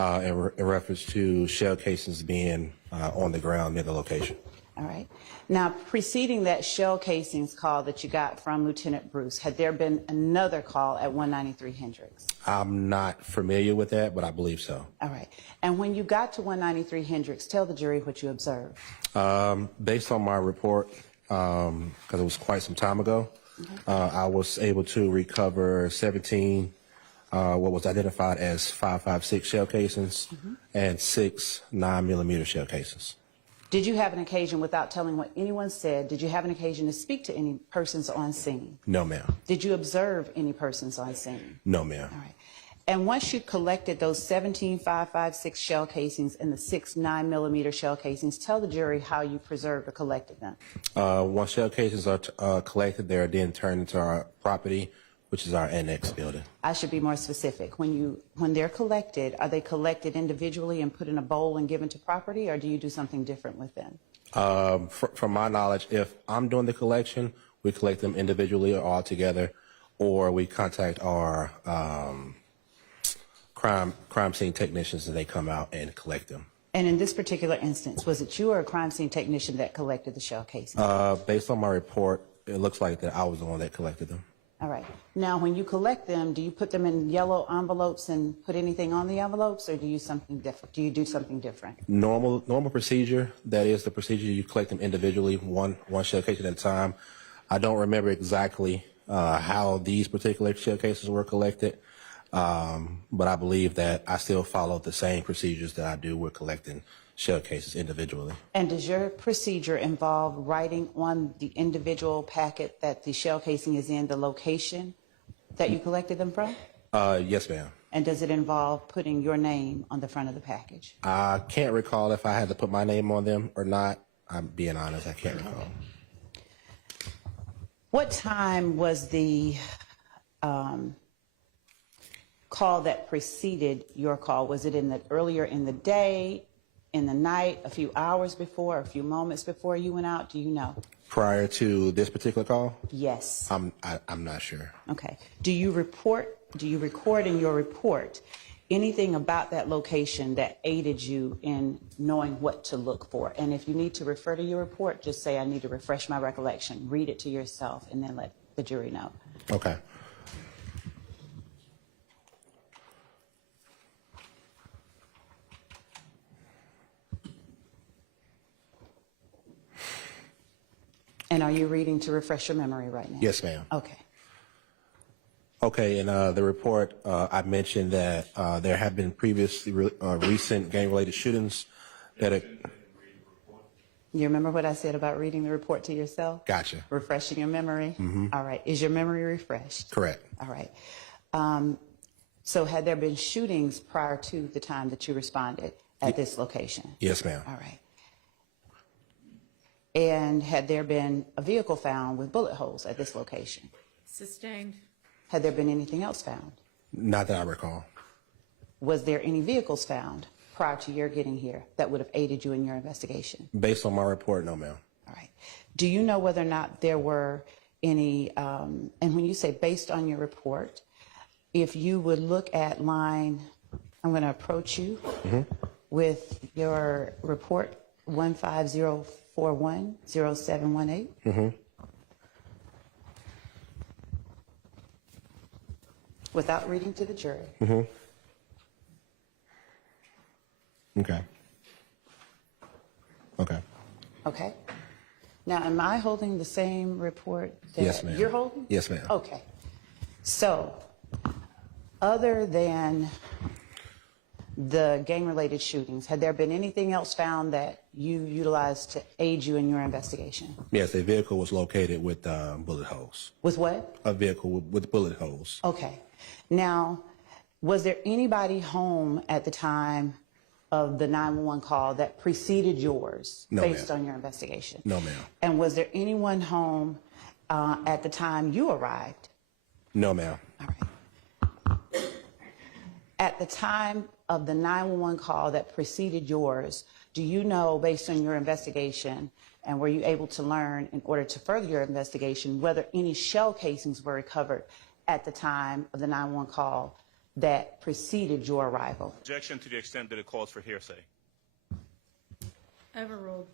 in reference to shell casings being on the ground near the location. All right. Now, preceding that shell casings call that you got from Lieutenant Bruce, had there been another call at 193 Hendricks? I'm not familiar with that, but I believe so. All right. And when you got to 193 Hendricks, tell the jury what you observed. Based on my report, because it was quite some time ago, I was able to recover 17 what was identified as 5.56 shell casings and 6 9mm shell casings. Did you have an occasion, without telling what anyone said, did you have an occasion to speak to any persons on scene? No, ma'am. Did you observe any persons on scene? No, ma'am. All right. And once you collected those 17 5.56 shell casings and the 6 9mm shell casings, tell the jury how you preserved or collected them. Once shell casings are collected, they are then turned into our property, which is our annex building. I should be more specific. When they're collected, are they collected individually and put in a bowl and given to property, or do you do something different with them? From my knowledge, if I'm doing the collection, we collect them individually or all together, or we contact our crime scene technicians and they come out and collect them. And in this particular instance, was it you or a crime scene technician that collected the shell casings? Based on my report, it looks like that I was the one that collected them. All right. Now, when you collect them, do you put them in yellow envelopes and put anything on the envelopes, or do you something different? Do you do something different? Normal procedure. That is the procedure. You collect them individually, one shell case at a time. I don't remember exactly how these particular shell cases were collected, but I believe that I still follow the same procedures that I do with collecting shell cases individually. And does your procedure involve writing on the individual packet that the shell casing is in the location that you collected them from? Yes, ma'am. And does it involve putting your name on the front of the package? I can't recall if I had to put my name on them or not. I'm being honest, I can't recall. What time was the call that preceded your call? Was it earlier in the day, in the night, a few hours before, a few moments before you went out? Do you know? Prior to this particular call? Yes. I'm not sure. Okay. Do you record in your report anything about that location that aided you in knowing what to look for? And if you need to refer to your report, just say, I need to refresh my recollection. Read it to yourself and then let the jury know. Okay. And are you reading to refresh your memory right now? Yes, ma'am. Okay. Okay, in the report, I mentioned that there have been previously recent gang-related shootings that are... You remember what I said about reading the report to yourself? Gotcha. Refreshing your memory? All right. Is your memory refreshed? Correct. All right. So had there been shootings prior to the time that you responded at this location? Yes, ma'am. All right. And had there been a vehicle found with bullet holes at this location? Sustained. Had there been anything else found? Not that I recall. Was there any vehicles found prior to your getting here that would have aided you in your investigation? Based on my report, no, ma'am. All right. Do you know whether or not there were any, and when you say based on your report, if you would look at line, I'm going to approach you with your report 150410718. Without reading to the jury. Okay. Okay. Okay. Now, am I holding the same report that Yes, ma'am. you're holding? Yes, ma'am. Okay. So, other than the gang-related shootings, had there been anything else found that you utilized to aid you in your investigation? Yes, a vehicle was located with bullet holes. With what? A vehicle with bullet holes. Okay. Now, was there anybody home at the time of the 911 call that preceded yours based on your investigation? No, ma'am. And was there anyone home at the time you arrived? No, ma'am. All right. At the time of the 911 call that preceded yours, do you know, based on your investigation, and were you able to learn in order to further your investigation, whether any shell casings were recovered at the time of the 911 call that preceded your arrival? Objection to the extent that it calls for hearsay. Overruled.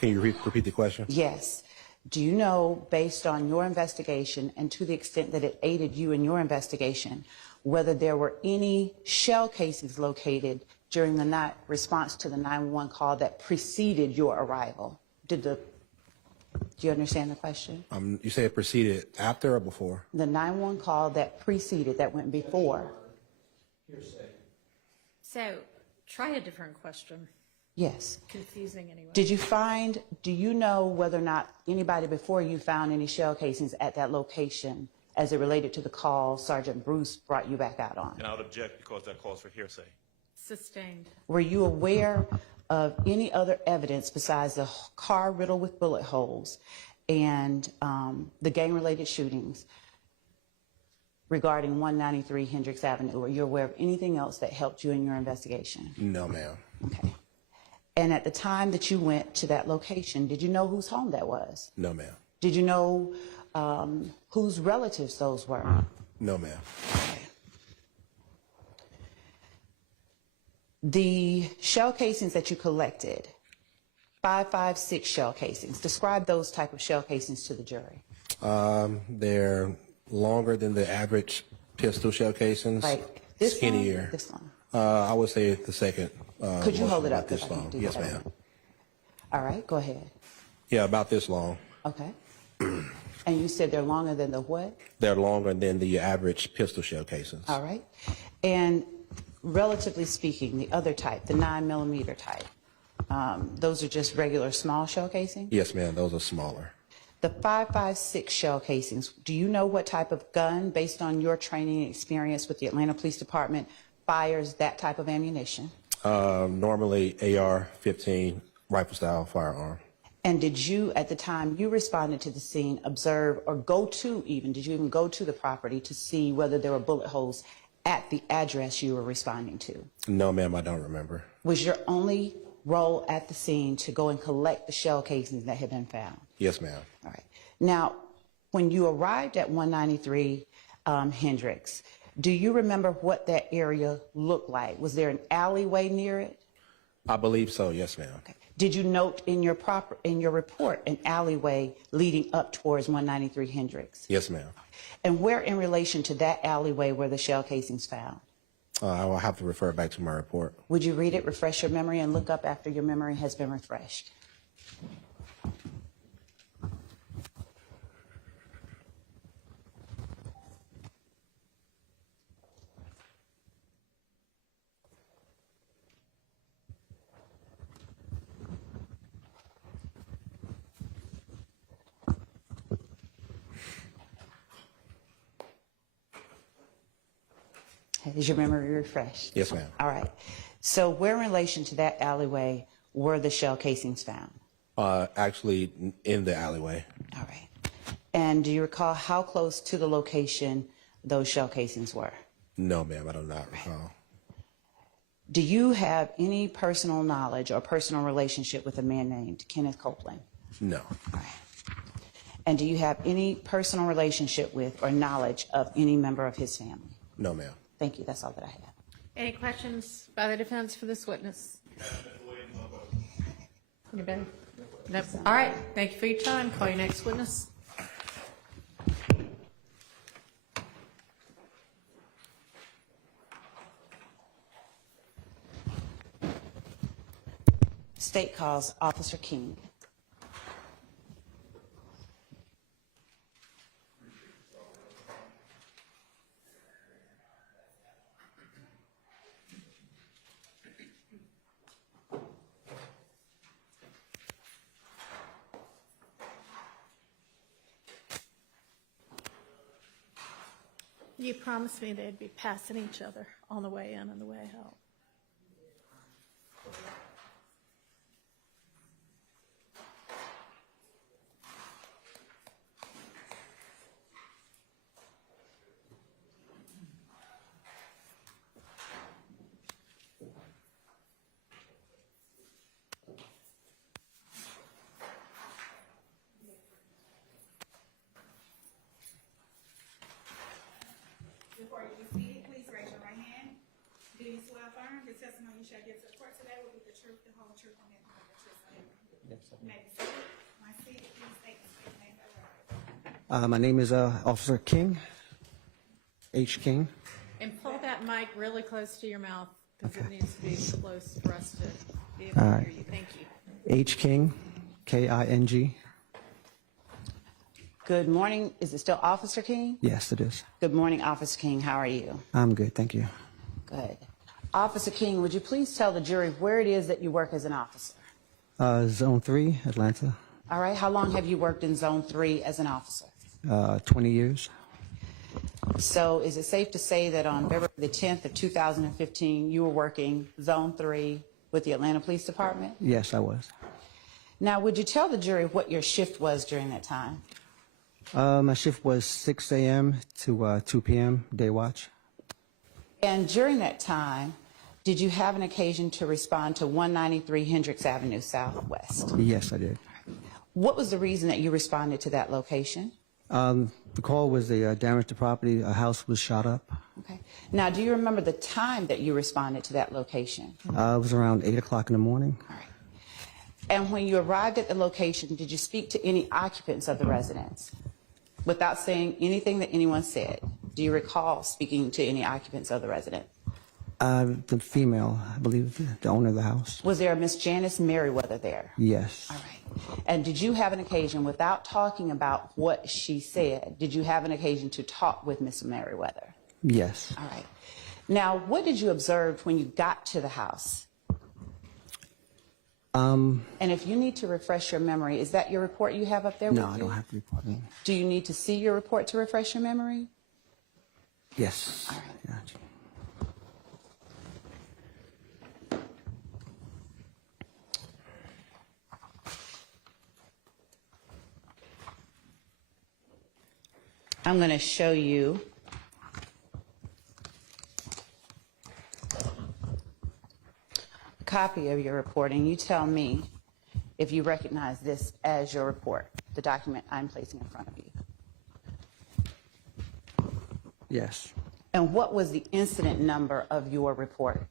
Can you repeat the question? Yes. Do you know, based on your investigation and to the extent that it aided you in your investigation, whether there were any shell casings located during the response to the 911 call that preceded your arrival? Do you understand the question? You say it proceeded after or before? The 911 call that preceded, that went before. So try a different question. Yes. Confusing anyway. Do you know whether or not anybody before you found any shell casings at that location as it related to the call Sergeant Bruce brought you back out on? And I would object because that calls for hearsay. Sustained. Were you aware of any other evidence besides the car riddled with bullet holes and the gang-related shootings regarding 193 Hendricks Avenue? Were you aware of anything else that helped you in your investigation? No, ma'am. Okay. And at the time that you went to that location, did you know whose home that was? No, ma'am. Did you know whose relatives those were? No, ma'am. The shell casings that you collected, 5.56 shell casings, describe those type of shell casings to the jury. They're longer than the average pistol shell casings. Like this skinnier. long, this long. I would say the second. Could you hold it about up? this 'Cause I long? can't do Yes, that. ma'am. All right, go ahead. Yeah, about this long. Okay. And you said they're longer than the what? They're longer than the average pistol shell casings. All right. And relatively speaking, the other type, the 9mm type, those are just regular small shell casings? Yes, ma'am. Those are smaller. The 5.56 shell casings, do you know what type of gun, based on your training and experience with the Atlanta Police Department, fires that type of ammunition? Normally AR-15 rifle style firearm. And did you, at the time you responded to the scene, observe or did you even go to the property to see whether there were bullet holes at the address you were responding to? No, ma'am, I don't remember. Was your only role at the scene to go and collect the shell casings that had been found? Yes, ma'am. All right. Now, when you arrived at 193 Hendricks, do you remember what that area looked like? Was there an alleyway near it? I believe so. Yes, ma'am. Okay. Did you note in your report an alleyway leading up towards 193 Hendricks? Yes, ma'am. And where in relation to that alleyway were the shell casings found? I will have to refer back to my report. Would you read it, refresh your memory, and look up after your memory has been refreshed? Is your memory refreshed? Yes, ma'am. All right. So where in relation to that alleyway were the shell casings found? Actually, in the alleyway. All right. And do you recall how close to the location those shell casings were? No, ma'am, I do not recall. Do you have any personal knowledge or personal relationship with a man named Kenneth Copeland? No. All right. And do you have any personal relationship with or knowledge of any member of his family? No, ma'am. Thank you. That's all that I have. Any questions by the defense for this witness? Anybody? Nope. All right. Thank you for your time. Call your next witness. State calls Officer King. You promised me they'd be passing each other on the way in and the way out. Before you proceed, Do you swear affirm the testimony you shall give to the court today will be the truth, the whole truth, and nothing but the truth? So help me. Yes, I do. May be seated. My seat, please state the name of the right. My name is Officer King, H. King. And pull that mic really close to your mouth, because it needs to be close for us to be able to All right. hear you. Thank you. H. King, King. Good morning. Is it still Officer King? Yes, it is. Good morning, Officer King. How are you? I'm good, thank you. Good. Officer King, would you please tell the jury where it is that you work as an officer? Zone 3, Atlanta, All right. How long have you worked in Zone 3 as an officer? 20 years. So is it safe to say that on February the 10th of 2015, you were working Zone 3 with the Atlanta Police Department? Yes, I was. Now, would you tell the jury what your shift was during that time? My shift was 6 a.m. to 2 p.m., day watch. And during that time, did you have an occasion to respond to 193 Hendricks Avenue Southwest? Yes, I did. What was the reason that you responded to that location? The call was a damage to property. A house was shot up. Okay. Now, do you remember the time that you responded to that location? It was around 8 o'clock in the morning. All right. And when you arrived at the location, did you speak to any occupants of the residence without saying anything that anyone said? Do you recall speaking to any occupants of the residence? The female, I believe, the owner of the house. Was there a Miss Janice Maryweather there? Yes. All right. And did you have an occasion, without talking about what she said, did you have an occasion to talk with Miss Maryweather? Yes. All right. Now, what did you observe when you got to the house? And if you need to refresh your memory, is that your report you have up there No, with I you? don't have to report. Do you need to see your report to refresh your memory? Yes. All right. Gotcha. I'm going to show you a copy of your report, and you tell me if you recognize this as your report, the document I'm placing in front of you. Yes. And what was the incident number of your report?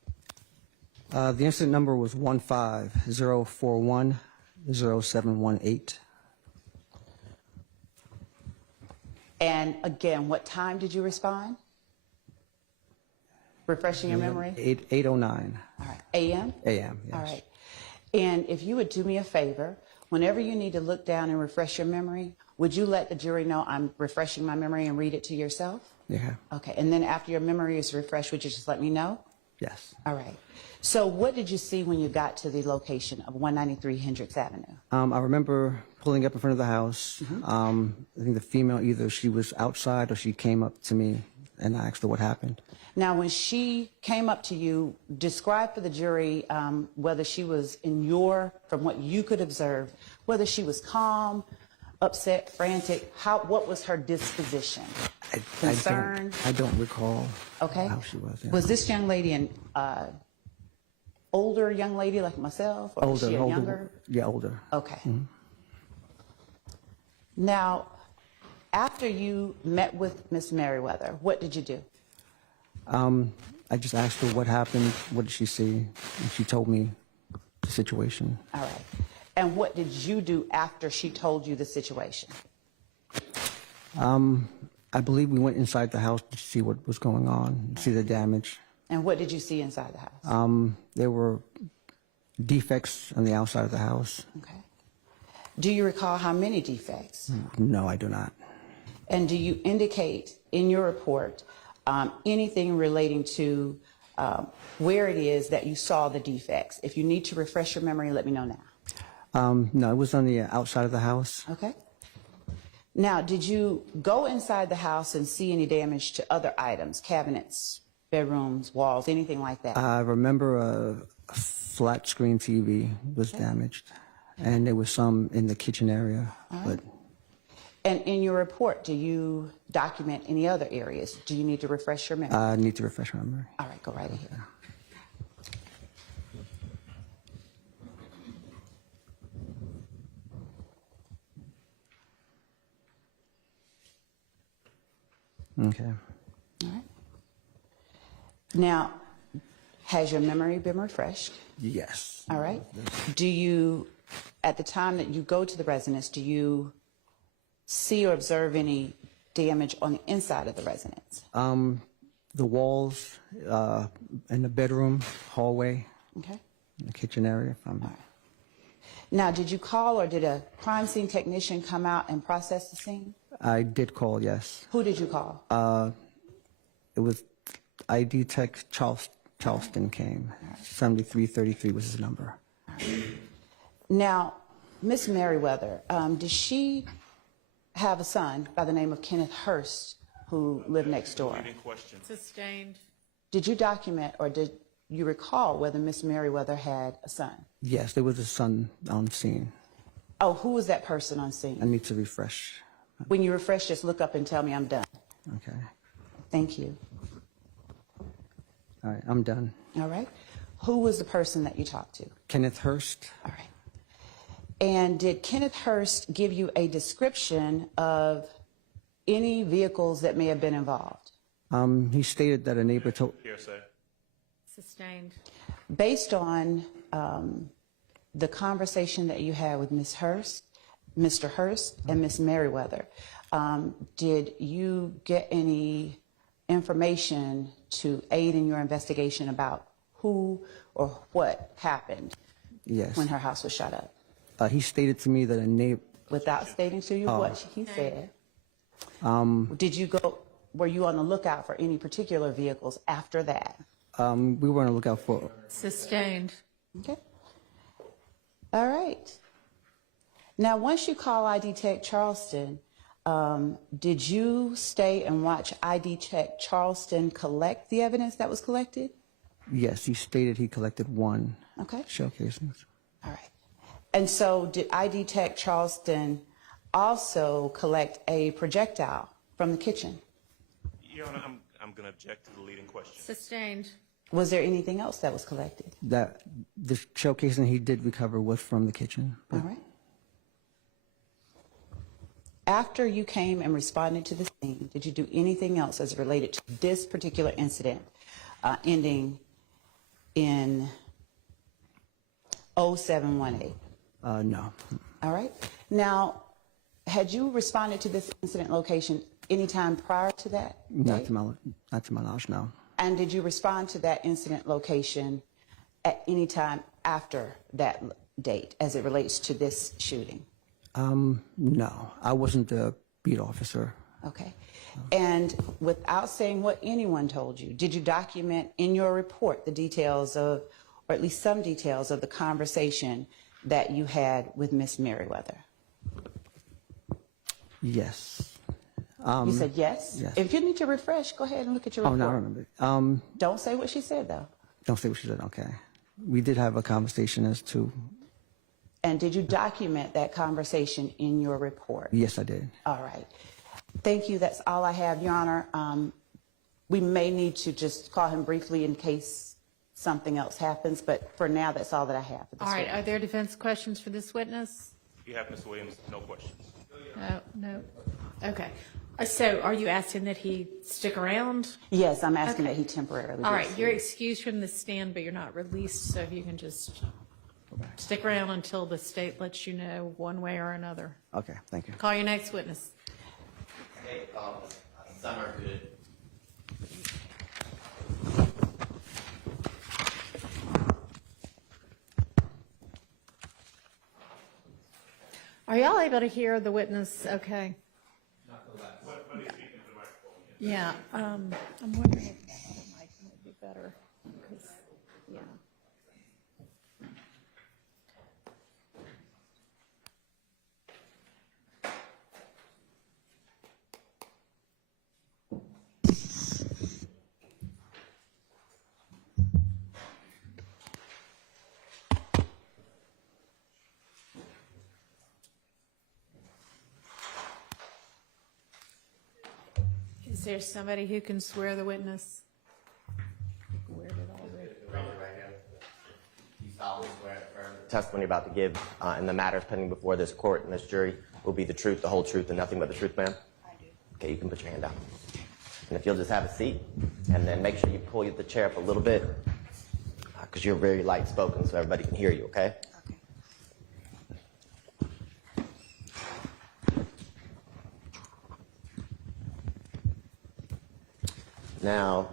The incident number was 150410718. And again, what time did you respond? Refreshing your memory? 8:09 All right. AM? a.m. Yes. All right. And if you would do me a favor, whenever you need to look down and refresh your memory, would you let the jury know I'm refreshing my memory and read it to yourself? Yeah. Okay. And then after your memory is refreshed, would you just let me know? Yes. All right. So what did you see when you got to the location of 193 Hendricks Avenue? I remember pulling up in front of the house. I think the female, either she was outside or she came up to me, and I asked her what happened. Now, when she came up to you, describe for the jury whether she was from what you could observe, whether she was calm, upset, frantic. What was her disposition? Concerned? I don't recall Okay. how she was. Yeah. Was this young lady an older young lady like myself, or was she a younger? Yeah, older. Okay. Now, after you met with Miss Maryweather, what did you do? I just asked her what happened, what did she see, and she told me the situation. All right. And what did you do after she told you the situation? I believe we went inside the house to see what was going on, see the damage. And what did you see inside the house? There were defects on the outside of the house. Okay. Do you recall how many defects? No, I do not. And do you indicate in your report anything relating to where it is that you saw the defects? If you need to refresh your memory, let me know now. No, it was on the outside of the house. Okay. Now, did you go inside the house and see any damage to other items, cabinets, bedrooms, walls, anything like that? I remember a flat screen TV was damaged, and there was some in the kitchen area. But And in your report, do you document any other areas? Do you need to refresh your memory? I need to refresh my memory. All right, go right ahead. Okay. All right. Now, Has your memory been refreshed? Yes. All right. Do you, at the time that you go to the residence, do you see or observe any damage on the inside of the residence? The walls in the bedroom, hallway, Okay. the kitchen area. Now, did you call or did a crime scene technician come out and process the scene? I did call, yes. Who did you call? It was ID Tech Charleston came. 7333 was his number. Now, Miss Maryweather, did she have a son by the name of Kenneth Hurst who lived next door? Leading question. Sustained. Did you document or did you recall whether Miss Maryweather had a son? Yes, there was a son on scene. Oh, who was that person on I scene? need to refresh. When you refresh, just look up and tell me I'm done. Okay. Thank you. All right, I'm done. All right. Who was the person that you talked to? Kenneth Hurst. All right. And did Kenneth Hurst give you a description of any vehicles that may have been involved? He stated that a neighbor told. Hearsay. Sustained. Based on the conversation that you had with Ms. Hurst, Mr. Hurst, and Ms. Maryweather, did you get any information to aid in your investigation about who or what happened Yes. when her house was shot up? He stated to me that a neighbor. Without stating to you what he said, did you go? Were you on the lookout for any particular vehicles after that? We were on the lookout for. Sustained. Okay. All right. Now, once you call ID Tech Charleston, did you stay and watch ID Tech Charleston collect the evidence that was collected? Yes, he stated he collected one. Okay. Shell casings. All right. And so did ID Tech Charleston also collect a projectile from the kitchen? Your Honor, I'm going to object to the leading question. Sustained. Was there anything else that was collected? That the shell casing he did recover was from the kitchen. All right. After you came and responded to the scene, did you do anything else as related to this particular incident ending in 0718? No. All right. Now, had you responded to this incident location any time prior to that Not date? to my knowledge, no. And did you respond to that incident location at any time after that date as it relates to this shooting? No. I wasn't the beat officer. Okay. And without saying what anyone told you, did you document in your report the details of, or at least some details of the conversation that you had with Miss Maryweather? Yes. You said yes? yes. If you need to refresh, go ahead and look at your Oh, report. no, I remember. Don't say what she said, though. Don't say what she said. Okay. We did have a conversation as to. And did you document that conversation in your report? Yes, I did. All right. Thank you. That's all I have, Your Honor. We may need to just call him briefly in case something else happens, but for now, that's all that I have for this All right. witness. Are there defense questions for this witness? You have, Ms. Williams, no questions. No. Okay. So are you asking that he stick around? Yes, I'm asking Okay. that he temporarily. All be right. excused. You're excused from the stand, but you're not released. So if you can just stick around until the state lets you know one way or another. Okay. Thank you. Call your next witness. Summer good. Are y'all able to hear the witness? Okay. Yeah. I'm wondering if that other mic would be better. 'Cause, yeah. Is there somebody who can swear the witness? Where did all the... Right here. You solemnly swear and affirm the testimony about to give in the matters pending before this court and this jury will be the truth, the whole truth, and nothing but the truth, ma'am? I do. Okay, you can put your hand down. And if you'll just have a seat, and then make sure you pull the chair up a little bit. because you're very light spoken, so everybody can hear you. Okay. Okay. Now,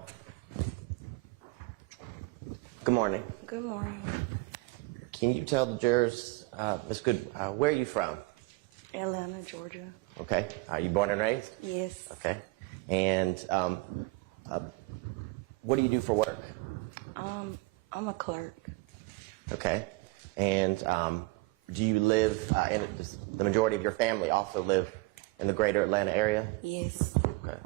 good morning. Good morning. Can you tell the jurors, Ms. Good, where are you from? Atlanta, Georgia. Okay. Are you born and raised? Yes. Okay. And what do you do for work? I'm a clerk. Okay. And do you live, does the majority of your family also live in the greater Atlanta area? Yes. Okay.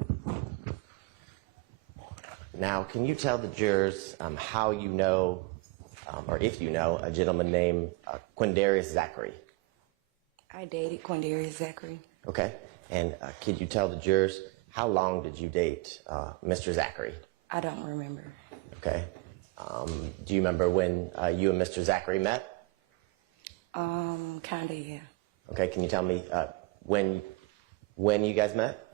Now, can you tell the jurors how you know, or if you know, a gentleman named Quindarius Zachary? I dated Quindarius Zachary. Okay. And could you tell the jurors how long did you date Mr. Zachary? I don't remember. Okay. Do you remember when you and Mr. Zachary met? Kinda, yeah. Okay. Can you tell me when you guys met?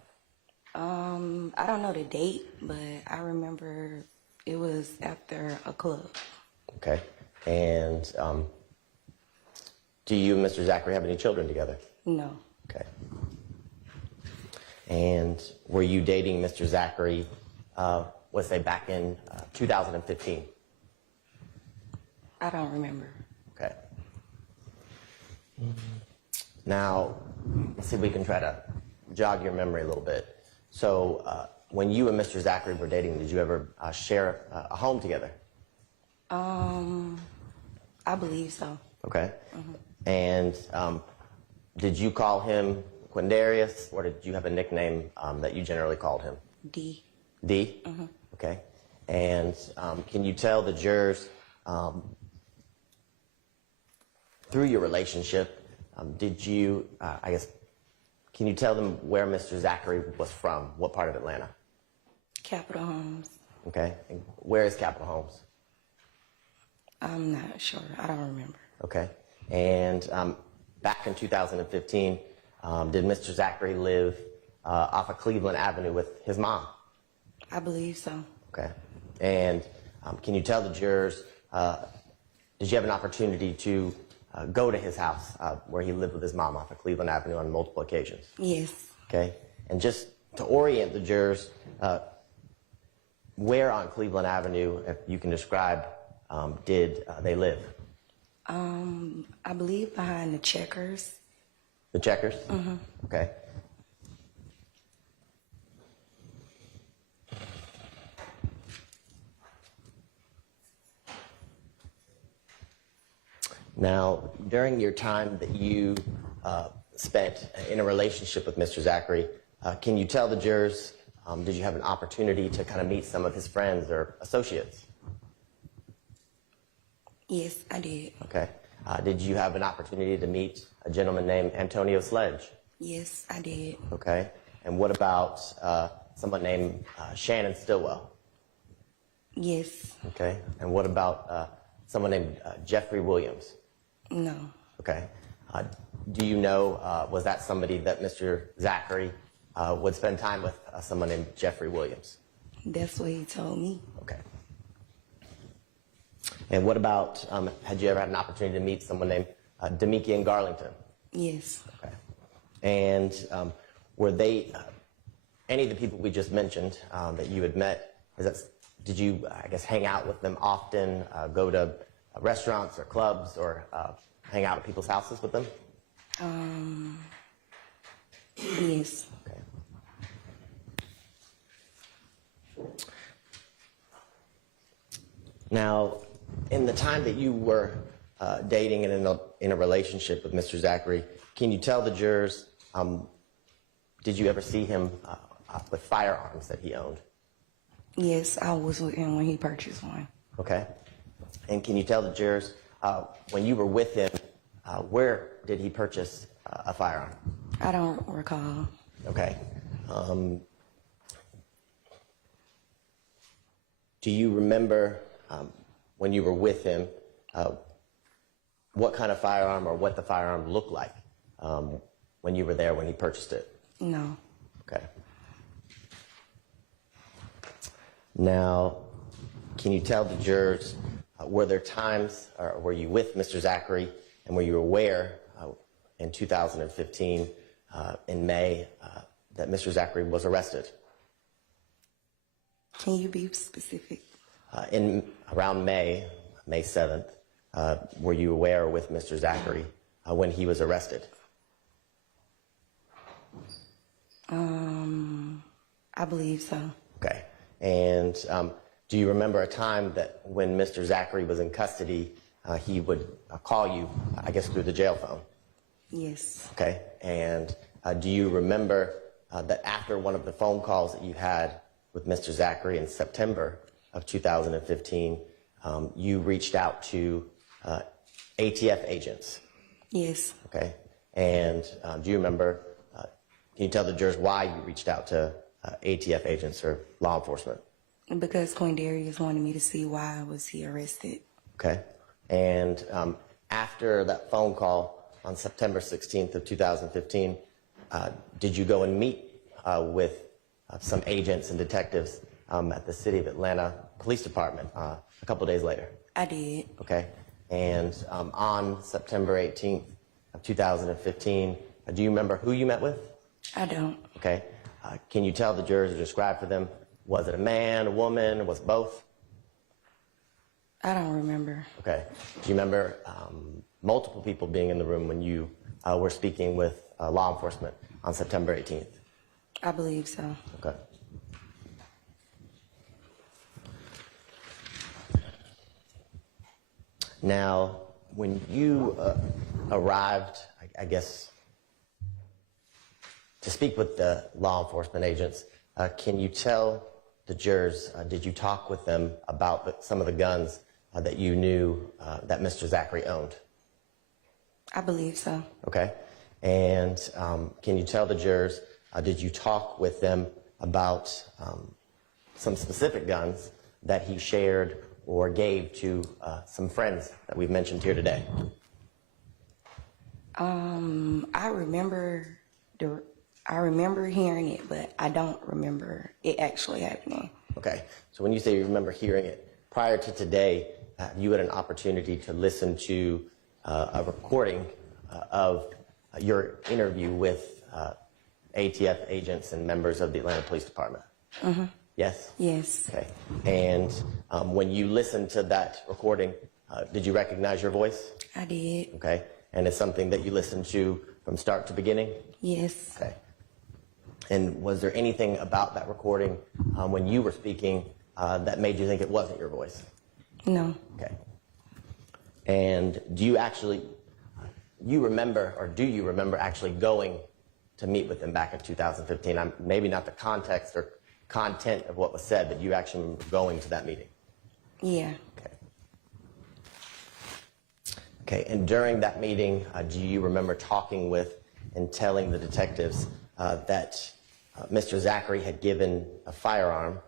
I don't know the date, but I remember it was after a club. Okay. And do you and Mr. Zachary have any children together? No. Okay. And were you dating Mr. Zachary, let's say back in 2015? I don't remember. Okay. Now, let's see if we can try to jog your memory a little bit. So, when you and Mr. Zachary were dating, did you ever share a home together? I believe so. Okay. And did you call him Quindarius, or did you have a nickname that you generally called him? D. D? Okay. And can you tell the jurors, through your relationship, did you, can you tell them where Mr. Zachary was from? What part of Atlanta? Capitol Homes. Okay. And where is Capitol Homes? I'm not sure. I don't remember. Okay. And back in 2015, did Mr. Zachary live off of Cleveland Avenue with his mom? I believe so. Okay. And can you tell the jurors, did you have an opportunity to go to his house where he lived with his mom off of Cleveland Avenue on multiple occasions? Yes. Okay. And just to orient the jurors, where on Cleveland Avenue, if you can describe, did they live? I believe behind the Checkers. The Checkers? Okay. Now, during your time that you spent in a relationship with Mr. Zachary, can you tell the jurors, did you have an opportunity to kind of meet some of his friends or associates? Yes, I did. Okay. Did you have an opportunity to meet a gentleman named Antonio Sledge? Yes, I did. Okay. And what about someone named Shannon Stillwell? Yes. Okay. And what about someone named Jeffrey Williams? No. Okay. Do you know, was that somebody that Mr. Zachary would spend time with, someone named Jeffrey Williams? That's what he told me. Okay. And what about, had you ever had an opportunity to meet someone named Demikian Garlington? Yes. Okay. And were they, any of the people we just mentioned that you had met, did you, I guess, hang out with them often, go to restaurants or clubs, or hang out at people's houses with them? Yes. Okay. Now, in the time that you were dating and in a relationship with Mr. Zachary, can you tell the jurors, did you ever see him with firearms that he owned? Yes, I was with him when he purchased one. Okay. And can you tell the jurors, when you were with him, where did he purchase a firearm? I don't recall. Okay. Do you remember when you were with him, what kind of firearm or what the firearm looked like when you were there when he purchased it? No. Okay. Now, can you tell the jurors were there times, or were you with Mr. Zachary, and were you aware in 2015, in May, that Mr. Zachary was arrested? Can you be specific? In around May 7th, were you aware with Mr. Zachary when he was arrested? I believe so. Okay. And do you remember a time that when Mr. Zachary was in custody, he would call you, I guess, through the jail phone? Yes. Okay. And do you remember that after one of the phone calls that you had with Mr. Zachary in September of 2015, you reached out to ATF agents? Yes. Okay. And do you remember, can you tell the jurors why you reached out to ATF agents or law enforcement? Because Quindarius wanted me to see why was he arrested. Okay. And after that phone call on September 16th of 2015, did you go and meet with some agents and detectives at the City of Atlanta Police Department a couple days later? I did. Okay. And on September 18th of 2015, do you remember who you met with? I don't. Okay. Can you tell the jurors or describe for them, was it a man, a woman, was it both? I don't remember. Okay. Do you remember multiple people being in the room when you were speaking with law enforcement on September 18th? I believe so. Okay. Now, when you arrived, I guess, to speak with the law enforcement agents, can you tell the jurors, did you talk with them about some of the guns that you knew that Mr. Zachary owned? I believe so. Okay. And can you tell the jurors, did you talk with them about some specific guns that he shared or gave to some friends that we've mentioned here today? I remember hearing it, but I don't remember it actually happening. Okay. So when you say you remember hearing it, prior to today, you had an opportunity to listen to a recording of your interview with ATF agents and members of the Atlanta Police Department. Mm-hmm. Yes? Yes. Okay. And when you listened to that recording, did you recognize your voice? I did. Okay. And it's something that you listened to from start to beginning? Yes. Okay. And was there anything about that recording when you were speaking that made you think it wasn't your voice? No. Okay. And do you actually, you remember, or do you remember actually going to meet with them back in 2015? Maybe not the context or content of what was said, but you actually remember going to that meeting? Yeah. Okay. Okay, and during that meeting, do you remember talking with and telling the detectives that Mr. Zachary had given a firearm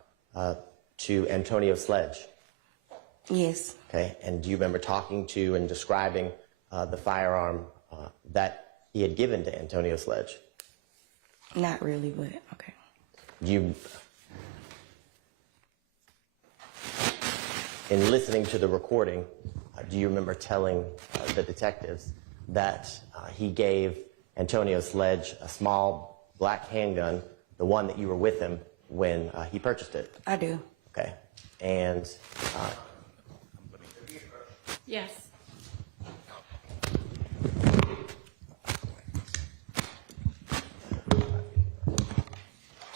to Antonio Sledge? Yes. Okay, and do you remember talking to and describing the firearm that he had given to Antonio Sledge? Not really, but okay. Do you, in listening to the recording, do you remember telling the detectives that he gave Antonio Sledge a small black handgun, the one that you were with him when he purchased it? I do. Okay, and Yes.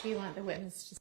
Do you want the witness to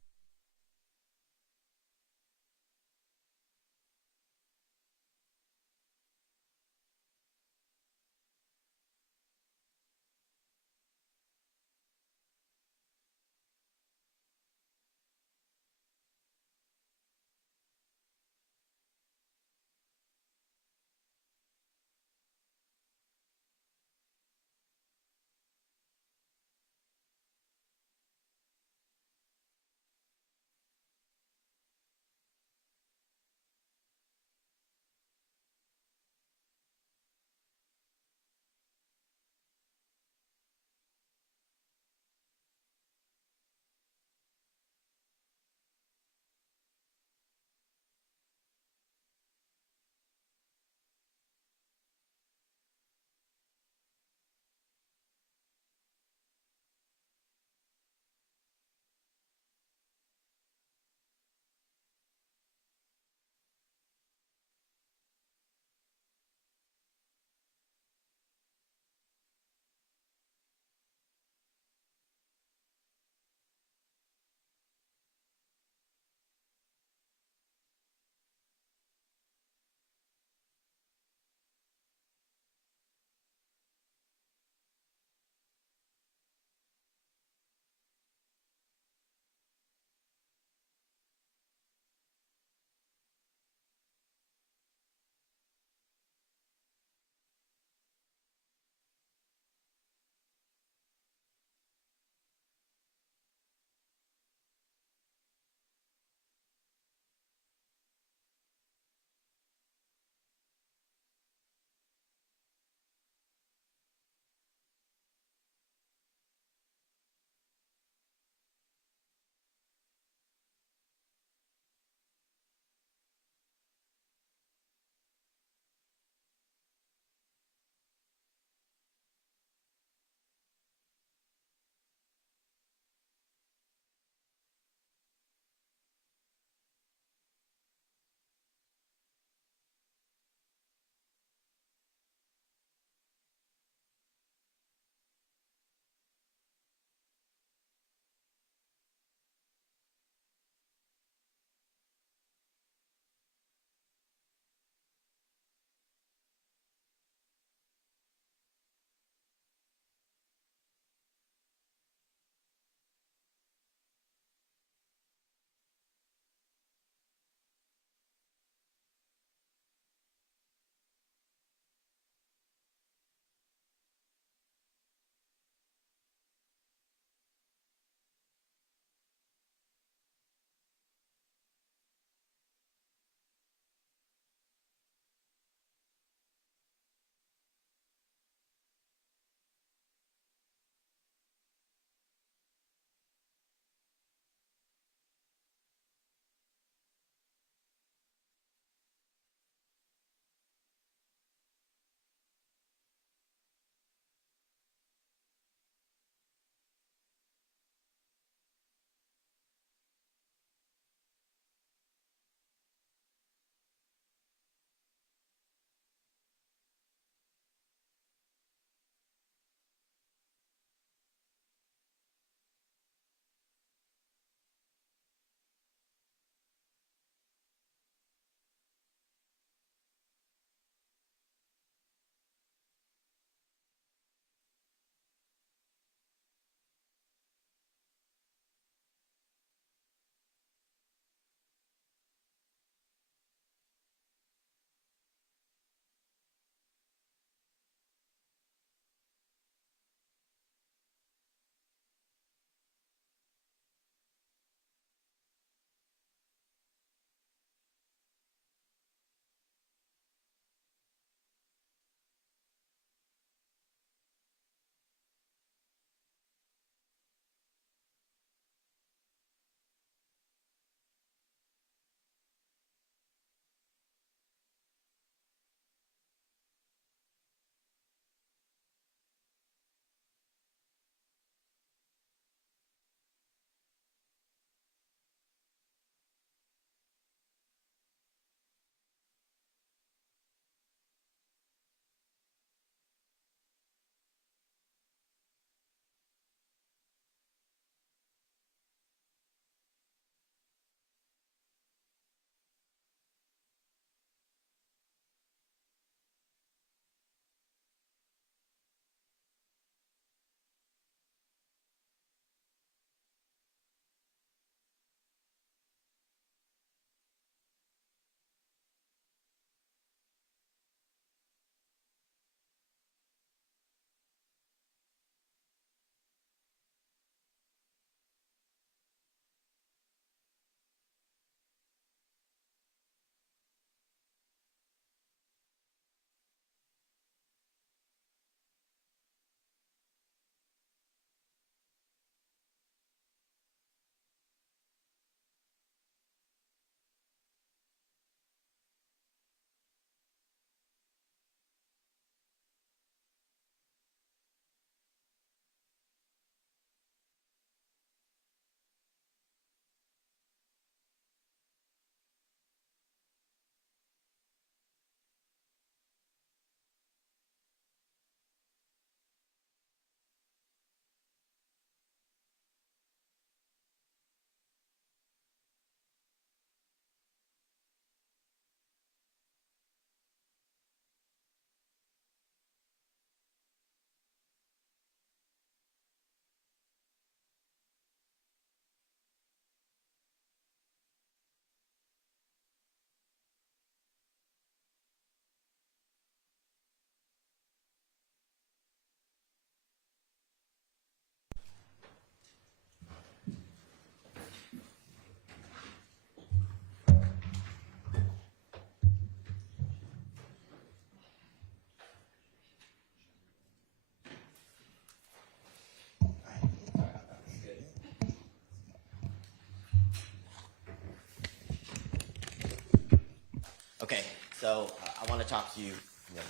So I want to talk to you,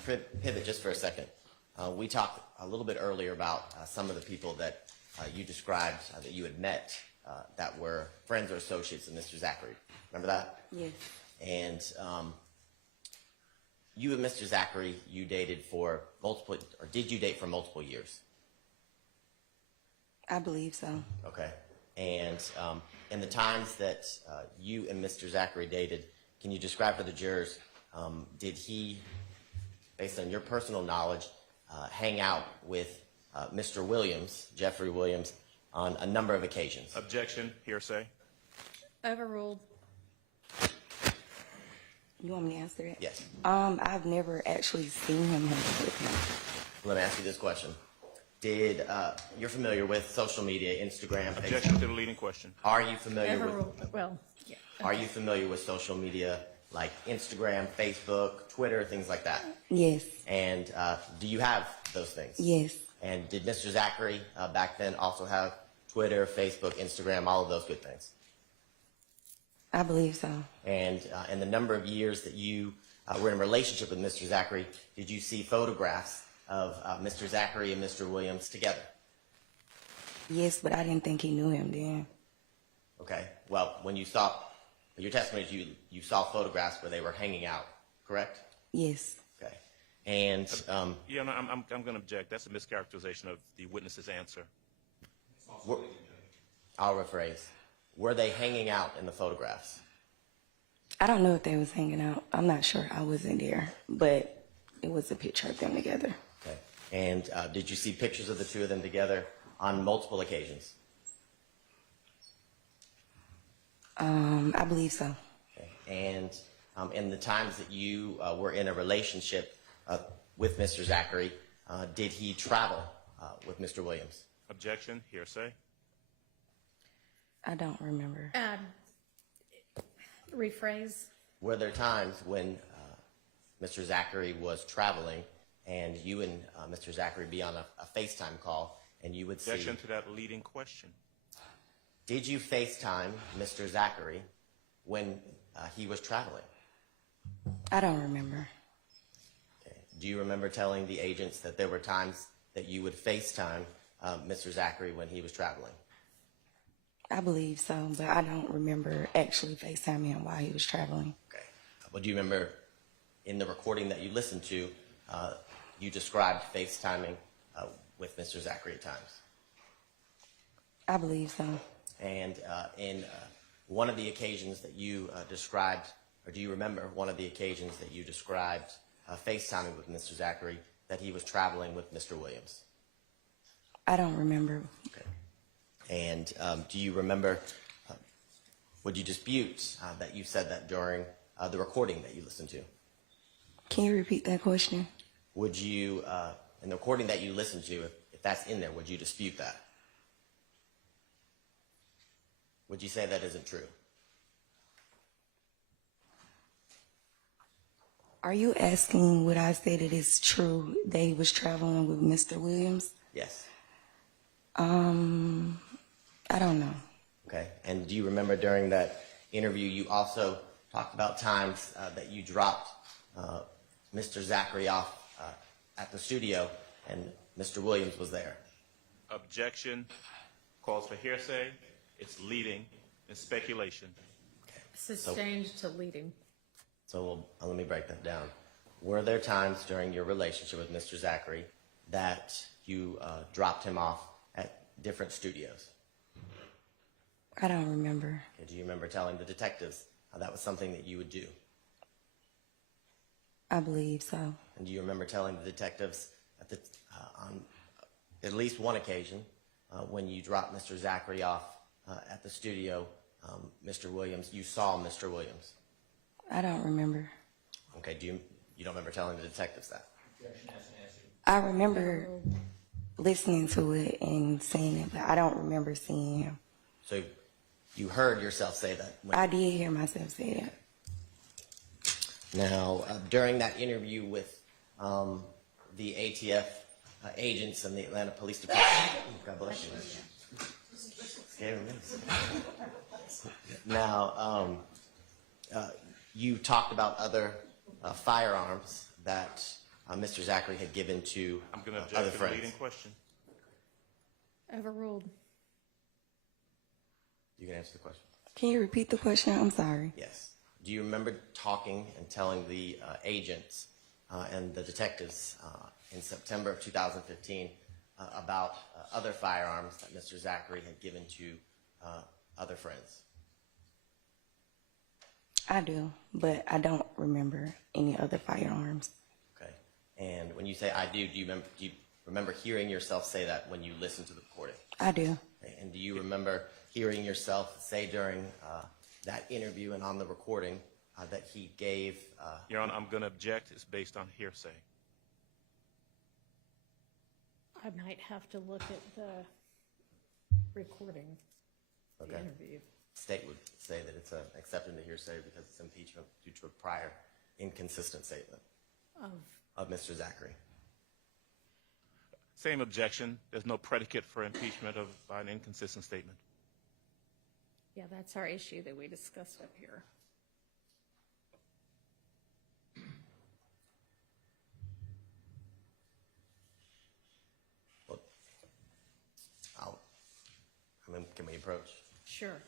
pivot just for a second. We talked a little bit earlier about some of the people that you described that you had met that were friends or associates of Mr. Zachary. Remember that? Yes. And you and Mr. Zachary, you dated for multiple, or did you date for multiple years? I believe so. Okay. And in the times that you and Mr. Zachary dated, can you describe for the jurors, did he, based on your personal knowledge, hang out with Mr. Williams, Jeffrey Williams, on a number of occasions? Objection, hearsay. Overruled. You want me to answer that? Yes. I've never actually seen him hang out with him. Let me ask you this question. Did, you're familiar with social media, Instagram, Objection Facebook? to the leading question. Are you familiar with, Overruled. Well, yeah. are you familiar with social media like Instagram, Facebook, Twitter, things like that? Yes. And do you have those things? Yes. And did Mr. Zachary back then also have Twitter, Facebook, Instagram, all of those good things? I believe so. And in the number of years that you were in a relationship with Mr. Zachary, did you see photographs of Mr. Zachary and Mr. Williams together? Yes, but I didn't think he knew him then. Okay. Well, when you saw your testimony, you saw photographs where they were hanging out, correct? Yes. Okay. And Yeah, no, I'm going to object. That's a mischaracterization of the witness's answer. I'll rephrase. Were they hanging out in the photographs? I don't know if they was hanging out. I'm not sure. I wasn't there, but it was a picture of them together. Okay. And did you see pictures of the two of them together on multiple occasions? I believe so. Okay. And in the times that you were in a relationship with Mr. Zachary, did he travel with Mr. Williams? Objection, hearsay. I don't remember. Rephrase. Were there times when Mr. Zachary was traveling and you and Mr. Zachary be on a FaceTime call and you would see... Objection to that leading question. Did you FaceTime Mr. Zachary when he was traveling? I don't remember. Okay. Do you remember telling the agents that there were times that you would FaceTime Mr. Zachary when he was traveling? I believe so, but I don't remember actually FaceTiming him while he was traveling. Okay. Well, do you remember in the recording that you listened to, you described FaceTiming with Mr. Zachary at times? I believe so. And in one of the occasions that you described, or do you remember one of the occasions that you described FaceTiming with Mr. Zachary that he was traveling with Mr. Williams? I don't remember. Okay. And do you remember, would you dispute that you said that during the recording that you listened to? Can you repeat that question? Would you, in the recording that you listened to, if that's in there, would you dispute that? Would you say that isn't true? Are you asking would I say that it's true that he was traveling with Mr. Williams? Yes. I don't know. Okay. And do you remember during that interview you also talked about times that you dropped Mr. Zachary off at the studio and Mr. Williams was there? Objection calls for hearsay. It's leading. It's speculation. Sustained to leading. So let me break that down. Were there times during your relationship with Mr. Zachary that you dropped him off at different studios? I don't remember. Okay, do you remember telling the detectives that was something that you would do? I believe so. And do you remember telling the detectives on at least one occasion when you dropped Mr. Zachary off at the studio, Mr. Williams, you saw Mr. Williams? I don't remember. Okay, you don't remember telling the detectives that? I remember listening to it and seeing it, but I don't remember seeing him. So you heard yourself say that? I did hear myself say that. Now, during that interview with the ATF agents and the Atlanta Police Department, God bless you. Scared me. Now, you talked about other firearms that Mr. Zachary had given to I'm going to other object to the friends. leading question. Overruled. You can answer the question. Can you repeat the question? I'm sorry. Yes. Do you remember talking and telling the agents and the detectives in September of 2015 about other firearms that Mr. Zachary had given to other friends? I do, but I don't remember any other firearms. Okay. And when you say I do you remember hearing yourself say that when you listened to the recording? I do. Okay. And do you remember hearing yourself say during that interview and on the recording that he gave? Your Honor, I'm going to object. It's based on hearsay. I might have to look at the recording, the Okay. interview. State would say that it's accepted into hearsay because it's impeachment due to a prior inconsistent statement of Mr. Zachary. Same objection. There's no predicate for impeachment by an inconsistent statement. Yeah, that's our issue that we discussed up here. Well, can we approach? Sure.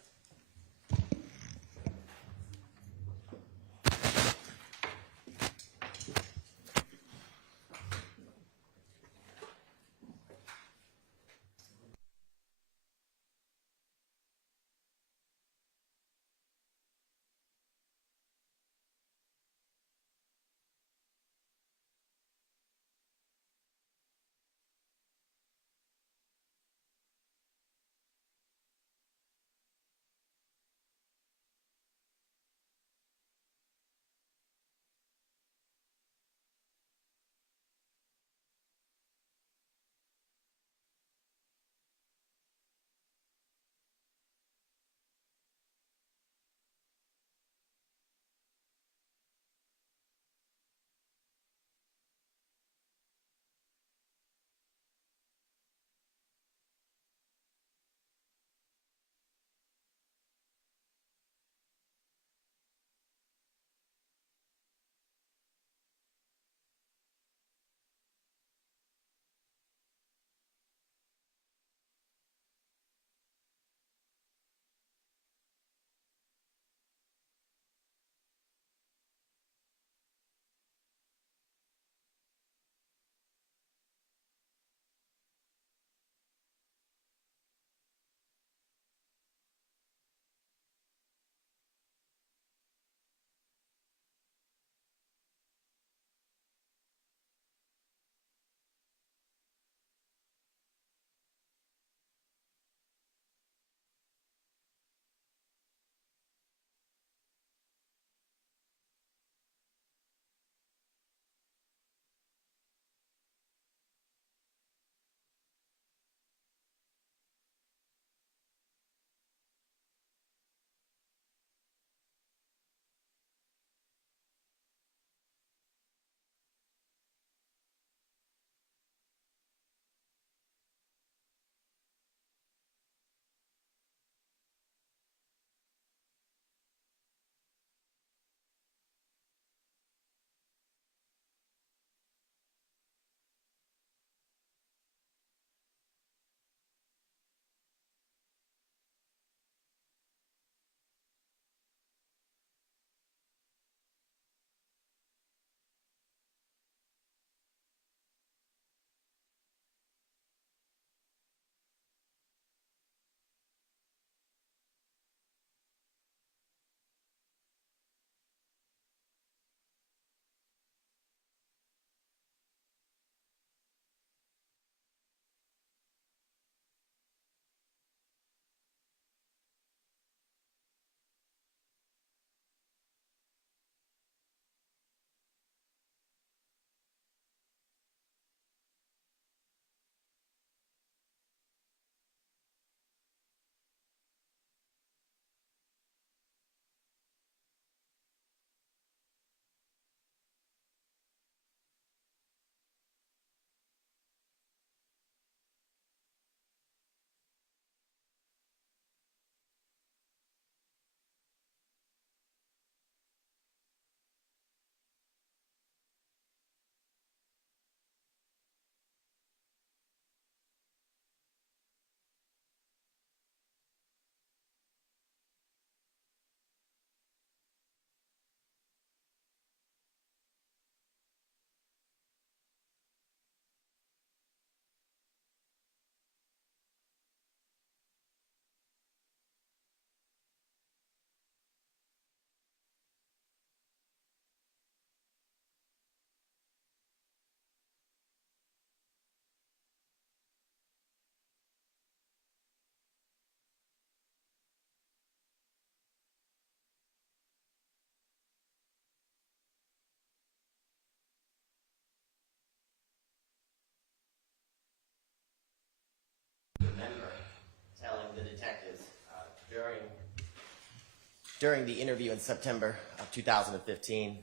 during the interview in September of 2015,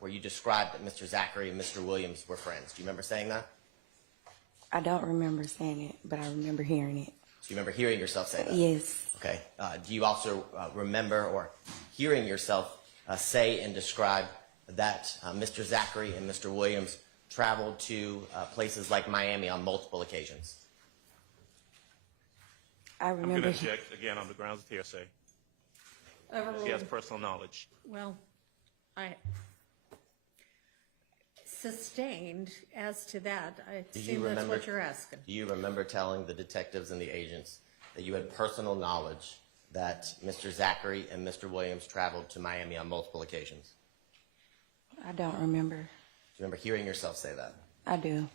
where you described that Mr. Zachary and Mr. Williams were friends. Do you remember saying that? I don't remember saying it, but I remember hearing it. Do you remember hearing yourself say that? Yes. Okay. Do you also remember or hearing yourself say and describe that Mr. Zachary and Mr. Williams traveled to places like Miami on multiple occasions? I I'm going remember. to object again on the grounds of hearsay. She has Overruled. personal knowledge. Well, I sustained as to that. I Do you assume that's remember- what you're asking. Do you remember telling the detectives and the agents that you had personal knowledge that Mr. Zachary and Mr. Williams traveled to Miami on multiple occasions? I don't remember. Do you remember hearing yourself say that? I do.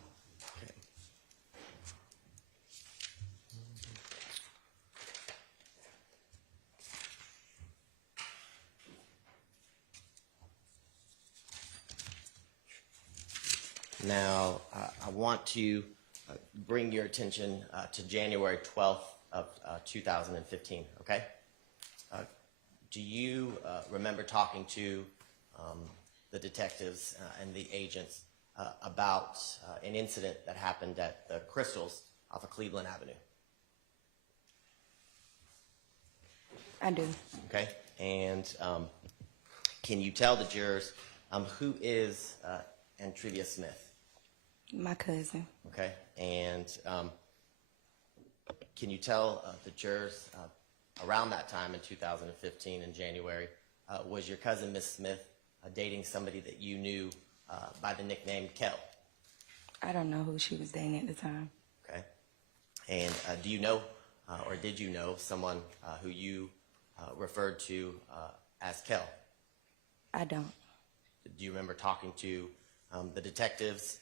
Okay. Now, I want to bring your attention to January 12th of 2015, okay? Do you remember talking to the detectives and the agents about an incident that happened at the Crystals off of Cleveland Avenue? I do. Okay, and can you tell the jurors who is Antrivia Smith? My cousin. Okay, and can you tell the jurors around that time in 2015 in January, was your cousin Miss Smith dating somebody that you knew by the nickname Kel? I don't know who she was dating at the time. Okay, and do you know or did you know someone who you referred to as Kel? I don't. Do you remember talking to the detectives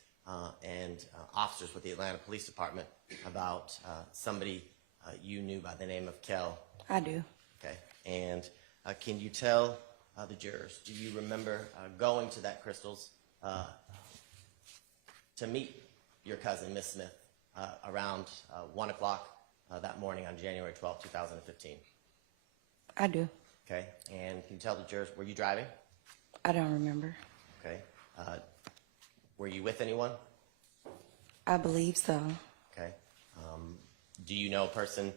and officers with the Atlanta Police Department about somebody you knew by the name of Kel? I do. Okay, and can you tell the jurors, do you remember going to that Crystals to meet your cousin, Miss Smith, around 1 o'clock that morning on January 12, 2015? I do. Okay, and can you tell the jurors, were you driving? I don't remember. Okay, were you with anyone? I believe so. Okay, do you know a person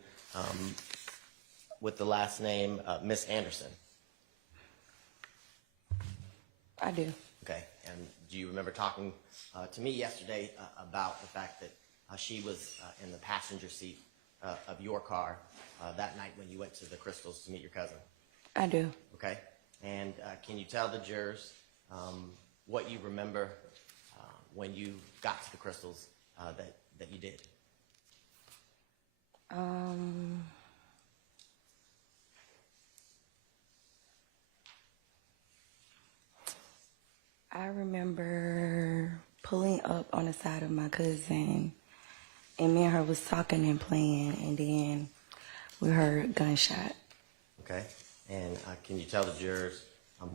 with the last name Miss Anderson? I do. Okay, and do you remember talking to me yesterday about the fact that she was in the passenger seat of your car that night when you went to the Crystals to meet your cousin? I do. Okay, and can you tell the jurors what you remember when you got to the Crystals that you did? I remember pulling up on the side of my cousin, and me and her was talking and playing, and then we heard a gunshot. Okay, and can you tell the jurors, you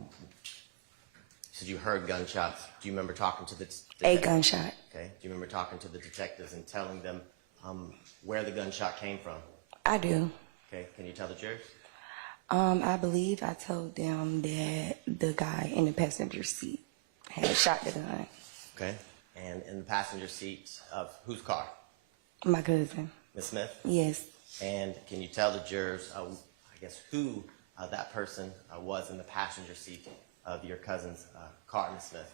said you heard gunshots. Do you remember talking to the A gunshot. Okay, do you remember talking to the detectives and telling them where the gunshot came from? I do. Okay, can you tell the jurors? I believe I told them that the guy in the passenger seat had shot the gun. Okay, and in the passenger seat of whose car? My cousin. Miss Smith? Yes. And can you tell the jurors, I guess, who that person was in the passenger seat of your cousin's car, Miss Smith?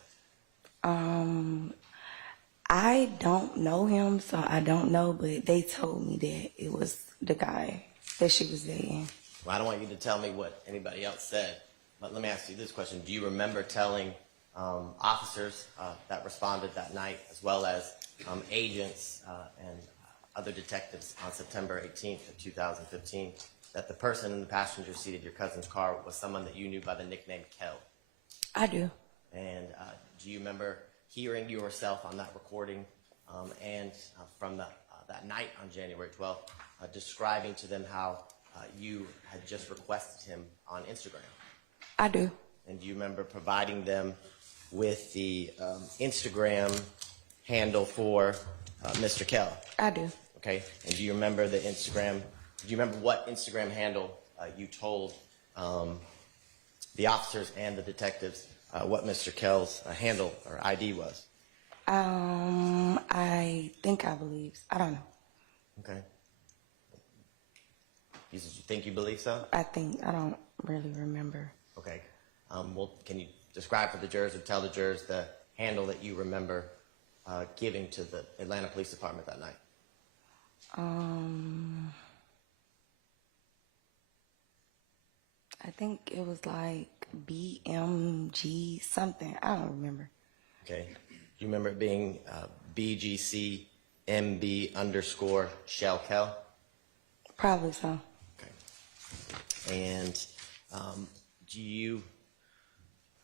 I don't know him, so I don't know, but they told me that it was the guy that she was dating. Well, I don't want you to tell me what anybody else said, but let me ask you this question. Do you remember telling officers that responded that night, as well as agents and other detectives on September 18th of 2015, that the person in the passenger seat of your cousin's car was someone that you knew by the nickname Kel? I do. And do you remember hearing yourself on that recording and from that night on January 12th, describing to them how you had just requested him on Instagram? I do. And do you remember providing them with the Instagram handle for Mr. Kell? I do. Okay. And do you remember the Instagram? Do you remember what Instagram handle you told the officers and the detectives what Mr. Kell's handle or ID was? I think I believe. I don't know. Okay. You said you think you believe so? I don't really remember. Okay. Well, can you describe for the jurors or tell the jurors the handle that you remember giving to the Atlanta Police Department that night? I think it was like BMG something. I don't remember. Okay. Do you remember it being BGC MB_ Shell Kell? Probably so. Okay. And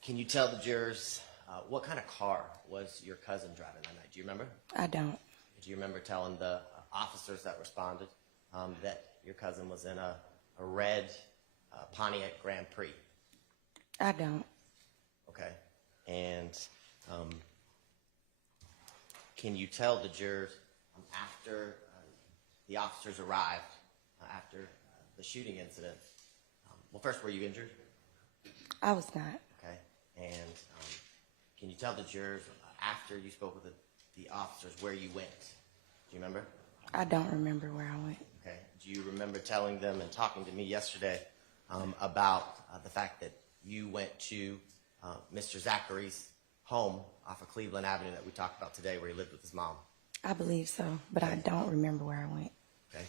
can you tell the jurors what kind of car was your cousin driving that night? Do you remember? I don't. Do you remember telling the officers that responded that your cousin was in a red Pontiac Grand Prix? I don't. Okay. And can you tell the jurors after the officers arrived, after the shooting incident, well, first, were you injured? I was not. Okay. And can you tell the jurors after you spoke with the officers where you went? Do you remember? I don't remember where I went. Okay. Do you remember telling them and talking to me yesterday about the fact that you went to Mr. Zachary's home off of Cleveland Avenue that we talked about today where he lived with his mom? I believe so, but I don't remember where I went. Okay.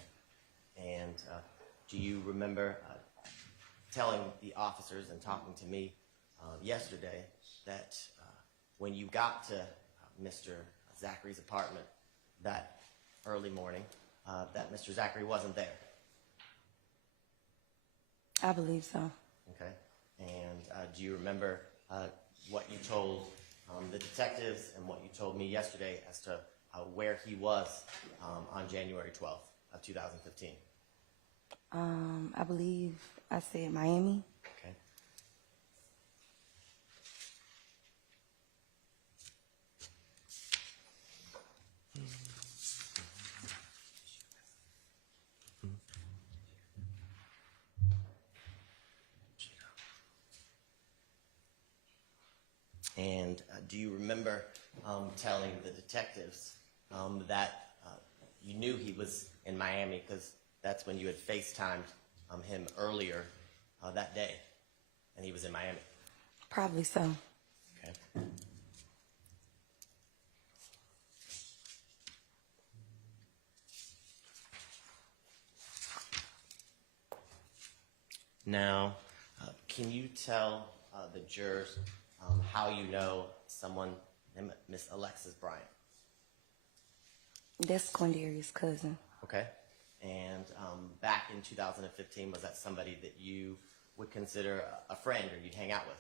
And do you remember telling the officers and talking to me yesterday that when you got to Mr. Zachary's apartment that early morning, that Mr. Zachary wasn't there? I believe so. Okay. And do you remember what you told the detectives and what you told me yesterday as to where he was on January 12th of 2015? I believe I said Miami. Okay. And do you remember telling the detectives that you knew he was in Miami because that's when you had FaceTimed him earlier that day, and he was in Miami? Probably so. Okay. Now, can you tell the jurors how you know someone named Miss Alexis Bryant? That's Quindarius' cousin. Okay. And back in 2015, was that somebody that you would consider a friend or you'd hang out with?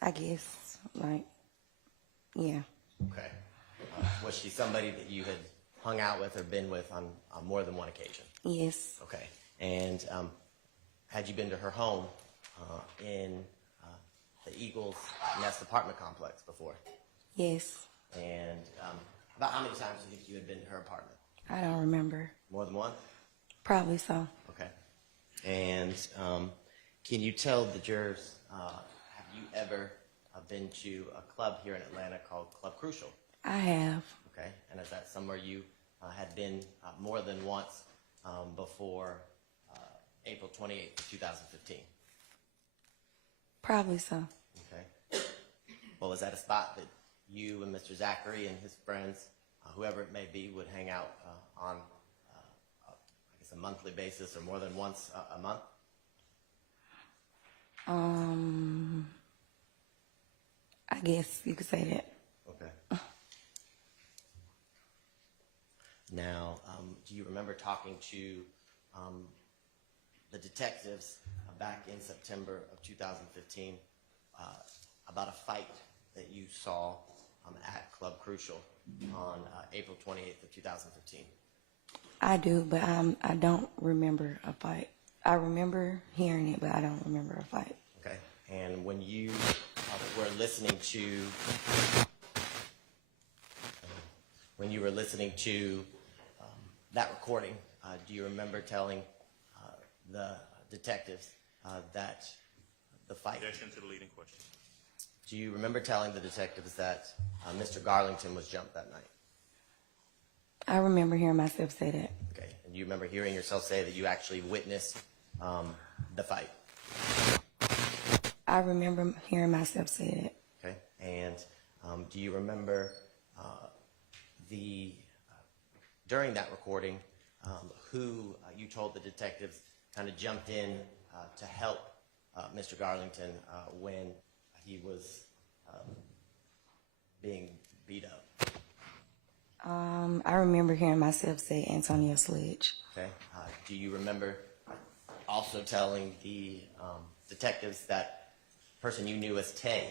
I guess, like, yeah. Okay. Was she somebody that you had hung out with or been with on more than one occasion? Yes. Okay. And had you been to her home in the Eagles Nest apartment complex before? Yes. And about how many times do you think you had been to her apartment? I don't remember. More than one? Probably so. Okay. And can you tell the jurors, have you ever been to a club here in Atlanta called Club Crucial? I have. Okay. And is that somewhere you had been more than once before April 28th, 2015? Probably so. Okay. Well, is that a spot that you and Mr. Zachary and his friends, whoever it may be, would hang out on, I guess, a monthly basis or more than once a month? I guess you could say that. Okay. Now, do you remember talking to the detectives back in September of 2015 about a fight that you saw at Club Crucial on April 28th of 2015? I do, but I don't remember a fight. I remember hearing it, but I don't remember a fight. Okay. And when you were listening to that recording, do you remember telling the detectives that the fight. Objection to the leading question. Do you remember telling the detectives that Mr. Garlington was jumped that night? I remember hearing myself say that. Okay. And you remember hearing yourself say that you actually witnessed the fight? I remember hearing myself say that. Okay. And do you remember during that recording, who you told the detectives kind of jumped in to help Mr. Garlington when he was being beat up? I remember hearing myself say Antonio Sledge. Okay. Do you remember also telling the detectives that person you knew as Tay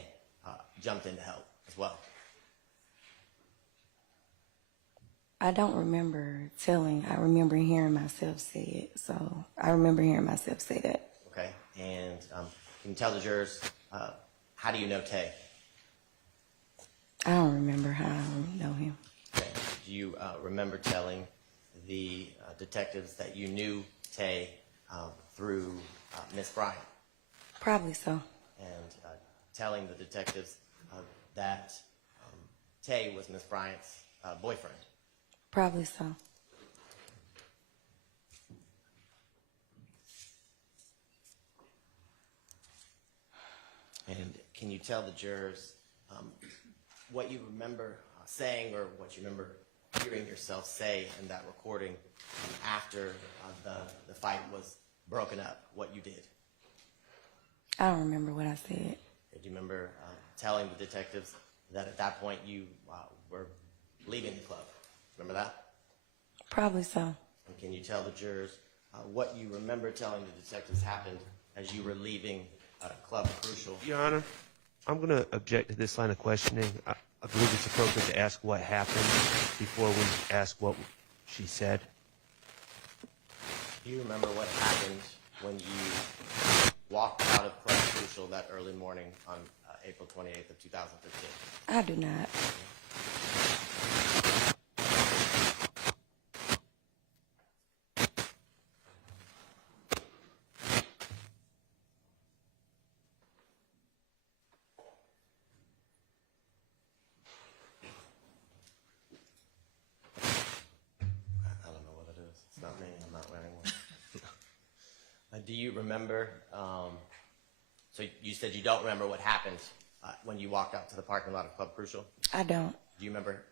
jumped in to help as well? I don't remember telling. I remember hearing myself say it. So I remember hearing myself say that. Okay. And can you tell the jurors, how do you know Tay? I don't remember how I know him. Okay. Do you remember telling the detectives that you knew Tay through Miss Bryant? Probably so. And telling the detectives that Tay was Miss Bryant's boyfriend? Probably so. And can you tell the jurors what you remember saying or what you remember hearing yourself say in that recording after the fight was broken up, what you did? I don't remember what I said. Do you remember telling the detectives that at that point you were leaving the club? Remember that? Probably so. And can you tell the jurors what you remember telling the detectives happened as you were leaving Club Crucial? Your Honor, I'm going to object to this line of questioning. I believe it's appropriate to ask what happened before we ask what she said. Do you remember what happened when you walked out of Club Crucial that early morning on April 28th of 2015? I do not. I don't know what it is. It's not me. I'm not wearing one. Do you remember, so you said you don't remember what happened when you walked out to the parking lot of Club Crucial? I don't. Do you remember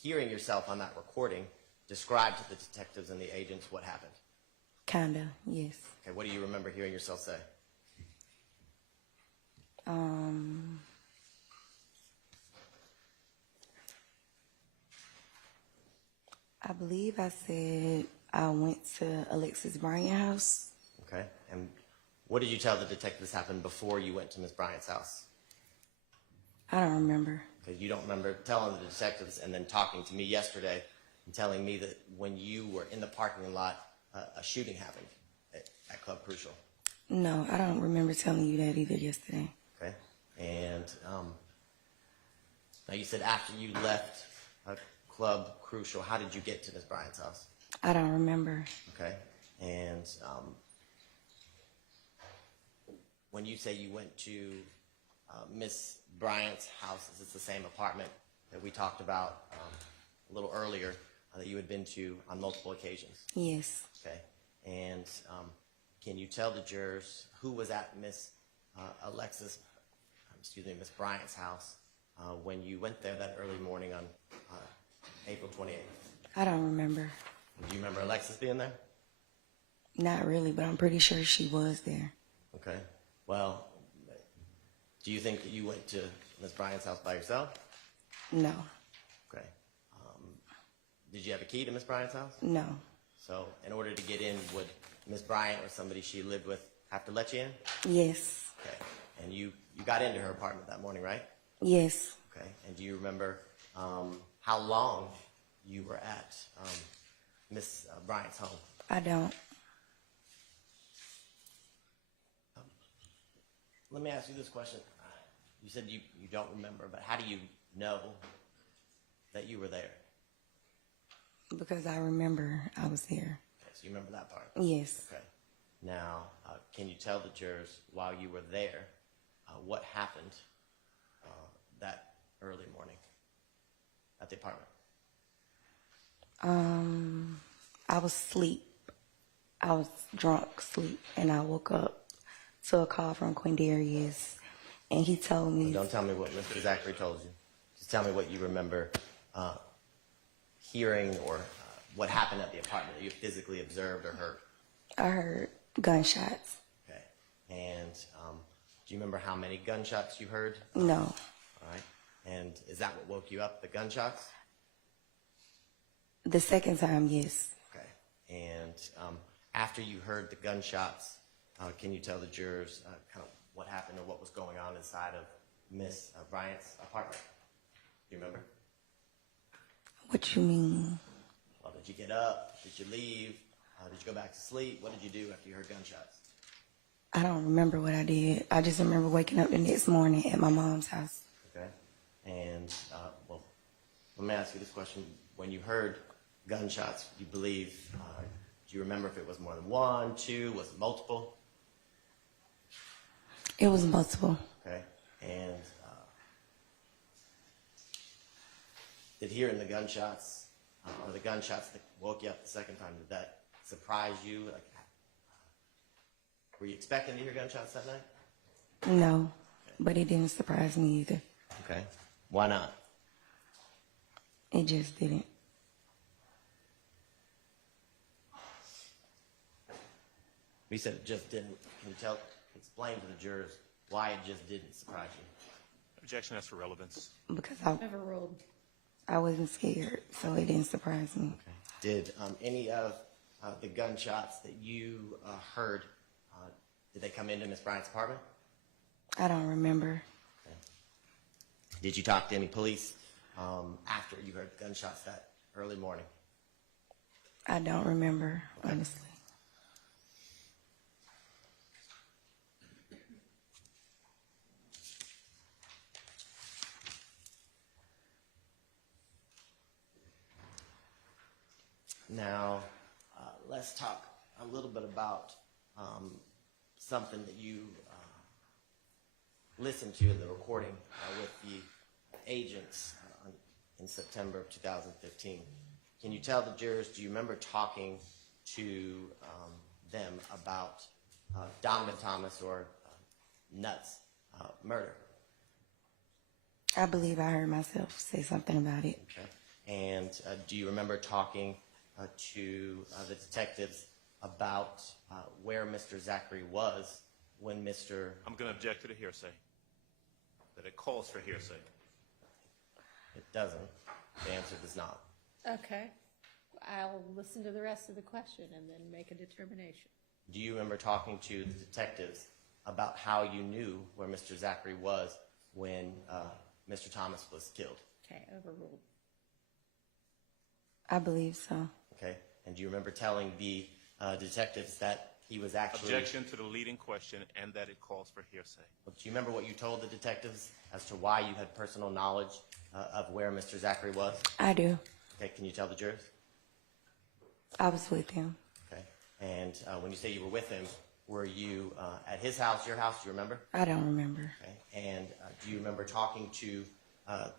hearing yourself on that recording describe to the detectives and the agents what happened? Kinda, yes. Okay, what do you remember hearing yourself say? I believe I said I went to Alexis Bryant's house. Okay, and what did you tell the detectives happened before you went to Miss Bryant's house? I don't remember. Okay, you don't remember telling the detectives and then talking to me yesterday and telling me that when you were in the parking lot, a shooting happened at Club Crucial. No, I don't remember telling you that either yesterday. Okay, and now you said after you left Club Crucial, how did you get to Miss Bryant's house? I don't remember. Okay, and when you say you went to Miss Bryant's house, is this the same apartment that we talked about a little earlier that you had been to on multiple occasions? Yes. Okay, and can you tell the jurors who was at Miss Miss Bryant's house when you went there that early morning on April 28th? I don't remember. Do you remember Alexis being there? Not really, but I'm pretty sure she was there. Okay. Well, do you think that you went to Miss Bryant's house by yourself? No. Okay. Did you have a key to Miss Bryant's house? No. So in order to get in, would Miss Bryant or somebody she lived with have to let you in? Yes. Okay. And you got into her apartment that morning, right? Yes. Okay. And do you remember how long you were at Miss Bryant's home? I don't. Let me ask you this question. You said you don't remember, but how do you know that you were there? Because I remember I was there. Okay, so you remember that part? Yes. Okay. Now, can you tell the jurors while you were there what happened that early morning at the apartment? I was asleep. I was drunk, sleep, and I woke up to a call from Quindarius, and he told me. Don't tell me what Mr. Zachary told you. Just tell me what you remember hearing or what happened at the apartment that you physically observed or heard. I heard gunshots. Okay. And do you remember how many gunshots you heard? No. All right. And is that what woke you up, the gunshots? The second time, yes. Okay. And after you heard the gunshots, can you tell the jurors kind of what happened or what was going on inside of Miss Bryant's apartment? Do you remember? What you mean? Well, did you get up? Did you leave? Did you go back to sleep? What did you do after you heard gunshots? I don't remember what I did. I just remember waking up the next morning at my mom's house. Okay. And, well, let me ask you this question. When you heard gunshots, do you believe, do you remember if it was more than one, two, was it multiple? It was multiple. Okay. And did hearing the gunshots, or the gunshots that woke you up the second time, did that surprise you? Like, were you expecting to hear gunshots that night? No, but it didn't surprise me either. Okay. Why not? It just didn't. You said it just didn't. Can you explain to the jurors why it just didn't surprise you? Objection as for relevance. Because Overruled. I wasn't scared, so it didn't surprise me. Did any of the gunshots that you heard, did they come into Miss Bryant's apartment? I don't remember. Did you talk to any police after you heard gunshots that early morning? I don't remember, honestly. Now, let's talk a little bit about something that you listened to in the recording with the agents in September of 2015. Can you tell the jurors, do you remember talking to them about Donovan Thomas or Nuts murder? I believe I heard myself say something about it. Okay. And do you remember talking to the detectives about where Mr. Zachary was when Mr. I'm going to object to the hearsay, that it calls for hearsay. It doesn't. The answer does not. Okay. I'll listen to the rest of the question and then make a determination. Do you remember talking to the detectives about how you knew where Mr. Zachary was when Mr. Thomas was killed? Okay, overruled. I believe so. Okay. And do you remember telling the detectives that he was actually... Objection to the leading question and that it calls for hearsay. Do you remember what you told the detectives as to why you had personal knowledge of where Mr. Zachary was? I do. Okay. Can you tell the jurors? I was with him. Okay. And when you say you were with him, were you at his house, your house? Do you remember? I don't remember. Okay. And do you remember talking to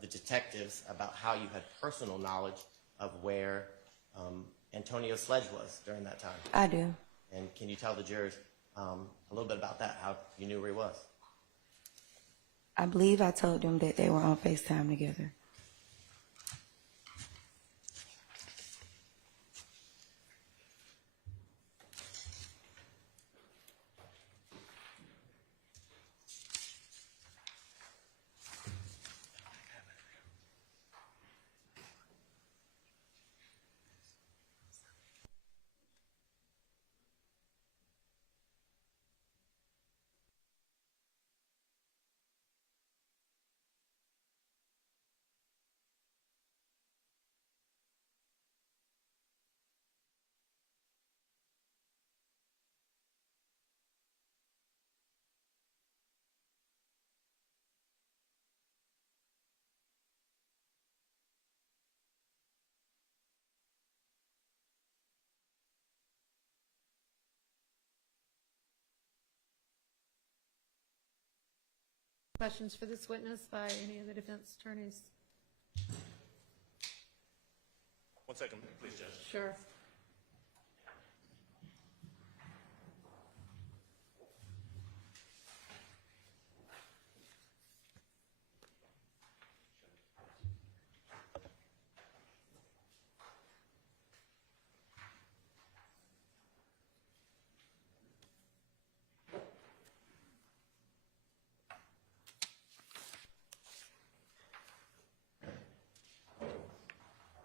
the detectives about how you had personal knowledge of where Antonio Sledge was during that time? I do. And can you tell the jurors a little bit about that, how you knew where he was? I believe I told them that they were on FaceTime together. Questions for this witness by any of the defense attorneys? 1 second, please, Judge. Sure.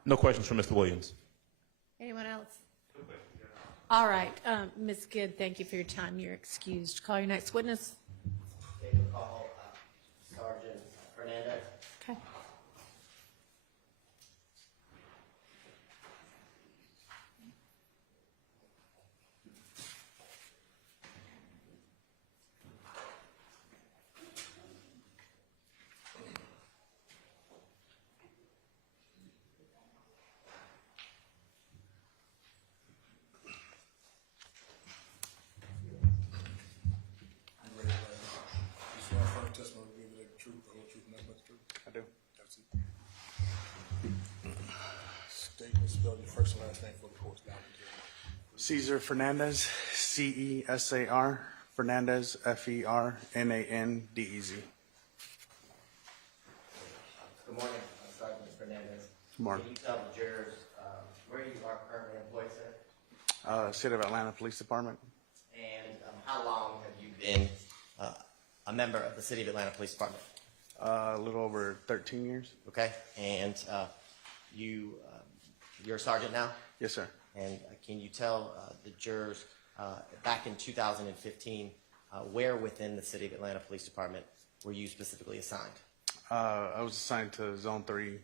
No questions from Mr. Williams. Anyone else? All right, Ms. Good, thank you for your time. You're excused. Call your next witness. Okay, we'll call Sergeant Fernandez. Okay. I do. State and spell your first and last name for the court's document. Cesar Fernandez, C-E-S-A-R, Fernandez, F-E-R-N-A-N-D-E-Z. Good morning, Sergeant Fernandez. Good morning. Can you tell the jurors where you are currently employed, sir? City of Atlanta Police Department. And how long have you been a member of the City of Atlanta Police Department? A little over 13 years. Okay, and you're a sergeant now? Yes, sir. And can you tell the jurors back in 2015 where within the City of Atlanta Police Department were you specifically assigned? I was assigned to Zone 3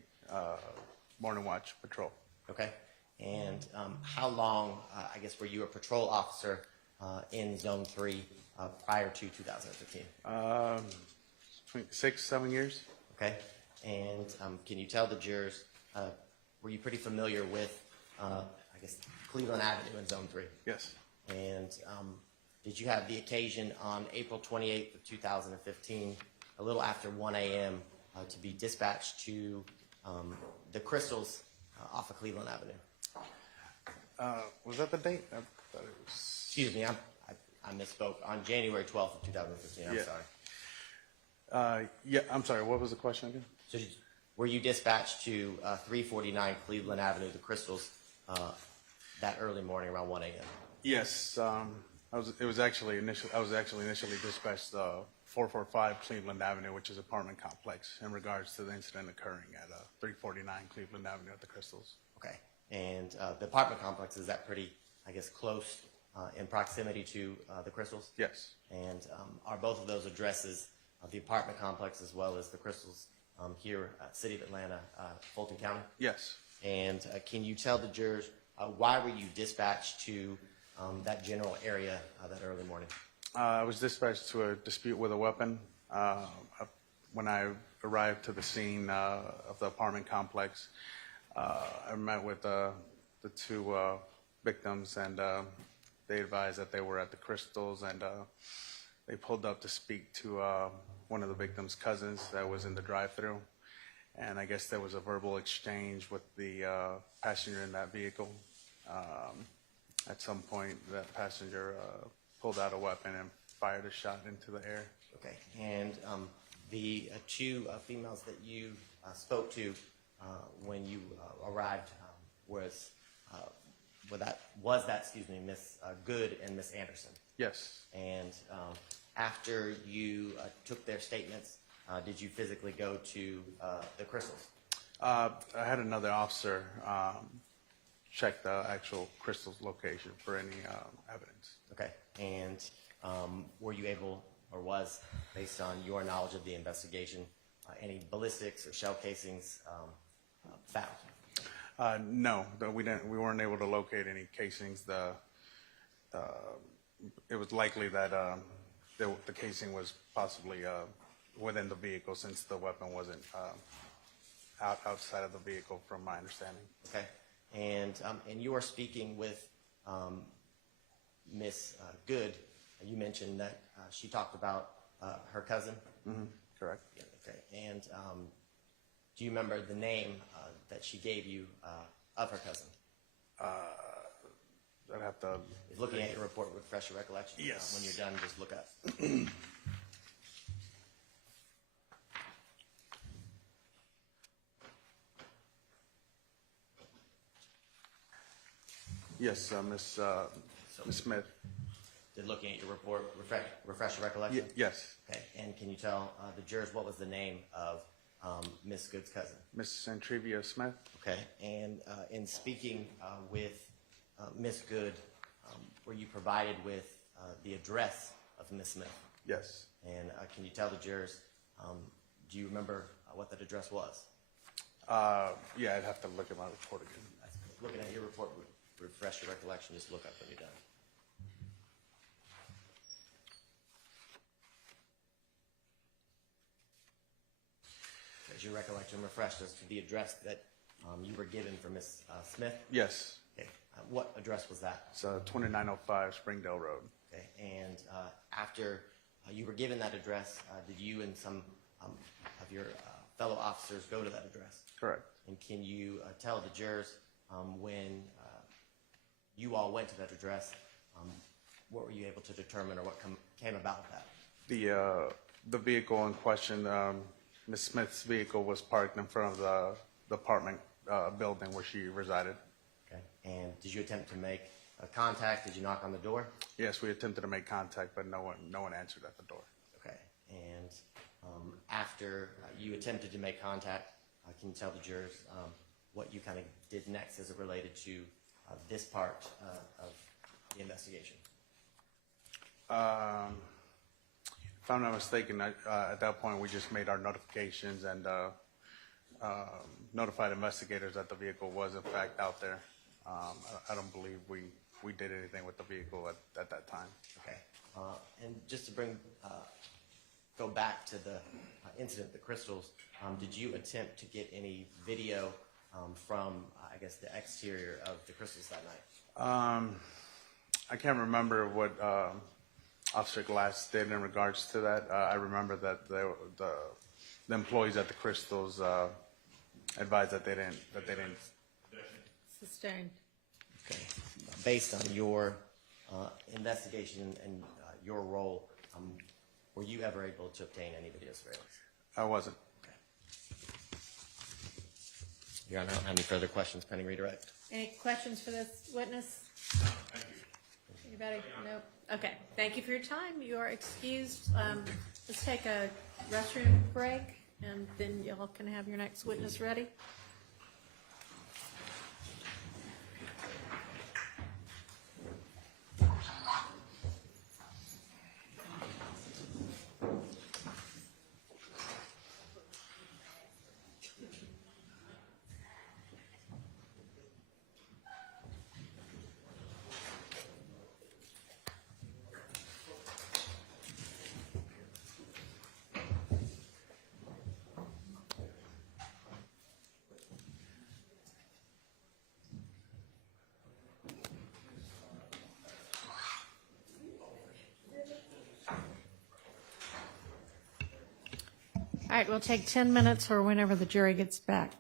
Morning Watch Patrol. Okay, and how long, I guess, were you a patrol officer in Zone 3 prior to 2015? 6, 7 years. Okay, and can you tell the jurors, were you pretty familiar with, I guess, Cleveland Avenue in Zone 3? Yes. And did you have the occasion on April 28th of 2015, a little after 1 a.m., to be dispatched to the Crystals off of Cleveland Avenue? Was that the date? I thought it was... Excuse me, I misspoke. On January 12th of 2015, I'm Yeah. sorry. Yeah, I'm sorry, what was the question again? So were you dispatched to 349 Cleveland Avenue, the Crystals, that early morning around 1 a.m.? Yes, I was actually initially dispatched 445 Cleveland Avenue, which is an apartment complex, in regards to the incident occurring at 349 Cleveland Avenue at the Crystals. Okay, and the apartment complex, is that pretty, I guess, close in proximity to the Crystals? Yes. And are both of those addresses, the apartment complex as well as the Crystals, here at City of Atlanta, Fulton County? Yes. And can you tell the jurors why were you dispatched to that general area that early morning? I was dispatched to a dispute with a weapon. When I arrived to the scene of the apartment complex, I met with the two victims, and they advised that they were at the Crystals, and they pulled up to speak to one of the victim's cousins that was in the drive-thru. And I guess there was a verbal exchange with the passenger in that vehicle. At some point, that passenger pulled out a weapon and fired a shot into the air. Okay, and the two females that you spoke to when you arrived was that Miss Good and Miss Anderson? Yes. And after you took their statements, did you physically go to the Crystals? I had another officer check the actual Crystals location for any evidence. Okay, and were you able, or was, based on your knowledge of the investigation, any ballistics or shell casings found? No, we didn't. We weren't able to locate any casings. It was likely that the casing was possibly within the vehicle, since the weapon wasn't outside of the vehicle, from my understanding. Okay, and you were speaking with Miss Good. You mentioned that she talked about her cousin. Mm-hmm. Correct. Yeah, okay. And do you remember the name that she gave you of her cousin? I'd have to. Looking at your report would refresh your recollection. Yes. When you're done, just look up. Yes, Miss Smith. Did looking at your report refresh your recollection? Yes, Okay. And can you tell the jurors what was the name of Miss Good's cousin? Miss Santrivia Smith. Okay. And in speaking with Miss Good, were you provided with the address of Miss Smith? Yes. And can you tell the jurors, do you remember what that address was? Yeah, I'd have to look at my report again. Looking at your report would refresh your recollection. Just look up when you're done. Is your recollection refreshed as to the address that you were given for Miss Smith? Yes, Okay. What address was that? it's 2905 Springdale Road. Okay. And after you were given that address, did you and some of your fellow officers go to that address? Correct. And can you tell the jurors when you all went to that address, what were you able to determine or what came about with that? The vehicle in question, Miss Smith's vehicle was parked in front of the apartment building where she resided. Okay. And did you attempt to make contact? Did you knock on the door? Yes, we attempted to make contact, but no one answered at the door. Okay. And after you attempted to make contact, can you tell the jurors what you kind of did next as it related to this part of the investigation? If I'm not mistaken, at that point we just made our notifications and notified investigators that the vehicle was in fact out there. I don't believe we did anything with the vehicle at that time. Okay. And just to go back to the incident, the crystals, did you attempt to get any video from, I guess, the exterior of the crystals that night? I can't remember what Officer Glass did in regards to that. I remember that the employees at the Crystals advised that they didn't. Sustained. Okay. Based on your investigation and your role, were you ever able to obtain any video surveillance? I wasn't. Your Honor, I don't have any further questions pending redirect. Any questions for this witness? Anybody? Nope. Okay. Thank you for your time. You are excused. Let's take a restroom break, and then y'all can have your next witness ready. All right, we'll take 10 minutes or whenever the jury gets back.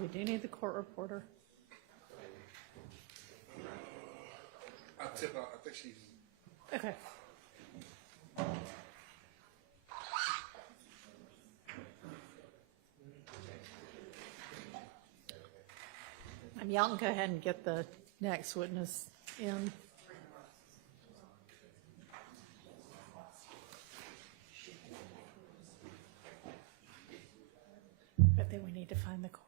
We do need the court reporter. I think she's. Okay. Y'all can go ahead and get the next witness in. But then we need to find the court.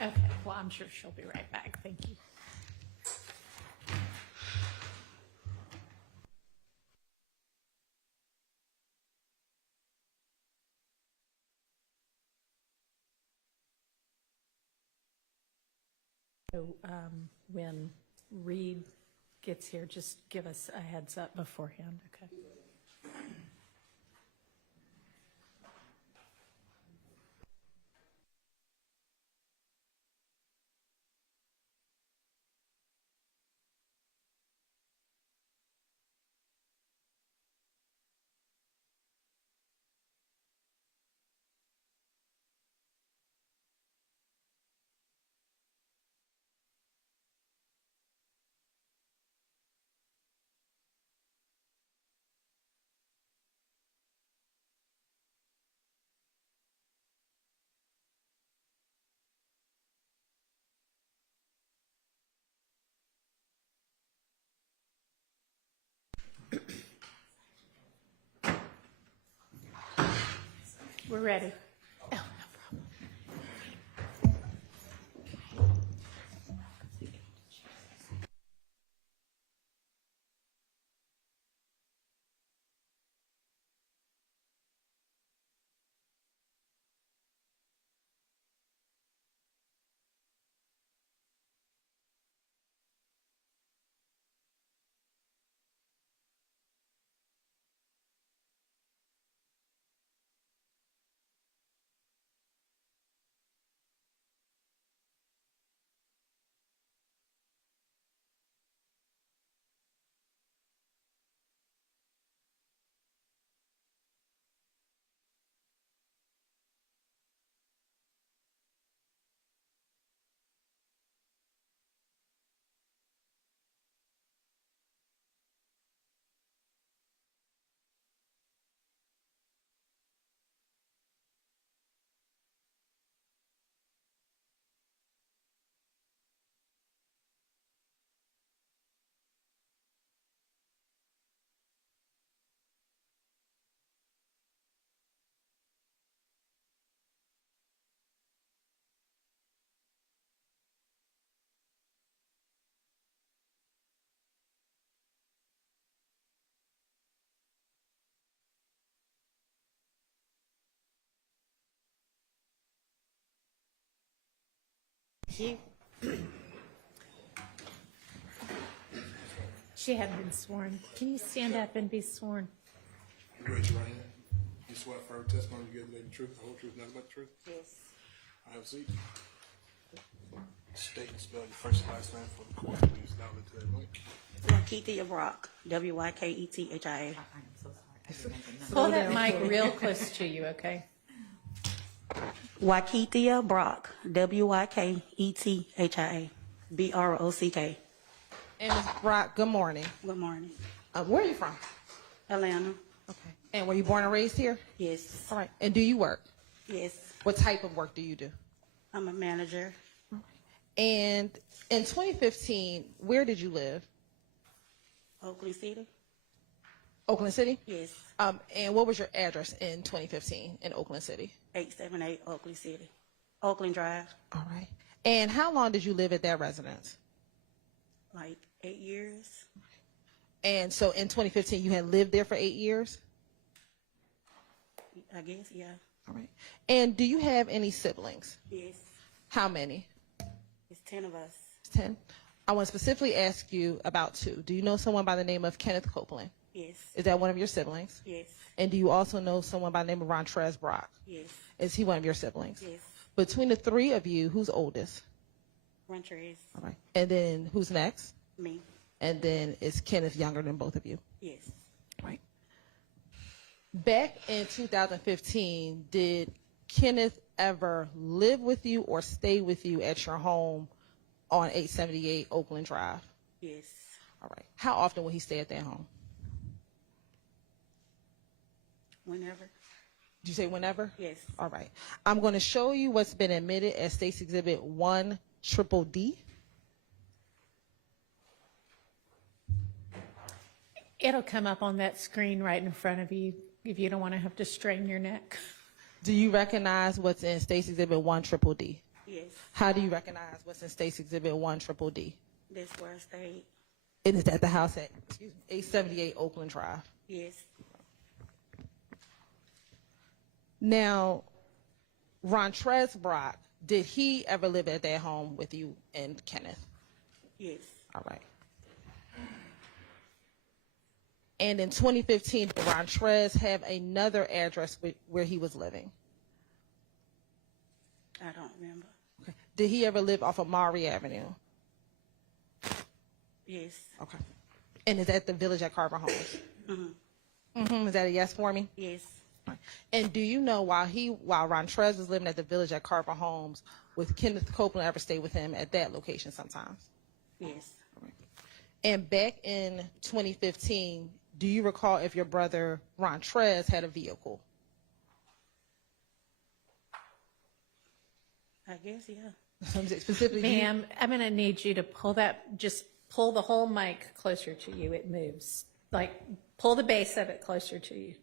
Okay, well, I'm sure she'll be right back. Thank you. So when Reed gets here, just give us a heads up beforehand, okay? We're ready. Oh, no problem. She hadn't been sworn. Can you stand up and be sworn? You raise your right hand. You swear firm testimony you give today the truth, the whole truth, nothing but the truth? Yes. I have a seat. State and spell your first and last name for the court. Please down into that mic. Wakethia Brock, W-Y-K-E-T-H-I-A. Pull that mic real close to you, okay? Wakethia Brock, W-Y-K-E-T-H-I-A. B-R-O-C-K. And Ms. Brock, good morning. Good morning. Where are you from? Atlanta. Okay. And were you born and raised here? Yes. All right. And do you work? Yes. What type of work do you do? I'm a manager. And in 2015, where did you live? Oakland City. Oakland City? Yes. And what was your address in 2015 in Oakland City? 878 Oakland City. Oakland Drive. All right. And how long did you live at that residence? Like 8 years. And so in 2015, you had lived there for 8 years? I guess, yeah. All right. And do you have any siblings? Yes. How many? It's 10 of us. 10. I want to specifically ask you about 2. Do you know someone by the name of Kenneth Copeland? Yes. Is that one of your siblings? Yes. And do you also know someone by the name of Rontrez Brock? Yes. Is he one of your siblings? Yes. Between the 3 of you, who's oldest? Rontrez. All right. And then who's next? Me. And then is Kenneth younger than both of you? Yes. Right. Back in 2015, did Kenneth ever live with you or stay with you at your home on 878 Oakland Drive? Yes. All right. How often would he stay at that home? Whenever. Did you say whenever? Yes. All right. I'm going to show you what's been admitted as State's Exhibit 1 Triple D. It'll come up on that screen right in front of you if you don't want to have to strain your neck. Do you recognize what's in State's Exhibit 1 Triple D? Yes. How do you recognize what's in State's Exhibit 1 Triple D? That's where I stayed. It is at the house at 878 Oakland Drive. Yes. Now, Rontrez Brock, did he ever live at that home with you and Kenneth? Yes. All right. And in 2015, did Rontrez have another address where he was living? I don't remember. Okay. Did he ever live off of Maury Avenue? Yes. Okay. And is that the Village at Carver Homes? Mm-hmm. Is that a yes for me? Yes. Right. And do you know while Rontrez was living at the Village at Carver Homes, would Kenneth Copeland ever stay with him at that location sometimes? Yes. Right. And back in 2015, do you recall if your brother Rontrez had a vehicle? I guess, yeah. Specifically, Ma'am, I'm going to need you to just pull the whole mic closer to you. It moves. Like, pull the base of it closer to you.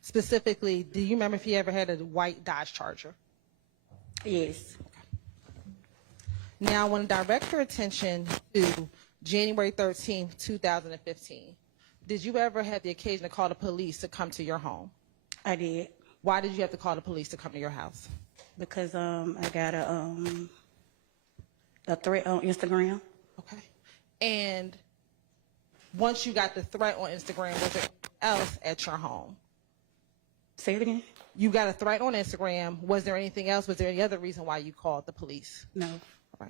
Specifically, do you remember if he ever had a white Dodge Charger? Yes. Now, I want to direct your attention to January 13, 2015. Did you ever have the occasion to call the police to come to your home? I did. Why did you have to call the police to come to your house? Because I got a threat on Instagram. Okay. And once you got the threat on Instagram, was there else at your home? Say it again? You got a threat on Instagram. Was there anything else? Was there any other reason why you called the police? No. All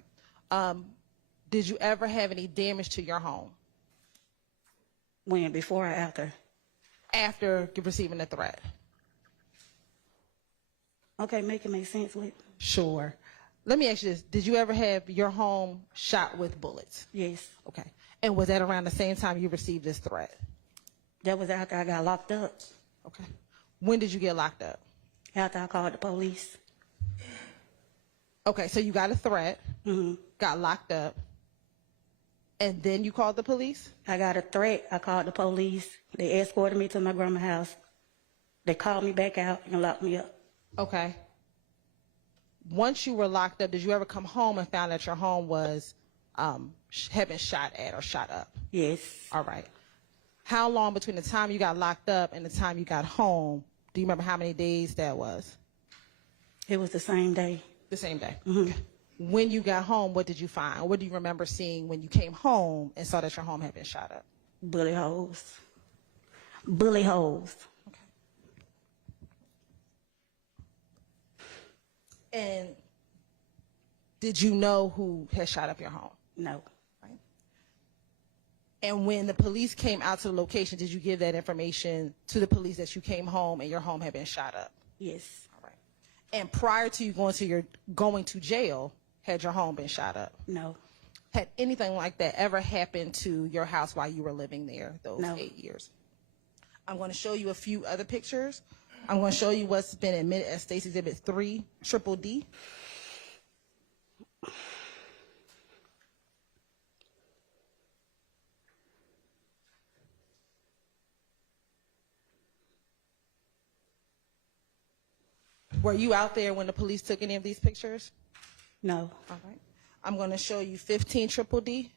right. Did you ever have any damage to your home? When? Before or after? After receiving the threat? Okay, make it make sense with. Sure. Let me ask you this. Did you ever have your home shot with bullets? Yes. Okay. And was that around the same time you received this threat? That was after I got locked up. Okay. When did you get locked up? After I called the police. Okay, so you got a threat, Mm-hmm. got locked up, and then you called the police? I got a threat. I called the police. They escorted me to my grandma's house. They called me back out and locked me up. Okay. Once you were locked up, did you ever come home and found that your home was had been shot at or shot up? Yes. All right. How long between the time you got locked up and the time you got home? Do you remember how many days that was? It was the same day. The same day. Mm-hmm. Okay. When you got home, what did you find? What do you remember seeing when you came home and saw that your home had been shot up? Bullet holes. Bullet holes. And did you know who had shot up your home? No. Right. And when the police came out to the location, did you give that information to the police that you came home and your home had been shot up? Yes. All right. And prior to you going to jail, had your home been shot up? No. Had anything like that ever happened to your house while you were living there those No. 8 years? I'm going to show you a few other pictures. I'm going to show you what's been admitted as State's Exhibit 3 Triple D. Were you out there when the police took any of these pictures? No. All right. I'm going to show you 15 Triple D.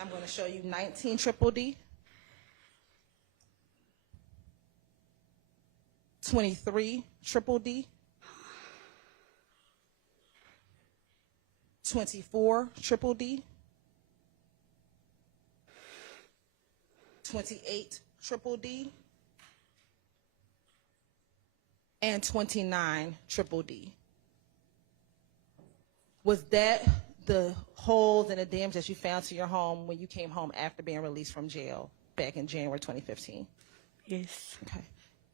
I'm going to show you 19 Triple D. 23 Triple D. 24 Triple D. 28 Triple D. And 29 Triple D. Was that the holes and the damage that you found to your home when you came home after being released from jail back in January 2015? Yes. Okay.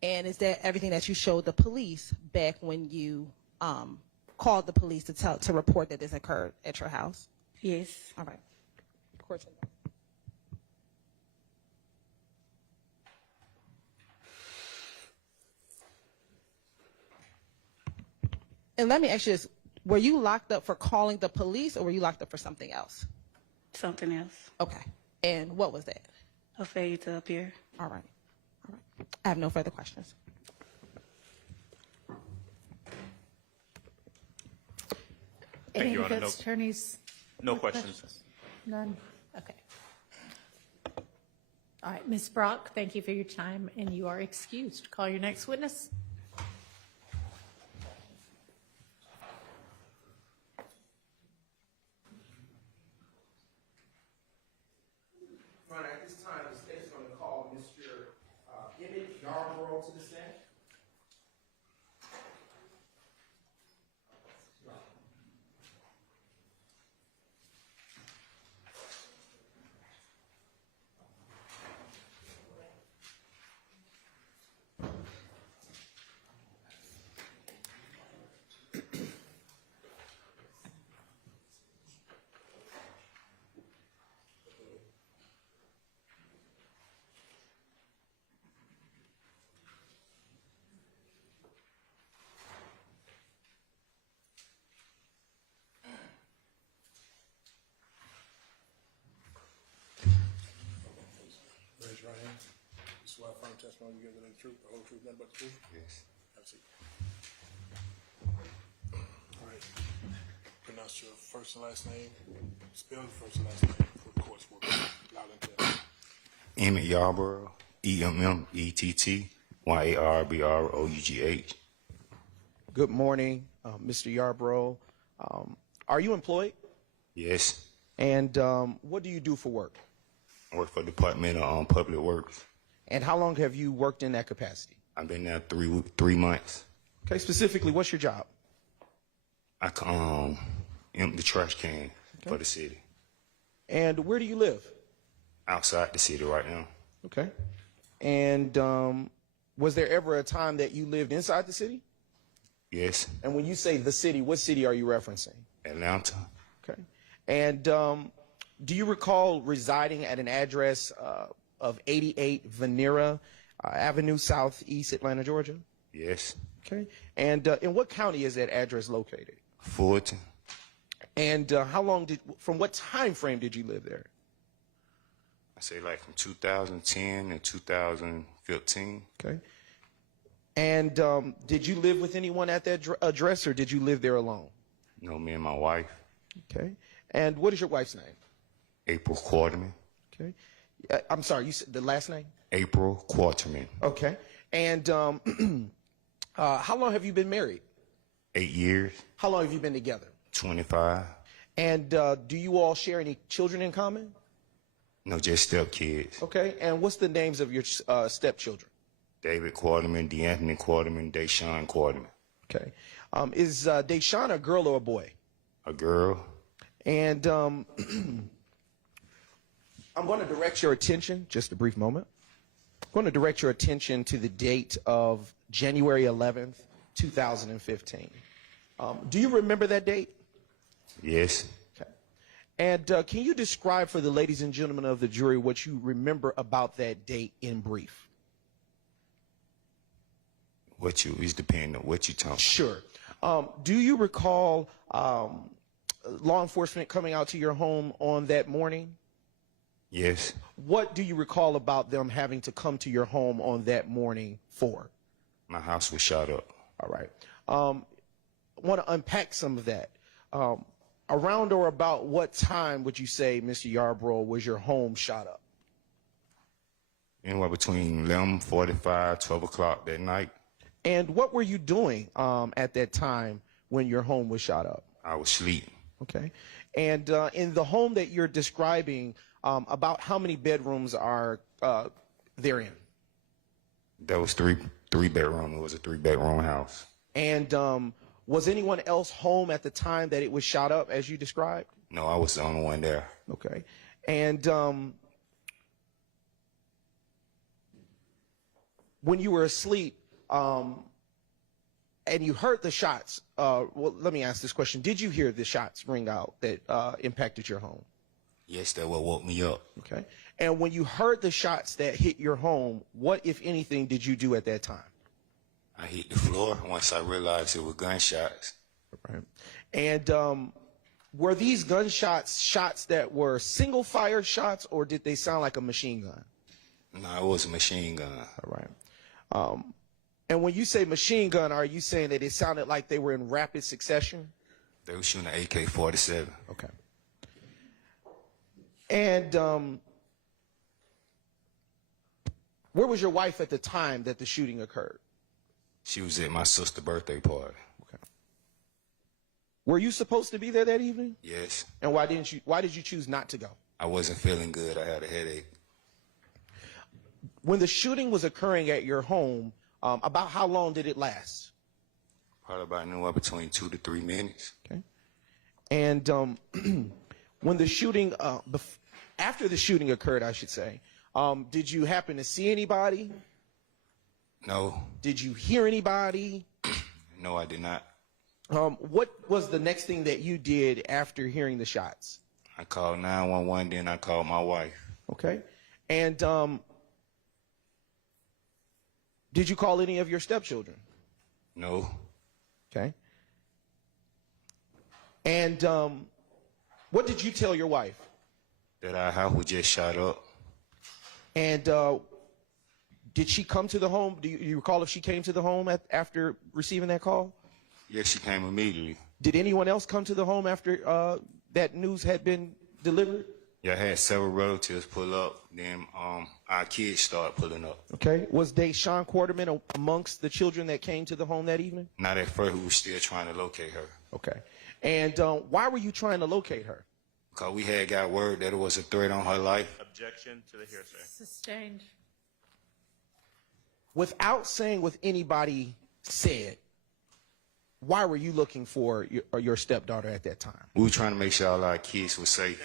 And is that everything that you showed the police back when you called the police to report that this occurred at your house? Yes. All right. Court's in. And let me ask you this. Were you locked up for calling the police, or were you locked up for something else? Something else. Okay. And what was that? A failure to appear. All right. All right. I have no further questions. Thank Any you, Your Honor. defense attorneys? No with questions. None? Okay. All right, Ms. Brock, thank you for your time, and you are excused. Call your next witness. At this time, the state is going to call Mr. Yarro to the stand. Raise your right hand. You swear firm testimony you give the truth, the whole truth, nothing but the truth? Yes. Have a seat. All right. Pronounce your first and last name. Spell your first and last name for the court's work. Loud and clear. Emmett Yarborough, EMMETTYARBROUGH. Good morning, Mr. Yarborough. Are you employed? Yes. And what do you do for work? I work for the Department of Public Works. And how long have you worked in that capacity? I've been there 3 months. Okay, specifically, what's your job? I empty the trash can for the city. And where do you live? Outside the city right now. Okay. And was there ever a time that you lived inside the city? Yes. And when you say the city, what city are you referencing? Atlanta. Okay. And do you recall residing at an address of 88 Venera Avenue, Southeast Atlanta, Georgia? Yes. Okay. And in what county is that address located? Fulton. And from what time frame did you live there? I say like from 2010 to 2015. Okay. And did you live with anyone at that address, or did you live there alone? No, me and my wife. Okay. And what is your wife's name? April Quarterman. Okay. I'm sorry, you said the last name? April Quarterman. Okay. And how long have you been married? 8 years. How long have you been together? 25. And do you all share any children in common? No, just stepkids. Okay. And what's the names of your stepchildren? David Quarterman, DeAnthony Quarterman, Deshaun Quarterman. Okay. Is Deshaun a girl or a boy? A girl. And I'm going to direct your attention, just a brief moment. I'm going to direct your attention to the date of January 11th, 2015. Do you remember that date? Yes. Okay. And can you describe for the ladies and gentlemen of the jury what you remember about that date in brief? It's depending on what you talking. Sure. Do you recall law enforcement coming out to your home on that morning? Yes. What do you recall about them having to come to your home on that morning for? My house was shot up. All right. I want to unpack some of that. Around or about what time would you say, Mr. Yarborough, was your home shot up? Anywhere between 11:45, 12 o'clock that night. And what were you doing at that time when your home was shot up? I was sleeping. Okay. And in the home that you're describing, about how many bedrooms are therein? That was three bedroom. It was a 3-bedroom house. And was anyone else home at the time that it was shot up, as you described? No, I was the only one there. Okay. And when you were asleep and you heard the shots, well, let me ask this question. Did you hear the shots ring out that impacted your home? Yes, that what woke me up. Okay. And when you heard the shots that hit your home, what, if anything, did you do at that time? I hit the floor once I realized it was gunshots. Right. And were these gunshots shots that were single fire shots, or did they sound like a machine gun? No, it was a machine gun. All right. And when you say machine gun, are you saying that it sounded like they were in rapid succession? They were shooting an AK-47. Okay. And where was your wife at the time that the shooting occurred? She was at my sister's birthday party. Okay. Were you supposed to be there that evening? Yes. And why did you choose not to go? I wasn't feeling good. I had a headache. When the shooting was occurring at your home, about how long did it last? Probably about anywhere between 2 to 3 minutes. Okay. And when the shooting, after the shooting occurred, I should say, did you happen to see anybody? No. Did you hear anybody? No, I did not. What was the next thing that you did after hearing the shots? I called 911, then I called my wife. Okay. And did you call any of your stepchildren? No. Okay. And what did you tell your wife? That our house was just shot up. And did she come to the home? Do you recall if she came to the home after receiving that call? Yes, she came immediately. Did anyone else come to the home after that news had been delivered? Yeah, I had several relatives pull up. Then our kids started pulling up. Okay. Was Deshaun Quarterman amongst the children that came to the home that evening? Not at first. We were still trying to locate her. Okay. And why were you trying to locate her? Because we had got word that it was a threat on her life. Objection to the hearsay. Sustained. Without saying what anybody said, why were you looking for your stepdaughter at that time? We were trying to make sure all our kids were safe.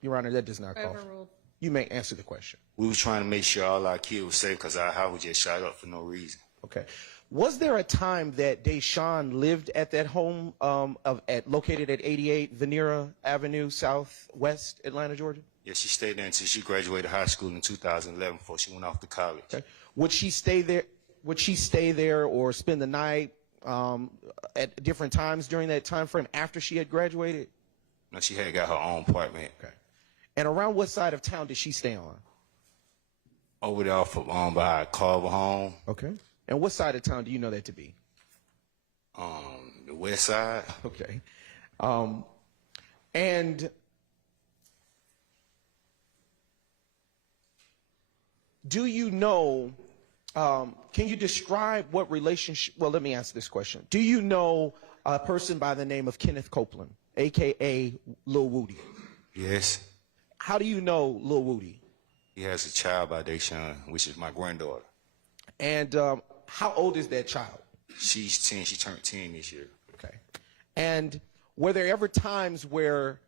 Your Honor, that does not call. Overruled. You may answer the question. We were trying to make sure all our kids were safe because our house was just shot up for no reason. Okay. Was there a time that Deshaun lived at that home located at 88 Venera Avenue, Southwest Atlanta, Georgia? Yeah, she stayed there until she graduated high school in 2011 before she went off to college. Okay. Would she stay there? Would she stay there or spend the night at different times during that time frame after she had graduated? No, she had got her own apartment. Okay. And around what side of town did she stay on? Over there off of, by Carver home. Okay. And what side of town do you know that to be? The west side. Okay. And do you know, can you describe what relationship, well, let me ask this question. Do you know a person by the name of Kenneth Copeland, a.k.a. Lil Woody? Yes. How do you know Lil Woody? He has a child by Deshaun, which is my granddaughter. And how old is that child? She's 10. She turned 10 this year. Okay. And were there ever times where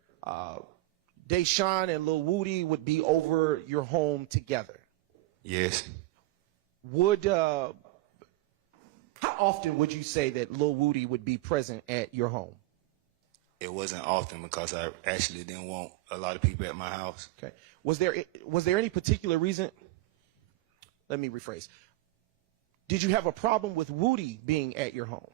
Deshaun and Lil Woody would be over your home together? Yes. How often would you say that Lil Woody would be present at your home? It wasn't often because I actually didn't want a lot of people at my house. Okay. Was there any particular reason? Let me rephrase. Did you have a problem with Woody being at your home?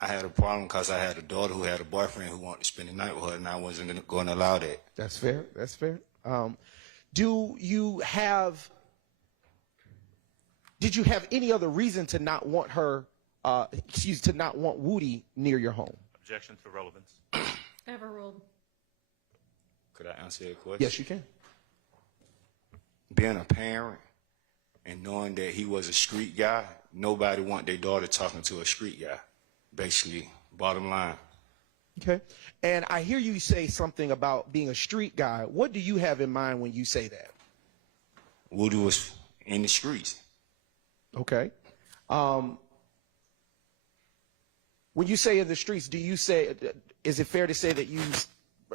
I had a problem because I had a daughter who had a boyfriend who wanted to spend the night with her, and I wasn't going to allow that. That's fair. That's fair. Did you have any other reason to not want to not want Woody near your home? Objection to relevance. Overruled. Could I answer your question? Yes, you can. Being a parent and knowing that he was a street guy, nobody want their daughter talking to a street guy, basically, bottom line. Okay. And I hear you say something about being a street guy. What do you have in mind when you say that? Woody was in the streets. Okay. When you say in the streets, do you say is it fair to say that you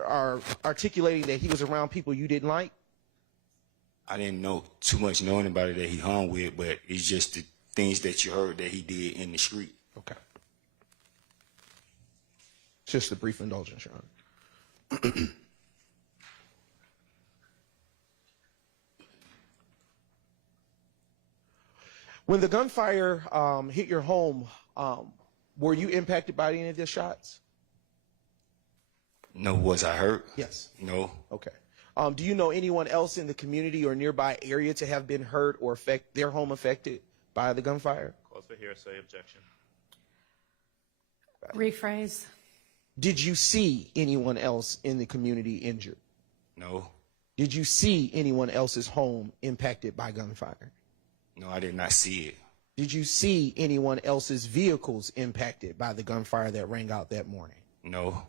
are articulating that he was around people you didn't like? I didn't know too much knowing about it that he hung with, but it's just the things that you heard that he did in the street. Okay. Just a brief indulgence, Your Honor. When the gunfire hit your home, were you impacted by any of the shots? No, was I hurt? Yes. No. Okay. Do you know anyone else in the community or nearby area to have been hurt or their home affected by the gunfire? Cause for hearsay, objection. Rephrase. Did you see anyone else in the community injured? No. Did you see anyone else's home impacted by gunfire? No, I did not see it. Did you see anyone else's vehicles impacted by the gunfire that rang out that morning? No.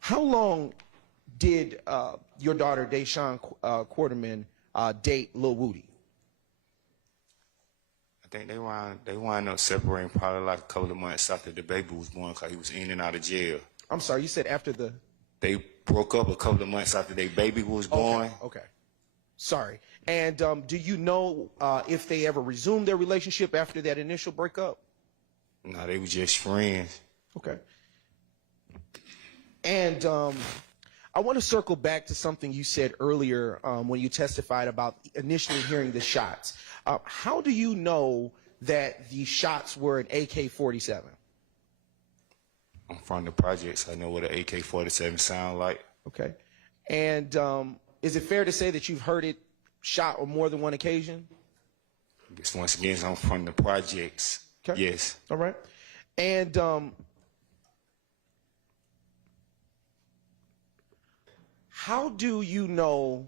How long did your daughter, Deshawn Quarterman, date Lil Woody? I think they wound up separating probably like a couple of months after the baby was born because he was in and out of jail. I'm sorry, you said after the... They broke up a couple of months after their baby was born. Okay. Sorry. And do you know if they ever resumed their relationship after that initial breakup? No, they were just friends. Okay. And I want to circle back to something you said earlier when you testified about initially hearing the shots. How do you know that the shots were an AK-47? I'm from the projects. I know what an AK-47 sound like. Okay. And is it fair to say that you've heard it shot on more than one occasion? Just once again, I'm from the projects. Okay. Yes. All right. And how do you know,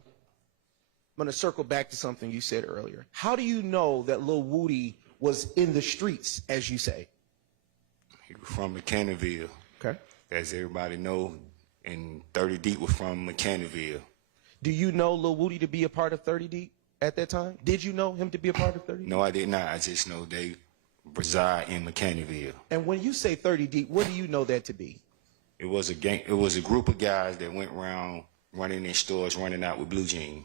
I'm going to circle back to something you said earlier. How do you know that Lil Woody was in the streets, as you say? He was from McKinneyville. Okay. As everybody know, and 30 Deep was from McKinneyville. Do you know Lil Woody to be a part of 30 Deep at that time? Did you know him to be a part of 30 Deep? No, I did not. I just know they reside in McKinneyville. And when you say 30 Deep, what do you know that to be? It was a gang. It was a group of guys that went around running in stores, running out with blue jeans.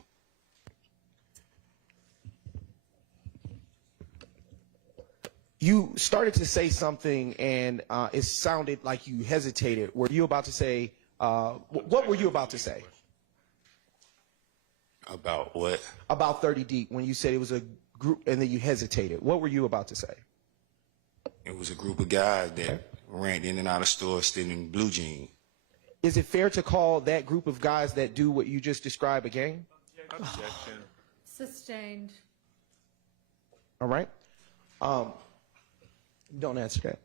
You started to say something, and it sounded like you hesitated. Were you about to say, what were you about to say? About what? About 30 Deep, when you said it was a group, and then you hesitated. What were you about to say? It was a group of guys that ran in and out of stores stealing blue jeans. Is it fair to call that group of guys that do what you just described a gang? Objection. Sustained. All right. Don't answer that,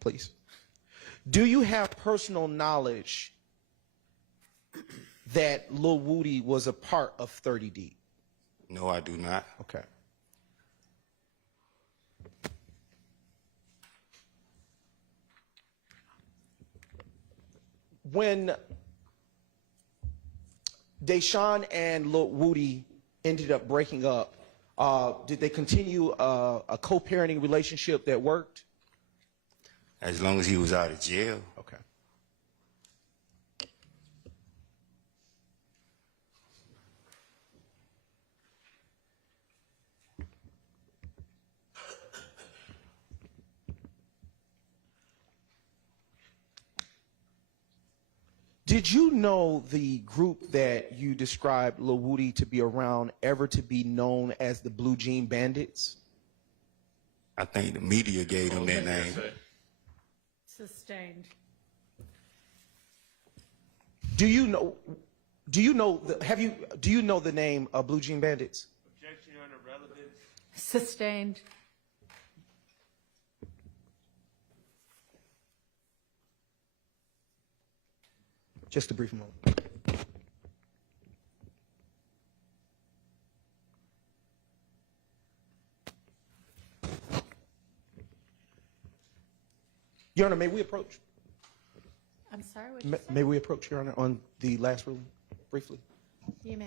please. Do you have personal knowledge that Lil Woody was a part of 30 Deep? No, I do not. Okay. When Deshawn and Lil Woody ended up breaking up, did they continue a co-parenting relationship that worked? As long as he was out of jail. Okay. Did you know the group that you described Lil Woody to be around ever to be known as the Blue Jean Bandits? I think the media gave him that name. Sustained. Do you know the name of Blue Jean Bandits? Objection, Your Honor, relevant. Sustained. Just a brief moment. Your Honor, may we approach? I'm sorry, what did you say? May we approach, Your Honor, on the last ruling, briefly? You may.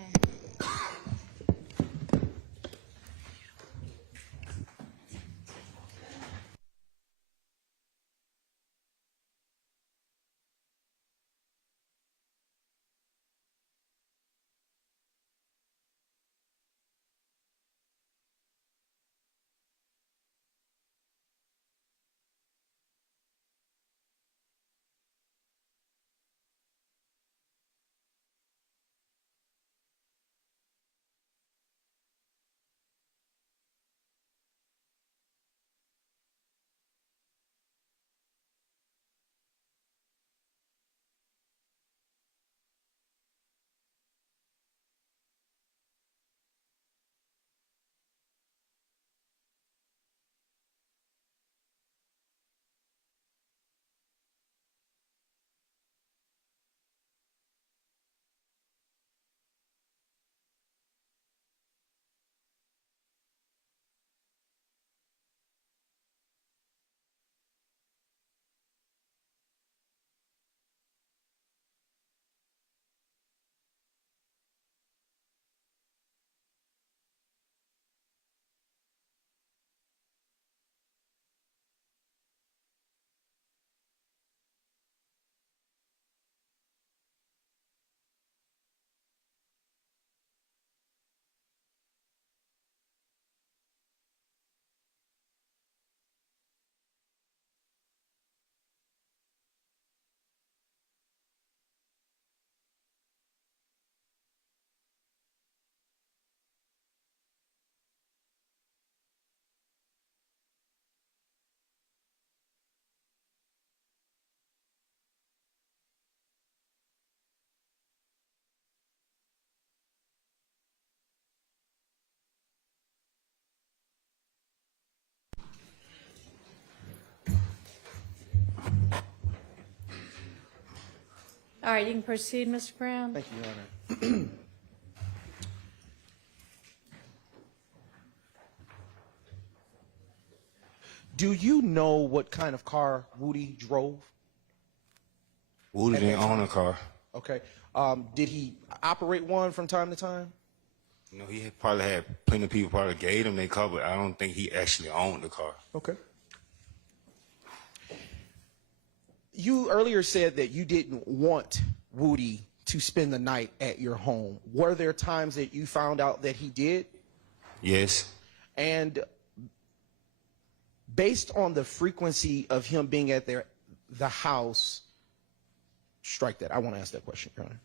All right, you can proceed, Mr. Brown. Thank you, Your Honor. Do you know what kind of car Woody drove? Woody didn't own a car. Okay. Did he operate one from time to time? You know, he probably had plenty of people probably gave him their car, but I don't think he actually owned the car. Okay. You earlier said that you didn't want Woody to spend the night at your home. Were there times that you found out that he did? Yes. And based on the frequency of him being at the house, strike that. I want to ask that question, Your Honor.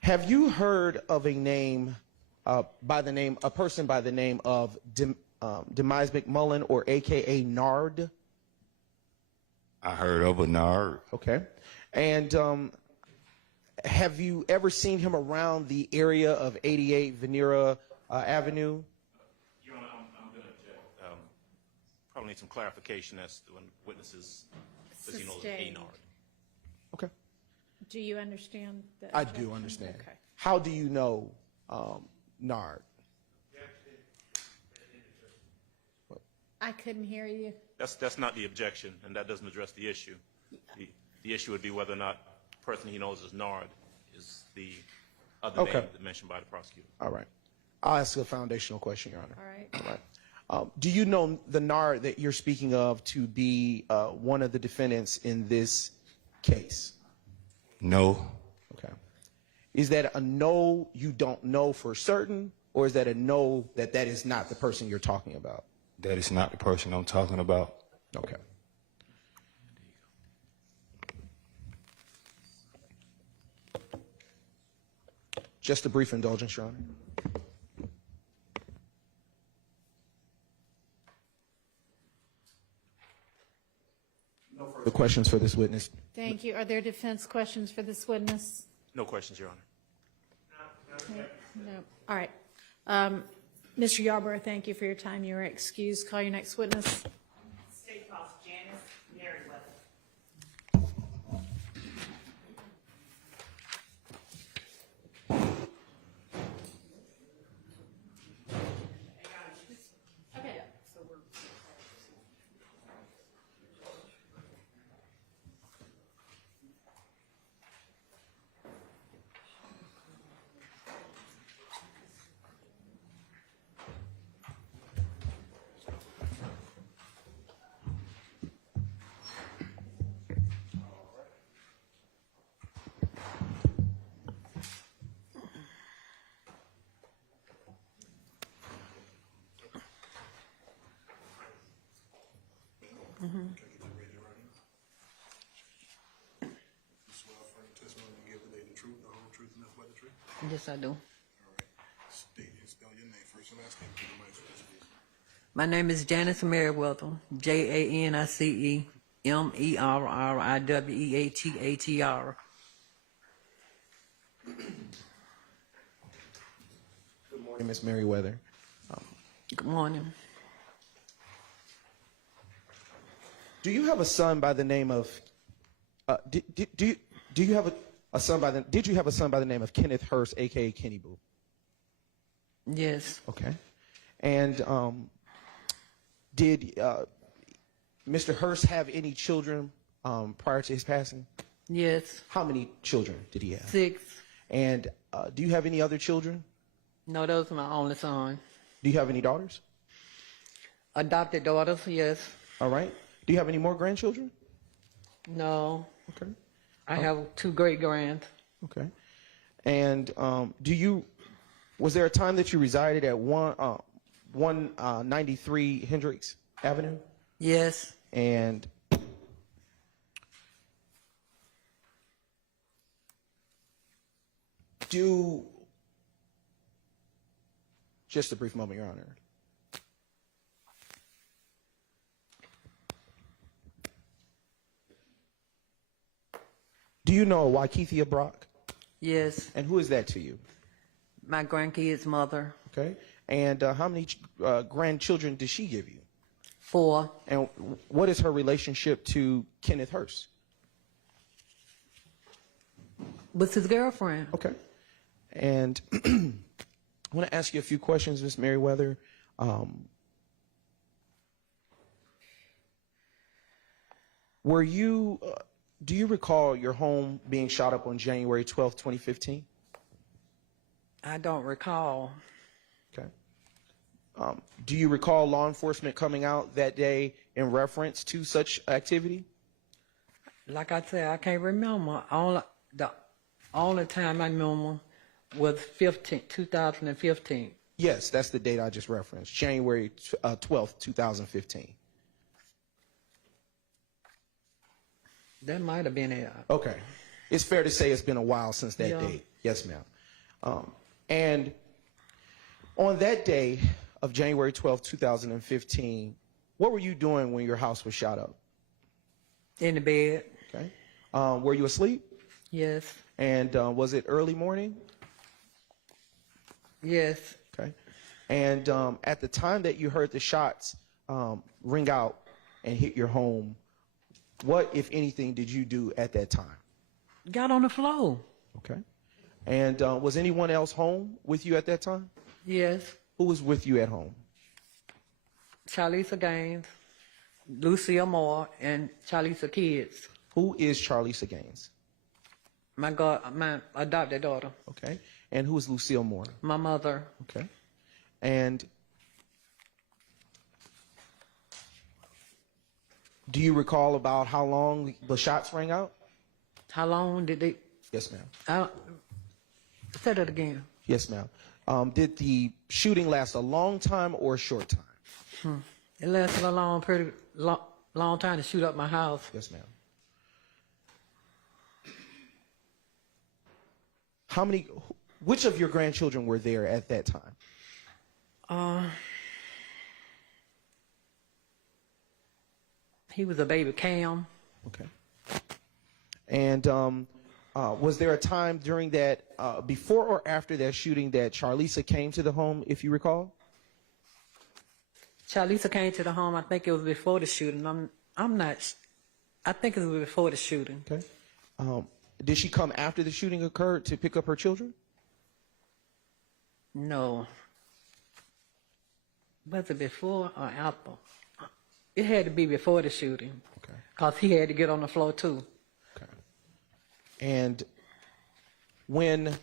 Have you heard of a person by the name of Demise McMullen, or AKA Nard? I heard of a Nard. Okay. And have you ever seen him around the area of 88 Venera Avenue? Your Honor, I'm going to object. Probably need some clarification as to when witnesses, as you know, Sustained. Anard. Okay. Do you understand the I objection? do understand. Okay. How do you know Nard? I couldn't hear you. That's not the objection, and that doesn't address the issue. The issue would be whether or not the person he knows as Nard is the other name mentioned by the prosecutor. All right. I'll ask a foundational question, Your Honor. All right. All right. Do you know the Nard that you're speaking of to be one of the defendants in this case? No. Okay. Is that a no, you don't know for certain, or is that a no, that is not the person you're talking about? That is not the person I'm talking about. Okay. Just a brief indulgence, Your Honor. No further questions for this witness. Thank you. Are there defense questions for this witness? No questions, Your Honor. No. All right. Mr. Yarborough, thank you for your time. You are excused. Call your next witness. State Cross Janice Maryweather. Okay. Yes, I do. State and spell your name, first and last name, for the mic, please. My name is Janice Maryweather, JANICE MERRIWEATHER. Good morning, Ms. Maryweather. Good morning. Do you have a son by the name of? Do you have a son by the? Did you have a son by the name of Kenneth Hurst, aka Kenny Boo? Yes. Okay. And did Mr. Hurst have any children prior to his passing? Yes. How many children did he have? 6. And do you have any other children? No, those are my only son. Do you have any daughters? Adopted daughters, yes. All right. Do you have any more grandchildren? No. Okay. I have 2 great-grands. Okay. And was there a time that you resided at 193 Hendricks Avenue? Yes. And just a brief moment, Your Honor. Do you know Waikithia Brock? Yes. And who is that to you? My grandkid's mother. Okay. And how many grandchildren did she give you? 4. And what is her relationship to Kenneth Hurst? Was his girlfriend. Okay. And I want to ask you a few questions, Ms. Maryweather. Do you recall your home being shot up on January 12th, 2015? I don't recall. Okay. Do you recall law enforcement coming out that day in reference to such activity? Like I said, I can't remember. The only time I remember was 2015. Yes, that's the date I just referenced, January 12th, 2015. That might have been it. Okay. It's fair to say it's been a while since that date. Yes, ma'am. And on that day of January 12th, 2015, what were you doing when your house was shot up? In the bed. Okay. Were you asleep? Yes. And was it early morning? Yes. Okay. And at the time that you heard the shots ring out and hit your home, what, if anything, did you do at that time? Got on the floor. Okay. And was anyone else home with you at that time? Yes. Who was with you at home? Charlisa Gaines, Lucille Moore, and Charlisa kids. Who is Charlisa Gaines? My adopted daughter. Okay. And who is Lucille Moore? My mother. Okay. And do you recall about how long the shots rang out? How long did they? Yes, ma'am. Say that again. Yes, ma'am. Did the shooting last a long time or a short time? It lasted a pretty long time to shoot up my house. Yes, ma'am. Which of your grandchildren were there at that time? He was a baby Cam. Okay. And was there a time during that, before or after that shooting, that Charlisa came to the home, if you recall? Charlisa came to the home. I think it was before the shooting. I'm not. I think it was before the shooting. Okay. Did she come after the shooting occurred to pick up her children? No. Was it before or after? It had to be before the shooting. Okay. Because he had to get on the floor too. Okay. And when,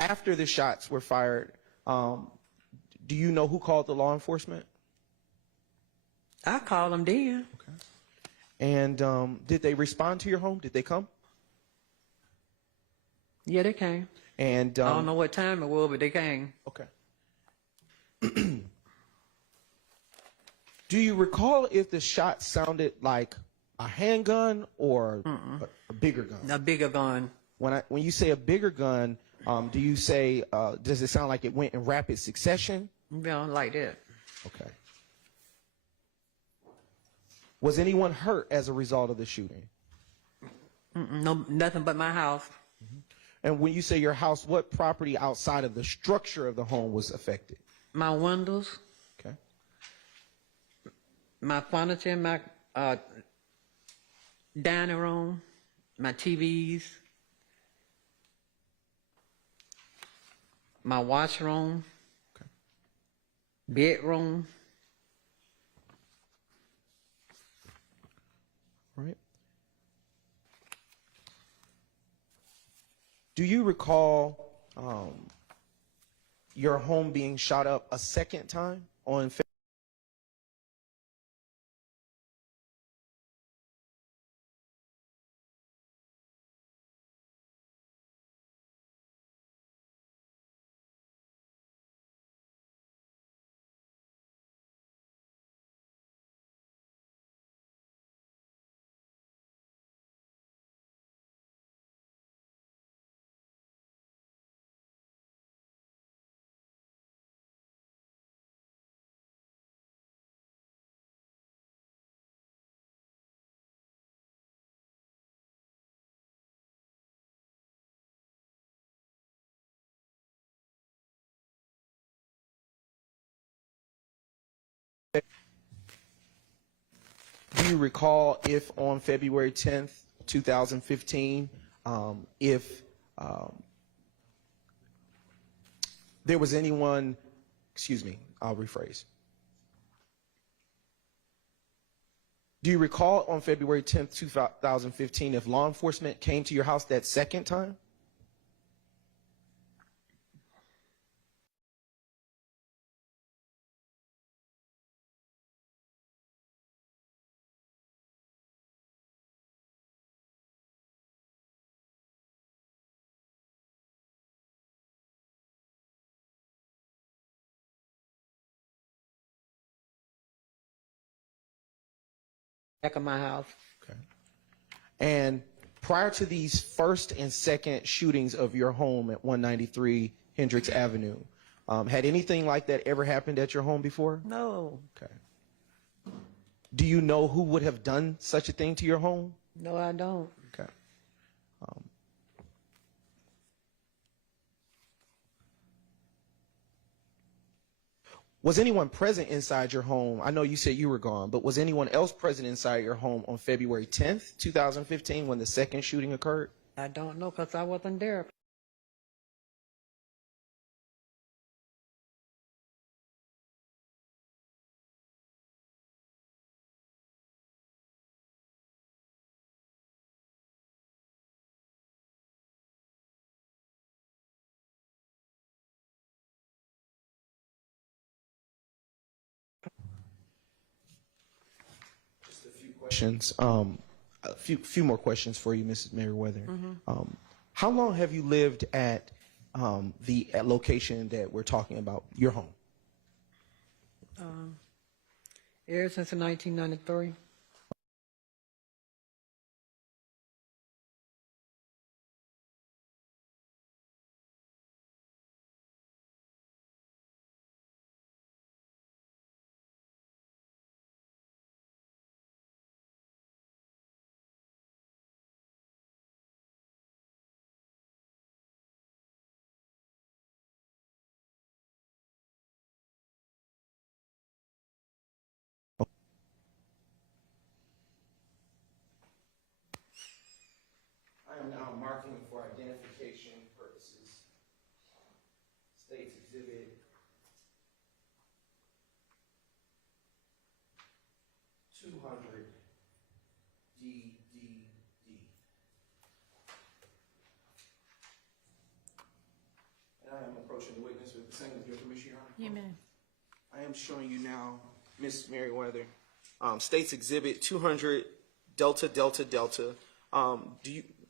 after the shots were fired, do you know who called the law enforcement? I called them then. Okay. And did they respond to your home? Did they come? Yeah, they came. And I don't know what time it was, but they came. Okay. Do you recall if the shot sounded like a handgun or a bigger gun? A bigger gun. When you say a bigger gun, do you say, does it sound like it went in rapid succession? Yeah, like that. Okay. Was anyone hurt as a result of the shooting? No, nothing but my house. And when you say your house, what property outside of the structure of the home was affected? My windows. Okay. My furniture, my dining room, my TVs, my washroom, bedroom. Right. Do you recall your home being shot up a second time on Do you recall if on February 10th, 2015, if there was anyone, excuse me, I'll rephrase. Do you recall on February 10th, 2015, if law enforcement came to your house that second time? Back of my house. Okay. And prior to these first and second shootings of your home at 193 Hendricks Avenue, had anything like that ever happened at your home before? No. Okay. Do you know who would have done such a thing to your home? No, I don't. Okay. Was anyone present inside your home? I know you said you were gone, but was anyone else present inside your home on February 10th, 2015, when the second shooting occurred? I don't know because I wasn't there. Just a few questions. A few more questions for you, Mrs. Maryweather. How long have you lived at the location that we're talking about, your home? Ever since 1993. I am now marking for identification purposes. States Exhibit 200 DDD. And I am approaching the witness with the same with your permission, Your Honor. You may. I am showing you now, Ms. Maryweather, States Exhibit 200 Delta Delta Delta.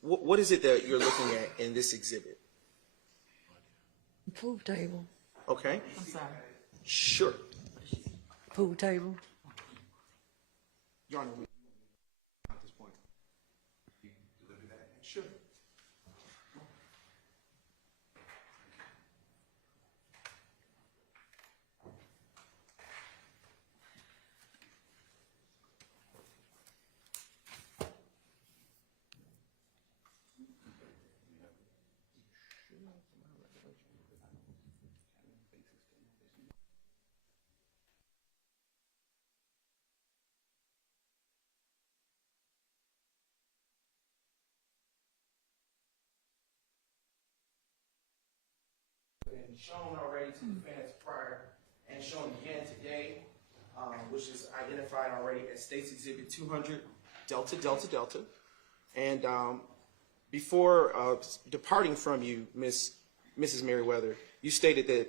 What is it that you're looking at in this exhibit? Pool table. Okay. I'm sorry. Sure. Pool table. Your Honor, at this point. You deliver that? Sure. Been shown already to defendants prior and shown again today, which is identified already as States Exhibit 200 Delta Delta Delta. And before departing from you, Mrs. Maryweather, you stated that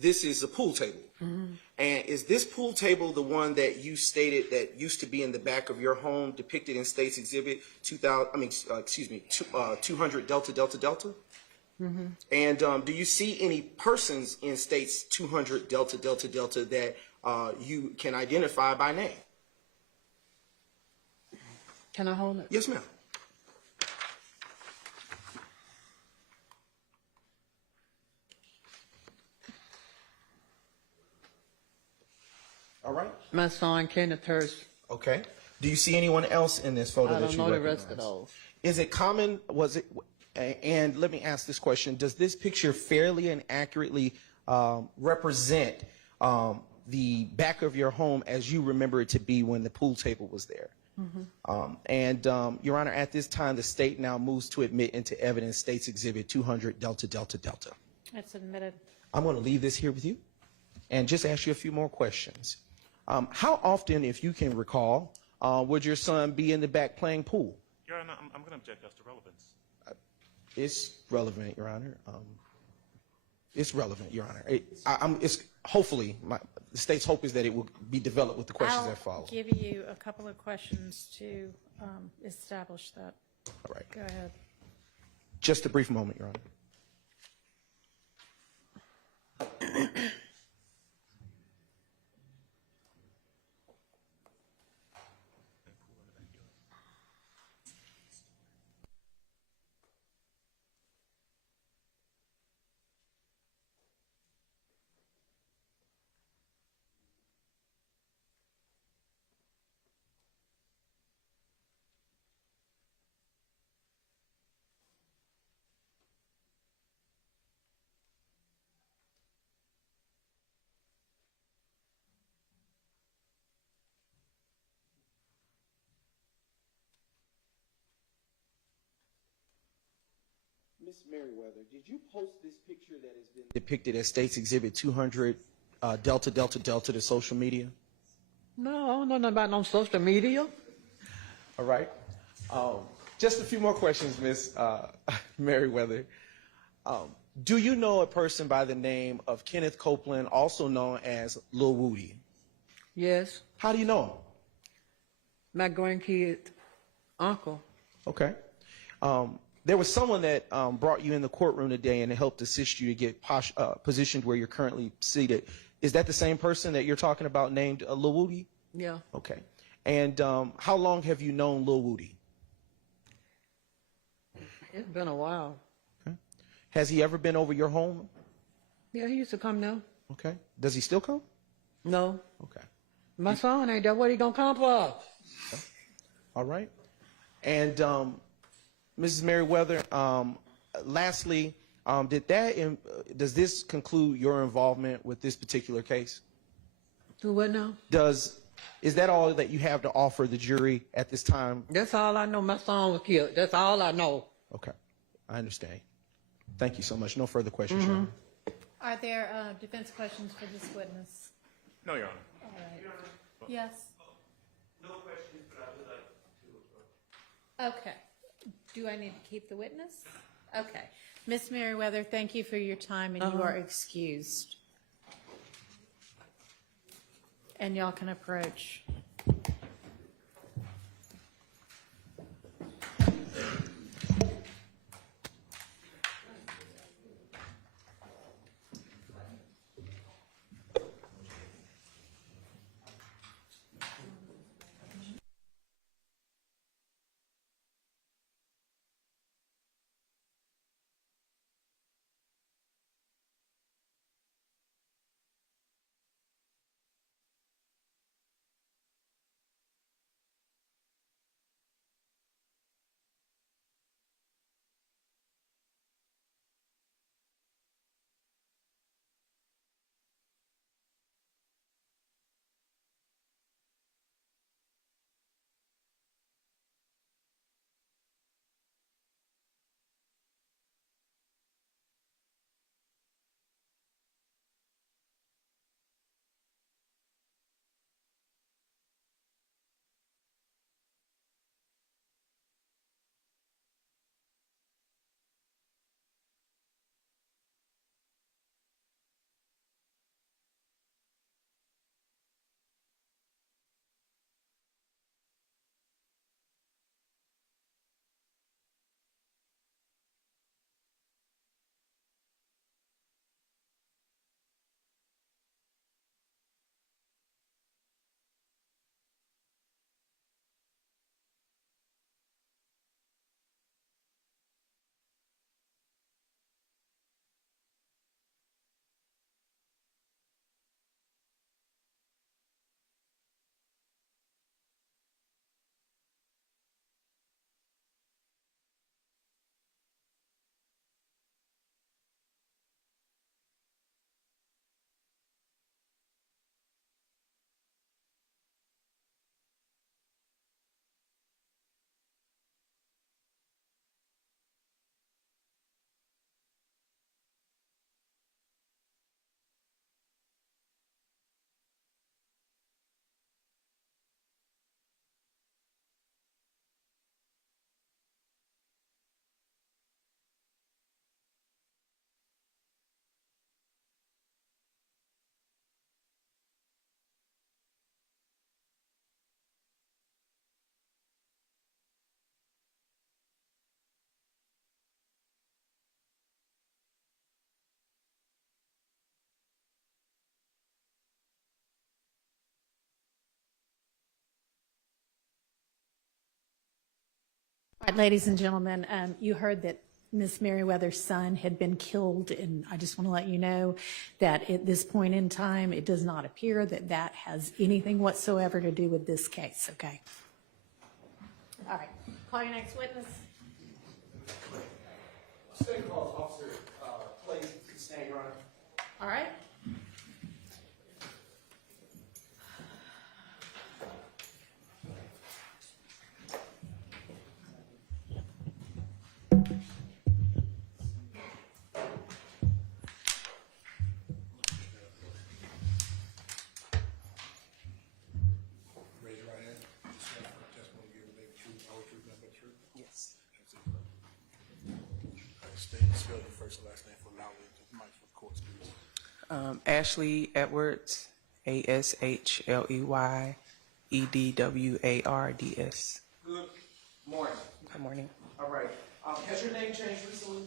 this is a pool table. And is this pool table the one that you stated that used to be in the back of your home, depicted in States Exhibit 200 Delta Delta Delta? And do you see any persons in States 200 Delta Delta Delta that you can identify by name? Can I hold it? Yes, ma'am. All right. My son, Kenneth Hurst. Okay. Do you see anyone else in this photo I that don't you know the recognize? rest of those. Is it common, and let me ask this question, does this picture fairly and accurately represent the back of your home as you remember it to be when the pool table was there. Your Honor, at this time, the state now moves to admit into evidence States Exhibit 200 Delta Delta Delta. It's admitted. I'm going to leave this here with you and just ask you a few more questions. How often, if you can recall, would your son be in the back playing pool? Your Honor, I'm going to object as to relevance. It's relevant, Your Honor. It's relevant, Your Honor. It's hopefully the state's hope is that it will be developed with the questions that follow. I'll give you a couple of questions to establish that. All right. Go ahead. Just a brief moment, Your Honor. Miss Maryweather, did you post this picture that has been depicted as States Exhibit 200 Delta Delta Delta to social media? No, I don't know nothing about no social media. All right. Just a few more questions, Miss Maryweather. Do you know a person by the name of Kenneth Copeland, also known as Lil Woody? Yes. How do you know him? My grandkid uncle. Okay. There was someone that brought you in the courtroom today and helped assist you to get positioned where you're currently seated. Is that the same person that you're talking about named Lil Woody? Yeah. Okay. And how long have you known Lil Woody? It's been a while. Okay. Has he ever been over your home? Yeah, he used to come now. Okay. Does he still come? No. Okay. My son ain't that. What he gonna come for? All right. And Mrs. Maryweather, lastly, does this conclude your involvement with this particular case? Do what now? Is that all that you have to offer the jury at this time? That's all I know. My son was killed. That's all I know. Okay. I understand. Thank you so much. No further questions, Your Honor. Are there defense questions for this witness? No, Your Honor. All right. Yes? No questions, but I would like to. Okay. Do I need to keep the witness? Okay. Ms. Maryweather, thank you for your time, and you are excused. And y'all can approach. All right, ladies and gentlemen, you heard that Miss Maryweather's son had been killed, and I just want to let you know that at this point in time, it does not appear that that has anything whatsoever to do with this case, okay? All right, call your next witness. State calls officer, please stand, Your Honor. All right. Raise your right hand. Swear affirm testimony you give the truth, the whole truth, nothing but the truth. Yes. That's it. All right, state and spell your first and last name for loudly to the mic for the court, please. Ashley Edwards, ASHLEY EDWARDS. Good morning. Good morning. All right. Has your name changed recently?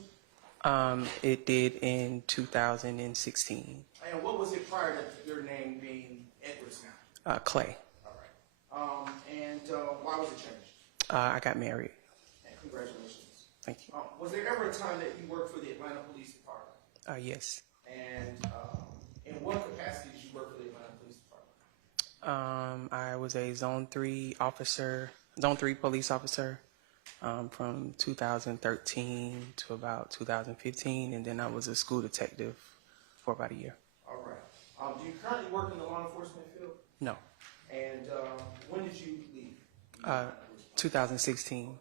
It did in 2016. And what was it prior to your name being Edwards now? Clay. All right. And why was it changed? I got married. And congratulations. Thank you. Was there ever a time that you worked for the Atlanta Police Department? Yes. And in what capacity did you work for the Atlanta Police Department? I was a Zone 3 officer, Zone 3 police officer from 2013 to about 2015, and then I was a school detective for about a year. All right. Do you currently work in the law enforcement field? No. And when did you leave? 2016.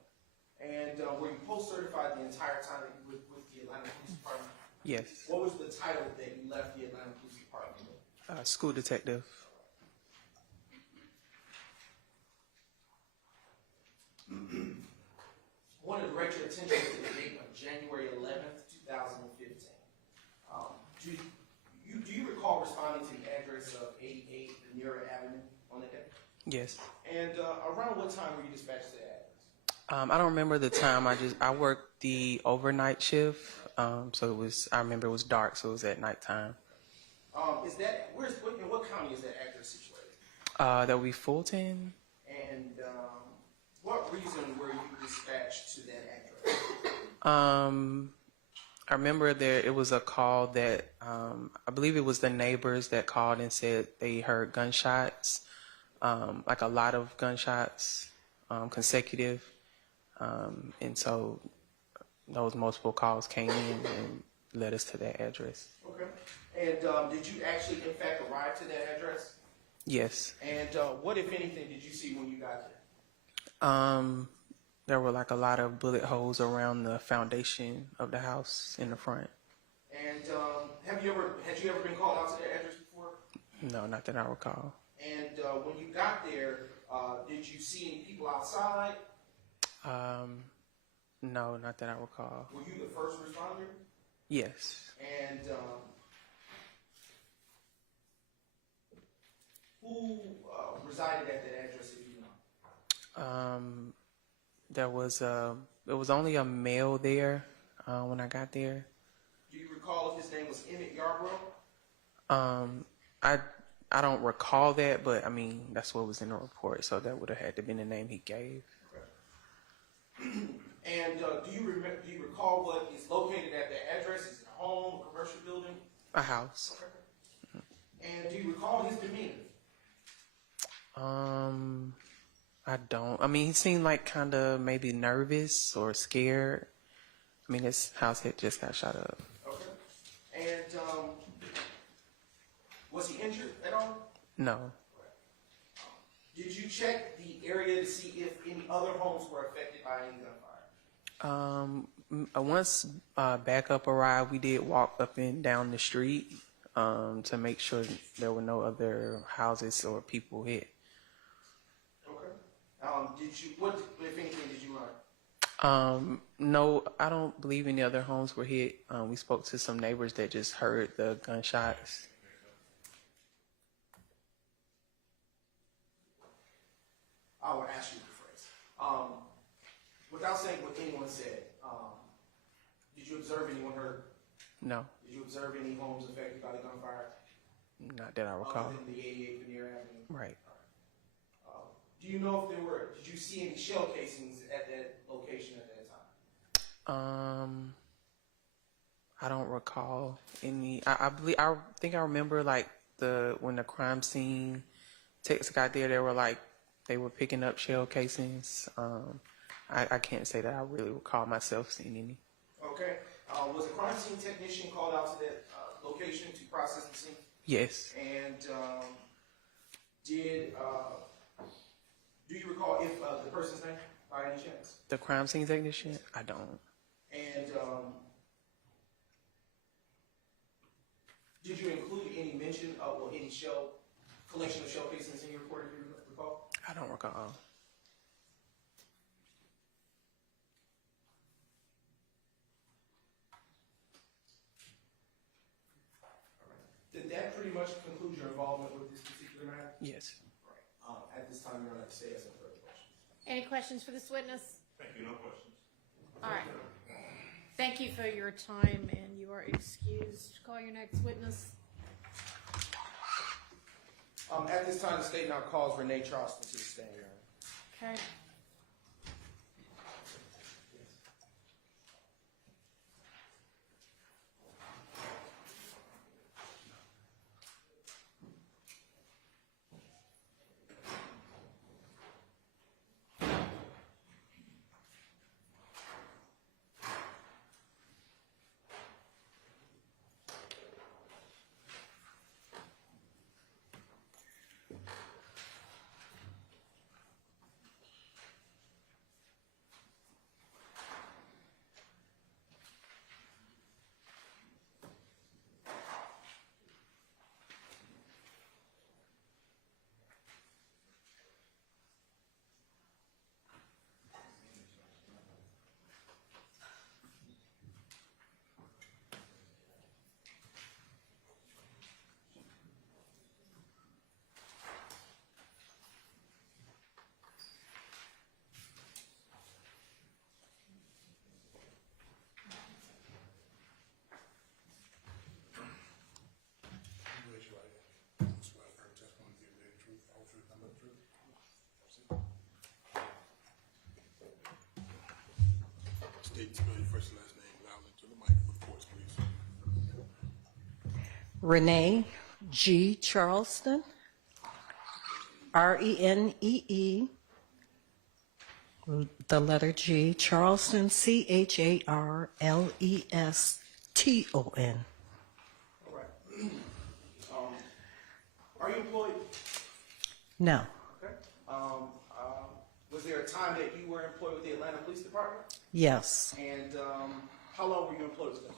And were you post-certified the entire time that you were with the Atlanta Police Department? Yes. What was the title that you left the Atlanta Police Department with? School detective. I want to direct your attention to the date of January 11th, 2015. Do you recall responding to the address of 88 Yarro Avenue on that day? Yes. And around what time were you dispatched to that address? I don't remember the time. I worked the overnight shift, so it was. I remember it was dark, so it was at nighttime. In what county is that address situated? That would be Fulton. And what reason were you dispatched to that address? I remember it was a call that I believe it was the neighbors that called and said they heard gunshots, like a lot of gunshots, consecutive, and so those multiple calls came in and led us to that address. Okay. And did you actually, in fact, arrive to that address? Yes. And what, if anything, did you see when you got there? There were like a lot of bullet holes around the foundation of the house in the front. And had you ever been called out to that address before? No, not that I recall. And when you got there, did you see any people outside? No, not that I recall. Were you the first responder? Yes. And who resided at that address, if you know? There was only a male there when I got there. Do you recall if his name was Emmett Yarro? I don't recall that, but I mean that's what was in the report, so that would have had to been the name he gave. Okay. And do you recall what is located at that address? Is it a home, a commercial building? A house. Okay. And do you recall his demeanor? I don't. I mean, he seemed like kind of maybe nervous or scared. I mean, his house had just got shot up. Okay. And was he injured at all? No. Did you check the area to see if any other homes were affected by any gunfire? Once backup arrived, we did walk up and down the street to make sure there were no other houses or people hit. What, if anything, did you learn? No, I don't believe any other homes were hit. We spoke to some neighbors that just heard the gunshots. I will ask you the phrase. Without saying what anyone said, did you observe anyone hurt? No. Did you observe any homes affected by the gunfire? Not that I recall. Other than the 88 Veneer Avenue? Right. Do Do you know if did you see any shell casings at that location at that time? I don't recall any. I think I remember like when the crime scene techs got there, they were picking up shell casings. I can't say that I really recall myself seeing any. Okay. Was a crime scene technician called out to that location to process the scene? Yes. And do you recall if the person's name by any chance? The crime scene technician? I don't. And did you include any mention of any collection of shell casings in your report, if you recall? I don't recall. Did that pretty much conclude your involvement with this particular matter? Yes. Right. At this time, Your Honor, to say yes, no further questions. Any questions for this witness? Thank you. No questions. All right. Thank you for your time, and you are excused. Call your next witness. At this time, the state now calls Renee Charleston to the stand, Your Honor. Okay. State, spell your first and last name loudly to the mic for the courts, please. Renee G. Charleston, Renee, the letter G, Charleston, Charleston. All right. Are you employed? No, Okay. Was there a time that you were employed with the Atlanta Police Department? yes, And how long were you employed with them?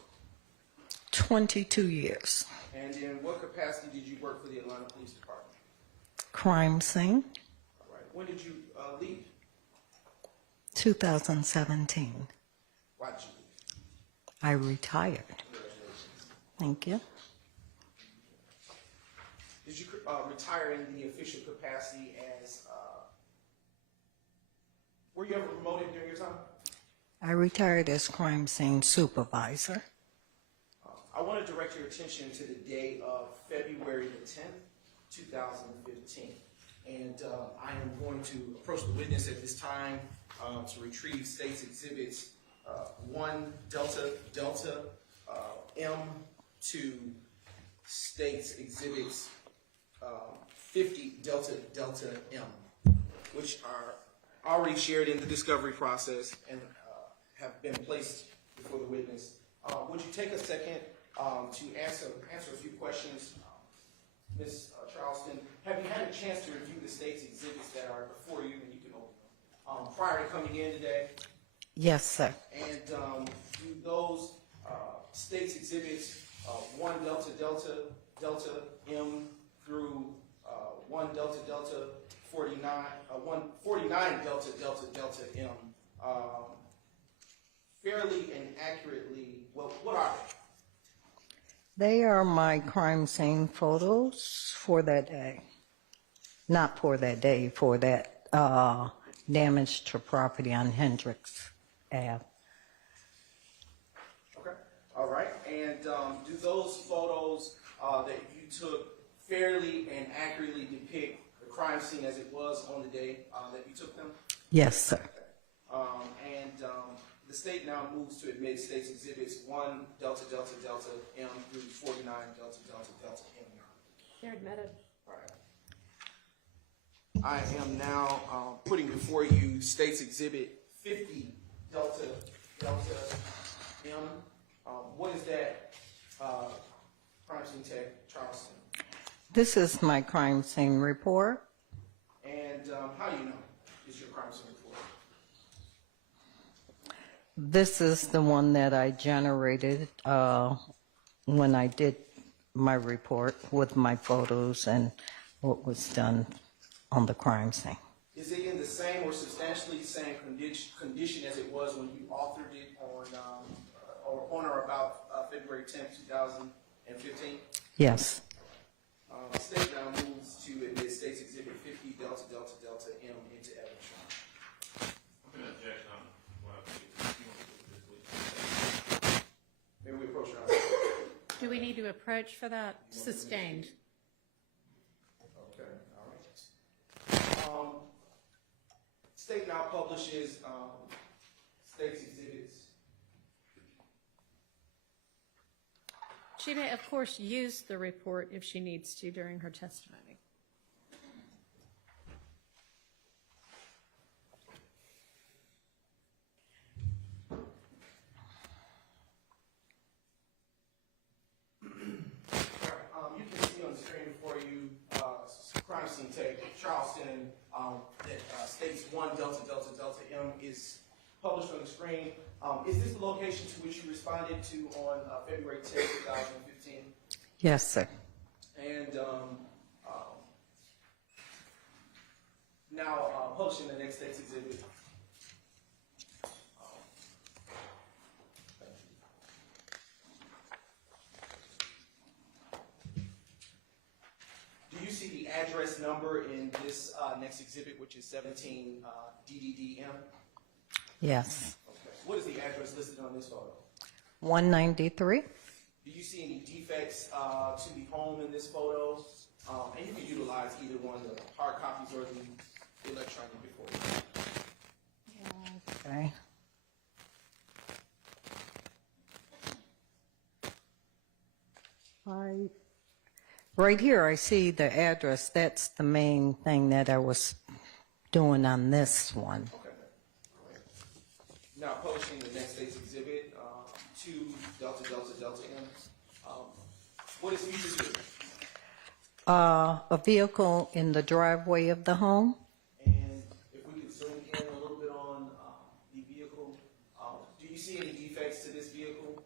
22 years. And in what capacity did you work for the Atlanta Police Department? Crime scene, All right. When did you leave? 2017. Why did you leave? I retired. Congratulations. Thank you. Did you retire in the official capacity as, were you ever promoted during your time? I retired as crime scene supervisor. I want to direct your attention to the day of February the 10th, 2015. And I am going to approach the witness at this time to retrieve state's exhibits 1 Delta Delta M to state's exhibits 50 Delta Delta M, which are already shared in the discovery process and have been placed before the witness. Would you take a second to answer a few questions? Ms. Charleston, have you had a chance to review the state's exhibits that are before you, and you can open them, prior to coming in today? Yes, sir. And do those state's exhibits 1 Delta Delta Delta M through 1 Delta Delta 49 Delta Delta Delta M fairly and accurately, well, what are they? They are my crime scene photos for that day. Not for that day, for that damage to property on Hendricks Ave. Okay, all right. And do those photos that you took fairly and accurately depict the crime scene as it was on the day that you took them? Yes, sir. The state now moves to admit states exhibits 1 Delta Delta Delta M through 49 Delta Delta Delta M. They're admitted. I am now putting before you states exhibit 50 Delta Delta M. What is that, crime scene tech, Charleston? This is my crime scene report. And how do you know it's your crime scene report? This is the one that I generated when I did my report with my photos and what was done on the crime scene. Is it in the same or substantially same condition as it was when you authored it on or about February 10th, 2015? Yes. The state now moves to admit states exhibit 50 Delta Delta Delta M into evidence. Maybe we approach her. Do we need to approach for that? Sustained. Okay, all right. State now publishes states exhibits. She may, of course, use the report if she needs to during her testimony. You can see on the screen before you crime scene tape Charleston that states 1 Delta Delta Delta M is published on the screen. Is this the location to which you responded to on February 10, 2015? Yes, sir. And now publishing the next state's exhibit. Do you see the address number in this next exhibit, which is 17 DDDM? Yes. Okay. What is the address listed on this photo? 193. Do you see any defects to the home in this photo? And you can utilize either one, the hard copies or the electronic before you. Okay. Right here, I see the address. That's the main thing that I was doing on this one. Okay. Now publishing the next state's exhibit, 2 Delta Delta Delta M. What is featured here? A vehicle in the driveway of the home. And if we could zoom in a little bit on the vehicle, do you see any defects to this vehicle?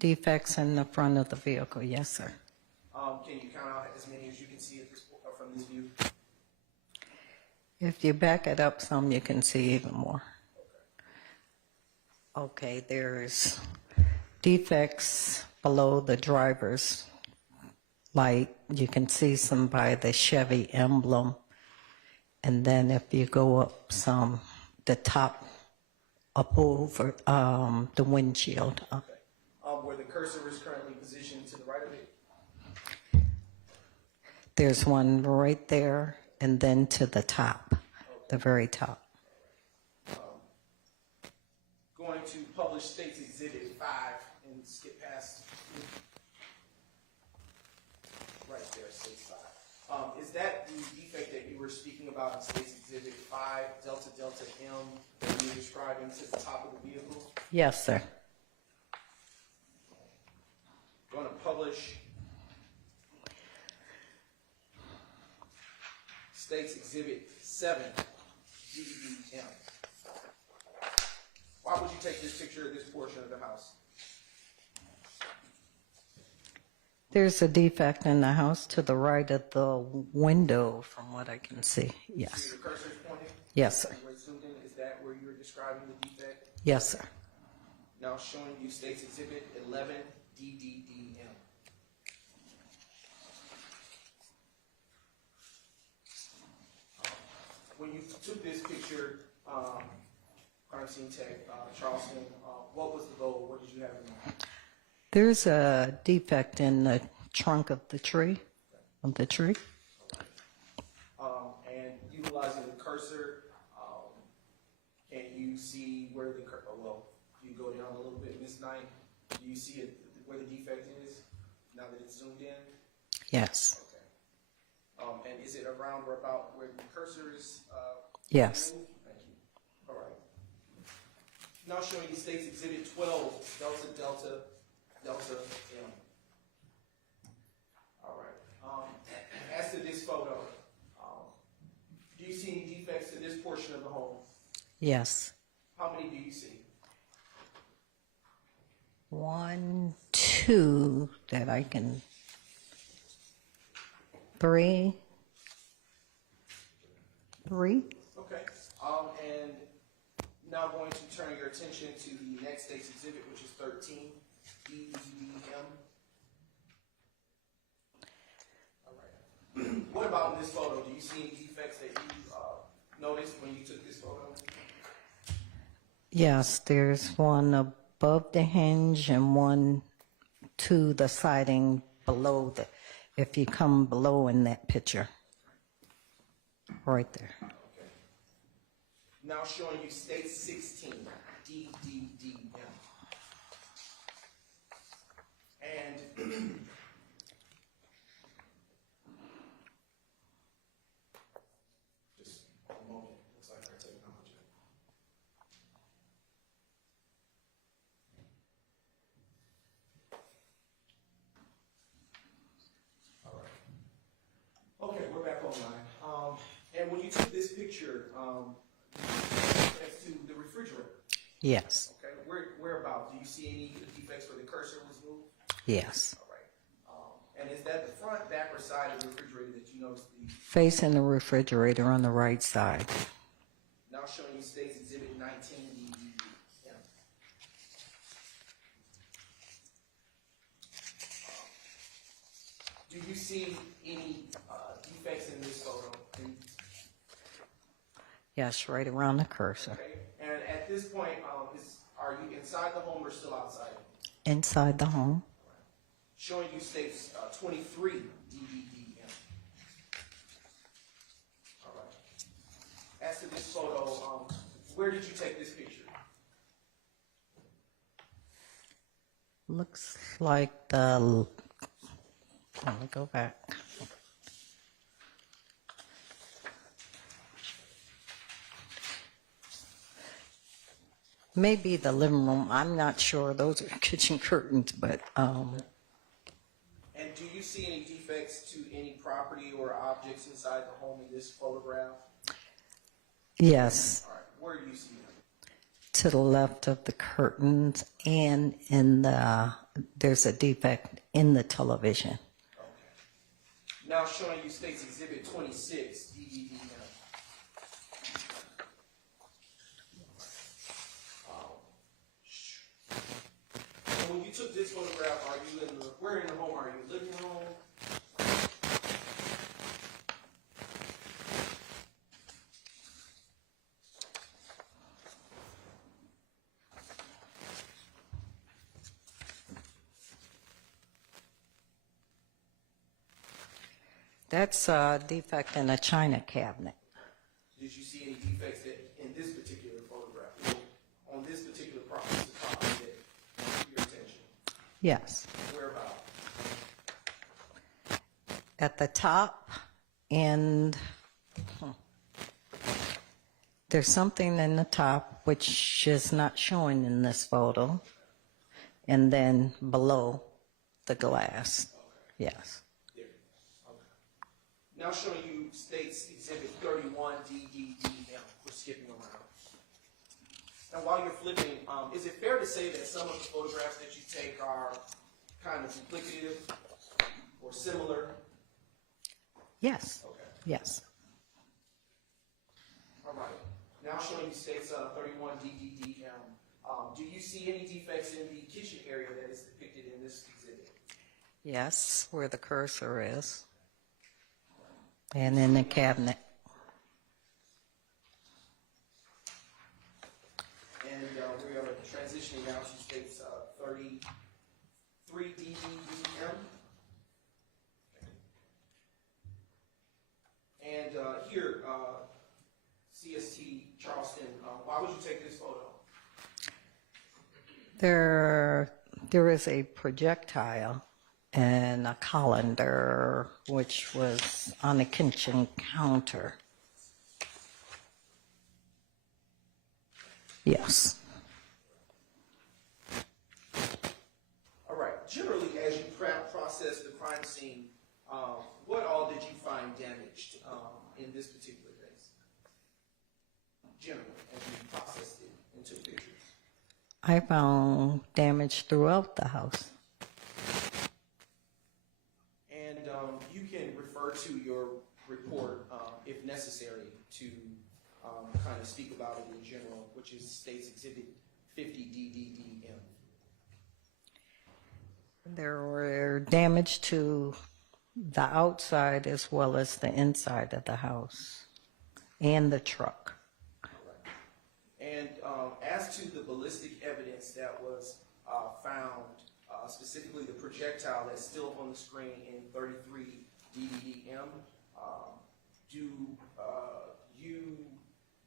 Defects in the front of the vehicle, yes, sir. Can you count out as many as you can see from this view? If you back it up some, you can see even more. Okay, there's defects below the driver's light. You can see some by the Chevy emblem. And then if you go up some, the top up over the windshield. Where the cursor is currently positioned to the right of it? There's one right there, and then to the top, the very top. Going to publish States Exhibit 5 and skip past right there, States 5. Is that the defect that you were speaking about in States Exhibit 5, Delta Delta M, that you were describing to the top of the vehicle? Yes, sir. Going to publish States Exhibit 7, DDM. Why would you take this picture of this portion of the house? There's a defect in the house to the right of the window, from what I can see. You Yes. see the cursor pointing? Yes, sir. Where it's zoomed in? Is that where you're describing the defect? Yes, sir. Now showing you States Exhibit 11, DDDM. When you took this picture, crime scene tech, Charleston, what was the goal? What did you have in mind? There's a defect in the trunk of the tree. cursor, can you see where the you go down a little bit, Ms. Knight? Do you see where the defect is now that it's zoomed in? Yes. Okay. And is it around or about where the cursor is? Yes. Moved? Thank you. All right. Now showing you States Exhibit 12, Delta, Delta, Delta, M. All right. As to this photo, do you see any defects to this portion of the home? Yes. How many do you see? 1, 2 that I can. 3. Okay. And now going to turn your attention to the next State's Exhibit, which is 13, DEDM. All right. What about in this photo? Do you see any defects that you noticed when you took this photo? Yes, there's one above the hinge and one to the siding below the, if you come below in that picture. Right there. Okay. Now showing you State 16, DDDM. And just a moment, looks like our technology. All right. Okay, we're back online. And when you took this picture, next to the refrigerator. Yes. Okay, whereabout? Do you see any defects where the cursor was moved? Yes. All right. And is that the front, back, or side of the refrigerator that you noticed the? Facing the refrigerator on the right side. Now showing you States Exhibit 19, DDD. Yeah. Do you see any defects in this photo? Yes, right around the cursor. Okay. And at this point, are you inside the home or still outside? Inside the home. Showing you States 23, DDDM. All right. As to this photo, where did you take this picture? Looks like the, let me go back. Maybe the living room, I'm not sure, those are kitchen curtains, but And do you see any defects to any property or objects inside the home in this photograph? yes, All right, where do you see them? to the left of the curtains and in the, there's a defect in the television. Okay. Now showing you States Exhibit 26, DDDM. And when you took this photograph, are you in the, where in the home are you? Living room? That's a defect in a china cabinet. Did you see any defects that in this particular photograph, on this particular property that drew your attention? Yes. Where about? At the top, and there's something in the top which is not showing in this photo, and then below the glass. Yes. There. Okay. Now showing you States Exhibit 31, DDDM. We're skipping around. And while you're flipping, is it fair to say that some of the photographs that you take are kind of duplicative or similar? Yes. Okay. Yes. All right. Now showing you States 31, DDDM. Do you see any defects in the kitchen area that is depicted in this exhibit? Yes, where the cursor is. And in the cabinet. And we are transitioning now to States 33, DDDM. And here, There is a projectile and a colander, which was on the kitchen counter. Yes. All right. Generally, as you process the crime scene, what all did you find damaged in this particular case? Generally, as you processed it and took pictures. I found damage throughout the house. And you can refer to your report, if necessary, to kind of speak about it in general, which is State's Exhibit 50DDDM. There were damage to the outside as well as the inside of the house and the truck. And as to the ballistic evidence that was found, specifically the projectile that's still on the screen in 33 DDDM,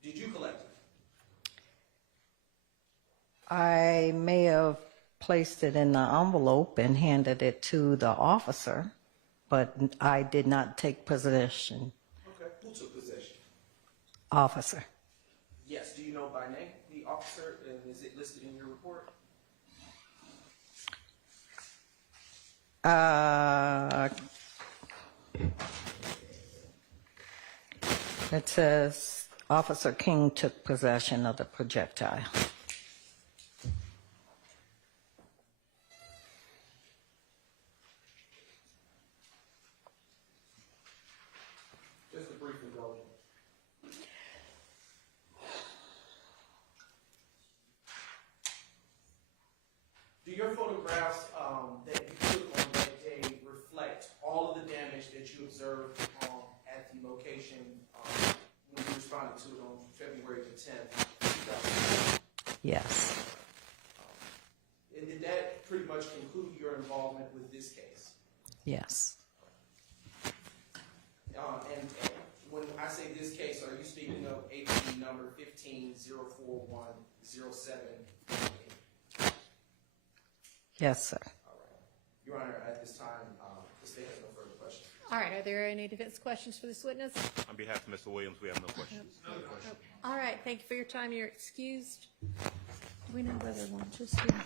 did you collect it? I may have placed it in the envelope and handed it to the officer, but I did not take possession. Okay, who took possession? Officer. Yes, do you know by name the officer, and is it listed in your report? It says Officer King took possession of the projectile. Just a brief indulgence. Do your photographs that you took on that day reflect all of the damage that you observed at the location when you responded to it on February the 10th, 2000? Yes. And did that pretty much conclude your involvement with this case? Yes. And when I say this case, are you speaking of APD number 1504107? Yes, sir. Your Honor, at this time, the state has no further questions. All right, are there any defense questions for this witness? On behalf of Mr. Williams, we have no questions. All right, thank you for your time. You're excused. Do we know whether lunch is here?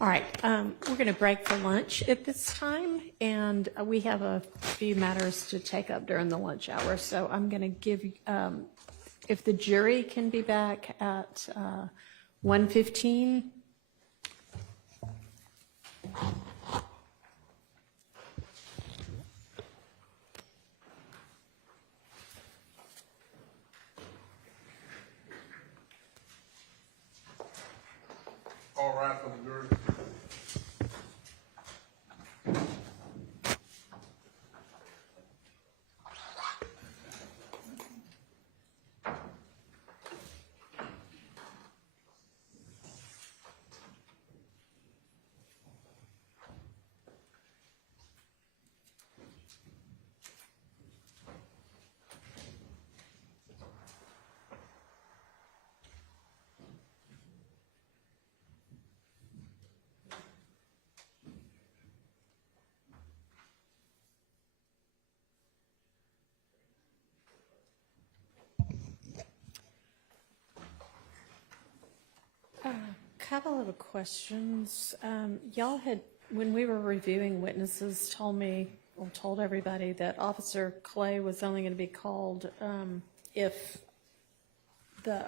All right, we're going to break for lunch at this time, and we have a few matters to take up during the lunch hour. So I'm going to give, if the jury can be back at 1:15. All right for the jury. Couple of questions. Y'all had, when we were reviewing witnesses, told me, or told everybody that Officer Clay was only going to be called if the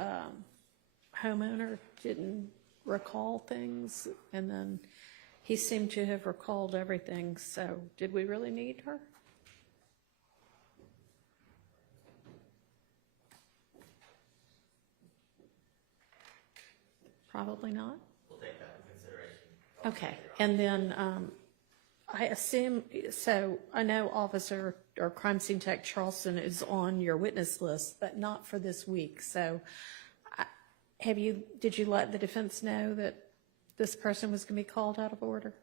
homeowner didn't recall things, and then he seemed to have recalled everything. So did we really need her? Probably not. We'll take that into consideration. Okay, and then I assume, so I know Officer or Crime Scene Tech Charleston is on your witness list, but not for this week. So did you let the defense know that this person was going to be called out of order?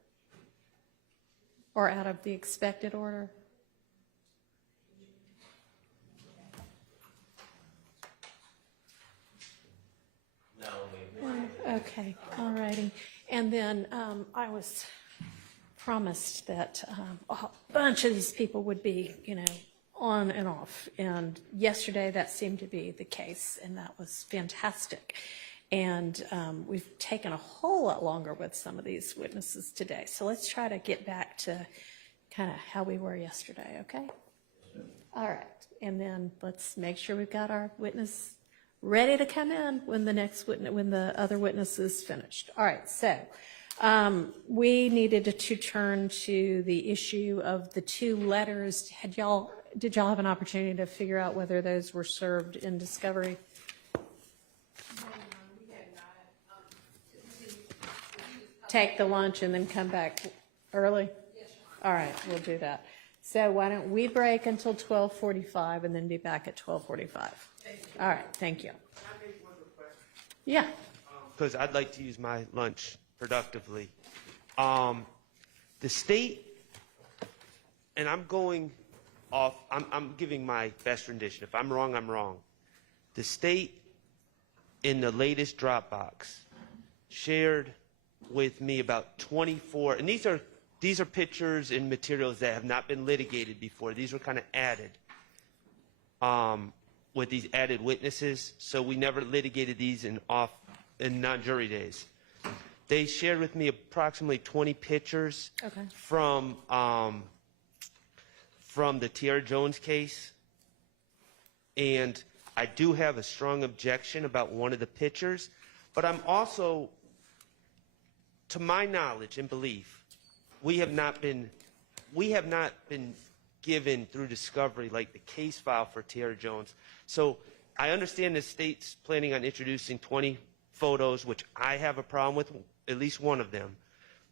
Or out of the expected order? Okay, all righty. And then I was promised that a bunch of these people would be, on and off. And yesterday that seemed to be the case, and that was fantastic. And we've taken a whole lot longer with some of these witnesses today. So let's try to get back to kind of how we were yesterday, okay? All right. And then let's make sure we've got our witness ready to come in when the other witness is finished. All right, so we needed to turn to the issue of the 2 letters. Did y'all have an opportunity to figure out whether those were served in discovery? Take the lunch and then come back early? All right, we'll do that. So why don't we break until 12:45 and then be back at 12:45? All right, thank you. Yeah. Because I'd like to use my lunch productively. The state, and I'm going off, I'm giving my best rendition. If I'm wrong, I'm wrong. The state, in the latest Dropbox, shared with me about 24, and these are pictures and materials that have not been litigated before. These were kind of added with these added witnesses, so we never litigated these in non-jury days. They shared with me approximately 20 pictures from the Tiara Jones case, and I do have a strong objection about one of the pictures, but I'm also, to my knowledge and belief, we have not been given through discovery like the case file for Tiara Jones. So I understand the state's planning on introducing 20 photos, which I have a problem with, at least one of them.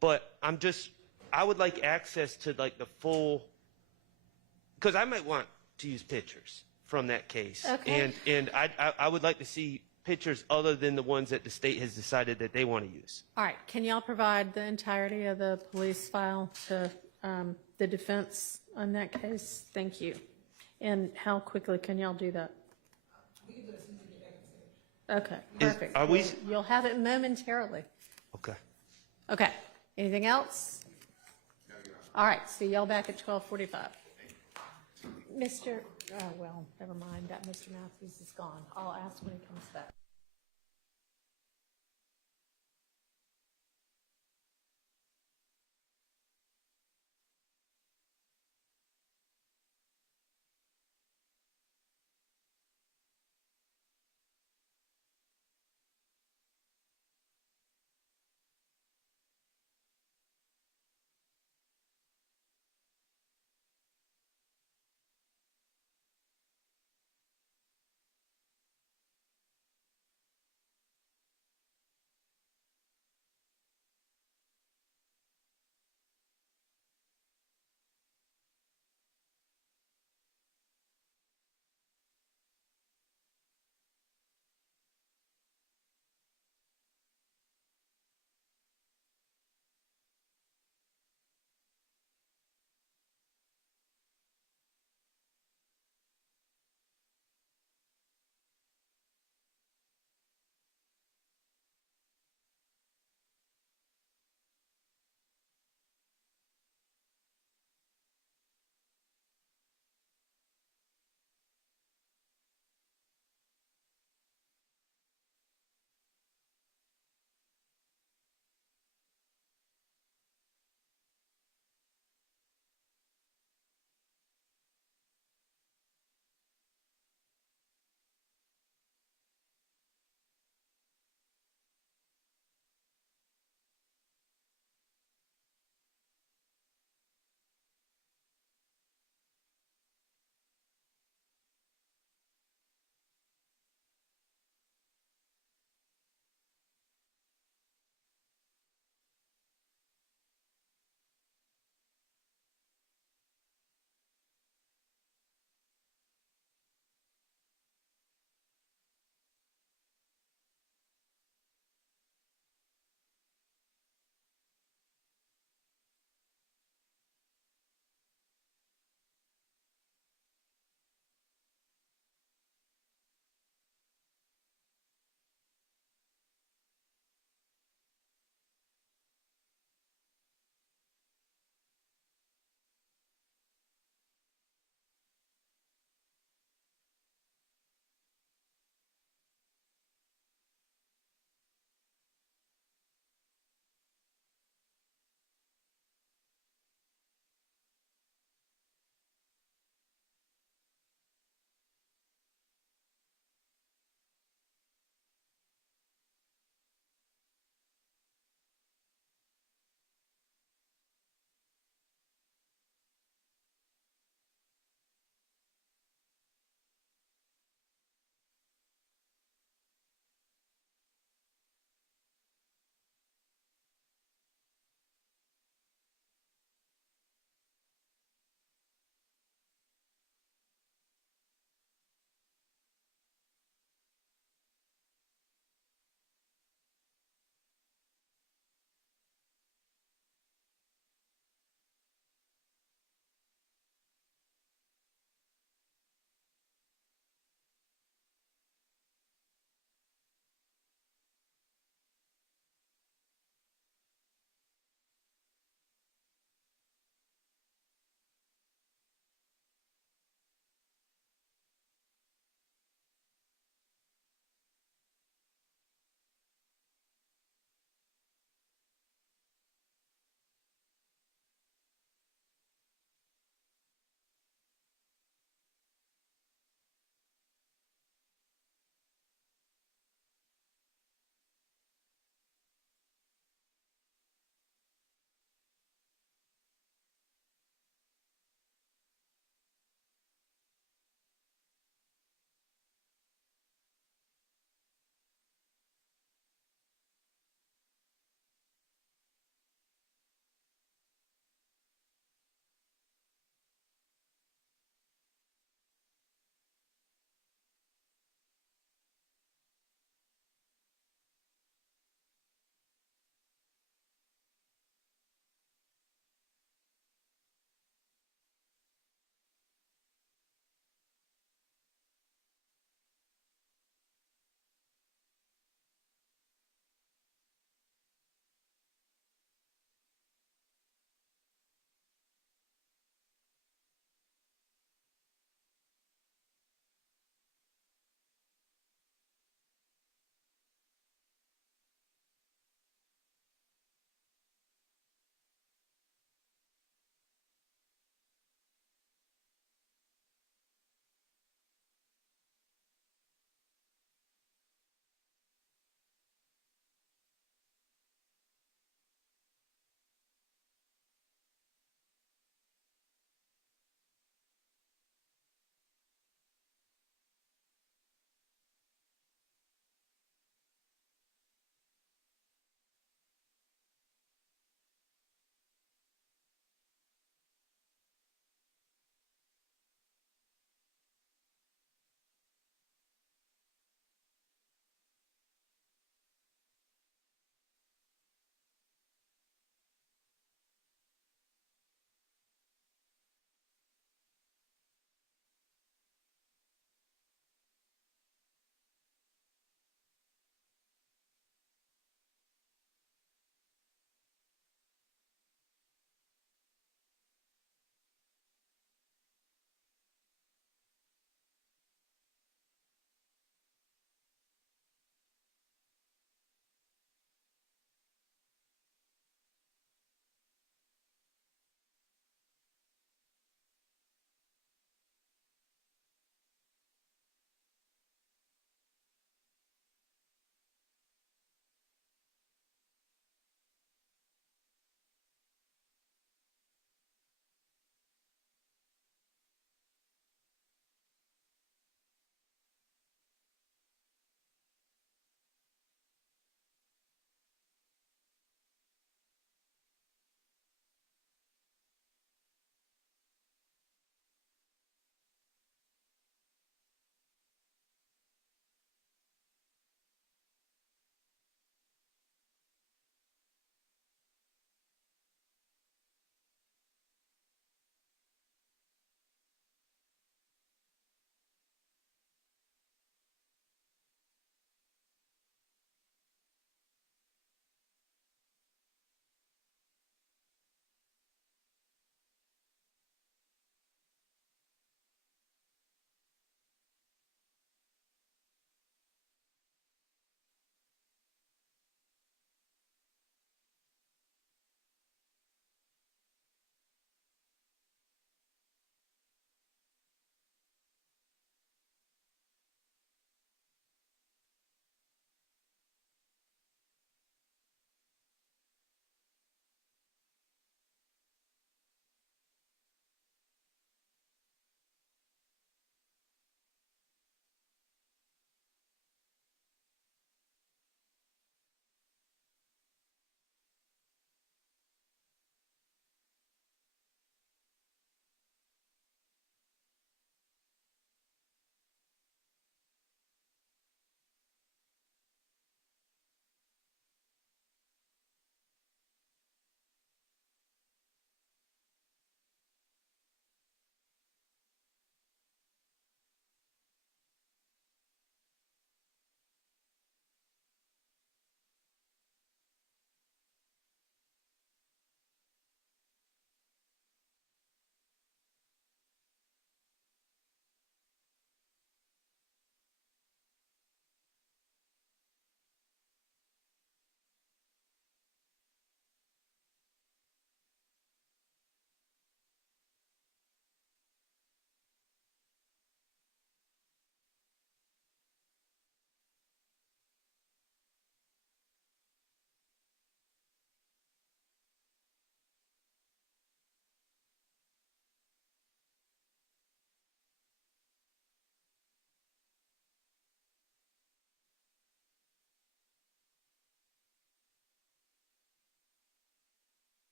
But I would like access to like the full, because I might want to use pictures from that case. Okay. And I would like to see pictures other than the ones that the state has decided that they want to use. All right, can y'all provide the entirety of the police file to the defense on that case? Thank you. And how quickly can y'all do that? Okay, perfect. You'll have it momentarily. Okay. Okay, anything else? All right, see y'all back at 12:45. Well, never mind, that Mr. Matthews is gone. I'll ask when he comes back.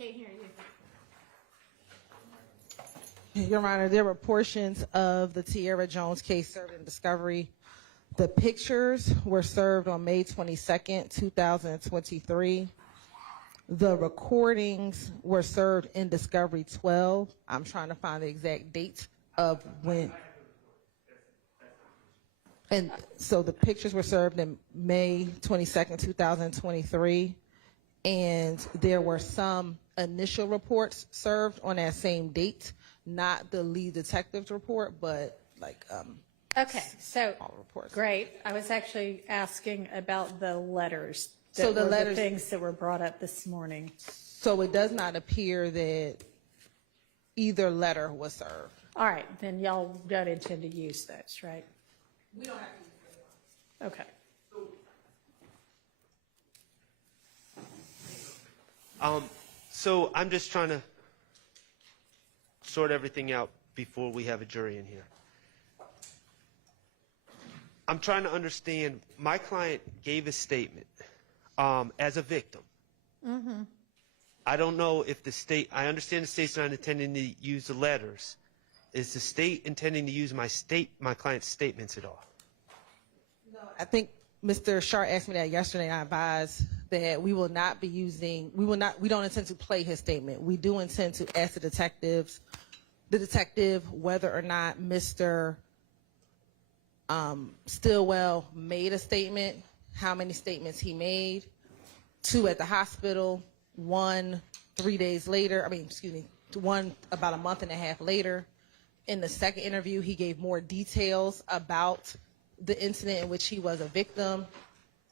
can't hear you. Your Honor, there were portions of the Tierra Jones case served in discovery. The pictures were served on May 22nd, 2023. The recordings were served in discovery 12. I'm trying to find the exact date of when. And so the pictures were served in May 22nd, 2023. And there were some initial reports served on that same date, not the lead detective's report, but like Okay, so all reports. great. I was actually asking about the letters. So the were letters- things that were brought up this morning. So it does not appear that either letter was served. All right, then y'all don't intend to use those, right? We don't have to use them. Okay. So I'm just trying to sort everything out before we have a jury in here. I'm trying to understand, my client gave a statement as a victim. Mm-hmm. I don't know if the state, I understand the state's not intending to use the letters. Is the state intending to use my client's statements at all? No, I think Mr. Sharp asked me that yesterday, and I advised that we will not be using, we don't intend to play his statement. We do intend to ask the detective whether or not Mr. Stillwell made a statement, how many statements he made, 2 at the hospital, 1 3 days later, one about a month and a half later. In the second interview, he gave more details about the incident in which he was a victim.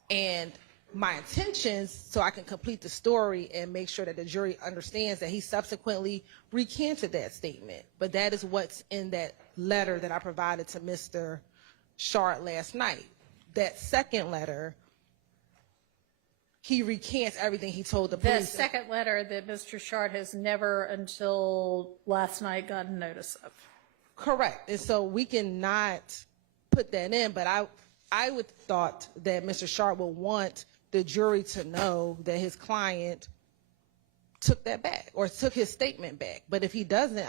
And my intentions, so I can complete the story and make sure that the jury understands that he subsequently recanted that statement. But that is what's in that letter that I provided to Mr. Sharp last night. That second letter, he recants everything he told the The police. second letter that Mr. Sharp has never until last night gotten notice of. Correct. And so we cannot put that in, but I would thought that Mr. Sharp would want the jury to know that his client took that back or took his statement back. But if he doesn't,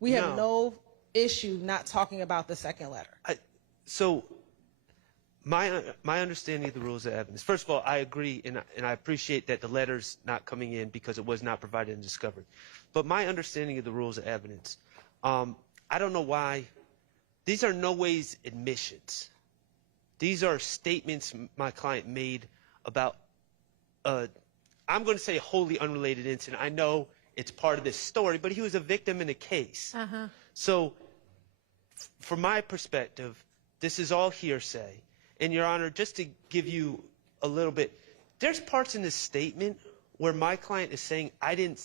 we have no issue not talking about the second letter. So my understanding of the rules of evidence, first of all, I agree and I appreciate that the letter's not coming in because it was not provided in discovery. But my understanding of the rules of evidence, I don't know why, these are no ways admissions. These are statements my client made about, I'm going to say a wholly unrelated incident. I know it's part of this story, but he was a victim in a case. Uh-huh. So from my perspective, this is all hearsay. And Your Honor, just to give you a little bit, there's parts in this statement where my client is saying, I didn't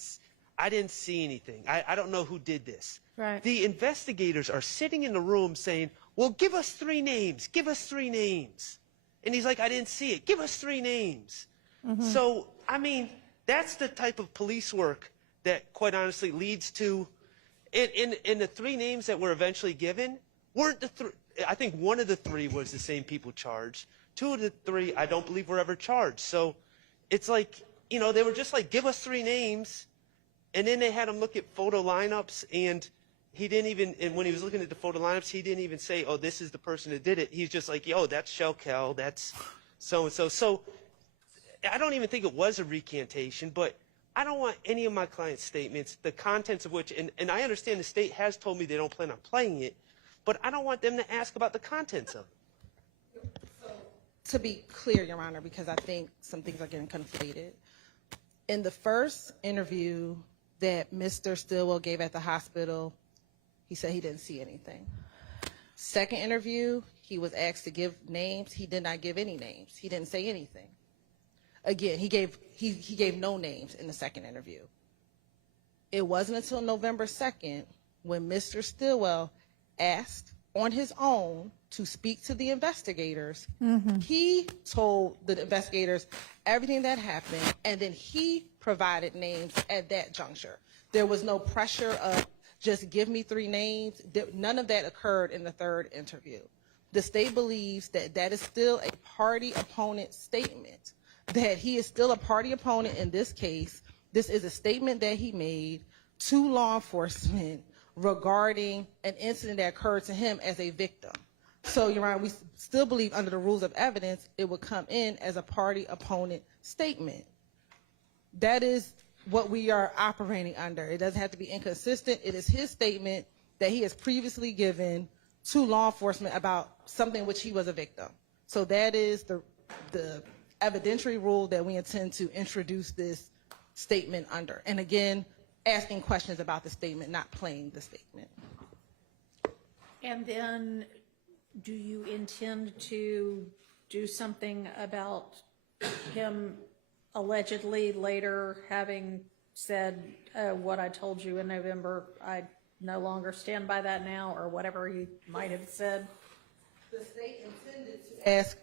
see anything. I don't know who did this. Right. The investigators are sitting in the room saying, well, give us 3 names. Give us 3 names. And he's like, I didn't see it. Give us 3 names. Mm-hmm. So, I mean, that's the type of police work that, quite honestly, leads to, in the 3 names that were eventually given, weren't the 3, I think one of the 3 was the same people charged. 2 of the 3, I don't believe were ever charged. So it's like, they were just like, give us 3 names. And then they had him look at photo lineups, and he didn't even, and when he was looking at the photo lineups, he didn't even say, oh, this is the person that did it. He's just like, yo, that's Shelkel, that's so-and-so. So I don't even think it was a recantation, but I don't want any of my client's statements, the contents of which, and I understand the state has told me they don't plan on playing it, but I don't want them to ask about the contents of it. To be clear, Your Honor, because I think some things are getting conflated. In the first interview that Mr. Stillwell gave at the hospital, he said he didn't see anything. Second interview, he was asked to give names. He did not give any names. He didn't say anything. Again, he gave no names in the second interview. It wasn't until November 2nd when Mr. Stillwell asked on his own to speak to the investigators. Mm-hmm. He told the investigators everything that happened, and then he provided names at that juncture. There was no pressure of just give me 3 names. None of that occurred in the third interview. The state believes that that is still a party opponent statement, that he is still a party opponent in this case, This is a statement that he made to law enforcement regarding an incident that occurred to him as a victim. So, Your Honor, we still believe under the rules of evidence, it would come in as a party opponent statement. That is what we are operating under. It doesn't have to be inconsistent. It is his statement that he has previously given to law enforcement about something which he was a victim. So that is the evidentiary rule that we intend to introduce this statement under. And again, asking questions about the statement, not playing the statement. And then do you intend to do something about him allegedly later having said, what I told you in November, I no longer stand by that now, or whatever he might have said? The state intended to ask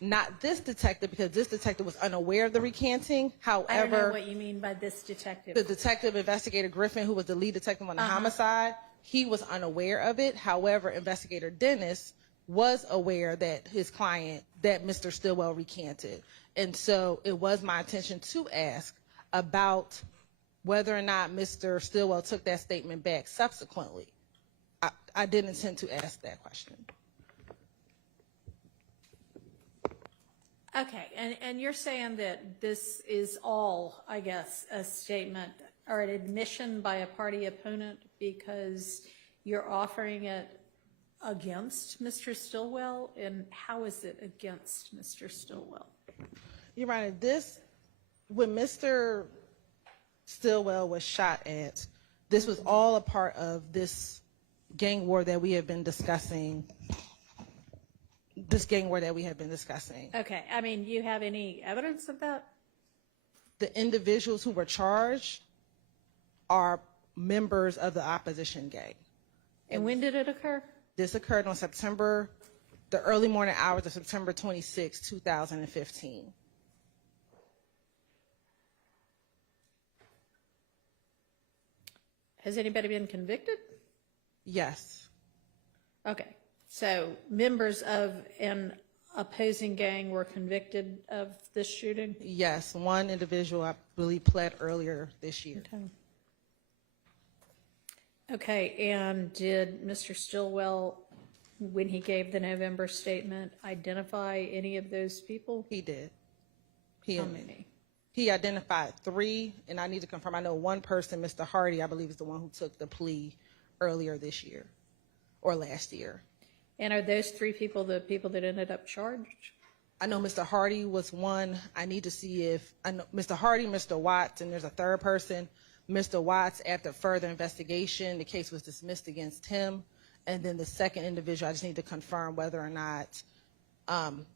not this detective, because this detective was unaware of the recanting. However, I don't know what you mean by this detective. the detective, Investigator Griffin, who was the lead detective on the homicide, he was unaware of it. However, Investigator Dennis was aware that his client, that Mr. Stillwell recanted. And so it was my intention to ask about whether or not Mr. Stillwell took that statement back subsequently. I did intend to ask that question. Okay, and you're saying that this is all, I guess, a statement or an admission by a party opponent because you're offering it against Mr. Stillwell? And how is it against Mr. Stillwell? You're right. When Mr. Stillwell was shot at, this was all a part of this gang war that we have been discussing. Okay, I mean, you have any evidence of that? The individuals who were charged are members of the opposition gang. And when did it occur? This occurred on the early morning hours of September 26, 2015. Has anybody been convicted? Yes. Okay, so members of an opposing gang were convicted of this shooting? Yes, one individual, I believe, pled earlier this year. Okay, and did Mr. Stillwell, when he gave the November statement, identify any of those people? He did. How many? He identified 3, and I need to confirm. I know one person, Mr. Hardy, I believe is the one who took the plea earlier this year or last year. And are those 3 people the people that ended up charged? I know Mr. Hardy was one. I need to see if I know Mr. Hardy, Mr. Watts, and there's a third person. Mr. Watts, after further investigation, the case was dismissed against him. And then the second individual, I just need to confirm whether or not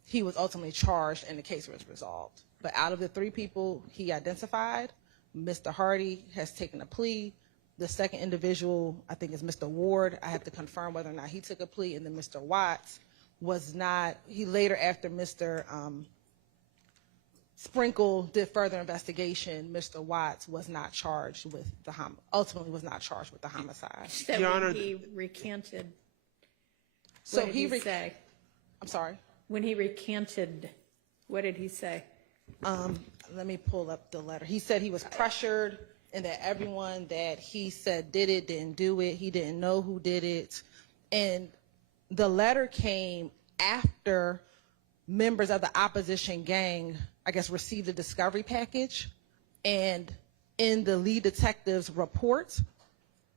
he was ultimately charged and the case was resolved. But out of the 3 people he identified, Mr. Hardy has taken a plea. The second individual, I think, is Mr. Ward. I have to confirm whether or not he took a plea. And then Mr. Watts was not. He later, after Mr. Sprinkle did further investigation, Mr. Watts was not charged with ultimately was not charged with the homicide. So Your Honor, when he recanted, So what did he say? I'm sorry. When he recanted, what did he say? Let me pull up the letter. He said he was pressured and that everyone that he said did it didn't do it. He didn't know who did it. And the letter came after members of the opposition gang, I guess, received the discovery package. And in the lead detective's report,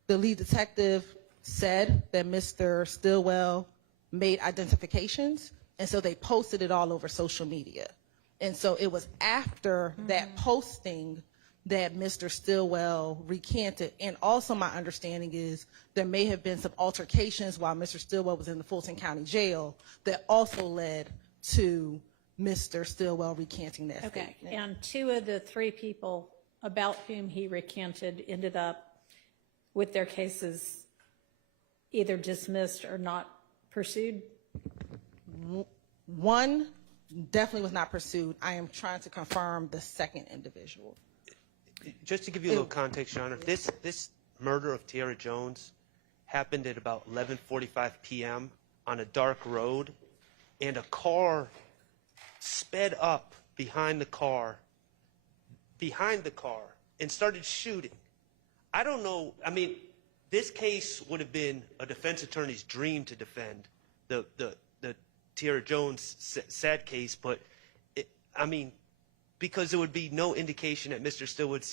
the lead detective said that Mr. Stillwell made identifications. And so they posted it all over social media. And so it was after that posting that Mr. Stillwell recanted. And also my understanding is there may have been some altercations while Mr. Stillwell was in the Fulton County jail that also led to Mr. Stillwell recanting that statement. And 2 of the 3 people about whom he recanted ended up with their cases either dismissed or not pursued? One definitely was not pursued. I am trying to confirm the second individual. Just to give you a little context, Your Honor, this murder of Tiara Jones happened at about 11:45 p.m. on a dark road, and a car sped up behind the car and started shooting. I don't know. I mean, this case would have been a defense attorney's dream to defend the Tierra Jones sad case, but I mean, because there would be no indication that Mr. Still would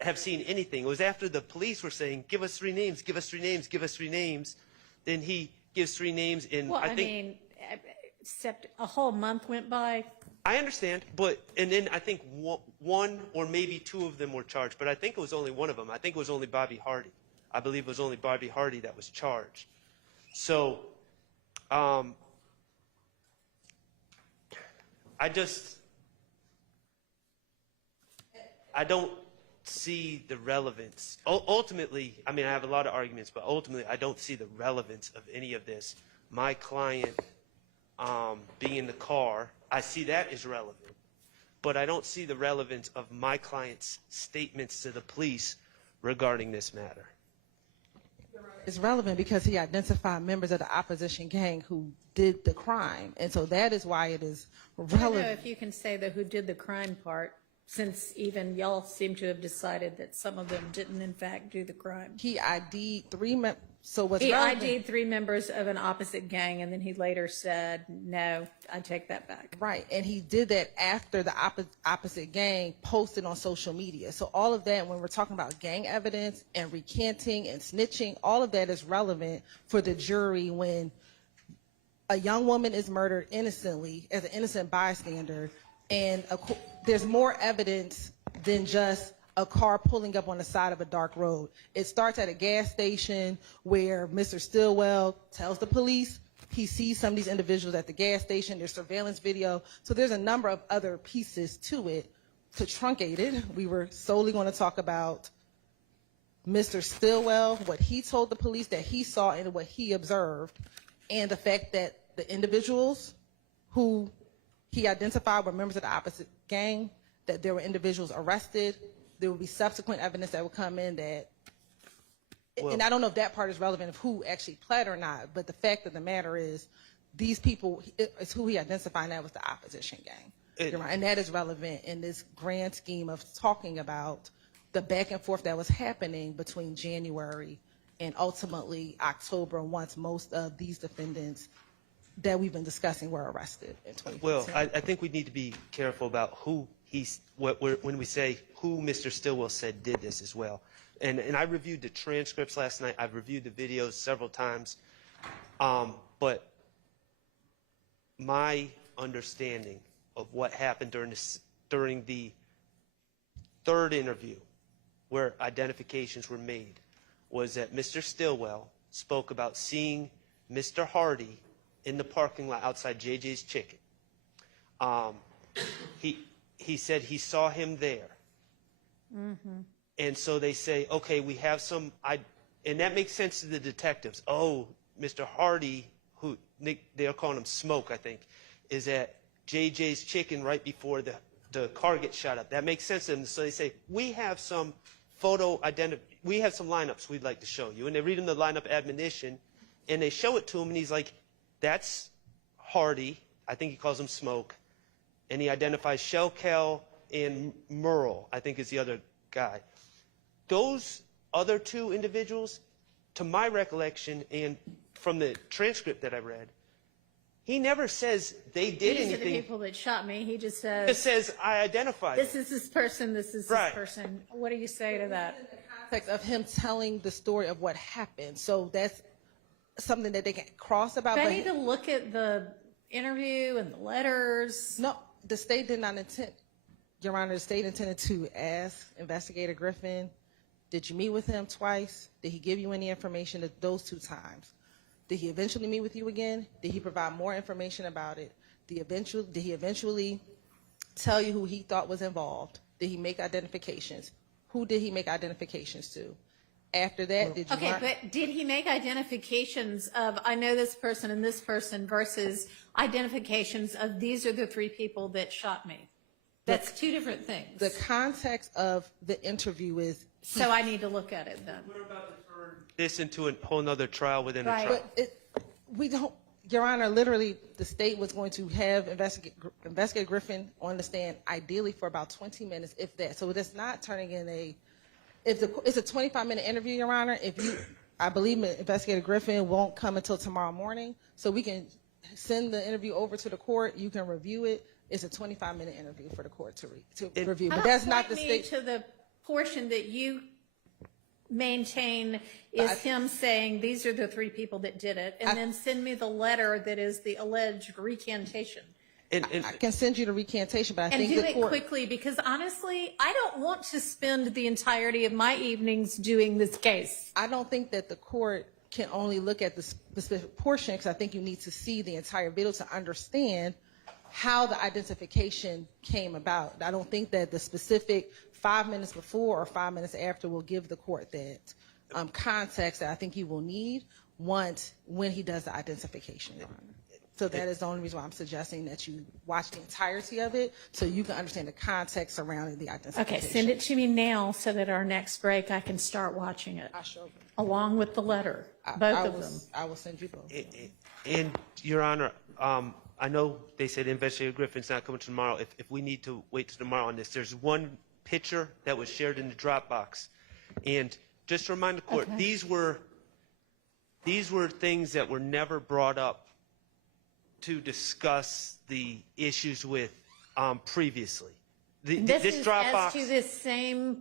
have seen anything. It was after the police were saying, "Give us 3 names, give us 3 names, give us 3 names." Then he gives 3 names, and Well, I think. mean, except a whole month went by. I understand, and then I think one or maybe 2 of them were charged, but I think it was only one of them. I think it was only Bobby Hardy. I believe it was only Bobby Hardy that was charged. So, I don't see the relevance. Ultimately, I mean, I have a lot of arguments, but ultimately, I don't see the relevance of any of this. My client being in the car, I see that as relevant, but I don't see the relevance of my client's statements to the police regarding this matter. It's relevant because he identified members of the opposition gang who did the crime, and so that is why it is I don't know relevant. if you can say the who did the crime part, since even y'all seem to have decided that some of them didn't in fact do the crime. He ID'd 3 members. So what's He relevant? ID'd 3 members of an opposite gang, and then he later said, "No, I take that back." Right, and he did that after the opposite gang posted on social media. So all of that, when we're talking about gang evidence and recanting and snitching, all of that is relevant for the jury when a young woman is murdered innocently as an innocent bystander, and there's more evidence than just a car pulling up on the side of a dark road. It starts at a gas station where Mr. Stillwell tells the police he sees some of these individuals at the gas station. There's surveillance video. So there's a number of other pieces to it. To truncate it, we were solely going to talk about Mr. Stillwell, what he told the police that he saw and what he observed, and the fact that the individuals who he identified were members of the opposite gang, that there were individuals arrested. There will be subsequent evidence that will come in that, and I don't know if that part is relevant of who actually pled or not, but the fact of the matter is these people, it's who he identified, and that was the opposition gang. You're right, and that is relevant in this grand scheme of talking about the back and forth that was happening between January and ultimately October, once most of these defendants that we've been discussing were arrested in 2015. Well, I think we need to be careful about who when we say who Mr. Stillwell said did this as well. And I reviewed the transcripts last night. I've reviewed the videos several times. But my understanding of what happened during the 3rd interview where identifications were made was that Mr. Stillwell spoke about seeing Mr. Hardy in the parking lot outside JJ's Chicken. He said he saw him there. Mm-hmm. And so they say, okay, we have some, and that makes sense to the detectives. Oh, Mr. Hardy, who they're calling him Smoke, I think, is at JJ's Chicken right before the car gets shot up. That makes sense to them. So they say, we have some we have some lineups we'd like to show you. And they read him the lineup admonition, and they show it to him, and he's like, that's Hardy. I think he calls him Smoke. And he identifies Shellkel and Merle, I think is the other guy. Those other 2 individuals, to my recollection and from the transcript that I read, he never says they did These anything. are the people that shot me. He just He says, just says, I identified this them. is this person, this is Right. this person. What do you say to that? Context of him telling the story of what happened. So that's something that they can cross about. Do I but need to look at the interview and the letters? No, the state did not intend, Your Honor, the state intended to ask Investigator Griffin, did you meet with him twice? Did he give you any information at those 2 times? Did he eventually meet with you again? Did he provide more information about it? Did he eventually tell you who he thought was involved? Did he make identifications? Who did he make identifications to? After that, did you Okay, learn? but did he make identifications of, I know this person and this person, versus identifications of these are the 3 people that shot me? That's 2 different things. The context of the interview is... So I need to look at it then. This into a whole nother trial within a Right. trial. But we don't... Your Honor, literally, the state was going to have Investigator Griffin on the stand, ideally for about 20 minutes, if that. So it's not turning in it's a 25-minute interview, Your Honor. I believe Investigator Griffin won't come until tomorrow morning, so we can send the interview over to the court. You can review it. It's a 25-minute interview for the court to review. But that's not the state. To the portion that you maintain is him saying these are the 3 people that did it, and then send me the letter that is the alleged recantation. I can send you the recantation, but I think do the it court quickly, because honestly, I don't want to spend the entirety of my evenings doing this case. I don't think that the court can only look at the specific portion, because I think you need to see the entire video to understand how the identification came about. I don't think that the specific 5 minutes before or 5 minutes after will give the court that context that I think you will need when he does the identification. So that is the only reason why I'm suggesting that you watch the entirety of it so you can understand the context surrounding the identification. Okay, send it to me now so that our next break I can start watching it, along with the letter, both of them. I will send you both. And, Your Honor, I know they said Investigator Griffin's not coming tomorrow. If we need to wait till tomorrow on this, there's one picture that was shared in the Dropbox. And just to remind the court, these were things that were never brought up to discuss the issues with previously. This is Dropbox, as to this same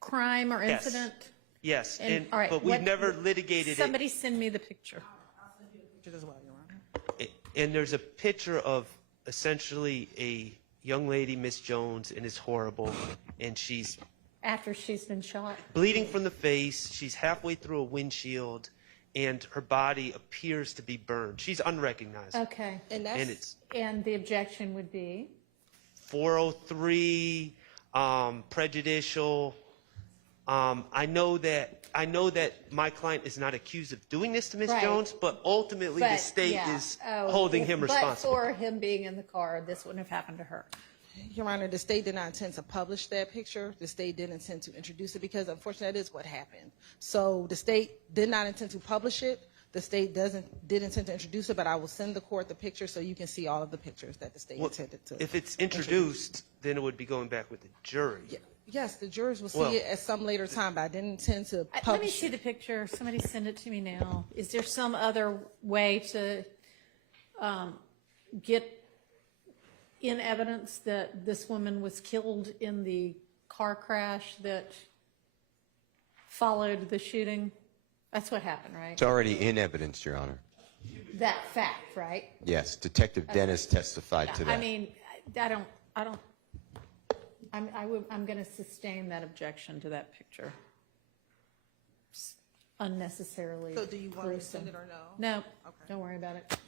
crime or incident? Yes, all right, but we've never litigated Somebody send me the picture. As well, Your Honor. And there's a picture of essentially a young lady, Miss Jones, and it's horrible. And she's After she's been shot? bleeding from the face. She's halfway through a windshield, and her body appears to be burned. She's unrecognizable. Okay. And it's And the objection would be? 403, prejudicial. I know that my client is not accused of doing this to Miss Right. Jones, but ultimately the state is holding him responsible. But for him being in the car, this wouldn't have happened to her. Your Honor, the state did not intend to publish that picture. The state did intend to introduce it because, unfortunately, that is what happened. So the state did not intend to publish it. The state did intend to introduce it, but I will send the court the picture so you can see all of the pictures that the state intended to. If it's introduced, then it would be going back with the jury. Yes, the jurors will see it at some later time, but I didn't intend to publish it. Let me see the picture. Somebody send it to me now. Is there some other way to get in evidence that this woman was killed in the car crash that followed the shooting? That's what happened, right? It's already in evidence, Your Honor. That fact, right? Yes, Detective Dennis testified to that. I mean, I'm going to sustain that objection to that picture. It's unnecessarily. So do you want me to send it or no? No, don't worry about it.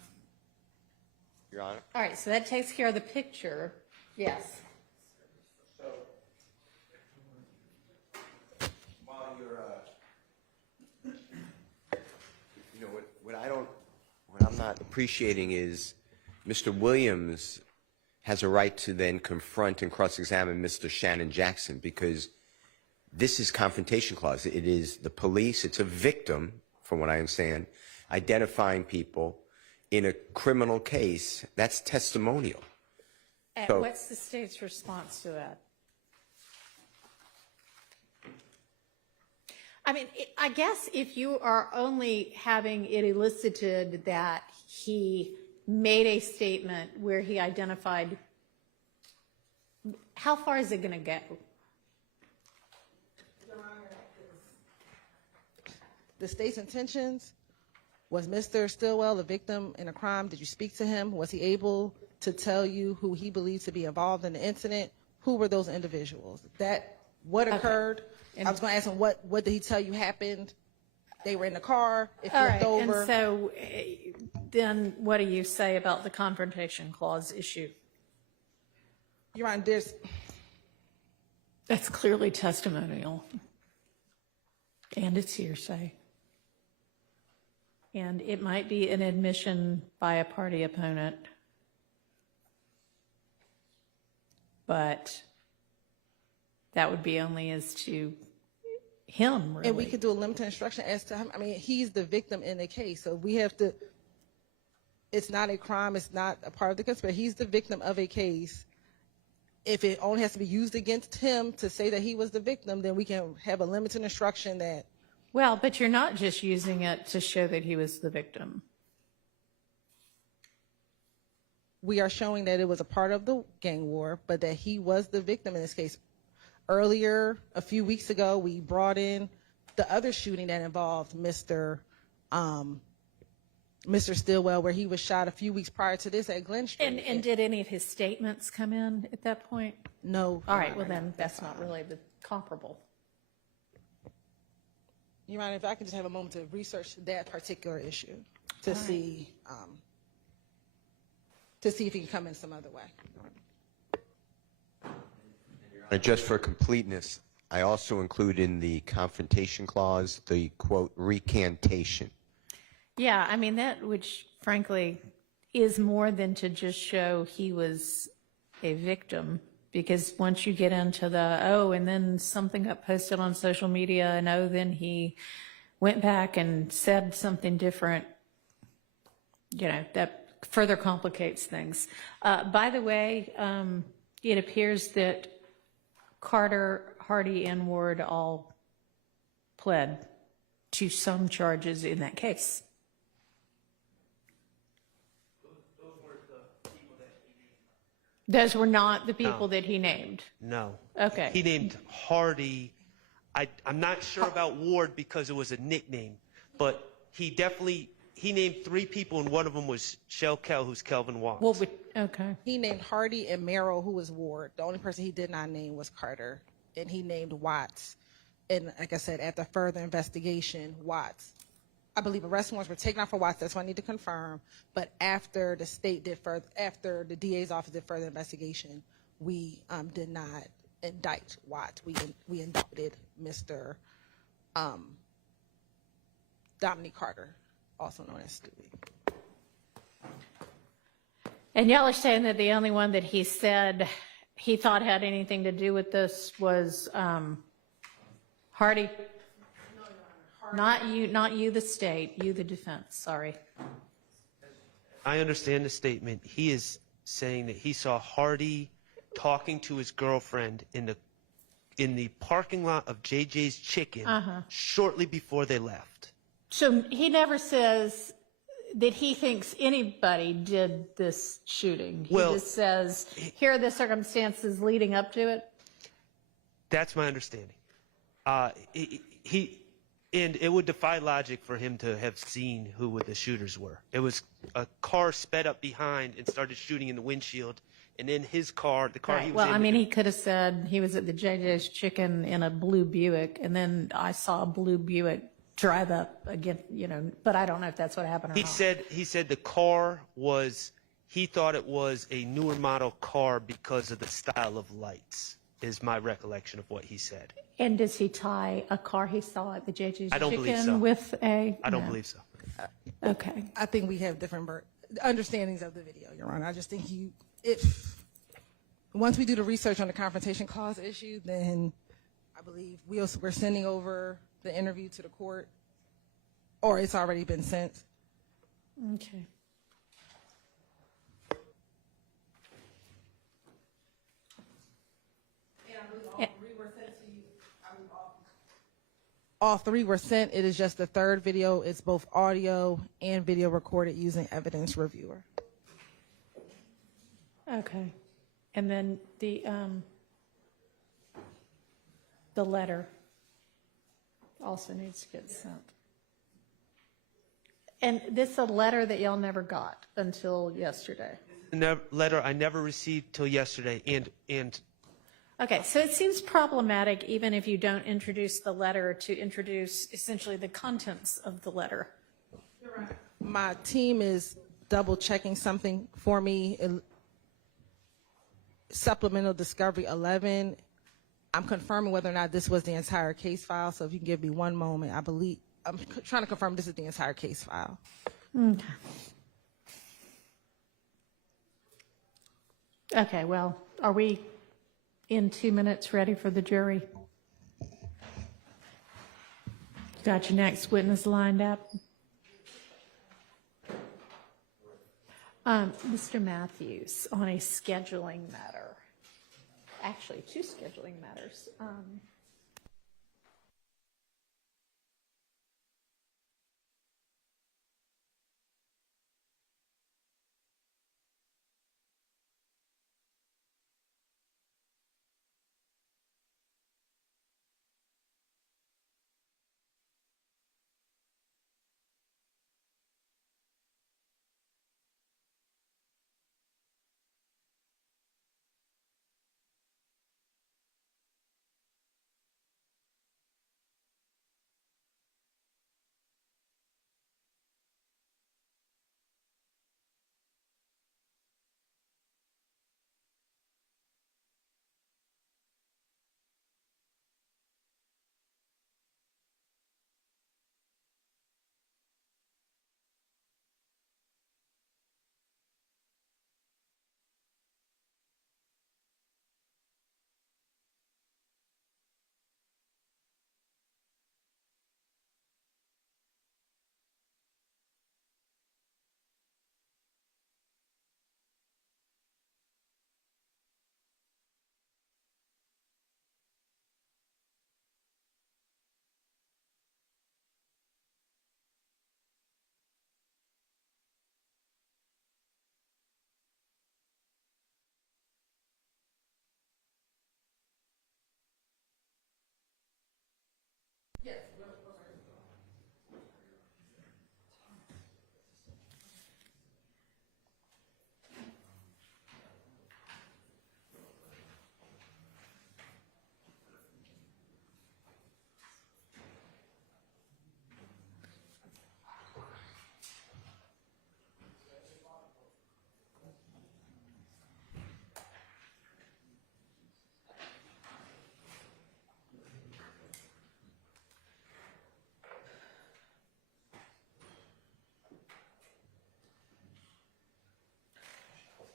Your Honor. All right, so that takes care of the picture. Yes. While you're, what I'm not appreciating is Mr. Williams has a right to then confront and cross-examine Mr. Shannon Jackson because this is confrontation clause. It is the police. It's a victim, from what I understand, identifying people in a criminal case. That's testimonial. And what's the state's response to that? I mean, I guess if you are only having it elicited that he made a statement where he identified, how far is it going to go? The state's intentions, was Mr. Stillwell the victim in a crime? Did you speak to him? Was he able to tell you who he believed to be involved in the incident? Who were those individuals? What occurred? I was going to ask him, what did he tell you happened? They were in the car, it flipped over. And so then what do you say about the confrontation clause issue? Your Honor, that's clearly testimonial. And it's hearsay. And it might be an admission by a party opponent. But that would be only as to him, really. And we could do a limited instruction as to him. I mean, he's the victim in the case, so we have to. it's not a crime, it's not a part of the conspiracy. He's the victim of a case. If it only has to be used against him to say that he was the victim, then we can have a limited instruction that. Well, but you're not just using it to show that he was the victim. We are showing that it was a part of the gang war, but that he was the victim in this case. Earlier, a few weeks ago, we brought in the other shooting that involved Mr. Stillwell, where he was shot a few weeks prior to this at Glen Street. And did any of his statements come in at that point? No. All right, well then, that's not really comparable. You mind if I can just have a moment to research that particular issue to see if he can come in some other way. Just for completeness, I also include in the confrontation clause the, quote, recantation. Yeah, I mean, that, which frankly is more than to just show he was a victim, because once you get into the, oh, and then something got posted on social media, and oh, then he went back and said something different, you know, that further complicates things. By the way, it appears that Carter, Hardy, and Ward all pled to some charges in that case. Those were not the people that he named? No. Okay. He named Hardy. I'm not sure about Ward because it was a nickname, but he named 3 people, and one of them was Shell Kell, who's Kelvin Watts. Well, okay. He named Hardy and Merrill, who was Ward. The only person he did not name was Carter, and he named Watts. And like I said, after further investigation, Watts, I believe arrest warrants were taken out for Watts. That's what I need to confirm. But after after the DA's office did further investigation, we did not indict Watts. We indicted Mr. Dominique Carter, also known as Stewie. And y'all are saying that the only one that he said he thought had anything to do with this was Hardy? Not you, the state, you, the defense, sorry. I understand the statement. He is saying that he saw Hardy talking to his girlfriend in the parking lot of JJ's Chicken shortly before they left. So he never says that he thinks anybody did this shooting. He just says, here are the circumstances leading up to it? That's my understanding. And it would defy logic for him to have seen who the shooters were. It was a car sped up behind and started shooting in the windshield, and then his car, the car Right. he was Well, in. I mean, he could have said he was at the JJ's Chicken in a blue Buick, and then I saw a blue Buick drive up again, you know, but I don't know if that's what happened or He not. said the car was, he thought it was a newer model car because of the style of lights, is my recollection of what he said. And does he tie a car he saw at the JJ's I don't believe Chicken so. with a? I don't No. believe so. Okay. I think we have different understandings of the video, Your Honor. I just think once we do the research on the confrontation clause issue, then I believe we're sending over the interview to the court, or it's already been sent. Okay. All 3 were sent. It is just the 3rd video. It's both audio and video recorded using Evidence Reviewer. Okay. And then the letter also needs to get sent. And this is a letter that y'all never got until yesterday. Letter I never received till yesterday, and Okay, so it seems problematic, even if you don't introduce the letter, to introduce essentially the contents of the letter. My team is double checking something for me. Supplemental Discovery 11. I'm confirming whether or not this was the entire case file. So if you can give me one moment, I'm trying to confirm this is the entire case file. Okay. Okay, well, are we in 2 minutes ready for the jury? Got your next witness lined up? Mr. Matthews, on a scheduling matter, actually two scheduling matters.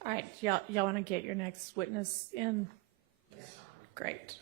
All right, y'all want to get your next witness in? Great.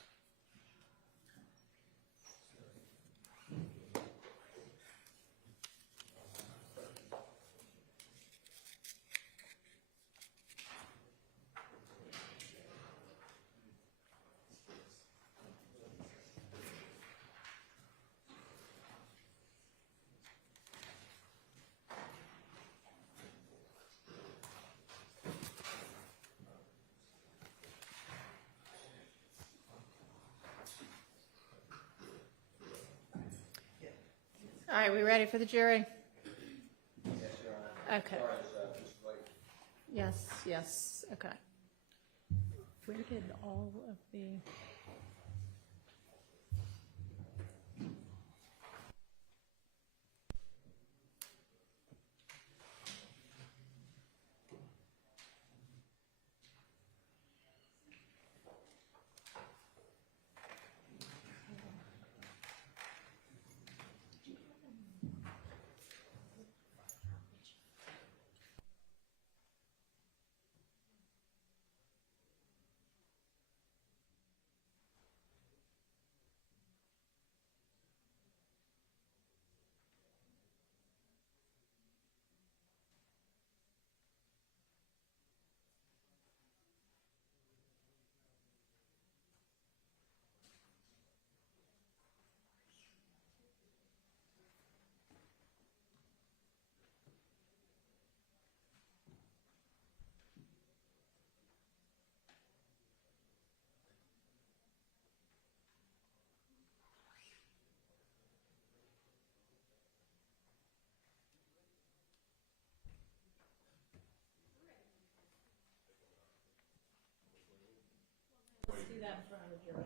All right, we ready for the jury? Yes, Your Honor. Okay. Yes, yes, okay. Where did all of the... Let's do that in front of the jury.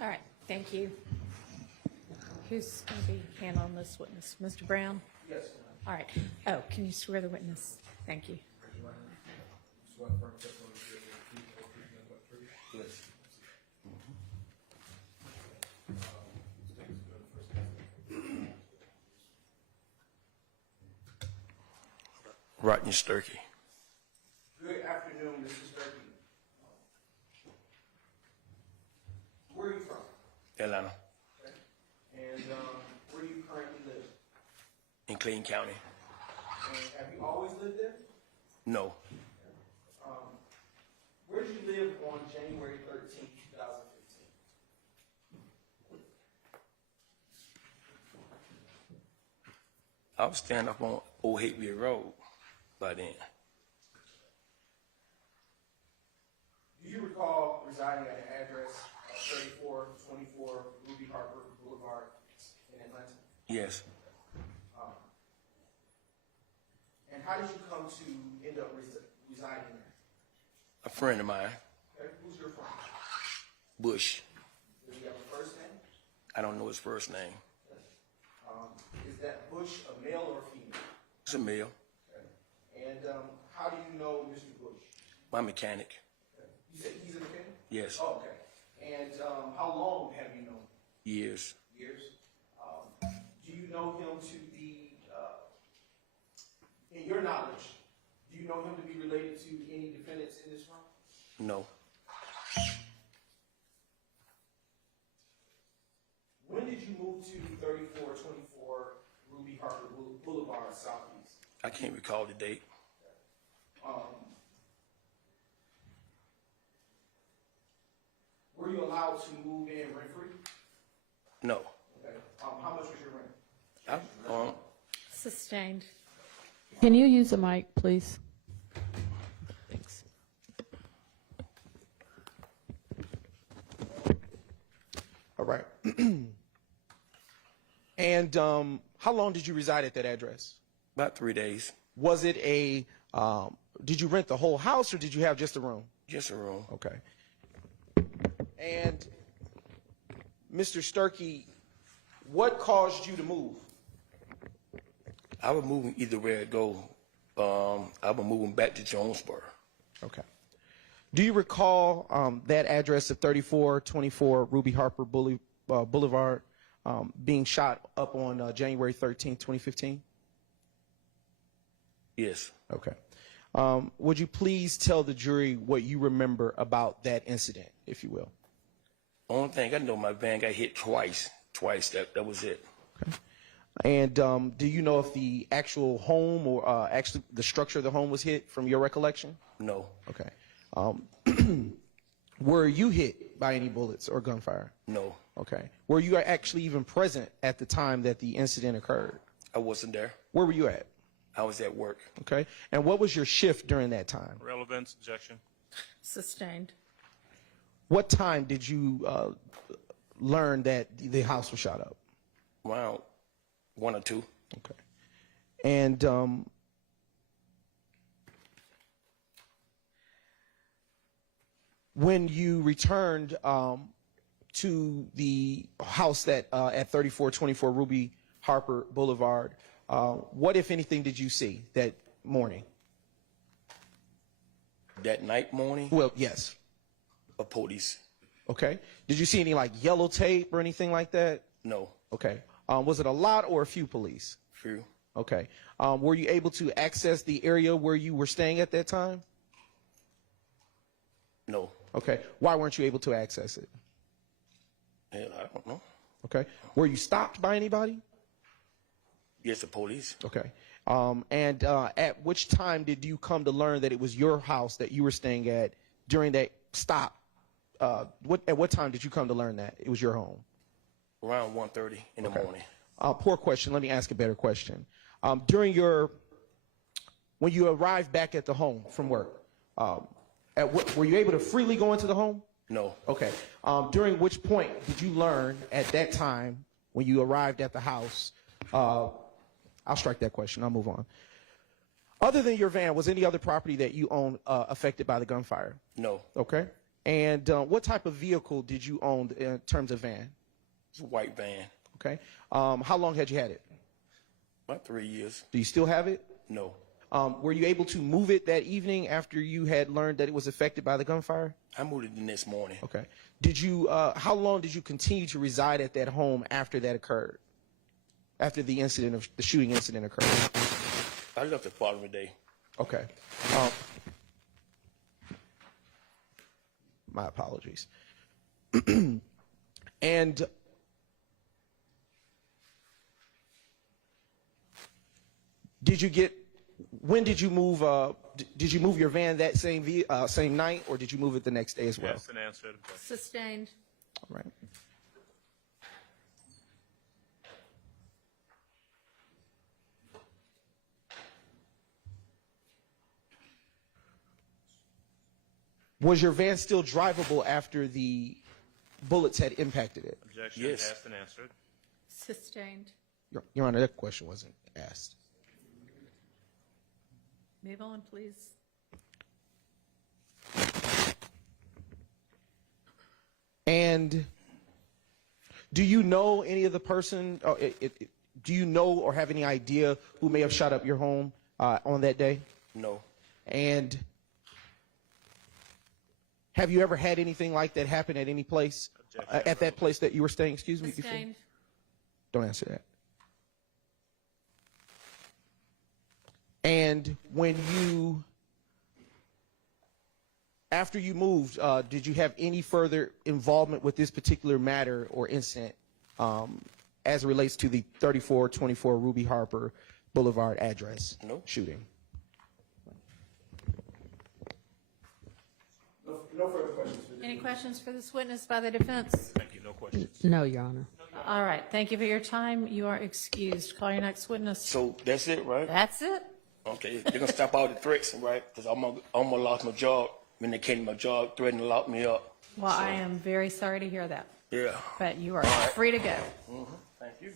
All right, thank you. Who's going to be handling this witness? Mr. Brown? Yes. All right. Oh, can you swear the witness? Thank you. Rodney Sturky. Good afternoon, Mr. Sturky. Where are you from? Atlanta, Okay. And where do you currently live? in Clayton County. And have you always lived there? No, Where did you live on January 13th, 2015? I was standing up on Old Hateway Road by then. Do you recall residing at an address of 3424 Ruby Harper Boulevard in Atlanta? Yes, And how did you come to end up residing there? a friend of mine, Okay. Who's your friend? Bush. Does he have a first name? I don't know his first name. Is that Bush a male or female? It's a male. Okay. And how do you know Mr. Bush? My mechanic. You said he's a mechanic? Yes, Oh, okay. And how long have you known him? years. Years. Do you know him to be, in your knowledge, do you know him to be related to any defendants in this room? No, When did you move to 3424 Ruby Harper Boulevard Southeast? I can't recall the date. Were you allowed to move in rent-free? No. Okay. How much was your rent? Sustained. Can you use a mic, please? Thanks. All right. And how long did you reside at that address? About 3 days. Was it a, did you rent the whole house or did you have just a room? Just a room. Okay. And Mr. Sturky, what caused you to move? I was moving either way I go. I was moving back to Jonesboro. Okay. Do you recall that address of 3424 Ruby Harper Boulevard being shot up on January 13th, 2015? Yes. Okay. Would you please tell the jury what you remember about that incident, if you will? Only thing I know, my van got hit twice. That was it. And do you know if the actual home or actually the structure of the home was hit from your recollection? No. Okay. Were you hit by any bullets or gunfire? No. Okay. Were you actually even present at the time that the incident occurred? I wasn't there. Where were you at? I was at work. Okay. And what was your shift during that time? Relevance, objection. Sustained. What time did you learn that the house was shot up? Around 1 or 2. Okay. And when you returned to the house that at 3424 Ruby Harper Boulevard, what, if anything, did you see that morning? That night morning? Well, yes. A police. Okay. Did you see any like yellow tape or anything like that? No. Okay. Was it a lot or a few police? Few. Okay. Were you able to access the area where you were staying at that time? No. Okay. Why weren't you able to access it? Hell, I don't know. Okay. Were you stopped by anybody? Yes, the police. Okay. And at which time did you come to learn that it was your house that you were staying at during that stop? At what time did you come to learn that it was your home? Around 1:30 in the morning. Poor question. Let me ask a better question. When you arrived back at the home from work, were you able to freely go into the home? No. Okay. During which point did you learn at that time when you arrived at the house? I'll strike that question. I'll move on. Other than your van, was any other property that you own affected by the gunfire? No. Okay. And what type of vehicle did you own in terms of van? It's a white van. Okay. How long had you had it? About 3 years. Do you still have it? No. Were you able to move it that evening after you had learned that it was affected by the gunfire? I moved it the next morning. Okay. Did you? How long did you continue to reside at that home after that occurred? After the incident of the shooting incident occurred? I left the following day. Okay. My apologies. And when did you move? Did you move your van that same night, or did you move it the next day as well? Yes, and answered. Sustained. All right. Was your van still drivable after the bullets had impacted it? Objection. Yes. Asked and answered. Sustained. Your Honor, that question wasn't asked. Move on, please. And do you know any of the person? Do you know or have any idea who may have shot up your home on that day? No. And have you ever had anything like that happen at any place? At that place that you were staying? Excuse me. Before? Sustained. Don't answer that. And after you moved, did you have any further involvement with this particular matter or incident as it relates to the 3424 Ruby Harper Boulevard address shooting? No further questions. Any questions for this witness by the defense? Thank you. No questions. No, Your Honor. All right. Thank you for your time. You are excused. Call your next witness. So that's it, right? That's it. Okay. They're gonna stop all the threats, right? Because I almost lost my job when they came to my job, threatened to lock me up. Well, I am very sorry to hear that. Yeah. But you are free to go. Thank you.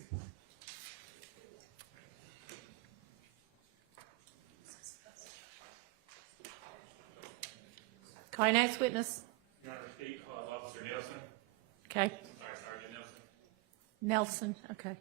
Call your next witness. Your Honor, State Officer Nelson. Okay. Sorry, Sergeant Nelson. Nelson. Okay.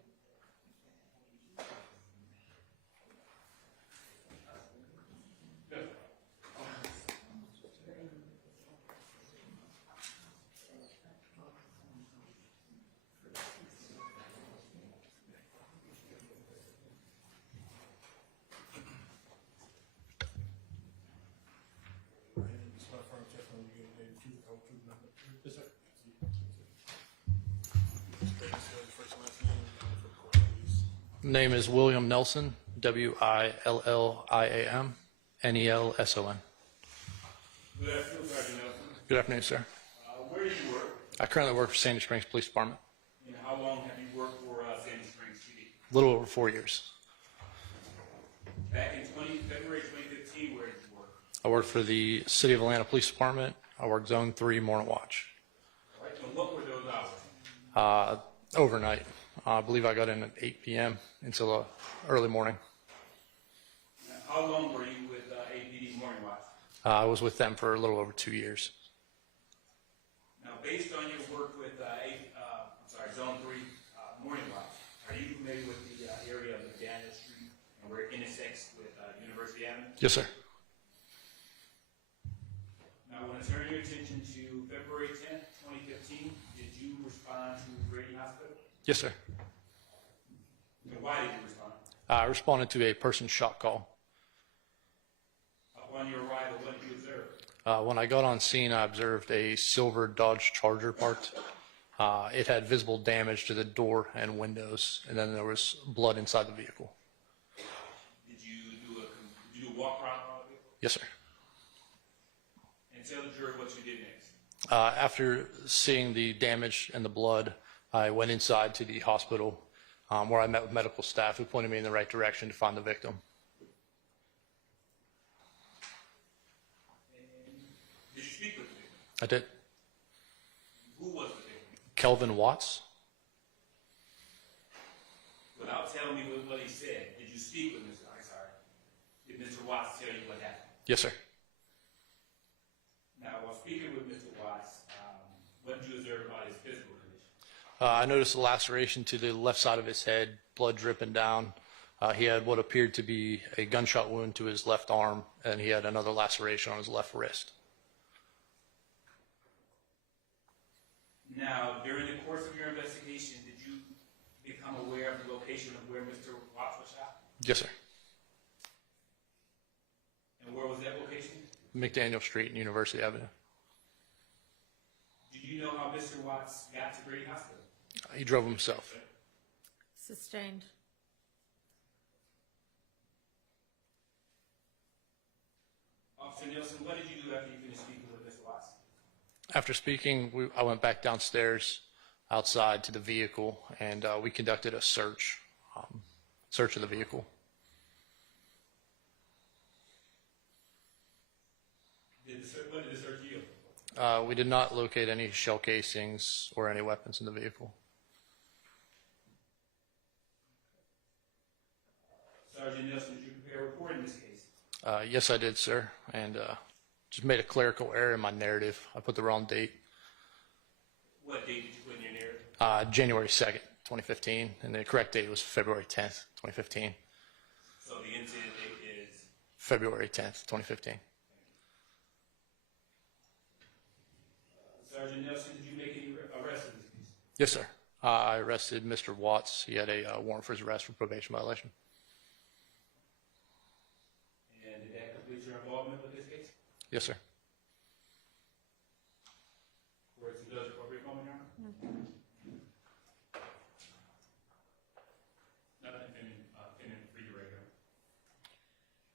Name is William Nelson, William Nelson. Good afternoon, Sergeant Nelson. Good afternoon, sir. Where do you work? I currently work for Sandy Springs Police Department. And how long have you worked for Sandy Springs PD? A little over 4 years. Back in February 2015, where did you work? I worked for the City of Atlanta Police Department. I worked Zone 3 Morning Watch. All right, and what were those hours? Overnight. I believe I got in at 8 p.m. until early morning. Now, how long were you with APD's Morning Watch? I was with them for a little over 2 years. Now, based on your work with Zone 3 Morning Watch, are you familiar with the area of McDaniel Street and where it intersects with University Avenue? Yes, sir. Now, I want to turn your attention to February 10th, 2015. Did you respond to Grady Hospital? Yes, sir. And why did you respond? I responded to a person's shot call. Upon your arrival, what did you observe? When I got on scene, I observed a silver Dodge Charger parked. It had visible damage to the door and windows, and then there was blood inside the vehicle. Did you do a walk around on the vehicle? Yes, sir. And tell the jury what you did next. After seeing the damage and the blood, I went inside to the hospital where I met with medical staff who pointed me in the right direction to find the victim. Did you speak with the victim? I did. Who was the victim? Kelvin Watts. Without telling me what he said, did you speak with Mr. Did Mr. Watts tell you what happened? Yes, sir. Now, while speaking with Mr. Watts, I noticed a laceration to the left side of his head, blood dripping down. He had what appeared to be a gunshot wound to his left arm, and he had another laceration on his left wrist. Now, during the course of your investigation, did you become aware of the location of where Mr. Watts was shot? Yes, sir. And where was that location? McDaniel Street and University Avenue. Do you know how Mr. Watts got to Grady Hospital? He drove himself. Sustained. Officer Nelson, what did you do after you finished speaking with Mr. Watts? After speaking, I went back downstairs outside to the vehicle, and we conducted a search of the vehicle. What did the search yield? We did not locate any shell casings or any weapons in the vehicle. Sergeant Nelson, did you prepare a report in this case? Yes, I did, sir, and just made a clerical error in my narrative. I put the wrong date. What date did you put in your narrative? January 2nd, 2015, and the correct date was February 10th, 2015. So the incident date is? February 10th, 2015. Sergeant Nelson, did you make any arrests in this case? Yes, sir. I arrested Mr. Watts. He had a warrant for his arrest for probation violation. And did that complete your involvement with this case? Yes, sir. Court does appropriate moment, Your Honor? Nothing pending for you right now.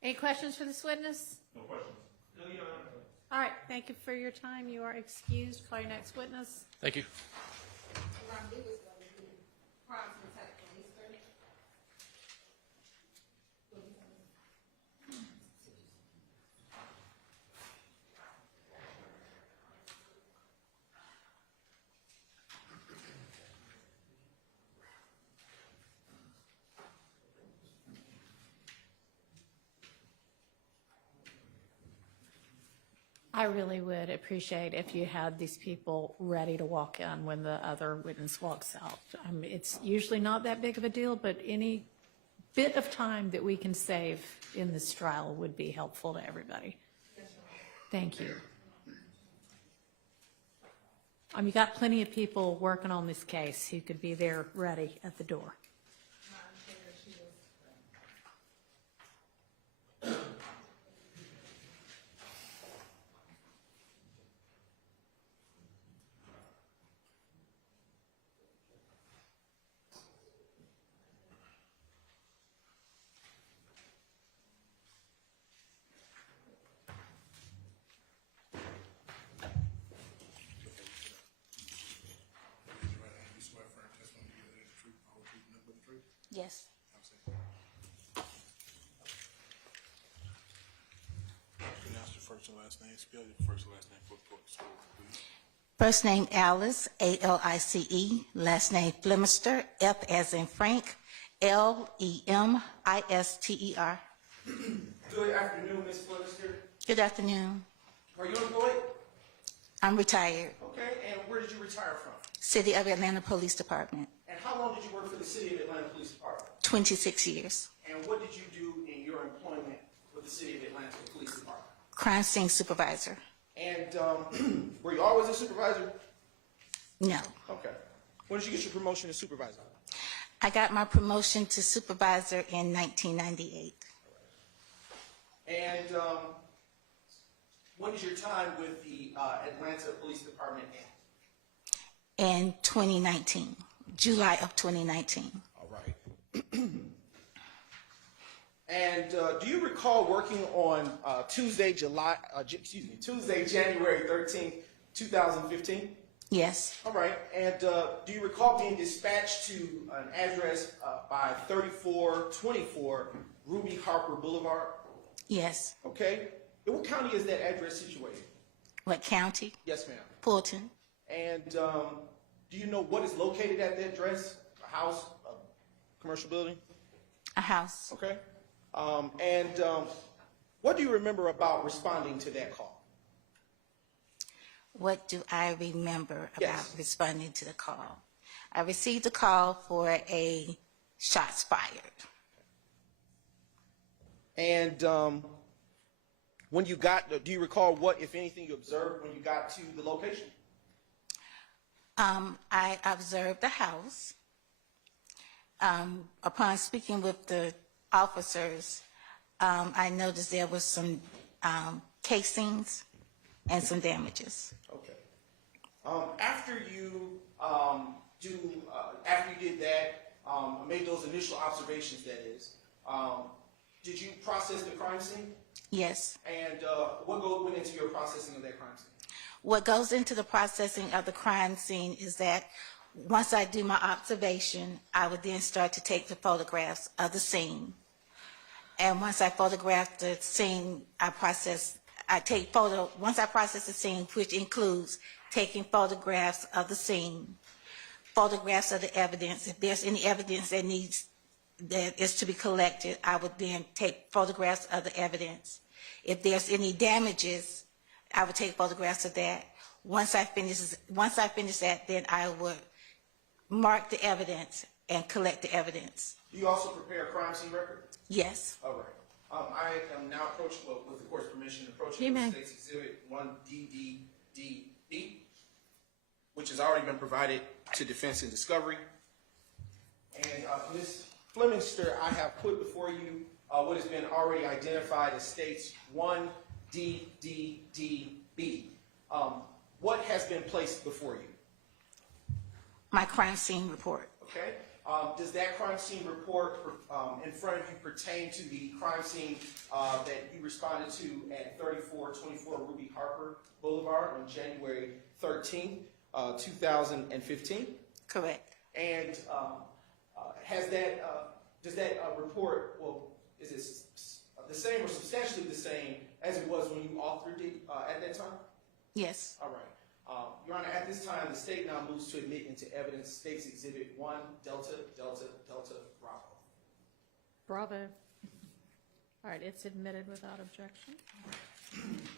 Any questions for this witness? No questions. No, Your Honor. All right, thank you for your time. You are excused. Call your next witness. Thank you. I really would appreciate if you had these people ready to walk in when the other witness walks out. It's usually not that big of a deal, but any bit of time that we can save in this trial would be helpful to everybody. Thank you. You got plenty of people working on this case who could be there ready at the door. Yes. Pronounce your first and last name. Spell your first and last name for the court, please. First name Alice, A-L-I-C-E. Last name Flemister, F as in Frank, L-E-M-I-S-T-E-R. Good afternoon, Ms. Flemister. Good afternoon. Are you employed? I'm retired. Okay, and where did you retire from? City of Atlanta Police Department. And how long did you work for the City of Atlanta Police Department? 26 years. And what did you do in your employment with the City of Atlanta Police Department? Crime scene supervisor. And were you always a supervisor? No. Okay. When did you get your promotion to supervisor? I got my promotion to supervisor in 1998. And when did your time with the Atlanta Police Department end? In 2019, July of 2019. All right. And do you recall working on Tuesday, January 13th, 2015? Yes. All right. And do you recall being dispatched to an address by 3424 Ruby Harper Boulevard? Yes. Okay. In what county is that address situated? What county? Yes, ma'am. Fulton. And do you know what is located at that address? A house, a commercial building? A house. Okay. What do you remember about responding to that call? What do I remember about responding to the call? I received a call for a shots fired. And when you got, do you recall what, if anything, you observed when you got to the location? I observed the house. Upon speaking with the officers, I noticed there was some casings and some damages. Okay. After you after you did that, made those initial observations, that is, did you process the crime scene? Yes. And what went into your processing of that crime scene? What goes into the processing of the crime scene is that once I do my observation, I would then start to take the photographs of the scene. And once I photograph the scene, once I process the scene, which includes taking photographs of the scene, photographs of the evidence. If there's any evidence that is to be collected, I would then take photographs of the evidence. If there's any damages, I would take photographs of that. Once I finish that, then I would mark the evidence and collect the evidence. Do you also prepare a crime scene record? Yes. All right. I am now approaching, with the court's permission, approaching the State's Exhibit 1DDDB, which has already been provided to defense and discovery. And Ms. Flemister, I have put before you what has been already identified as State's 1DDDB. What has been placed before you? My crime scene report. Okay. Does that crime scene report in front of you pertain to the crime scene that you responded to at 3424 Ruby Harper Boulevard on January 13th, 2015? Correct. And does that report, is it the same or substantially the same as it was when you authored it at that time? Yes. All right. Your Honor, at this time, the state now moves to admit into evidence State's Exhibit 1, Delta, Delta, Delta, Bravo. Bravo. All right, it's admitted without objection.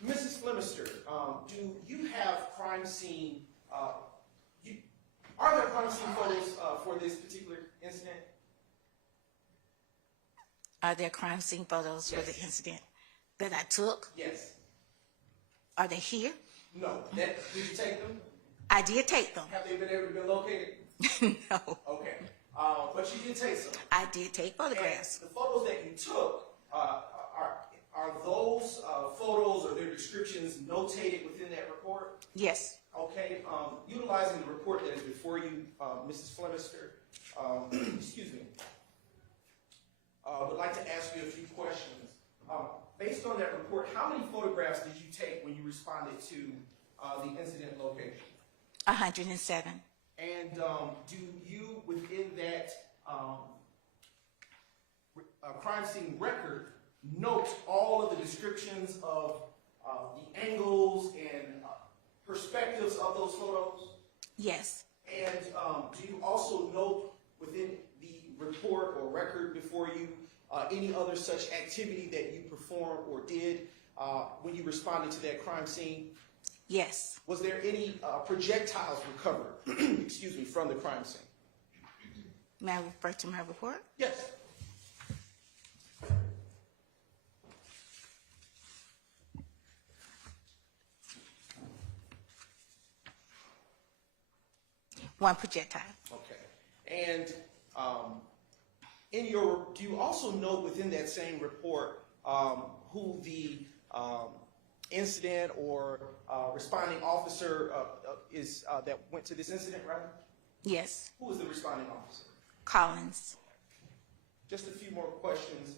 Mrs. Flemister, do you have crime scene, are there crime scene photos for this particular incident? Are there crime scene photos for the incident that I took? Yes. Are they here? No. Did you take them? I did take them. Have they been able to be located? No. Okay. But you did take some. I did take photographs. And the photos that you took, are those photos or their descriptions notated within that report? Yes. Okay. Utilizing the report that is before you, Mrs. Flemister, excuse me, would like to ask you a few questions. Based on that report, how many photographs did you take when you responded to the incident location? 107. And do you, within that crime scene record, note all of the descriptions of the angles and perspectives of those photos? Yes. And do you also note within the report or record before you any other such activity that you performed or did when you responded to that crime scene? Yes. Was there any projectiles recovered, excuse me, from the crime scene? May I refer to my report? Yes. One projectile. Okay. And do you also note within that same report who the incident or responding officer is that went to this incident, right? Yes. Who was the responding officer? Collins. Just a few more questions.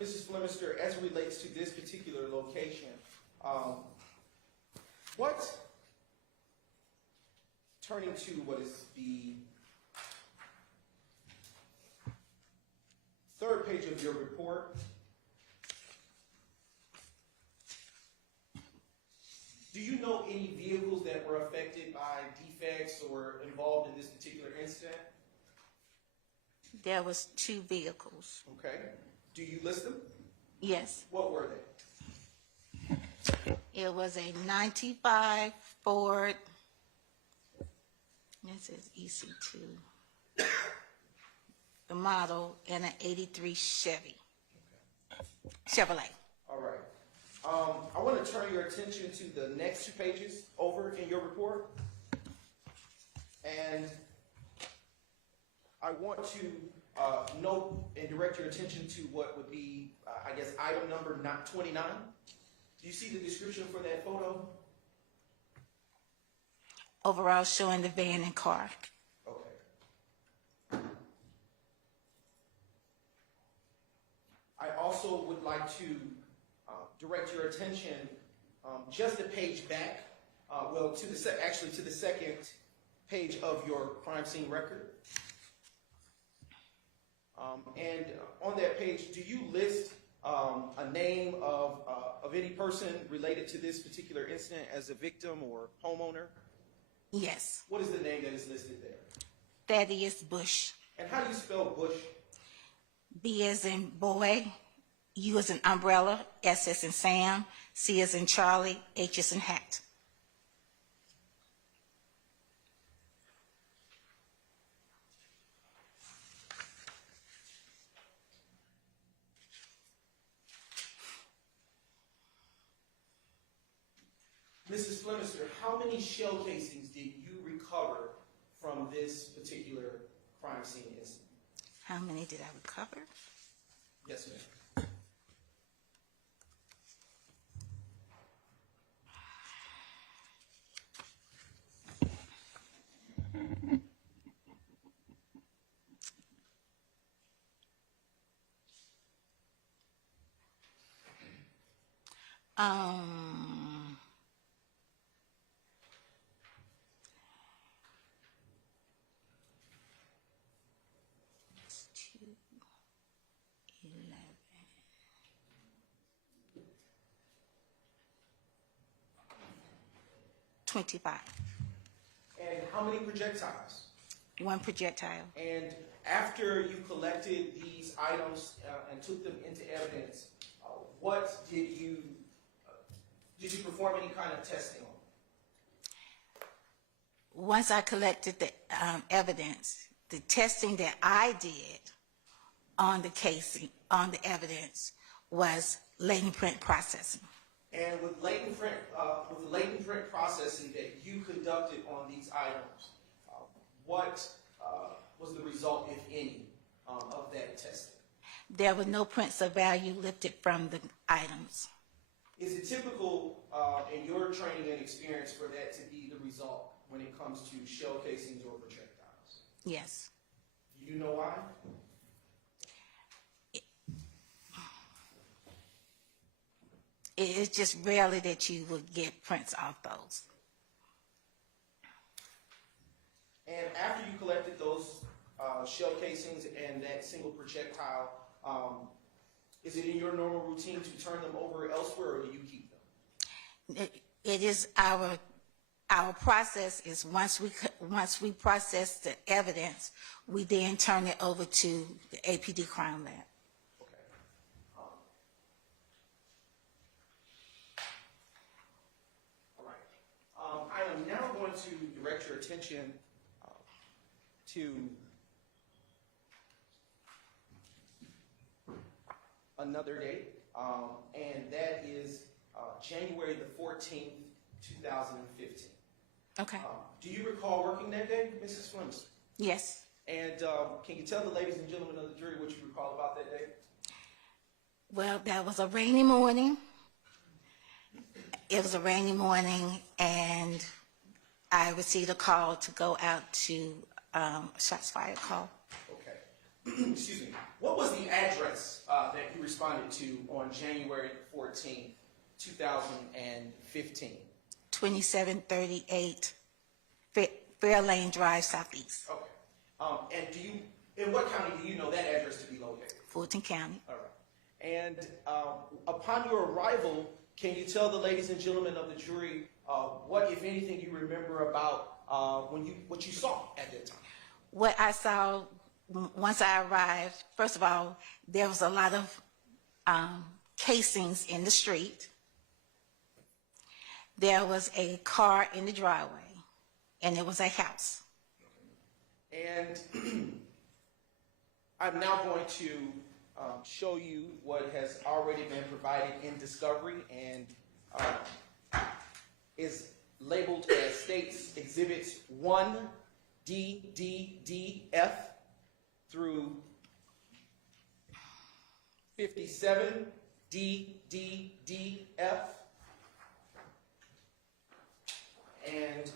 Mrs. Flemister, as it relates to this particular location, turning to what is the third page of your report, do you know any vehicles that were affected by defects or involved in this particular incident? There was 2 vehicles. Okay. Do you list them? Yes. What were they? It was a 95 Ford This is EC2. The model in an 83 Chevrolet. All right. I want to turn your attention to the next 2 pages over in your report. And I want to note and direct your attention to what would be, I guess, item number 29. Do you see the description for that photo? Overall showing the van and car. Okay. I also would like to direct your attention just a page back, well, to the to the second page of your crime scene record. And on that page, do you list a name of any person related to this particular incident as a victim or homeowner? Yes. What is the name that is listed there? Thaddeus Bush. And how do you spell Bush? B as in boy, U as in umbrella, S as in Sam, C as in Charlie, H as in hat. Mrs. Flemister, how many shell casings did you recover from this particular crime scene incident? How many did I recover? Yes, ma'am. It's 2, 11. 25. And how many projectiles? 1 projectile. And after you collected these items and took them into evidence, what did you perform any kind of testing on? Once I collected the evidence, the testing that I did on the casing, on the evidence, was latent print processing. And with latent print processing that you conducted on these items, what was the result, if any, of that testing? There were no prints of value lifted from the items. Is it typical in your training and experience for that to be the result when it comes to shell casings or projectiles? Yes. Do you know why? It's just rarely that you would get prints off those. And after you collected those shell casings and that single projectile, is it in your normal routine to turn them over elsewhere, or do you keep them? It is our process is once we process the evidence, we then turn it over to the APD crime lab. I am now going to direct your attention to another date, and that is January the 14th, 2015. Okay. Do you recall working that day, Mrs. Flemister? Yes. And can you tell the ladies and gentlemen of the jury what you recall about that day? Well, that was a rainy morning. It was a rainy morning, and I received a call to go out to shots fired call. Okay. Excuse me. What was the address that you responded to on January 14th, 2015? 2738 Fair Lane Drive, Southeast. Okay. And in what county do you know that address to be located? Fulton County. All right. And upon your arrival, can you tell the ladies and gentlemen of the jury what, if anything, you remember about what you saw at that time? What I saw once I arrived, first of all, there was a lot of casings in the street. There was a car in the driveway, and it was a house. And I'm now going to show you what has already been provided in discovery and is labeled as States Exhibits 1DDDF through 57DDDF. And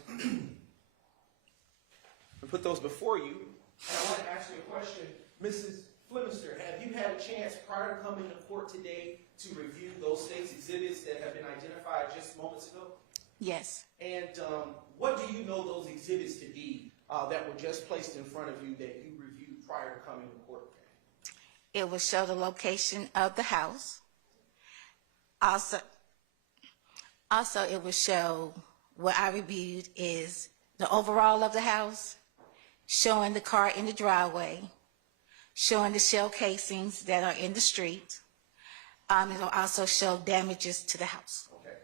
I put those before you. And I want to ask you a question. Mrs. Flemister, have you had a chance prior to coming to court today to review those state's exhibits that have been identified just moments ago? Yes. And what do you know those exhibits to be that were just placed in front of you that you reviewed prior to coming to court today? It will show the location of the house. Also it will show what I reviewed is the overall of the house, showing the car in the driveway, showing the shell casings that are in the street. It will also show damages to the house. Okay.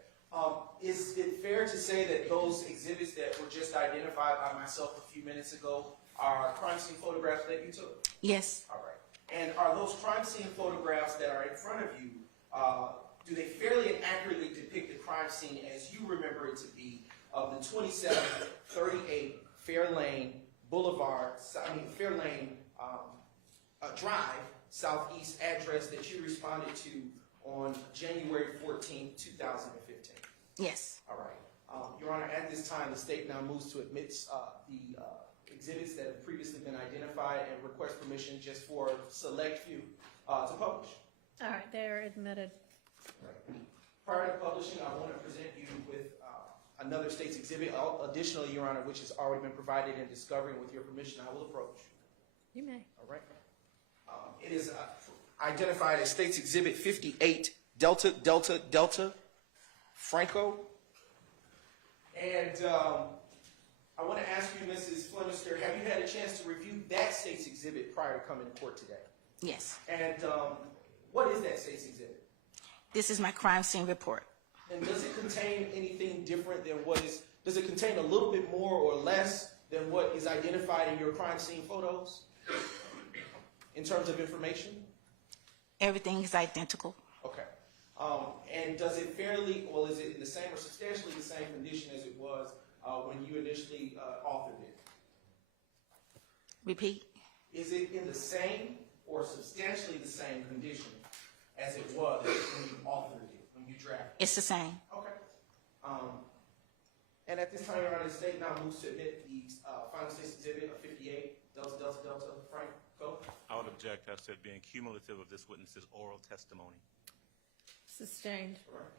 Is it fair to say that those exhibits that were just identified by myself a few minutes ago are crime scene photographs that you took? Yes. All right. And are those crime scene photographs that are in front of you, do they fairly and accurately depict the crime scene as you remember it to be of the 2738 Fairlane Drive, Southeast address that you responded to on January 14, 2015? Yes. All right. Your Honor, at this time, the state now moves to admit the exhibits that have previously been identified and request permission just for a select few to publish. All right, they're admitted. Right. Prior to publishing, I want to present you with another state's exhibit. Additionally, Your Honor, which has already been provided in discovery, and with your permission, I will approach. You may. All right. It is identified as State's Exhibit 58, Delta, Delta, Delta, Franco. And I want to ask you, Mrs. Flemister, have you had a chance to review that State's Exhibit prior to coming to court today? Yes. And what is that State's Exhibit? This is my crime scene report. And does it contain anything different than does it contain a little bit more or less than what is identified in your crime scene photos in terms of information? Everything is identical. Okay. And does it is it in the same or substantially the same condition as it was when you initially authored it? Repeat. Is it in the same or substantially the same condition as it was when you authored it, when you drafted it? It's the same. Okay. And at this time, Your Honor, the state now moves to admit the final state's exhibit of 58, Delta, Delta, Delta, Frank, go. I would object as to it being cumulative of this witness's oral testimony. Sustained. Right.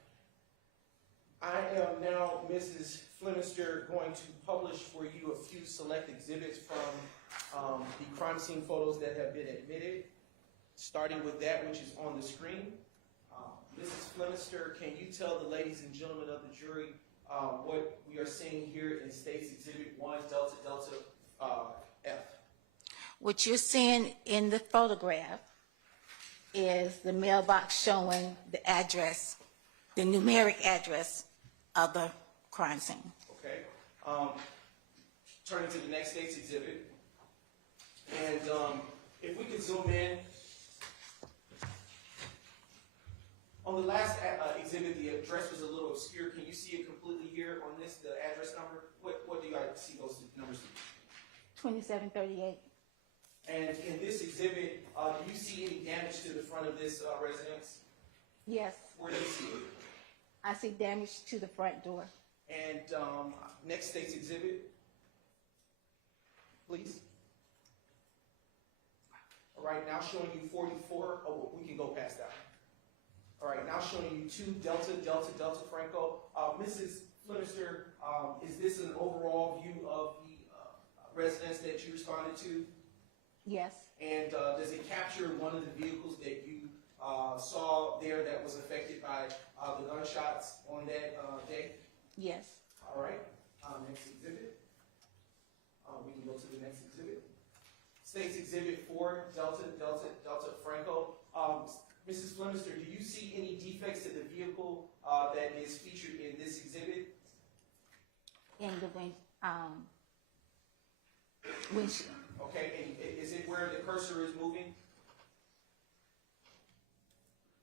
I am now, Mrs. Flemister, going to publish for you a few select exhibits from the crime scene photos that have been admitted, starting with that which is on the screen. Mrs. Flemister, can you tell the ladies and gentlemen of the jury what we are seeing here in State's Exhibit 1, Delta, Delta, F? What you're seeing in the photograph is the mailbox showing the address, the numeric address of the crime scene. Okay. Turning to the next State's Exhibit. And if we could zoom in. On the last exhibit, the address was a little obscure. Can you see it completely here on this, the address number? What do you guys see those numbers? 2738. And in this exhibit, do you see any damage to the front of this residence? Yes. Where do you see it? I see damage to the front door. And next State's exhibit, please. All right, now showing you 44. Oh, we can go past that. All right, now showing you 2 Delta, Delta, Delta, Franco. Mrs. Flemister, is this an overall view of the residence that you responded to? Yes. And does it capture one of the vehicles that you saw there that was affected by the gunshots on that day? Yes. All right. Next exhibit. We can go to the next exhibit. State's Exhibit 4, Delta, Delta, Delta, Franco. Mrs. Flemister, do you see any defects to the vehicle that is featured in this exhibit? In the windshield. Okay, and is it where the cursor is moving?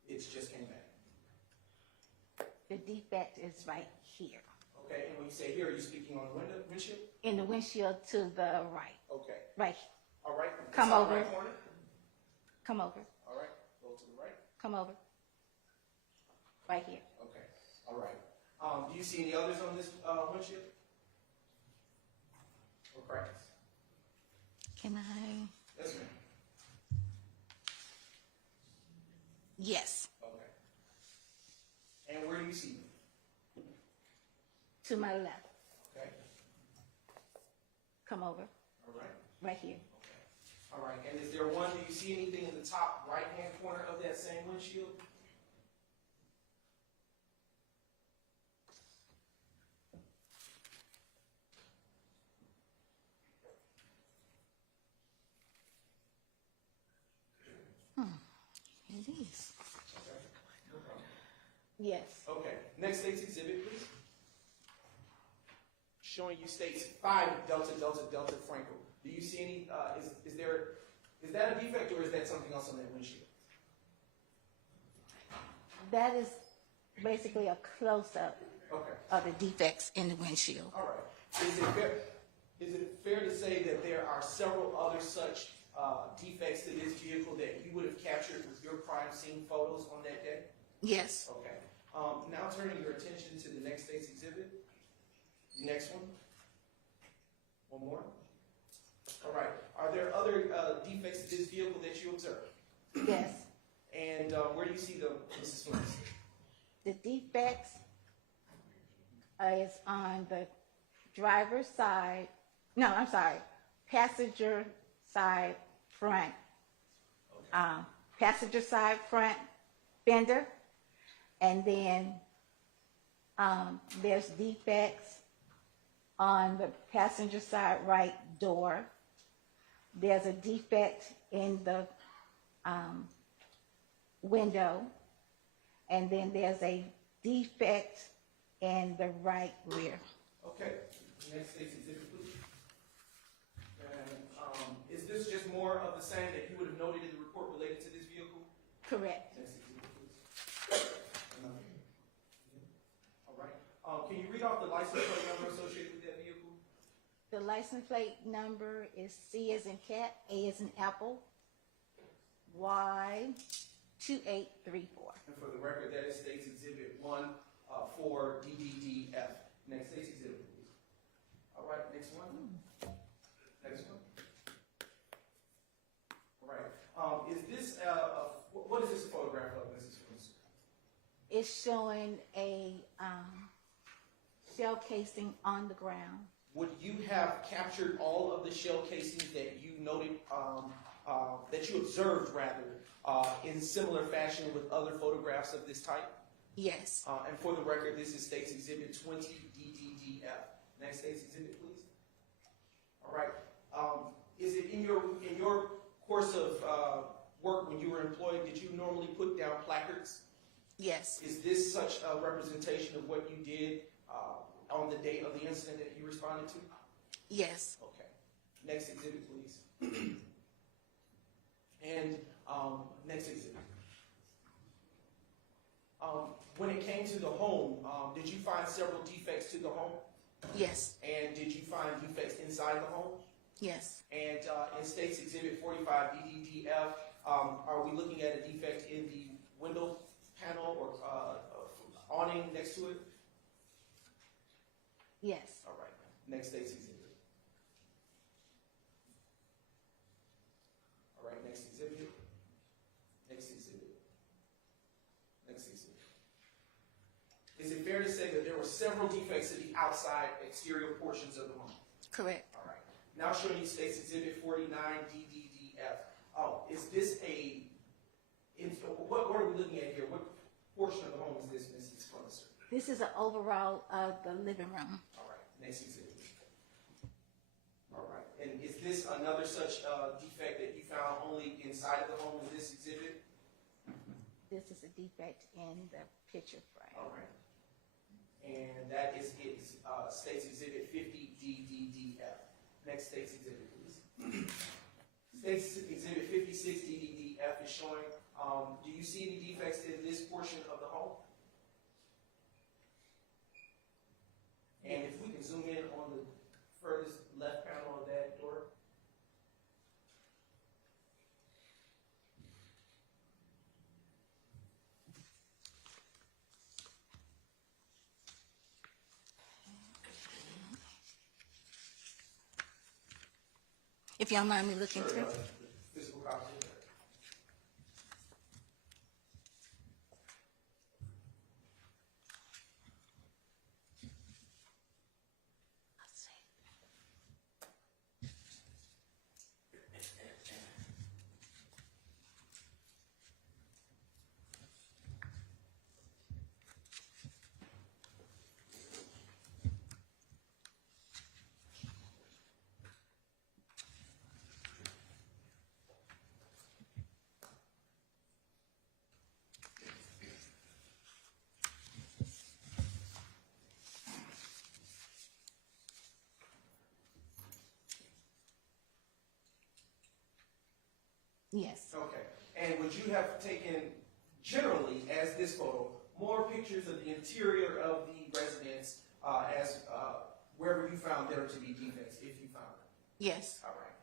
It's just came back. The defect is right here. Okay, and when you say here, are you speaking on the windshield? In the windshield to the right. Okay. Right. All right. Come top over. Right corner. Come over. All right. Go to the right. Come over. Right here. Okay. All right. Do you see any others on this windshield? Or cracks? Can I? Yes, ma'am. Yes. Okay. And where do you see them? To my left. Okay. Come over. All right. Right here. All right. And is there one? Do you see anything in the top right-hand corner of that same windshield? It is. Yes. Okay. Next state's exhibit, please. Showing you states 5 Delta Delta Delta Franco. Do you see any? Is that a defect or is that something else on that windshield? That is basically a close-up Okay. of the defects in the windshield. All right. Is it fair to say that there are several other such defects to this vehicle that you would have captured with your crime scene photos on that day? Yes. Okay. Now turning your attention to the next state's exhibit. The next one. One more. All right. Are there other defects to this vehicle that you observed? Yes. And where do you see them, Mrs. Flemister? The defects is on the driver's side. No, I'm sorry. Passenger side front. Passenger side front fender. And then there's defects on the passenger side right door. There's a defect in the window. And then there's a defect in the right rear. Okay. Next state's exhibit, please. And is this just more of the same that you would have noted in the report related to this vehicle? Correct. Next exhibit, please. All right. Can you read off the license plate number associated with that vehicle? The license plate number is C as in cat, A as in apple, Y2834. And for the record, that is state's exhibit 1-4-DDDF. Next state's exhibit, please. All right, next one. Next one. All right. Is this what is this a photograph of, Mrs. Flemister? It's showing a shell casing on the ground. Would you have captured all of the shell casings that you noted, that you observed rather, in similar fashion with other photographs of this type? Yes. And for the record, this is state's exhibit 20-DDDF. Next state's exhibit, please. All right. Is it in your course of work when you were employed, did you normally put down placards? Yes. Is this such a representation of what you did on the date of the incident that you responded to? Yes. Okay. Next exhibit, please. And next exhibit. When it came to the home, did you find several defects to the home? Yes. And did you find defects inside the home? Yes. And in State's Exhibit 45-DDDF, are we looking at a defect in the window panel or awning next to it? Yes. All right. Next State's Exhibit. All right. Next exhibit. Next exhibit. Next exhibit. Is it fair to say that there were several defects to the outside exterior portions of the home? Correct. All right. Now showing you State's Exhibit 49-DDDF. Oh, is this what are we looking at here? What portion of the home is this, Mrs. Flemister? This is an overall of the living room. All right. Next exhibit. All right. And is this another such defect that you found only inside of the home in this exhibit? This is a defect in the picture frame. All right. And that is State's Exhibit 50-DDDF. Next State's Exhibit, please. State's Exhibit 56 DDDF is showing. Do you see any defects in this portion of the home? And if we can zoom in on the furthest left panel of that door. If y'all mind me looking through. Physical copy. Yes. Okay. And would you have taken, generally, as this photo, more pictures of the interior of the residence as wherever you found there to be defects, if you found them? Yes. All right.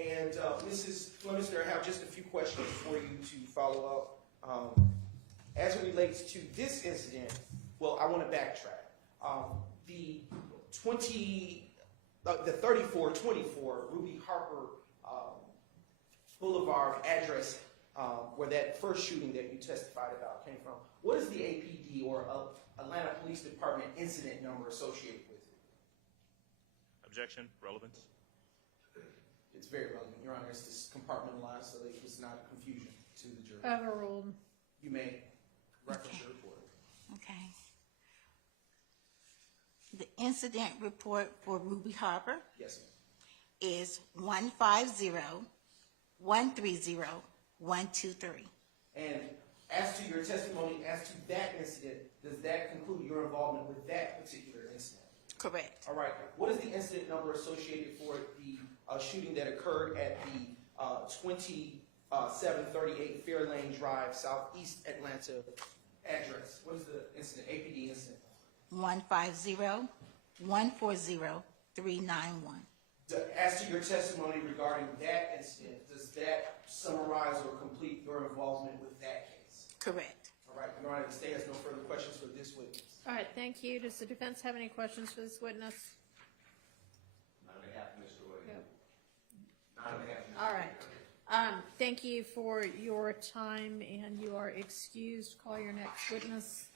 And Mrs. Flemister, I have just a few questions for you to follow up. As it relates to this incident, well, I want to backtrack. The 3424 Ruby Harper Boulevard address where that first shooting that you testified about came from, what is the APD or Atlanta Police Department incident number associated with it? Objection, relevance. It's very relevant, Your Honor. It's just compartmentalized so that it's not confusion to the jury. Overruled. You may reference your report. Okay. The incident report for Ruby Harbor Yes, ma'am. is 150-130-123. And as to your testimony, as to that incident, does that conclude your involvement with that particular incident? Correct. All right. What is the incident number associated for the shooting that occurred at the 2738 Fair Lane Drive, Southeast Atlanta address? What is the incident, APD incident? 150-140-391. As to your testimony regarding that incident, does that summarize or complete your involvement with that case? Correct. All right. Your Honor, the state has no further questions for this witness. All right, thank you. Does the defense have any questions for this witness? On behalf of Mr. Williams. No. On behalf of Mr. All right. Thank you for your time, and you are excused. Call your next witness.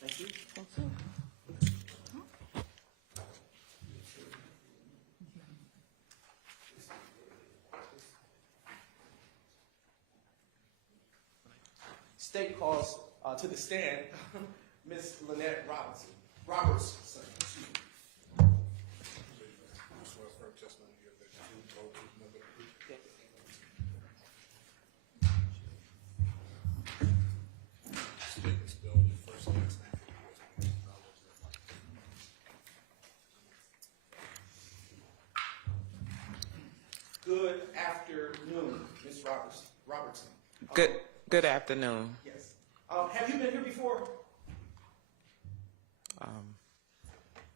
Thank you. Thank you. State calls to the stand Ms. Lynette Robertson. Excuse me. Good afternoon, Ms. Robertson. Good afternoon. Yes. Have you been here before?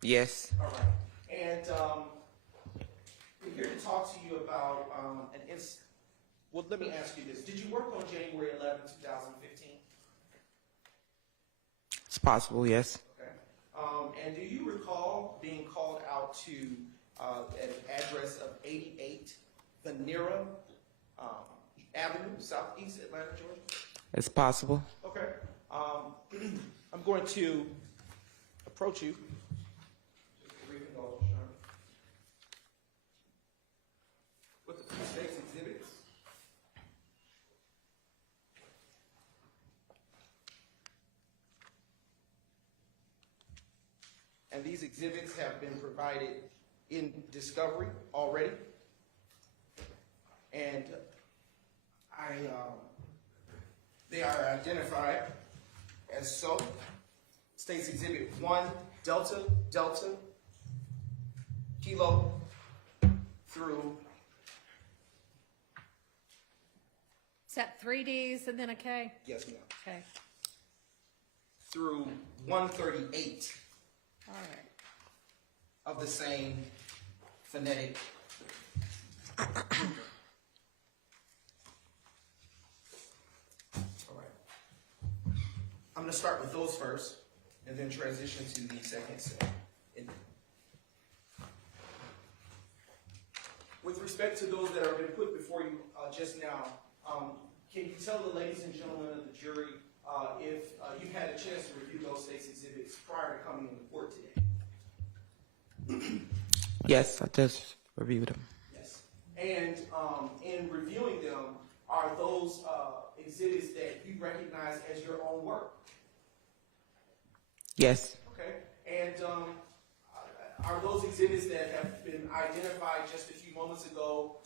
Yes. All right. And we're here to talk to you about an incident. Well, let me ask you this. Did you work on January 11, 2015? It's possible, yes. Okay. And do you recall being called out to an address of 88 Venera Avenue, Southeast Atlanta, Georgia? It's possible. Okay. I'm going to approach you. Just a brief indulgence, Your Honor. With the few state's exhibits. And these exhibits have been provided in discovery already, and they are identified as so. States Exhibit 1, Delta, Delta, Kilo, through. Is that 3 Ds and then a K? Yes, ma'am. Okay. Through 138 All right. of the same phonetic. All right. I'm going to start with those first, and then transition to the second set. With respect to those that have been put before you just now, can you tell the ladies and gentlemen of the jury if you had a chance to review those state's exhibits prior to coming into court today? Yes, I just reviewed them. Yes. And in reviewing them, are those exhibits that you recognize as your own work? Yes. Okay. And are those exhibits that have been identified just a few moments ago,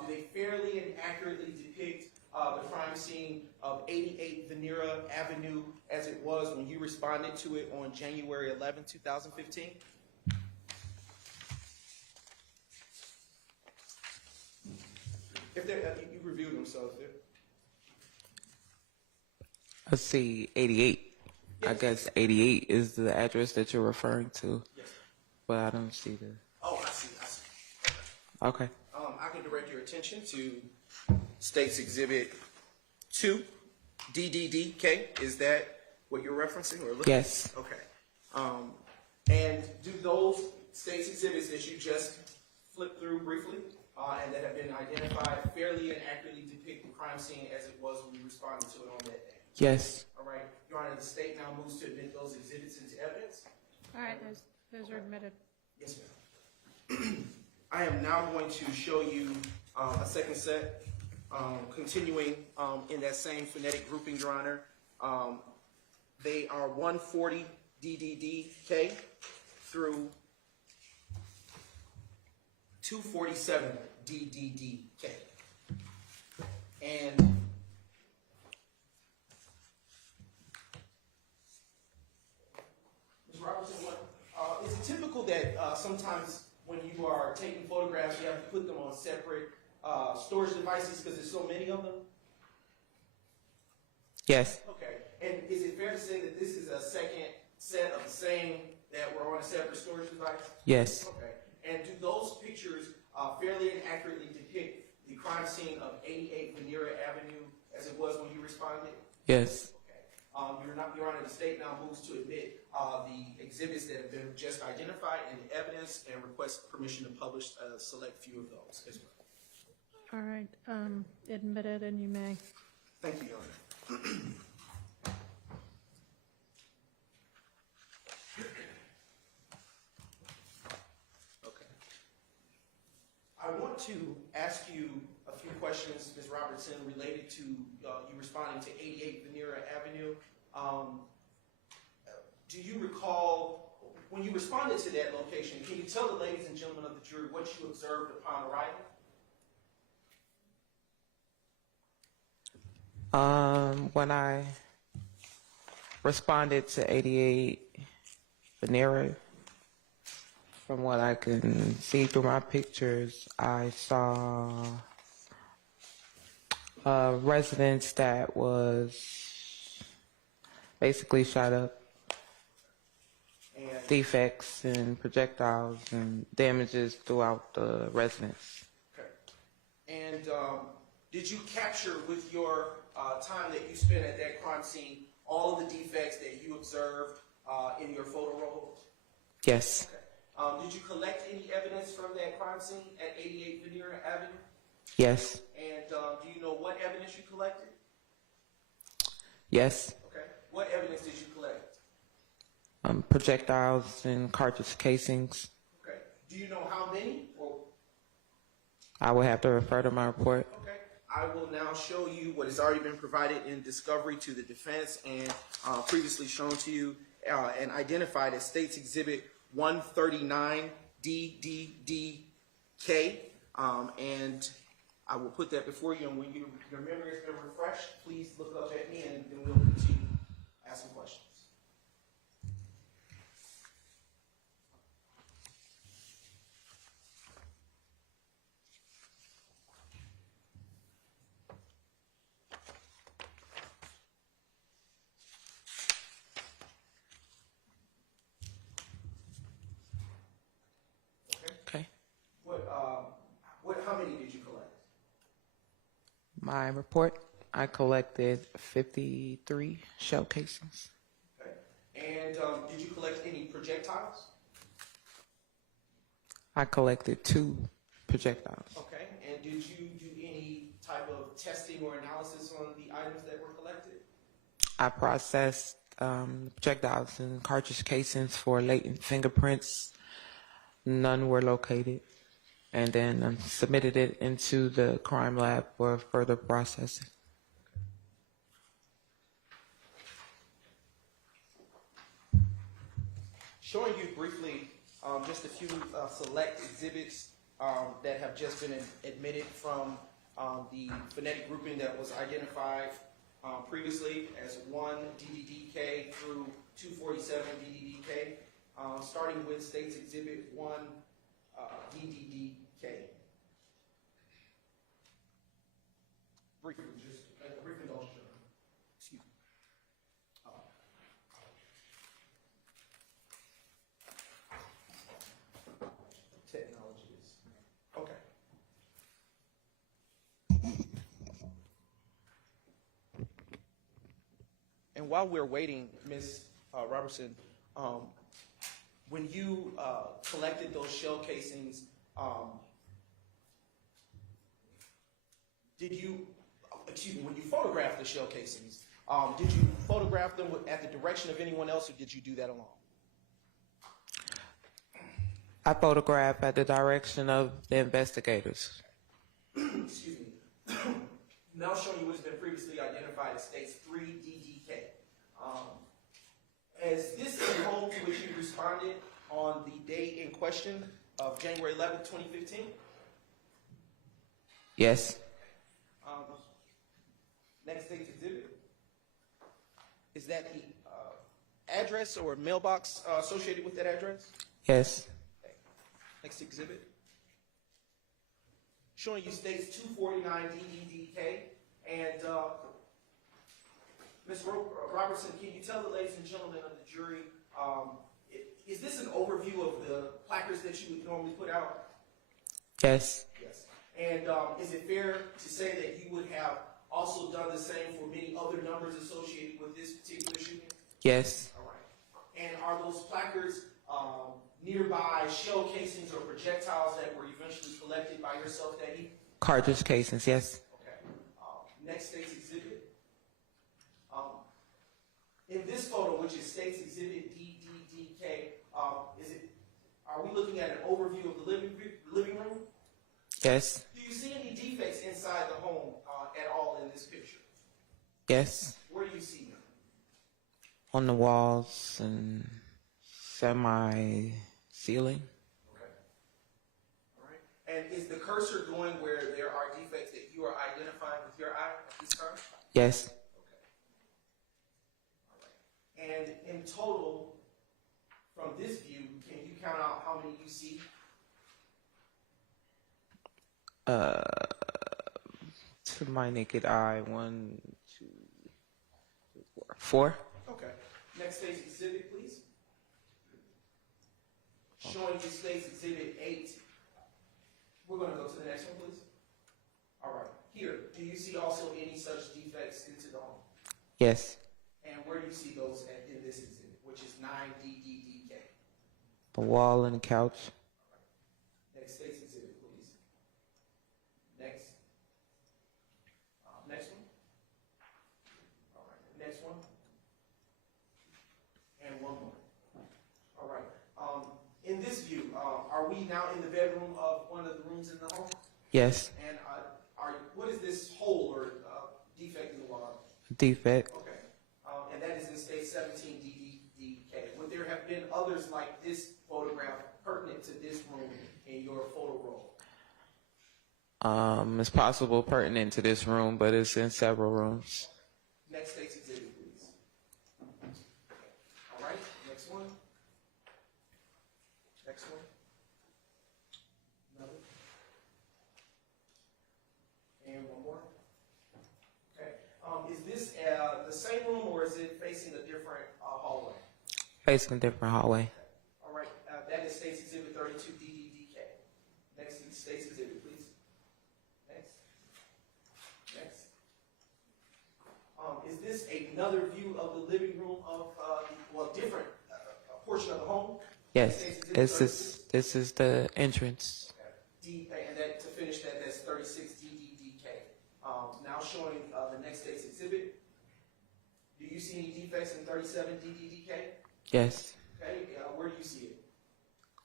do they fairly and accurately depict the crime scene of 88 Venera Avenue as it was when you responded to it on January 11, 2015? If you reviewed them, so if they're... Let's see, 88. Yes. I guess 88 is the address that you're referring to. Yes. But I don't see the... Oh, I see. Okay. I can direct your attention to State's Exhibit 2, DDDK. Is that what you're referencing or looking at? Yes. Okay. And do those State's exhibits that you just flipped through briefly and that have been identified fairly and accurately depict the crime scene as it was when you responded to it on that day? Yes. All right. Your Honor, the State now moves to admit those exhibits into evidence. All right, those are admitted. Yes, ma'am. I am now going to show you a second set, continuing in that same phonetic grouping, Your Honor. They are 140 DDDK through 247 DDDK. And Ms. Robertson, is it typical that sometimes when you are taking photographs, you have to put them on separate storage devices because there's so many of them? Yes. Okay. And is it fair to say that this is a second set of the same that were on a separate storage device? Yes. Okay. And do those pictures fairly and accurately depict the crime scene of 88 Venera Avenue as it was when you responded? Yes. Your Honor, the State now moves to admit the exhibits that have been just identified in the evidence and requests permission to publish a select few of those as well. All right, admitted, and you may. Thank you, Your Honor. Okay. I want to ask you a few questions, Ms. Robertson, related to you responding to 88 Venera Avenue. Do you recall, when you responded to that location, can you tell the ladies and gentlemen of the jury what you observed upon arrival? When I responded to 88 Venera, from what I can see through my pictures, I saw a residence that was basically shot up, And, defects and projectiles and damages throughout the residence. okay. And did you capture with your time that you spent at that crime scene all of the defects that you observed in your photo roll? Yes. Okay. Did you collect any evidence from that crime scene at 88 Venera Avenue? Yes. And do you know what evidence you collected? Yes. Okay. What evidence did you collect? Projectiles and cartridge casings. Okay. Do you know how many? Or... I would have to refer to my report. Okay. I will now show you what has already been provided in discovery to the defense and previously shown to you and identified as State's Exhibit 139 DDDK, and I will put that before you, and when your memory has been refreshed, please look up at me, and then we'll continue asking questions. Okay. How many did you collect? My report, I collected 53 shell casings. Okay. And did you collect any projectiles? I collected 2 projectiles. Okay. And did you do any type of testing or analysis on the items that were collected? I processed projectiles and cartridge casings for latent fingerprints. None were located. And then submitted it into the crime lab for further processing. Showing you briefly just a few select exhibits that have just been admitted from the phonetic grouping that was identified previously as 1 DDDK through 247 DDDK, starting with State's Exhibit 1 DDDK. Briefly, just a brief indulgence. Excuse me. Technology is okay. And while we're waiting, Ms. Robertson, when you collected those shell casings, when you photographed the shell casings, did you photograph them at the direction of anyone else, or did you do that alone? I photographed at the direction of the investigators. Excuse me. Now showing you what's been previously identified as State's 3 DDK. As this is the home to which you responded on the day in question of January 11th, 2015? Yes. Next State's exhibit. Is that the address or mailbox associated with that address? Yes. Okay. Next exhibit. Showing you State's 249 DDDK. And Ms. Robertson, can you tell the ladies and gentlemen of the jury, is this an overview of the placards that you would normally put out? Yes. Yes. And is it fair to say that you would have also done the same for many other numbers associated with this particular shooting? Yes. All right. And are those placards nearby shell casings or projectiles that were eventually collected by yourself that evening? Cartridge casings, yes. Okay. Next State's exhibit. In this photo, which is State's Exhibit DDDK, are we looking at an overview of the living room? Yes. Do you see any defects inside the home at all in this picture? Yes. Where do you see them? On the walls and semi-ceiling. Okay. All right. And is the cursor going where there are defects that you are identifying with your eye at this time? Yes. And in total, from this view, can you count out how many you see? To my naked eye, 1, 2, 3, 4. 4. Okay. Next State's exhibit, please. Showing you State's Exhibit 8. We're going to go to the next one, please. All right. Here, do you see also any such defects into the home? Yes. And where do you see those in this exhibit, which is 9DDDK? The wall and the couch. Next State's exhibit, please. Next. Next one. All right. Next one. And one more. All right. In this view, are we now in the bedroom of one of the rooms in the home? Yes. And what is this hole or defect in the wall? Defect. Okay. And that is in State 17 DDDK. Would there have been others like this photograph pertinent to this room in your photo roll? It's possible pertinent to this room, but it's in several rooms. Next state's exhibit, please. All right, next one. Next one. Another. And one more. Okay. Is this the same room or is it facing a different hallway? Facing a different hallway. All right, that is State's Exhibit 32 DDDK. Next State's Exhibit, please. Next. Next. Is this another view of the living room of, different portion of the home? Yes, State's Exhibit this is the entrance. and that, to finish that, that's 36 DDDK. Now showing the next State's Exhibit. Do you see any defects in 37 DDDK? Yes, Okay, where do you see it?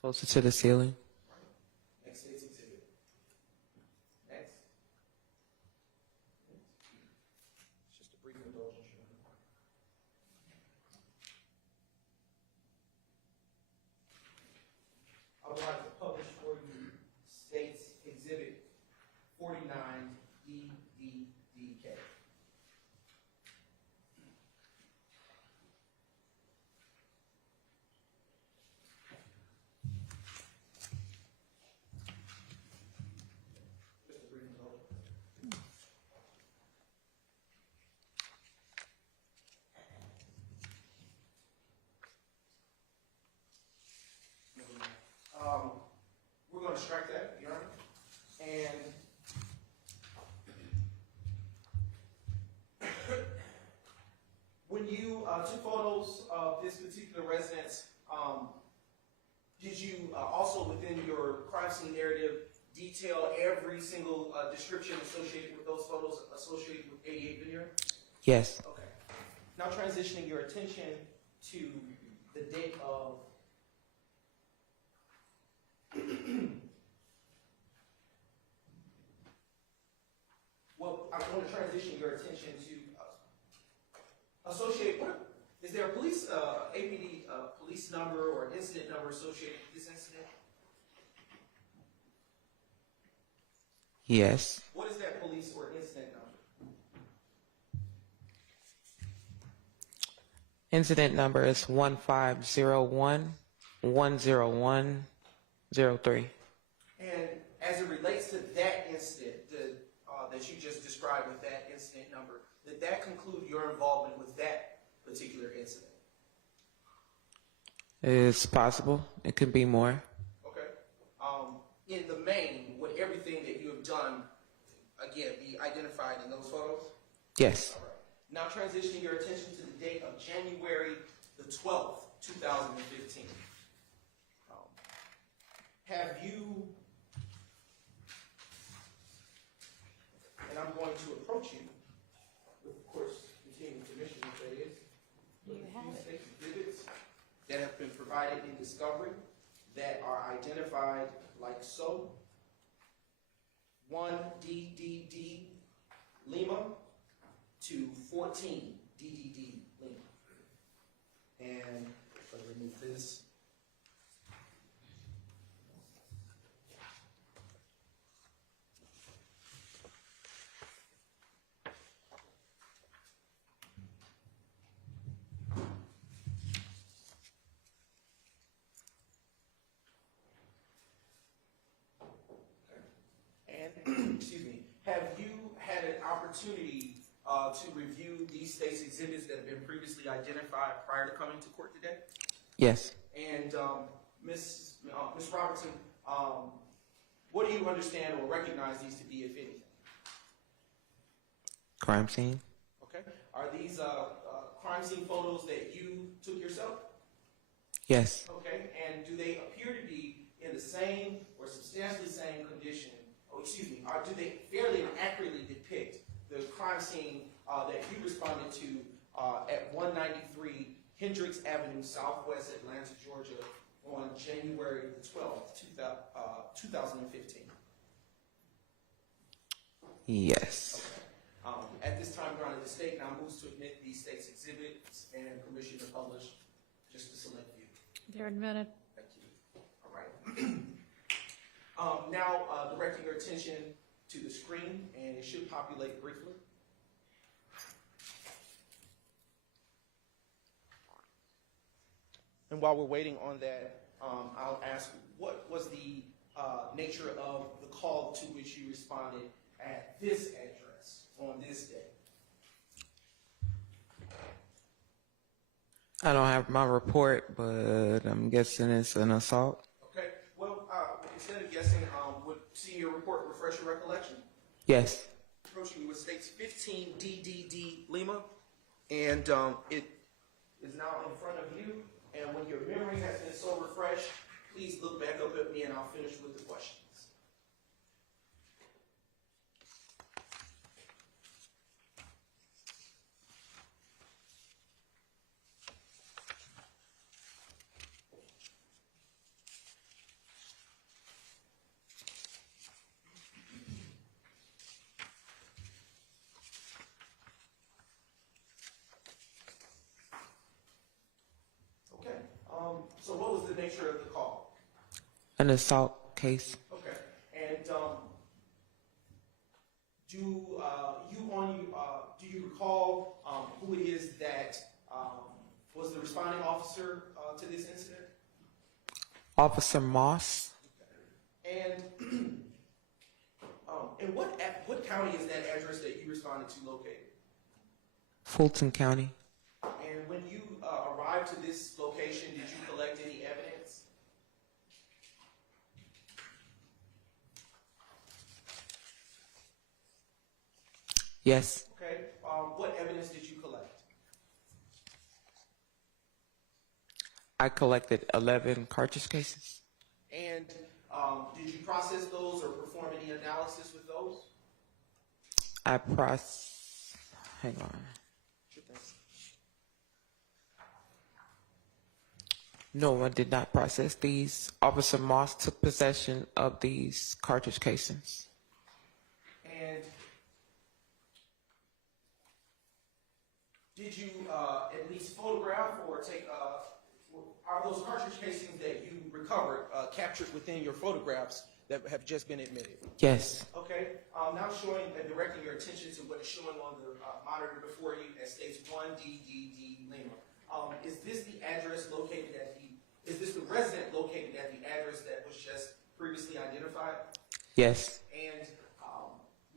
closer to the ceiling. Next State's Exhibit. Next. It's just a brief indulgence. I would like to publish for you State's Exhibit 49 DDDK. Just a brief indulgence. We're going to strike that, Your Honor. And when you took photos of this particular residence, did you also, within your crime scene narrative, detail every single description associated with those photos associated with 88 Veneer? Yes. Okay. Now transitioning your attention to the date of well, I want to transition your attention to associate. Is there a police APD police number or incident number associated with this incident? Yes. What is that police or incident number? Incident number is 1501-101-03. And as it relates to that incident that you just described with that incident number, did that conclude your involvement with that particular incident? It's possible. It could be more. Okay. In the main, would everything that you have done, again, be identified in those photos? Yes. All right. Now transitioning your attention to the date of January the 12th, 2015. Have you, and I'm going to approach you with, of course, continuing permission if that is, with a few state exhibits that have been provided in discovery that are identified like so. 1 DDD Lima to 14 DDD Lima. And if I remove this. Excuse me, have you had an opportunity to review these state's exhibits that have been previously identified prior to coming to court today? Yes. And Ms. Robertson, what do you understand or recognize these to be, if anything? Crime scene. Okay. Are these crime scene photos that you took yourself? Yes. Okay. And do they appear to be in the same or substantially same condition? Oh, excuse me. Do they fairly and accurately depict the crime scene that you responded to at 193 Hendricks Avenue, Southwest Atlanta, Georgia, on January the 12th, 2015? Yes. Okay. At this time, Your Honor, the state now moves to admit these state's exhibits and permission to publish just a select few. They're admitted. Thank you. All right. Now, directing your attention to the screen, and it should populate briefly. And while we're waiting on that, I'll ask, what was the nature of the call to which you responded at this address on this day? I don't have my report, but I'm guessing it's an assault. Okay, well, instead of guessing, would seeing your report refresh your recollection? Yes. Approaching you with states 15 DDD Lima, and it is now in front of you. And when your memory has been so refreshed, please look back up at me and I'll finish with the questions. So what was the nature of the call? An assault case. Okay, and do you recall who it is that was the responding officer to this incident? Officer Moss. And what county is that address that you responded to located? Fulton County. And when you arrived to this location, did you collect any evidence? Yes. Okay. What evidence did you collect? I collected 11 cartridge cases. And did you process those or perform any analysis with those? Hang on. No, I did not process these. Officer Moss took possession of these cartridge casings. And did you at least photograph or take, are those cartridge casings that you recovered captured within your photographs that have just been admitted? Yes. Okay, now showing and directing your attention to what is showing on the monitor before you that states 1DDD Lima. Is this the address located at is this the resident located at the address that was just previously identified? Yes. And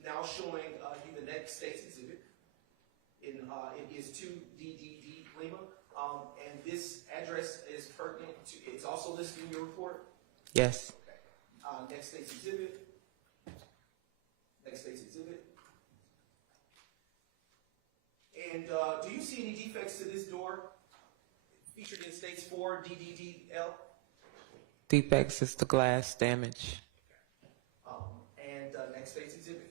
now showing you the next state's exhibit. It is 2DDD Lima. And this address is pertinent to, it's also listed in your report? Yes. Okay. Next state's exhibit. Next state's exhibit. And do you see any defects to this door featured in states 4 DDDL? Defects is the glass damage. And next state's exhibit.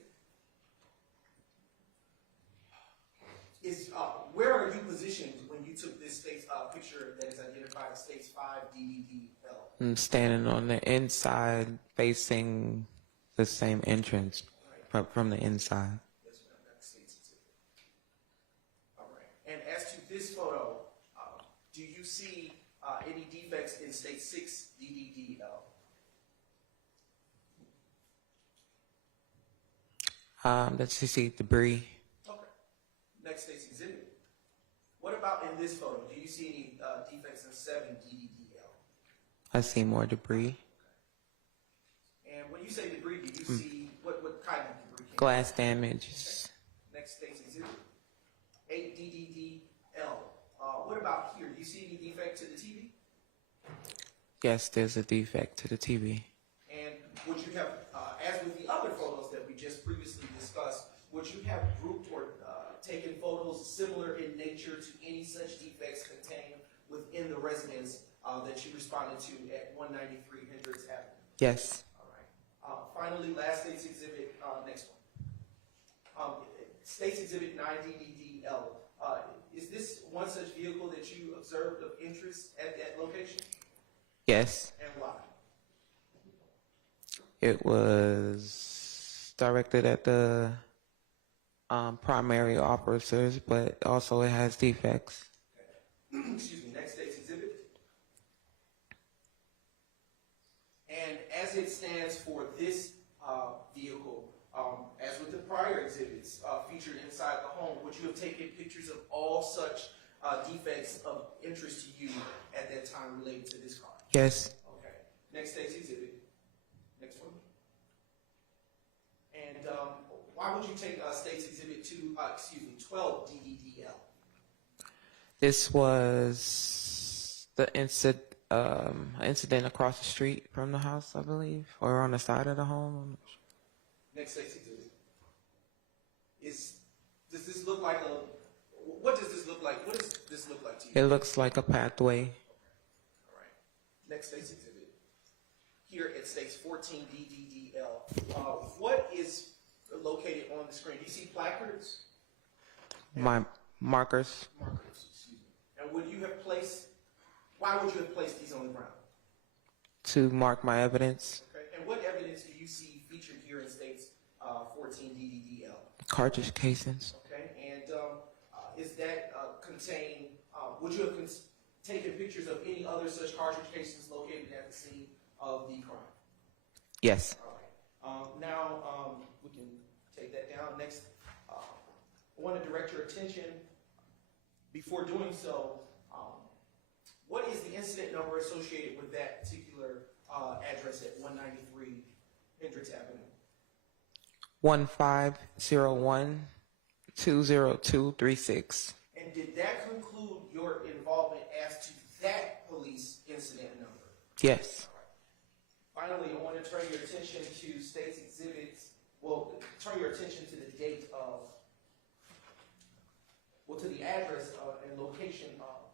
Where are you positioned when you took this state's picture that is identified as states 5 DDDL? I'm standing on the inside facing the same entrance from the inside. Yes, ma'am. Next state's exhibit. All right. And as to this photo, do you see any defects in state 6 DDDL? Let's see debris. Okay. Next state's exhibit. What about in this photo? Do you see any defects in 7 DDDL? I see more debris. And when you say debris, do you see what kind of debris? Glass damage. Okay. Next state's exhibit. 8 DDDL. What about here? Do you see any defect to the TV? Yes, there's a defect to the TV. And would you have, as with the other photos that we just previously discussed, would you have grouped or taken photos similar in nature to any such defects contained within the residence that you responded to at 193 Hendricks Avenue? Yes. All right. Finally, last state's exhibit, next one. State's exhibit 9DDDL. Is this one such vehicle that you observed of interest at that location? Yes. And why? It was directed at the primary officers, but also it has defects. Excuse me, next state's exhibit. And as it stands for this vehicle, as with the prior exhibits featured inside the home, would you have taken pictures of all such defects of interest to you at that time related to this car? Yes. Okay. Next state's exhibit. Next one. And why would you take state's exhibit 12 DDDL? This was the incident across the street from the house, I believe, or on the side of the home. I'm not sure. Next state's exhibit. Does this look like what does this look like? What does this look like to you? It looks like a pathway. All right. Next state's exhibit. Here it states 14 DDDL. What is located on the screen? Do you see placards? My markers. Excuse me. And why would you have placed these on the ground? To mark my evidence. Okay. And what evidence do you see featured here in states 14 DDDL? Cartridge casings. Okay. And is that would you have taken pictures of any other such cartridge casings located at the scene of the crime? Yes. All right. Now we can take that down. Next, I want to direct your attention, before doing so, what is the incident number associated with that particular address at 193 Hendricks Avenue? 1501-20236. And did that conclude your involvement as to that police incident number? Yes. Finally, I want to turn your attention to state's exhibits. Well, turn your attention to the date of, to the address and location of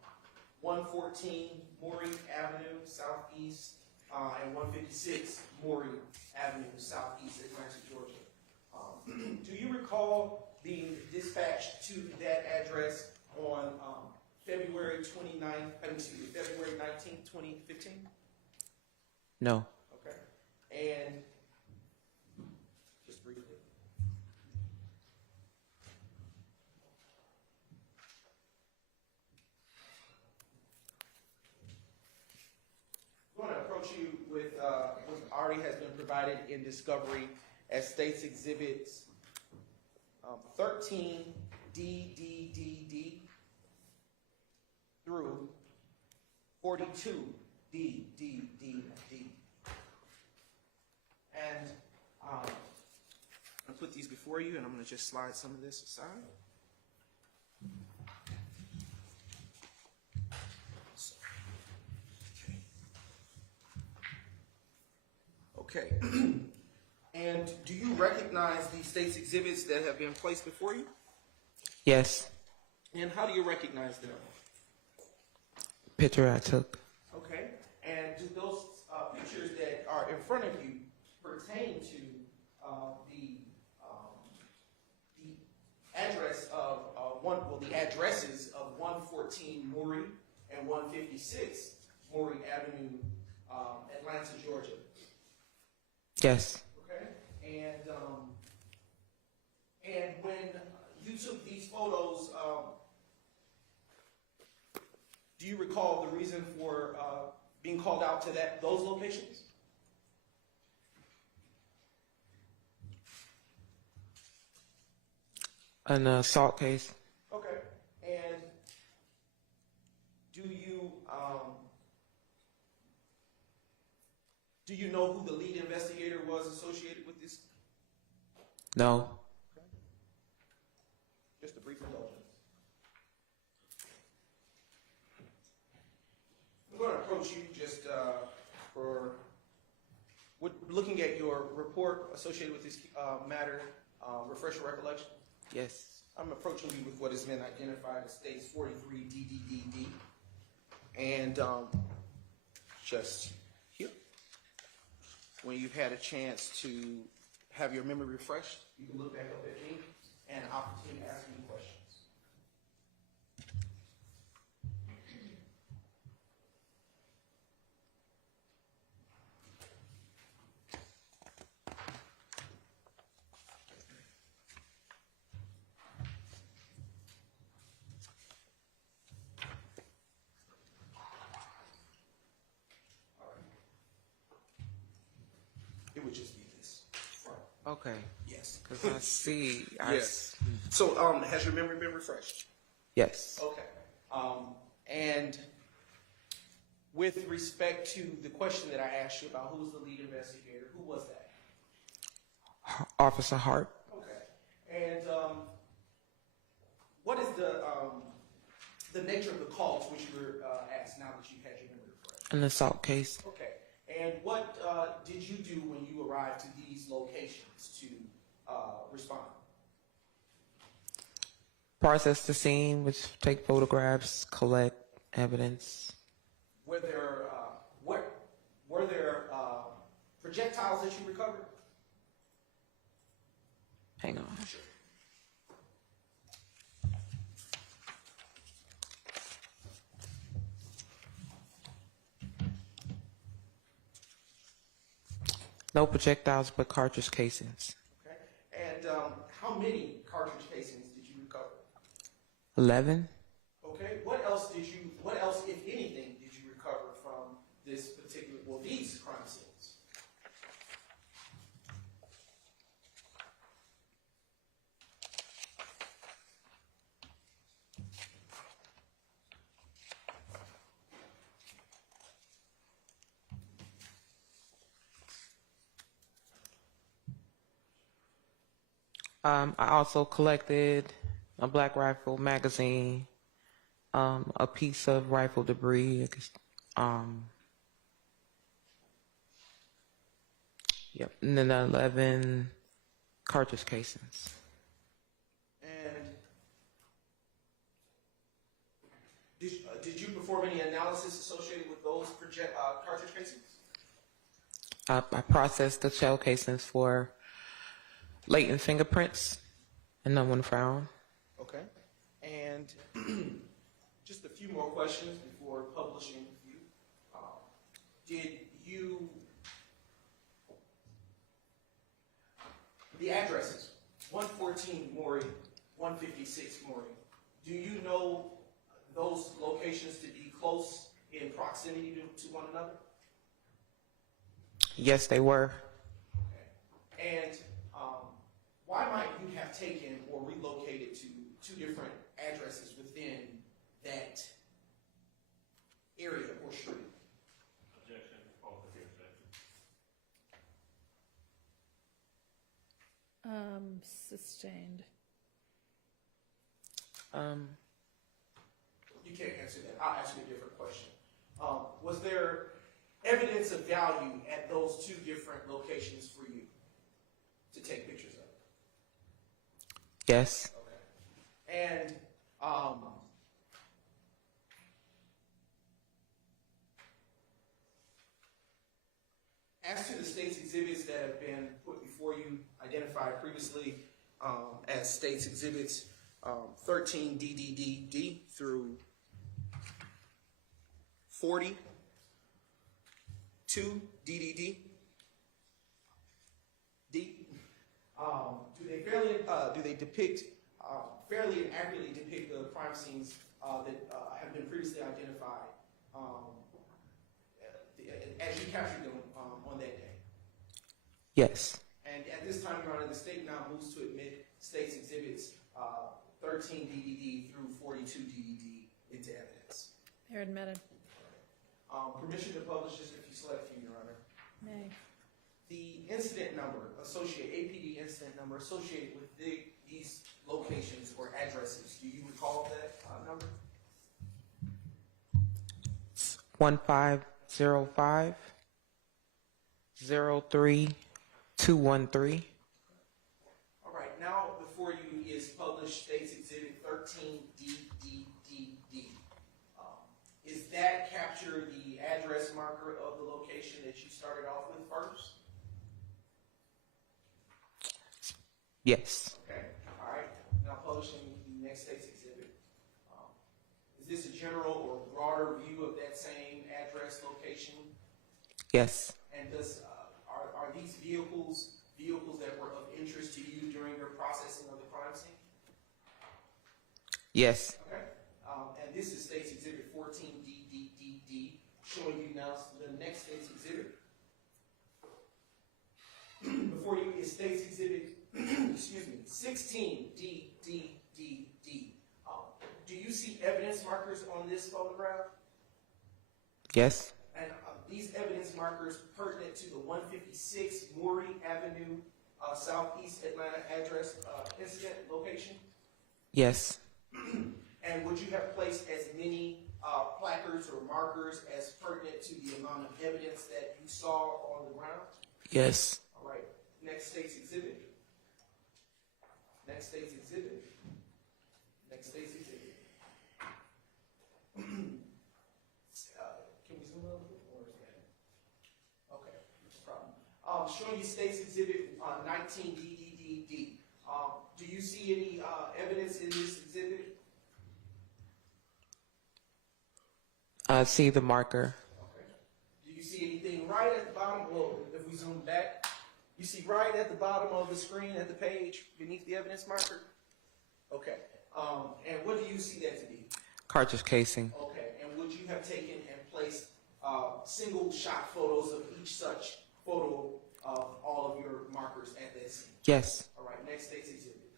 114 Maury Avenue Southeast and 156 Maury Avenue Southeast, Atlanta, Georgia. Do you recall being dispatched to that address on February 19th, 2015? No. Okay. And just briefly. I'm going to approach you with what already has been provided in discovery as states exhibits 13 DDDD through 42 DDDD. And I'm going to put these before you, and I'm going to just slide some of this aside. Okay. And do you recognize these state's exhibits that have been placed before you? Yes. And how do you recognize them? Picture I took. Okay. And do those pictures that are in front of you pertain to the address of the addresses of 114 Maury and 156 Maury Avenue, Atlanta, Georgia? Yes. Okay. And when you took these photos, do you recall the reason for being called out to those locations? An assault case. Okay. And do you know who the lead investigator was associated with this? No. Okay. Just a brief indulgence. I'm going to approach you just for looking at your report associated with this matter. Refresh your recollection. Yes. I'm approaching you with what has been identified as states 43 DDDD. And just here, when you've had a chance to have your memory refreshed, you can look back up at me and I'll continue to ask you questions. Okay. Yes. Because I see. Yes. So, has your memory been refreshed? Yes. Okay. And with respect to the question that I asked you about who was the lead investigator, who was that? Officer Hart. Okay. And what is the nature of the call to which you were asked now that you've had your memory refreshed? An assault case. Okay. And what did you do when you arrived to these locations to respond? Process the scene, which take photographs, collect evidence. Were there projectiles that you recovered? Hang on. Sure. No projectiles, but cartridge casings. Okay. And how many cartridge casings did you recover? 11. Okay. What else, if anything, did you recover from this particular, these crime scenes? I also collected a black rifle magazine, a piece of rifle debris, yep, and then 11 cartridge casings. And did you perform any analysis associated with those cartridge casings? I processed the shell casings for latent fingerprints, and no one found. Okay. And just a few more questions before publishing you. The addresses, 114 Maury, 156 Maury, do you know those locations to be close in proximity to one another? Yes, they were. Okay. And why might you have taken or relocated to two different addresses within that area or street? Objection. Both of you object. Sustained. You can't answer that. I'll ask you a different question. Was there evidence of value at those two different locations for you to take pictures of? Yes. Okay. And as to the state's exhibits that have been put before you, identified previously as state's exhibits 13 DDD through 42 DDD D. Do they depict fairly and accurately depict the crime scenes that have been previously identified as you captured them on that day? Yes. And at this time, Your Honor, the state now moves to admit state's exhibits 13 DDD through 42 DDD into evidence. They're admitted. Permission to publish just a few select few, Your Honor. May. The incident number APD incident number associated with these locations or addresses, do you recall that number? 1505 03213. All right, now before you is published State's Exhibit 13DDDD. Is that capture the address marker of the location that you started off with first? Yes. Okay, all right. Now publishing the next State's Exhibit. Is this a general or broader view of that same address location? Yes. And are these vehicles that were of interest to you during your processing of the crime scene? Yes. Okay. And this is State's Exhibit 14DDDD, showing you now the next State's Exhibit. Before before you is State's Exhibit, excuse me, 16D. Do you see evidence markers on this photograph? Yes. And these evidence markers pertinent to the 156 Maury Avenue, Southeast Atlanta address incident location? Yes. And would you have placed as many placards or markers as pertinent to the amount of evidence that you saw on the ground? Yes. All right. Next State's Exhibit. Next State's Exhibit. Next State's Exhibit. Can we zoom in a little bit? Or is that? Okay, no problem. Showing you State's Exhibit 19DDDD. Do you see any evidence in this exhibit? I see the marker. Okay. Do you see anything right at the bottom? Well, if we zoom back, you see right at the bottom of the screen at the page beneath the evidence marker? Okay. And what do you see that to be? Cartridge casing. Okay. And would you have taken and placed single shot photos of each such photo of all of your markers at that scene? Yes. All right. Next State's Exhibit.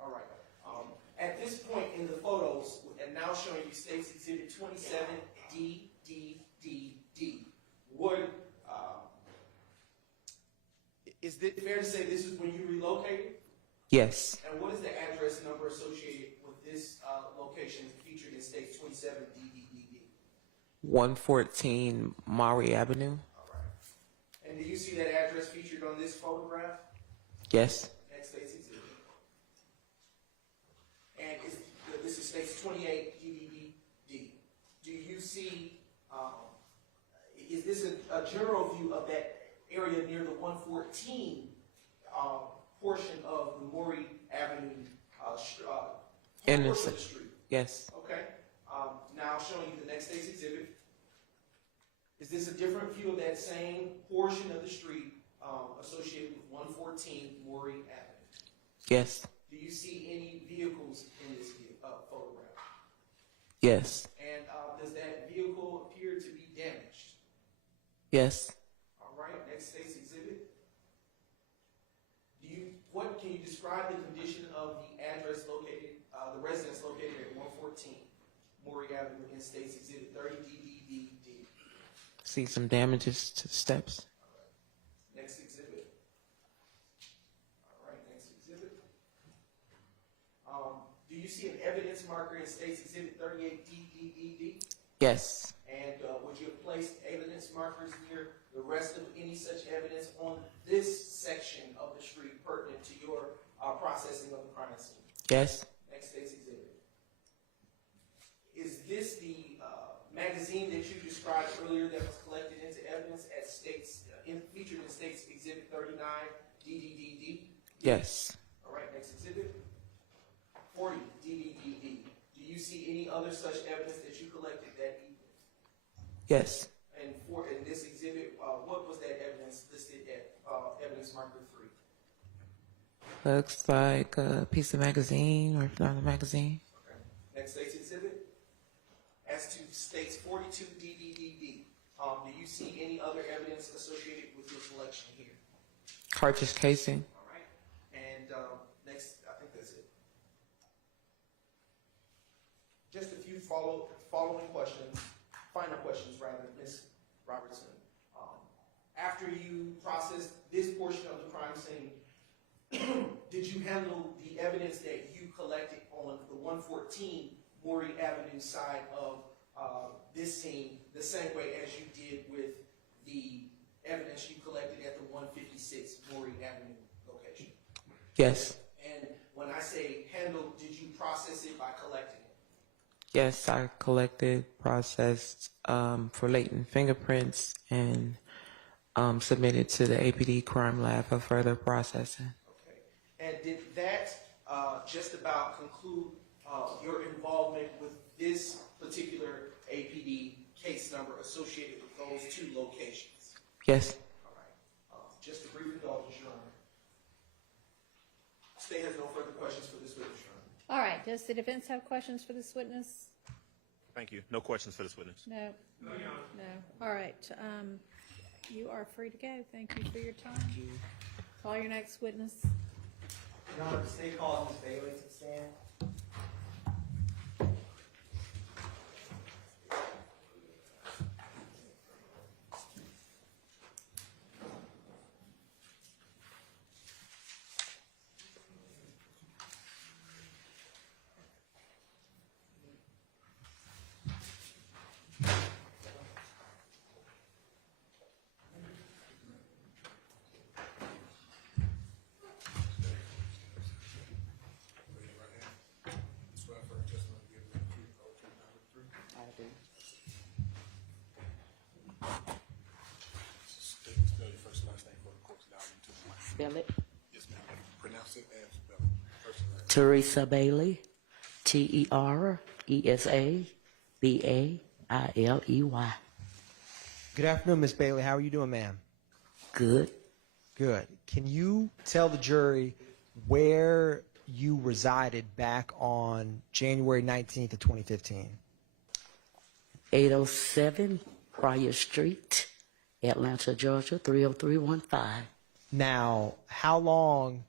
All right. At this point in the photos, and now showing you State's Exhibit 27DDDD, would is it fair to say this is when you relocated? Yes. And what is the address number associated with this location featured in State's 27DDDD? 114 Maury Avenue. All right. And do you see that address featured on this photograph? Yes. Next State's Exhibit. And this is State's 28DDD. Do you see, is this a general view of that area near the 114 portion of the Maury Avenue portion of the street? Yes. Okay. Now showing you the next State's Exhibit. Is this a different view of that same portion of the street associated with 114 Maury Avenue? Yes. Do you see any vehicles in this photograph? Yes. And does that vehicle appear to be damaged? Yes. All right. Next State's Exhibit. What can you describe the condition of the address located, the residence located at 114 Maury Avenue in State's Exhibit 30DDDD? See some damages to the steps. Next exhibit. All right, next exhibit. Do you see an evidence marker in State's Exhibit 38DDDD? Yes. And would you have placed evidence markers near the rest of any such evidence on this section of the street pertinent to your processing of the crime scene? Yes. Next State's Exhibit. Is this the magazine that you described earlier that was collected into evidence at featured in State's Exhibit 39 DDDD? Yes. All right, next exhibit. 40 DDDD. Do you see any other such evidence that you collected that evening? Yes. And in this exhibit, what was that evidence listed at evidence marker 3? Looks like a piece of magazine or not a magazine. Okay. Next State's Exhibit. As to State's 42 DDDD, do you see any other evidence associated with your collection here? Cartridge casing. All right. And next, I think that's it. Just a few following questions, final questions rather, Ms. Robertson. After you processed this portion of the crime scene, did you handle the evidence that you collected on the 114 Maury Avenue side of this scene the same way as you did with the evidence you collected at the 156 Maury Avenue location? Yes. And when I say handle, did you process it by collecting it? Yes, I collected, processed for latent fingerprints, and submitted to the APD crime lab for further processing. Okay. And did that just about conclude your involvement with this particular APD case number associated with those two locations? Yes. All right. Just a brief indulgence, Your Honor. State has no further questions for this witness, Your Honor. All right, does the defense have questions for this witness? Thank you. No questions for this witness. No. No. All right. You are free to go. Thank you for your time. Call your next witness. Your Honor, the state calls Ms. Bailey to stand. Swear for testimony to give the truth, the whole truth, nothing but the truth. I do. Spell your first and last name for the court's loud into the mic. Spell it. Yes, ma'am. Pronounce it and spell it. First and last. Teresa Bailey, TeressaBailey. Good afternoon, Miss Bailey. How are you doing, ma'am? Good. Good. Can you tell the jury where you resided back on January 19th of 2015? 807 Prior Street, Atlanta, Georgia, 30315. Now, how long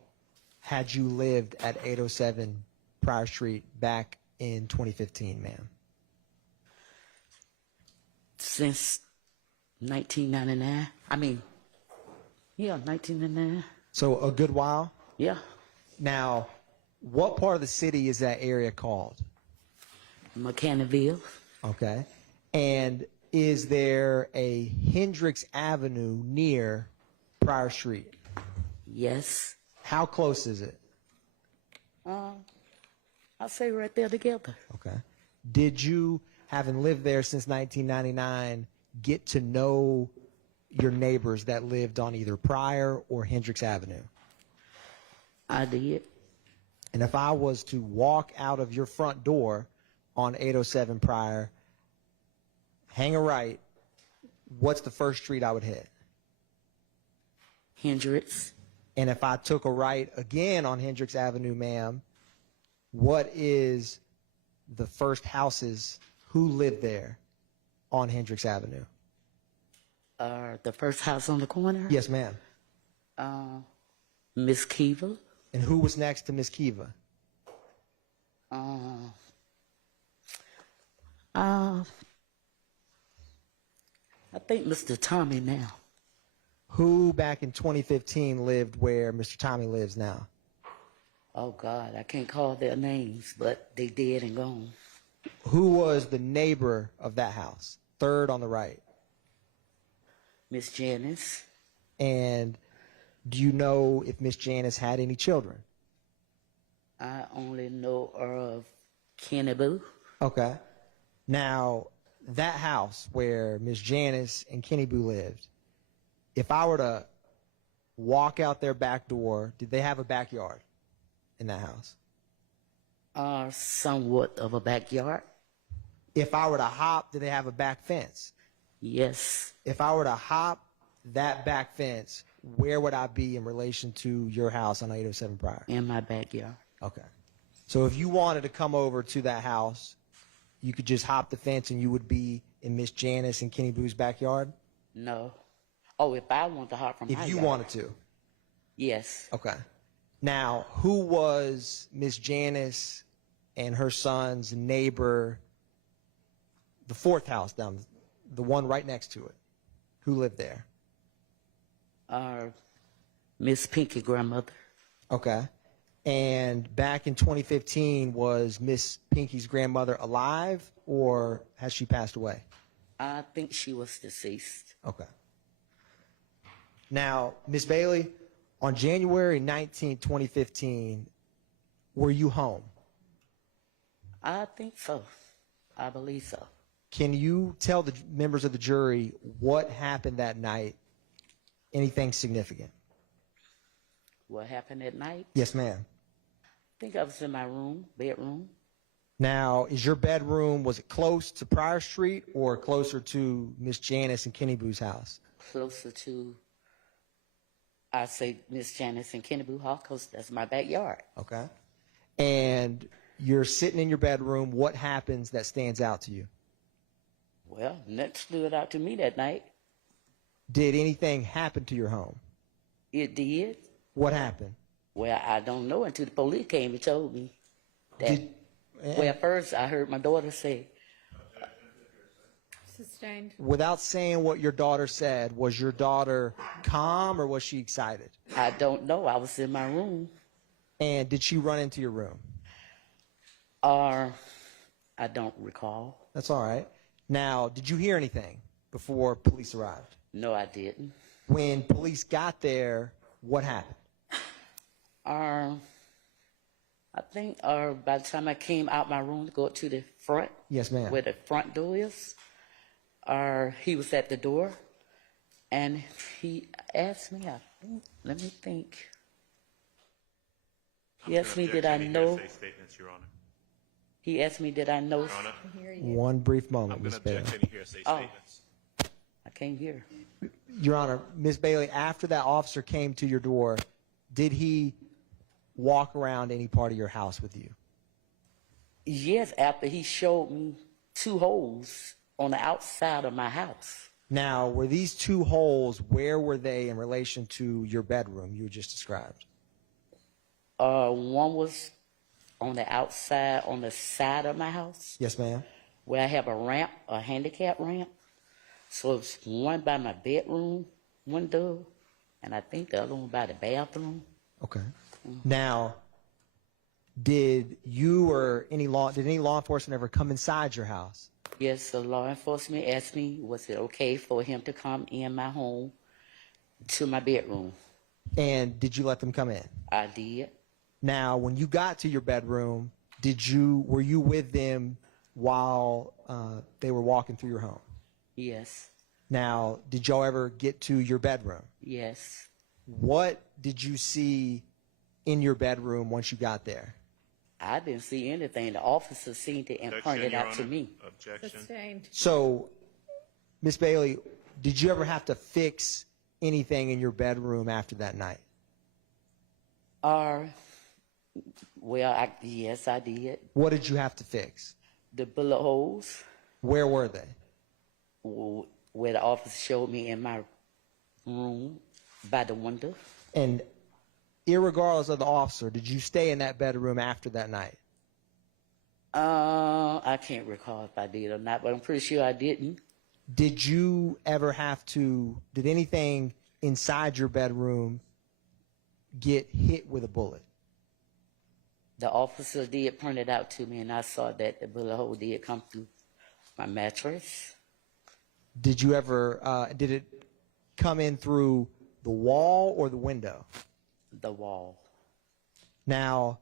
had you lived at 807 Prior Street back in 2015, ma'am? Since 1999. 1999. So a good while? Yeah. Now, what part of the city is that area called? McCannaville. Okay. And is there a Hendricks Avenue near Prior Street? Yes. How close is it? I'll say right there together. Okay. Did you, having lived there since 1999, get to know your neighbors that lived on either Prior or Hendricks Avenue? I did. And if I was to walk out of your front door on 807 Prior, hang a right, what's the first street I would hit? Hendricks. And if I took a right again on Hendricks Avenue, ma'am, what is the first houses who lived there on Hendricks Avenue? The first house on the corner? Yes, ma'am. Miss Kiva. And who was next to Miss Kiva? I think Mr. Tommy now. Who back in 2015 lived where Mr. Tommy lives now? Oh, God, I can't call their names, but they dead and gone. Who was the neighbor of that house? Third on the right. Miss Janice. And do you know if Miss Janice had any children? I only know of Kenny Boo. Okay. Now, that house where Miss Janice and Kenny Boo lived, if I were to walk out their back door, did they have a backyard in that house? Somewhat of a backyard. If I were to hop, did they have a back fence? Yes. If I were to hop that back fence, where would I be in relation to your house on 807 Prior? In my backyard. Okay. So if you wanted to come over to that house, you could just hop the fence and you would be in Miss Janice and Kenny Boo's backyard? No. Oh, if I want to hop from my If you yard. wanted to. Yes. Okay. Now, who was Miss Janice and her son's neighbor, the fourth house down, the one right next to it? Who lived there? Miss Pinky grandmother. Okay. And back in 2015, was Miss Pinky's grandmother alive or has she passed away? I think she was deceased. Okay. Now, Miss Bailey, on January 19, 2015, were you home? I think so. I believe so. Can you tell the members of the jury what happened that night? Anything significant? What happened at night? Yes, ma'am. I think I was in my room, bedroom. Now, is your bedroom, was it close to Prior Street or closer to Miss Janice and Kenny Boo's house? Closer to, I say Miss Janice and Kenny Boo Hall, because that's my backyard. Okay. And you're sitting in your bedroom. What happens that stands out to you? Well, nothing stood out to me that night. Did anything happen to your home? It did. What happened? Well, I don't know until the police came and told me that. Well, first I heard my daughter say, Sustained. Without saying what your daughter said, was your daughter calm or was she excited? I don't know. I was in my room. And did she run into your room? I don't recall. That's all right. Now, did you hear anything before police arrived? No, I didn't. When police got there, what happened? I think by the time I came out my room to go up to the front, Yes, ma'am. where the front door is, he was at the door, and he asked me, let me think. He asked me, did I know? Statements, Your Honor. He asked me, did I know? Your Honor. One brief moment, I'm Ms. going to Bailey. object to any hearsay statements. I can't hear. Your Honor, Ms. Bailey, after that officer came to your door, did he walk around any part of your house with you? Yes, after he showed me 2 holes on the outside of my house. Now, were these 2 holes, where were they in relation to your bedroom you just described? One was on the outside, on the side of my house, Yes, ma'am. where I have a ramp, a handicap ramp. So it's one by my bedroom window, and I think the other one by the bathroom. Okay. Now, did you or any law enforcement ever come inside your house? Yes, the law enforcement asked me, was it okay for him to come in my home to my bedroom? And did you let them come in? I did. Now, when you got to your bedroom, were you with them while they were walking through your home? Yes. Now, did y'all ever get to your bedroom? Yes. What did you see in your bedroom once you got there? I didn't see anything. The officer seen it and pointed it out to me. Objection. Sustained. So, Miss Bailey, did you ever have to fix anything in your bedroom after that night? Well, yes, I did. What did you have to fix? The bullet holes. Where were they? Where the officer showed me in my room by the window. And irregardless of the officer, did you stay in that bedroom after that night? I can't recall if I did or not, but I'm pretty sure I didn't. Did you ever did anything inside your bedroom get hit with a bullet? The officer did point it out to me, and I saw that the bullet hole did come through my mattress. Did it come in through the wall or the window? The wall. Now,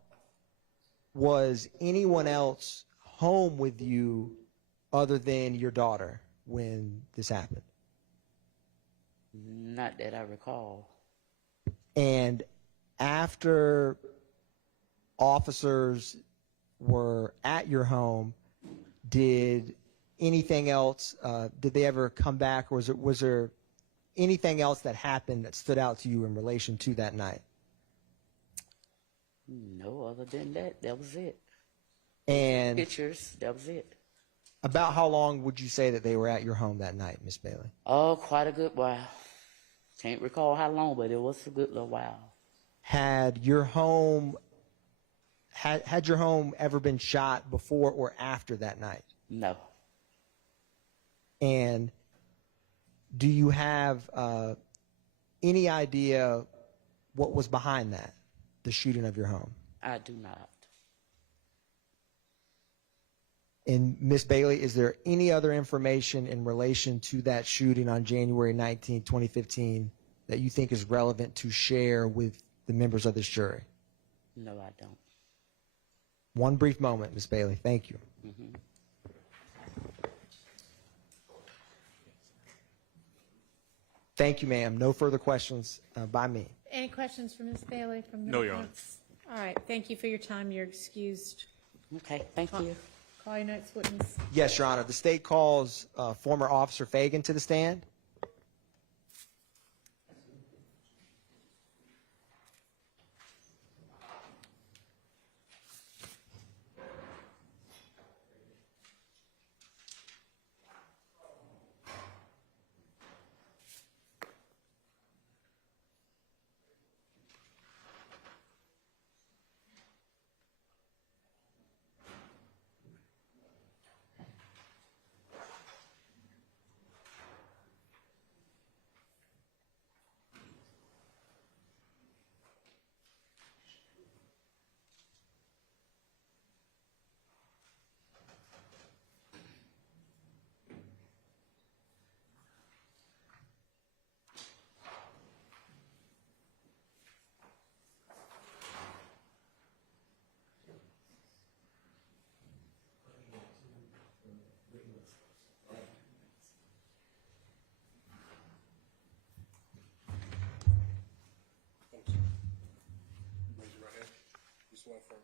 was anyone else home with you other than your daughter when this happened? Not that I recall. And after officers were at your home, did anything else, did they ever come back, or was there anything else that happened that stood out to you in relation to that night? No, other than that, that was it. And Pictures, that was it. about how long would you say that they were at your home that night, Miss Bailey? Oh, quite a good while. Can't recall how long, but it was a good little while. Had your home ever been shot before or after that night? No. And do you have any idea what was behind that, the shooting of your home? I do not. And Miss Bailey, is there any other information in relation to that shooting on January 19, 2015 that you think is relevant to share with the members of this jury? No, I don't. One brief moment, Miss Bailey. Thank you. Mm-hmm. Thank you, ma'am. No further questions by me. Any questions for Ms. Bailey from the No, Your Honor. defense? All right, thank you for your time. You're excused. Okay, thank you. Call your next witness. Yes, Your Honor. The state calls former Officer Fagan to the stand.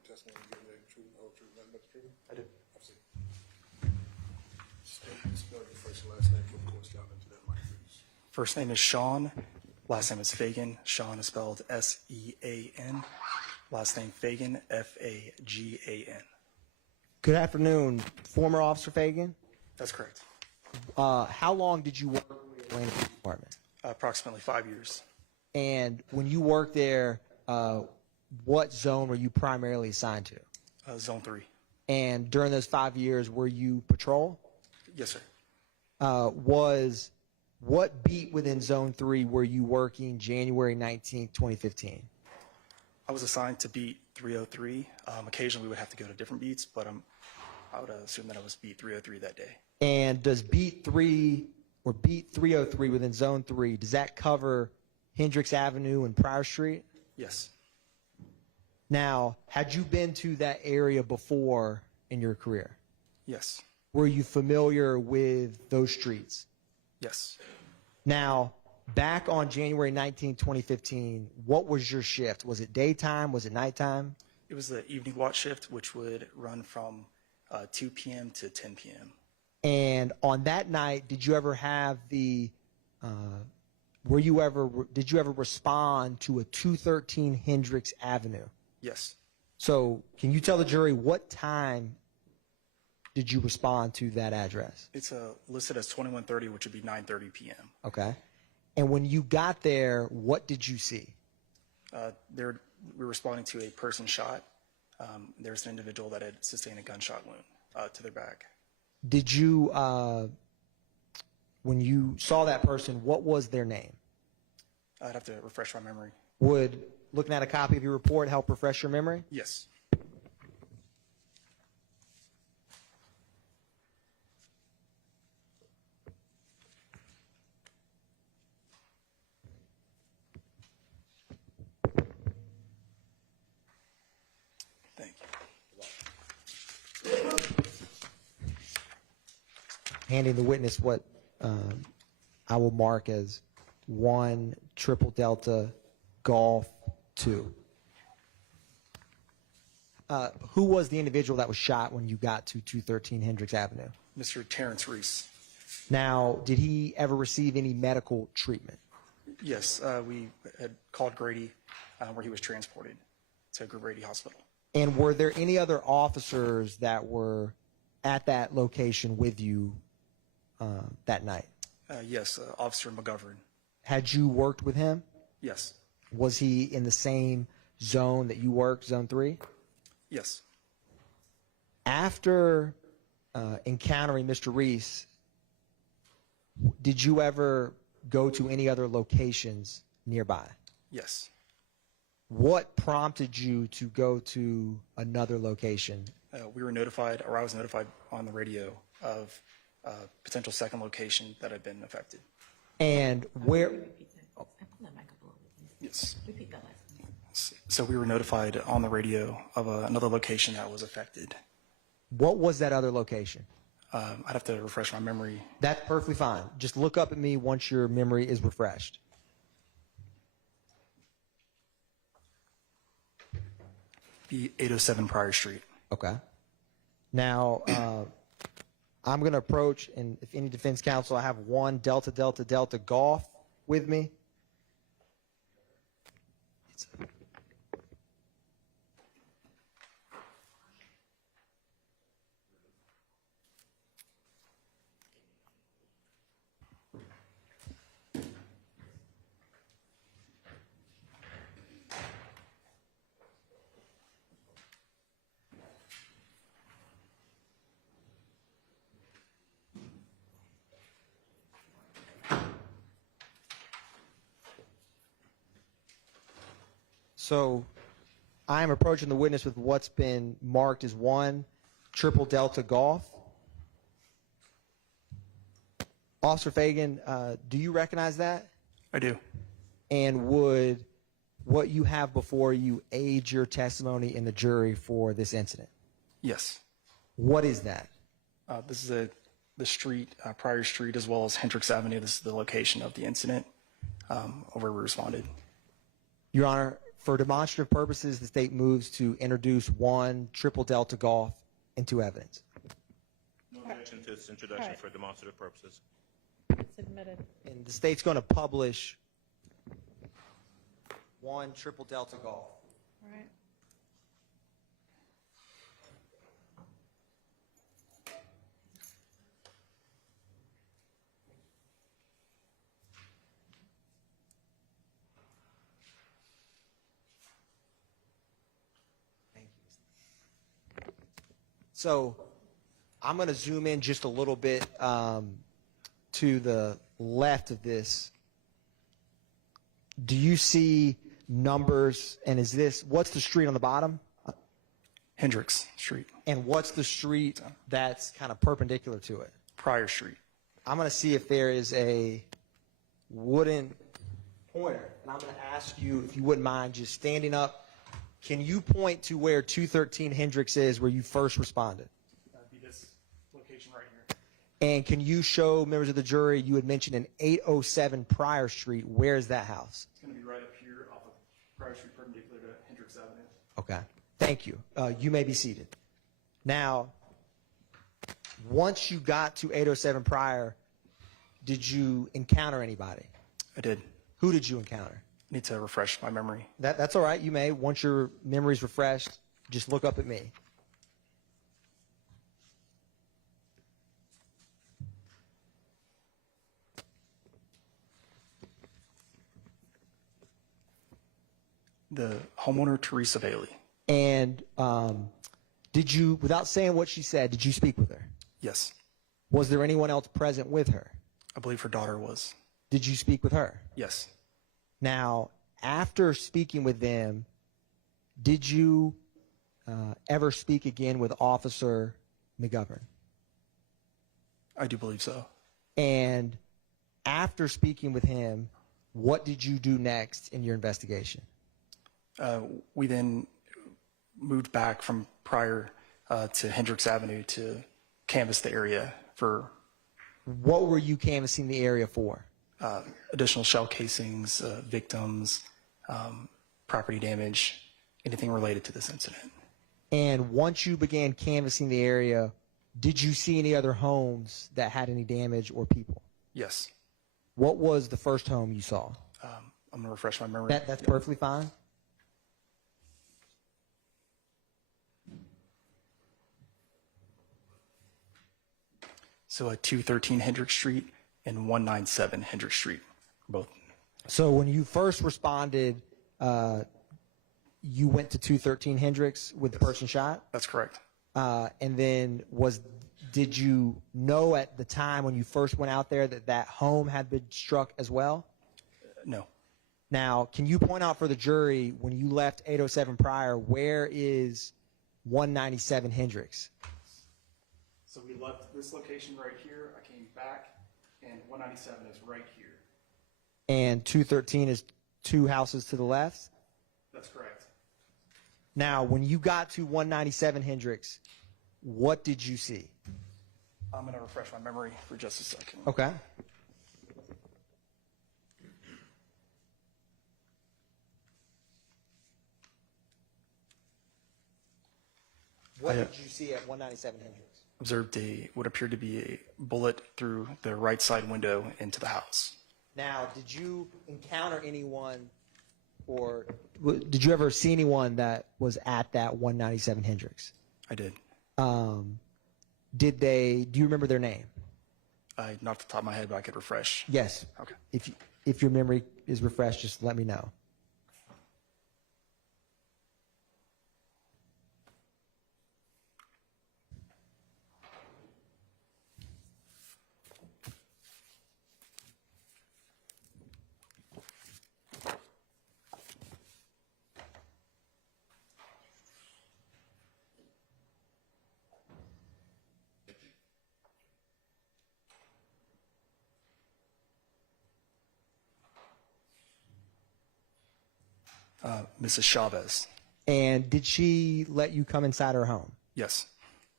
testimony you give the truth, whole truth, nothing but the truth? I do. I've seen. Spell your first and last name for the court, down into that mic, please. First name is Sean. Last name is Fagan. Sean is spelled S-E-A-N. Last name Fagan, F-A-G-A-N. Good afternoon, former Officer Fagan. That's correct. How long did you work with the Atlanta Police Department? Approximately 5 years. And when you worked there, what zone were you primarily assigned to? Zone 3. And during those 5 years, were you patrol? Yes, sir. What beat within Zone 3 were you working January 19th, 2015? I was assigned to beat 303. Occasionally we would have to go to different beats, but I would assume that I was beat 303 that day. And does beat 3 or beat 303 within Zone 3, does that cover Hendricks Avenue and Pryor Street? Yes. Now, had you been to that area before in your career? Yes. Were you familiar with those streets? Yes. Now, back on January 19, 2015, what was your shift? Was it daytime? Was it nighttime? It was the evening watch shift, which would run from 2 p.m. to 10 p.m. And on that night, did you ever have did you ever respond to a 213 Hendricks Avenue? Yes. So can you tell the jury what time did you respond to that address? It's listed as 2130, which would be 9:30 p.m. Okay. And when you got there, what did you see? We were responding to a person shot. There's an individual that had sustained a gunshot wound to their back. Did you, when you saw that person, what was their name? I'd have to refresh my memory. Would looking at a copy of your report help refresh your memory? Yes. Thank you. Handing the witness what I will mark as 1 Triple Delta Golf 2. Who was the individual that was shot when you got to 213 Hendricks Avenue? Mr. Terrence Reese. Now, did he ever receive any medical treatment? Yes, we had called Grady where he was transported to Grady Hospital. And were there any other officers that were at that location with you that night? Yes, Officer McGovern. Had you worked with him? Yes. Was he in the same zone that you worked, Zone 3? Yes. After encountering Mr. Reese, did you ever go to any other locations nearby? Yes. What prompted you to go to another location? We were notified, or I was notified on the radio of a potential second location that had been affected. And where? Yes. So we were notified on the radio of another location that was affected. What was that other location? I'd have to refresh my memory. That's perfectly fine. Just look up at me once your memory is refreshed. The 807 Pryor Street. Okay. Now, I'm going to approach, and if any defense counsel, I have 1 Delta Delta Delta Golf with me. So I am approaching the witness with what's been marked as 1 Triple Delta Golf. Officer Fagan, do you recognize that? I do. And would what you have before you aid your testimony in the jury for this incident? Yes. What is that? This is the street, Pryor Street, as well as Hendricks Avenue. This is the location of the incident where we responded. Your Honor, For demonstrative purposes, the state moves to introduce 1 triple delta golf into evidence. No objection to its introduction Alright. for demonstrative purposes. Submitted. And the state's going to publish 1 triple delta golf. All right. So I'm going to zoom in just a little bit to the left of this. Do you see numbers? And is this, what's the street on the bottom? Hendricks Street. And what's the street that's kind of perpendicular to it? Pryor Street. I'm going to see if there is a wooden pointer. And I'm going to ask you, if you wouldn't mind, just standing up. Can you point to where 213 Hendricks is, where you first responded? That'd be this location right here. And can you show members of the jury, you had mentioned an 807 Pryor Street. Where is that house? It's going to be right up here off of Pryor Street, perpendicular to Hendricks Avenue. Okay. Thank you. You may be seated. Now, once you got to 807 Pryor, did you encounter anybody? I did. Who did you encounter? Need to refresh my memory. That's all right. You may. Once your memory's refreshed, just look up at me. The homeowner, Teresa Bailey. And did you, without saying what she said, did you speak with her? Yes. Was there anyone else present with her? I believe her daughter was. Did you speak with her? Yes. Now, after speaking with them, did you ever speak again with Officer McGovern? I do believe so. And after speaking with him, what did you do next in your investigation? We then moved back from Pryor to Hendricks Avenue to canvass the area for. What were you canvassing the area for? Additional shell casings, victims, property damage, anything related to this incident. And once you began canvassing the area, did you see any other homes that had any damage or people? Yes. What was the first home you saw? I'm going to refresh my memory. That's perfectly fine. So at 213 Hendricks Street and 197 Hendricks Street, both. So when you first responded, you went to 213 Hendricks with the person shot? That's correct. And then did you know at the time when you first went out there that that home had been struck as well? No. Now, can you point out for the jury, when you left 807 Pryor, where is 197 Hendricks? So we left this location right here. I came back, and 197 is right here. And 213 is 2 houses to the left? That's correct. Now, when you got to 197 Hendricks, what did you see? I'm going to refresh my memory for just a second. Okay. What did you see at 197 Hendricks? Observed what appeared to be a bullet through the right side window into the house. Now, did you encounter anyone, or did you ever see anyone that was at that 197 Hendricks? I did. Do you remember their name? Not off the top of my head, but I could refresh. Yes. Okay. If your memory is refreshed, just let me know. Mrs. Chavez. And did she let you come inside her home? Yes.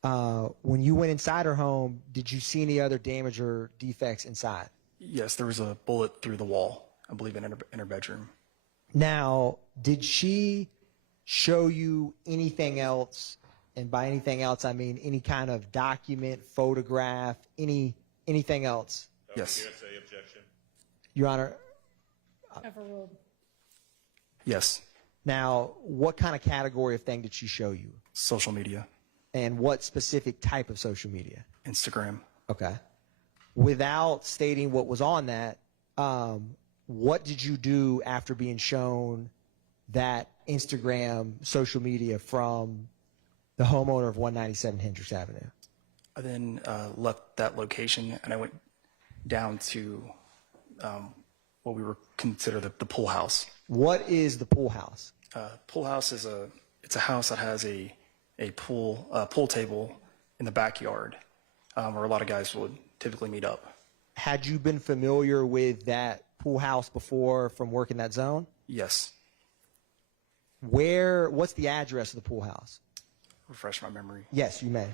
When you went inside her home, did you see any other damage or defects inside? Yes, there was a bullet through the wall, I believe in her bedroom. Now, did she show you anything else? And by anything else, I mean any kind of document, photograph, anything else? Yes. Hearsay objection. Your Honor, Overruled. Yes. now, what kind of category of thing did she show you? Social media. And what specific type of social media? Instagram. Okay. Without stating what was on that, what did you do after being shown that Instagram social media from the homeowner of 197 Hendricks Avenue? I then left that location and I went down to what we would consider the pool house. What is the pool house? Pool house is it's a house that has a pool table in the backyard where a lot of guys would typically meet up. Had you been familiar with that pool house before from working that zone? Yes. What's the address of the pool house? Refresh my memory. Yes, you may.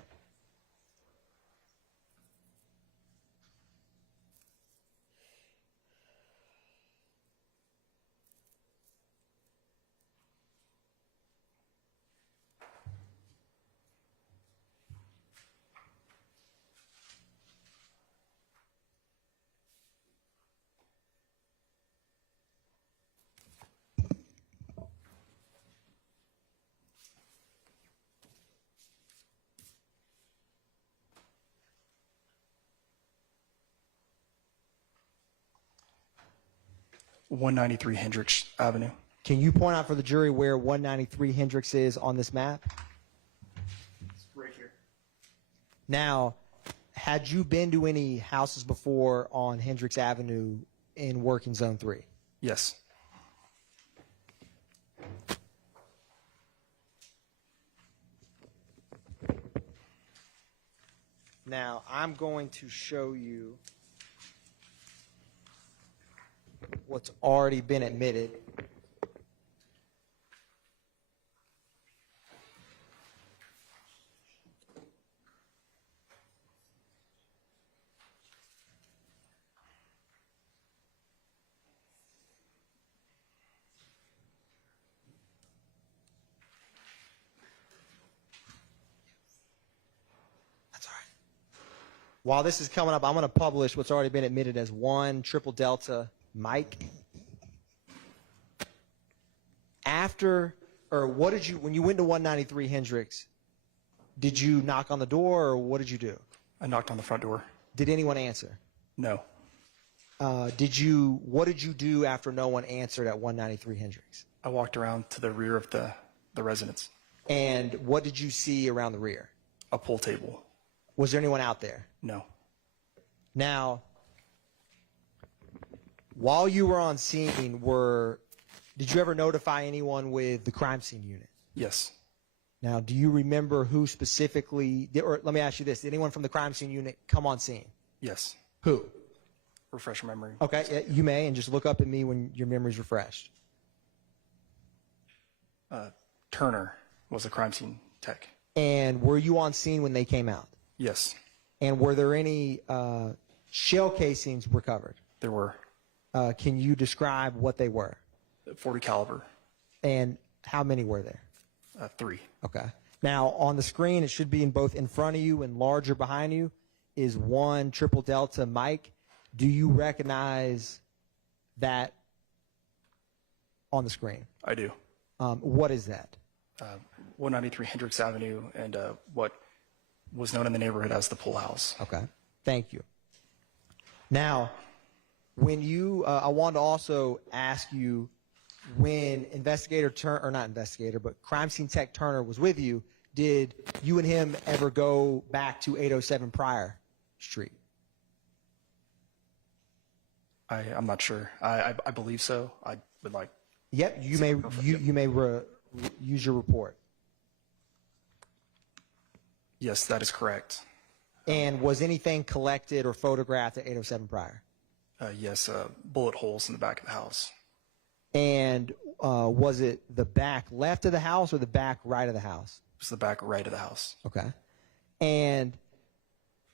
.193 Hendricks Avenue. Can you point out for the jury where 193 Hendricks is on this map? It's right here. Now, had you been to any houses before on Hendricks Avenue in working zone 3? Yes. Now, I'm going to show you what's already been admitted. That's all right. While this is coming up, I'm going to publish what's already been admitted as 1 Triple Delta Mike. When you went to 193 Hendricks, did you knock on the door or what did you do? I knocked on the front door. Did anyone answer? No. What did you do after no one answered at 193 Hendricks? I walked around to the rear of the residence. And what did you see around the rear? A pool table. Was there anyone out there? No. Now, while you were on scene, did you ever notify anyone with the crime scene unit? Yes. Now, do you remember who specifically, or let me ask you this, did anyone from the crime scene unit come on scene? Yes. Who? Refresh your memory. Okay, you may, and just look up at me when your memory's refreshed. Turner was a crime scene tech. And were you on scene when they came out? Yes. And were there any shell casings recovered? There were. Can you describe what they were? 40 caliber. And how many were there? 3. Okay. Now, on the screen, it should be in both in front of you and larger behind you, is 1 Triple Delta Mike. Do you recognize that on the screen? I do. What is that? 193 Hendricks Avenue and what was known in the neighborhood as the pool house. Okay. Thank you. Now, when I want to also ask you, when crime scene tech Turner was with you, did you and him ever go back to 807 Pryor Street? I'm not sure. I believe so. I would like. Yep. You may use your report. Yes, that is correct. And was anything collected or photographed at 807 Pryor? Yes, bullet holes in the back of the house. And was it the back left of the house or the back right of the house? It was the back right of the house. Okay. And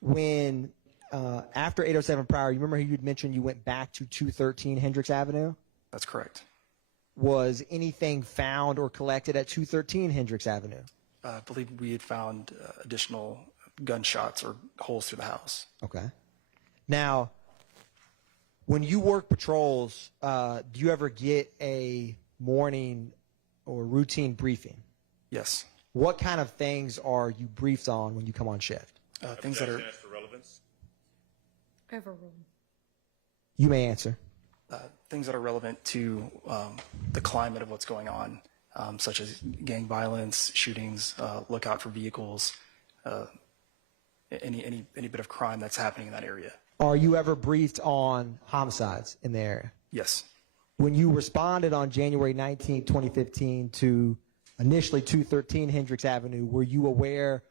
when after 807 Pryor, you remember you'd mentioned you went back to 213 Hendricks Avenue? That's correct. was anything found or collected at 213 Hendricks Avenue? I believe we had found additional gunshots or holes through the house. Okay. Now, when you work patrols, do you ever get a morning or routine briefing? Yes. What kind of things are you briefed on when you come on shift? Things that are As for relevance? Overruled. You may answer. things that are relevant to the climate of what's going on, such as gang violence, shootings, look out for vehicles, any bit of crime that's happening in that area. Are you ever briefed on homicides in the area? Yes. When you responded on January 19, 2015 to initially 213 Hendricks Avenue, were you aware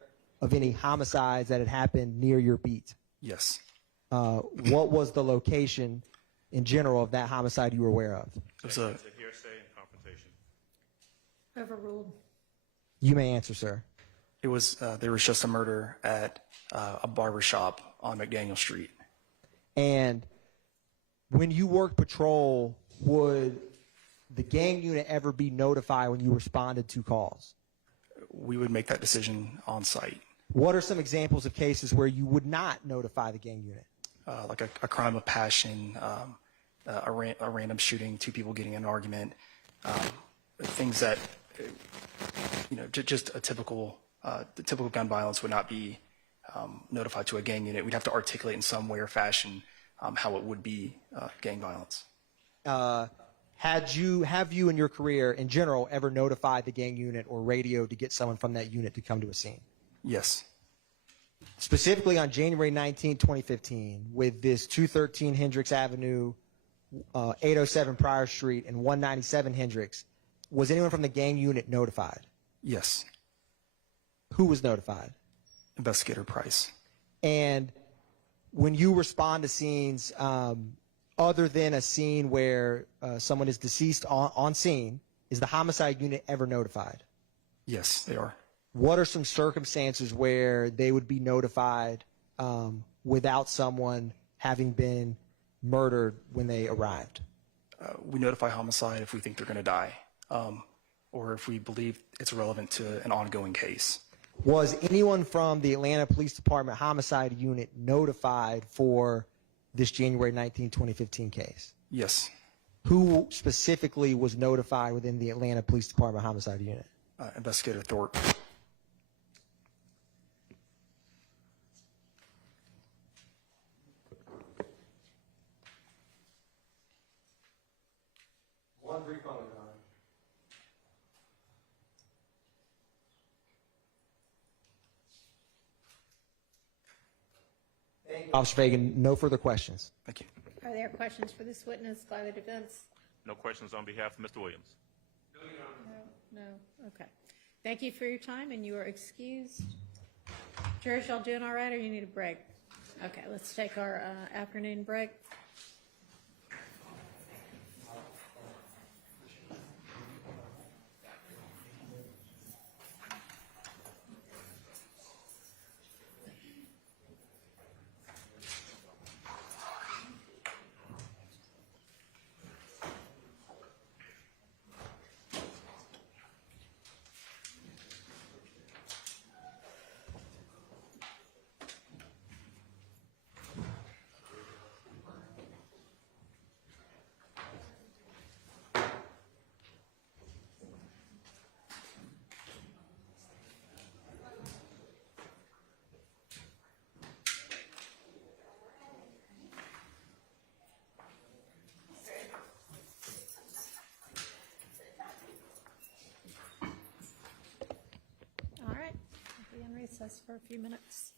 of any homicides that had happened near your beat? Yes. What was the location in general of that homicide you were aware of? It was a Hearsay and confrontation. Overruled. You may answer, sir. It was there was just a murder at a barber shop on McDaniel Street. And when you worked patrol, would the gang unit ever be notified when you responded to calls? We would make that decision on site. What are some examples of cases where you would not notify the gang unit? Like a crime of passion, a random shooting, two people getting in an argument, things that, just the typical gun violence would not be notified to a gang unit. We'd have to articulate in some way or fashion how it would be gang violence. Have you in your career in general ever notified the gang unit or radio to get someone from that unit to come to a scene? Yes. Specifically on January 19, 2015, with this 213 Hendricks Avenue, 807 Pryor Street, and 197 Hendricks, was anyone from the gang unit notified? Yes. Who was notified? Investigator Price. And when you respond to scenes, other than a scene where someone is deceased on scene, is the homicide unit ever notified? Yes, they are. What are some circumstances where they would be notified without someone having been murdered when they arrived? We notify homicide if we think they're going to die, or if we believe it's relevant to an ongoing case. Was anyone from the Atlanta Police Department homicide unit notified for this January 19, 2015 case? Yes. Who specifically was notified within the Atlanta Police Department homicide unit? Investigator Thorpe. One brief moment, Your Honor. Officer Fagan, no further questions. Thank you. Are there questions for this witness by the defense? No questions on behalf of Mr. Williams. No? Okay. Thank you for your time, and you are excused. Jurors, y'all doing all right, or you need a break? Okay, let's take our afternoon break. All right, we'll be in recess for a few minutes.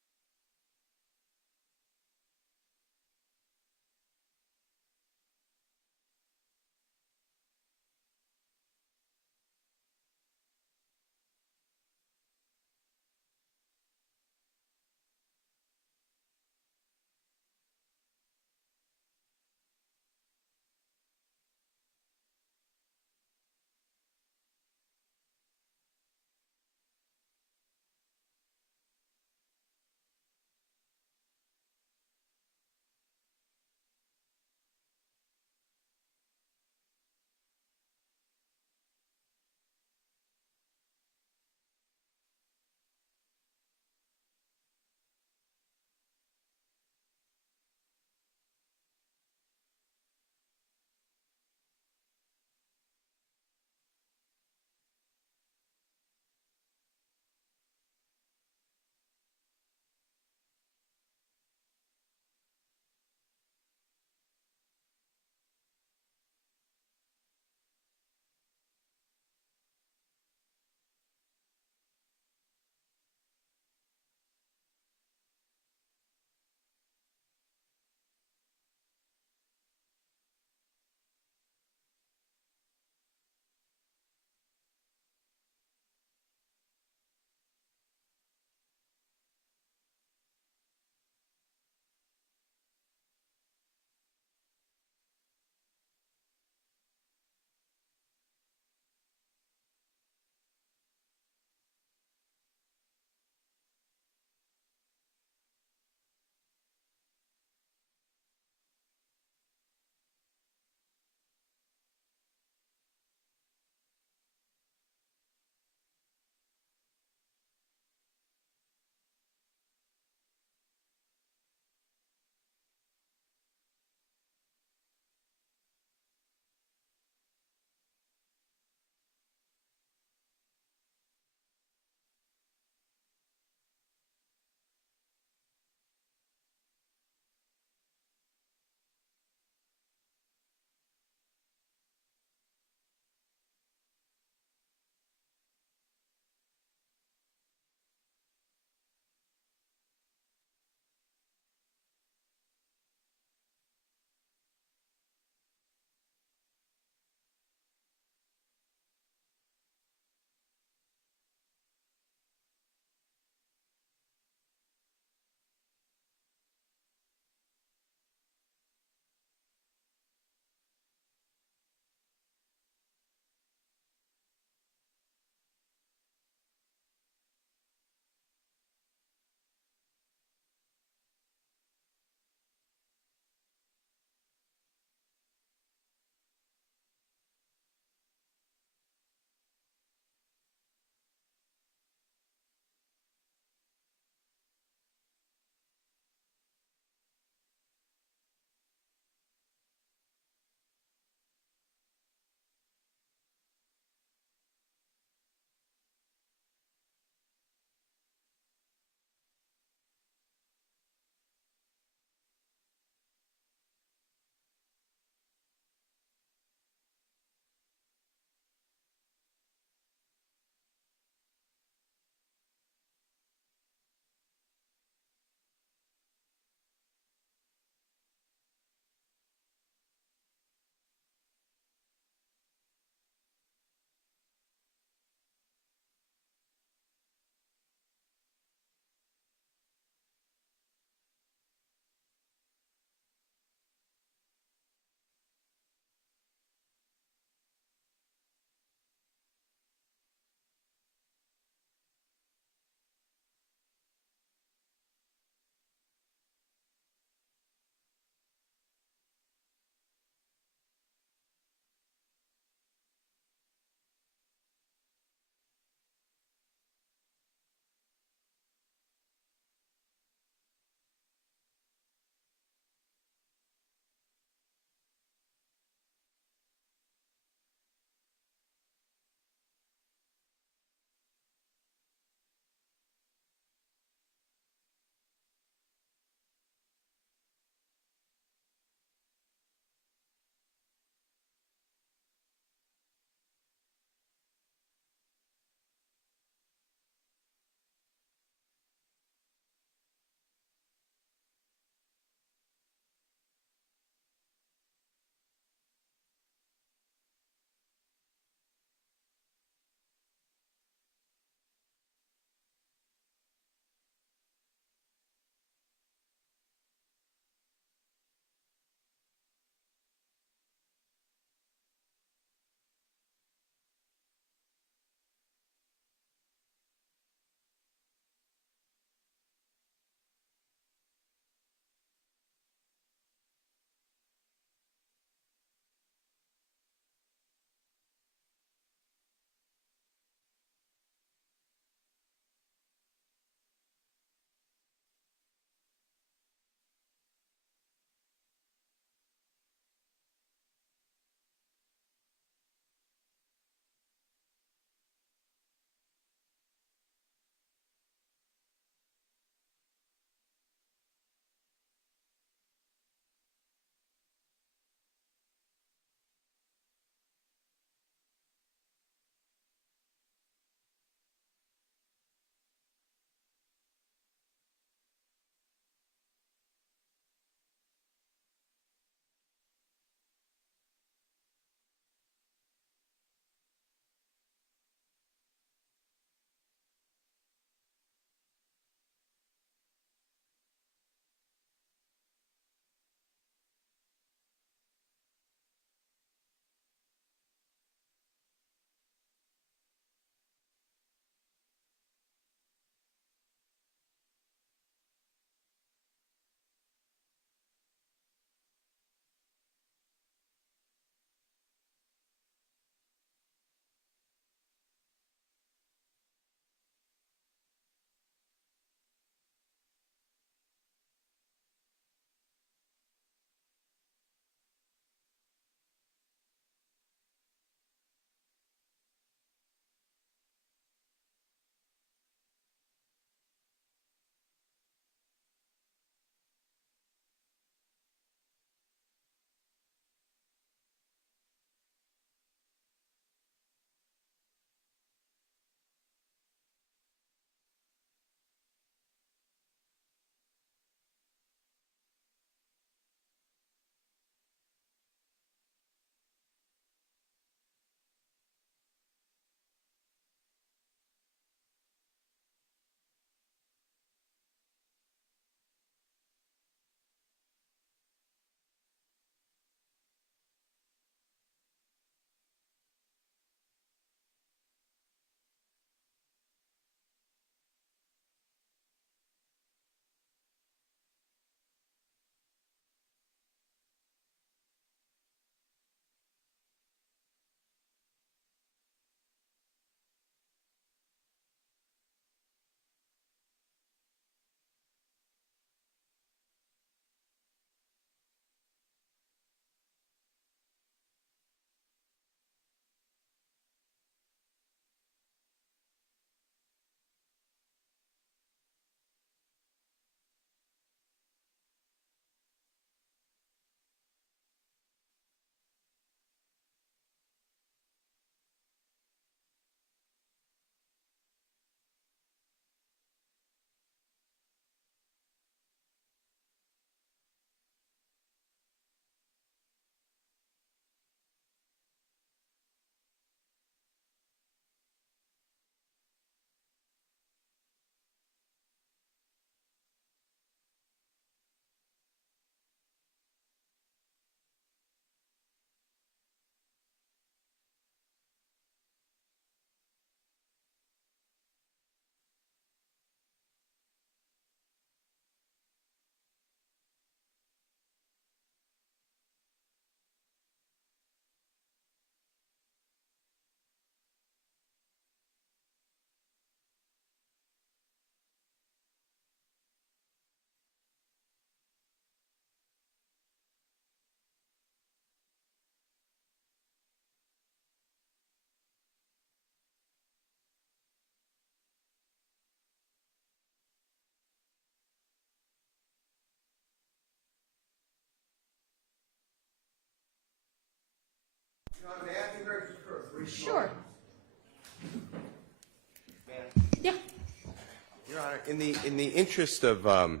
In the interest of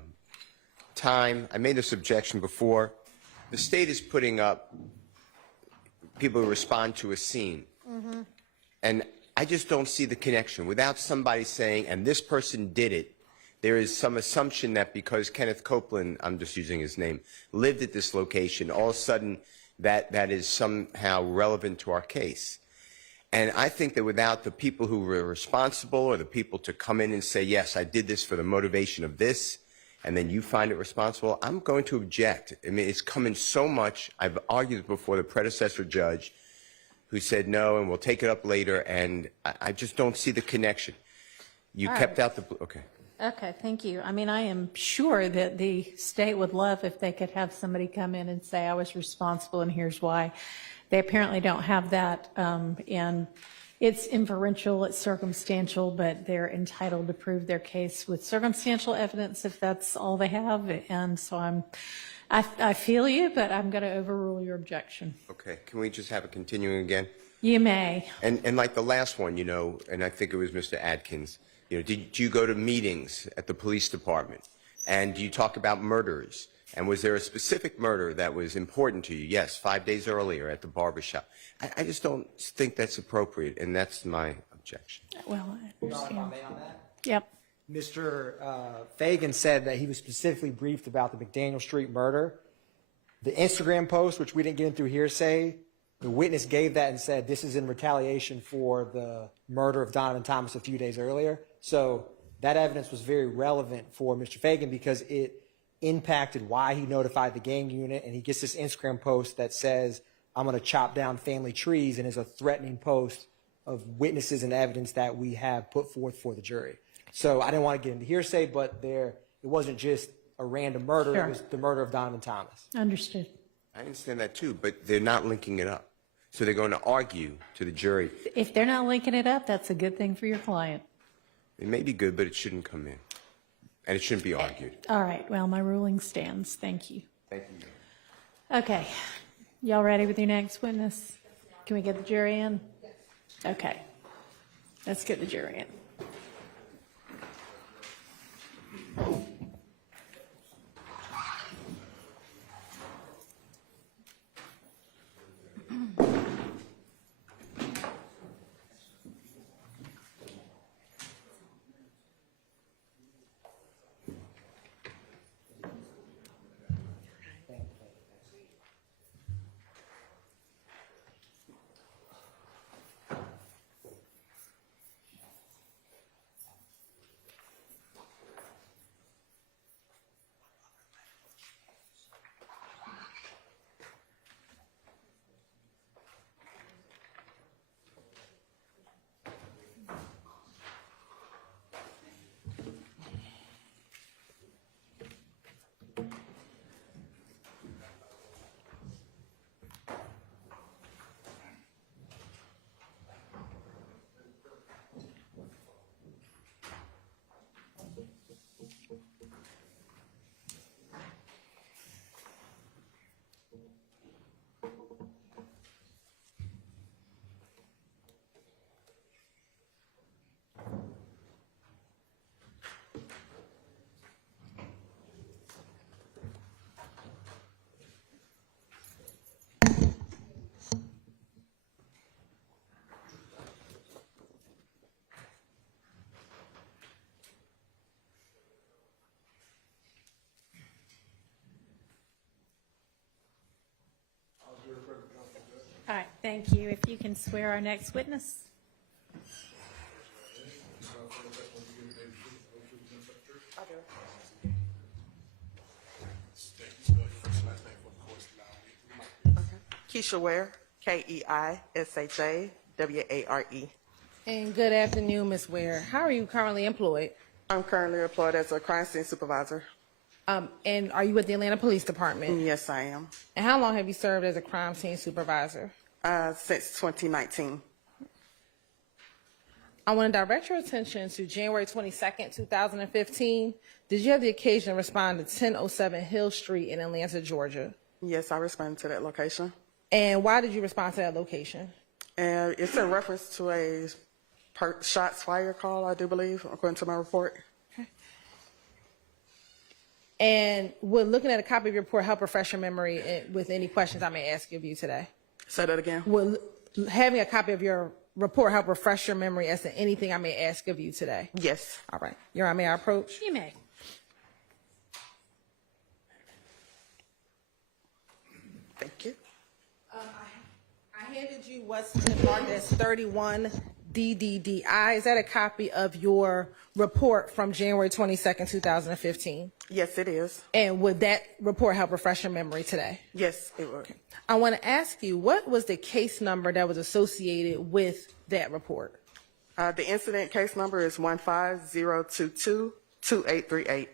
time, I made this objection before. The state is putting up people who respond to a scene. Mm-hmm. And I just don't see the connection. Without somebody saying, and this person did it, there is some assumption that because Kenneth Copeland, I'm just using his name, lived at this location, all of a sudden that is somehow relevant to our case. And I think that without the people who were responsible or the people to come in and say, yes, I did this for the motivation of this, and then you find it responsible, I'm going to object. I mean, it's come in so much. I've argued before the predecessor judge who said no, and we'll take it up later, and I just don't see the connection. You All kept right. out the, okay. Okay, thank you. I mean, I am sure that the state would love if they could have somebody come in and say, I was responsible and here's why. They apparently don't have that, and it's inferential, it's circumstantial, but they're entitled to prove their case with circumstantial evidence if that's all they have. And so I feel you, but I'm going to overrule your objection. Okay, can we just have it continuing again? You may. And like the last one, you know, and I think it was Mr. Adkins, you know, did you go to meetings at the police department? And do you talk about murders? And was there a specific murder that was important to you? Yes, 5 days earlier at the barbershop. I just don't think that's appropriate, and that's my objection. Well, I understand. Yep. Mr. Fagan said that he was specifically briefed about the McDaniel Street murder. The Instagram post, which we didn't get into hearsay, the witness gave that and said this is in retaliation for the murder of Donovan Thomas a few days earlier. So that evidence was very relevant for Mr. Fagan because it impacted why he notified the gang unit, and he gets this Instagram post that says, I'm going to chop down family trees, and is a threatening post of witnesses and evidence that we have put forth for the jury. So I didn't want to get into hearsay, but it wasn't just a random murder. Sure. It was the murder of Donovan Thomas. Understood. I understand that too, but they're not linking it up. So they're going to argue to the jury. If they're not linking it up, that's a good thing for your client. It may be good, but it shouldn't come in. And it shouldn't be argued. All right. Well, my ruling stands. Thank you. Thank you. Okay. Y'all ready with your next witness? Can we get the jury in? Okay. Let's get the jury in. All right, thank you. If you can swear our next witness. Keisha Ware, Keisha-Ware. And good afternoon, Ms. Ware. How are you currently employed? I'm currently employed as a crime scene supervisor. And are you with the Atlanta Police Department? Yes, I am. And how long have you served as a crime scene supervisor? Since 2019. I want to direct your attention to January 22nd, 2015. Did you have the occasion to respond to 1007 Hill Street in Atlanta, Georgia? Yes, I responded to that location. And why did you respond to that location? And it's in reference to a shots fired call, I do believe, according to my report. And would looking at a copy of your report help refresh your memory with any questions I may ask of you today? Say that again. Will having a copy of your report help refresh your memory as to anything I may ask of you today? Yes. All right. Your Honor, may I approach? You may. Thank you. I handed you what's been marked as 31 DDDI. Is that a copy of your report from January 22nd, 2015? Yes, it is. And would that report help refresh your memory today? Yes, it would. I want to ask you, what was the case number that was associated with that report? The incident case number is 15022-2838.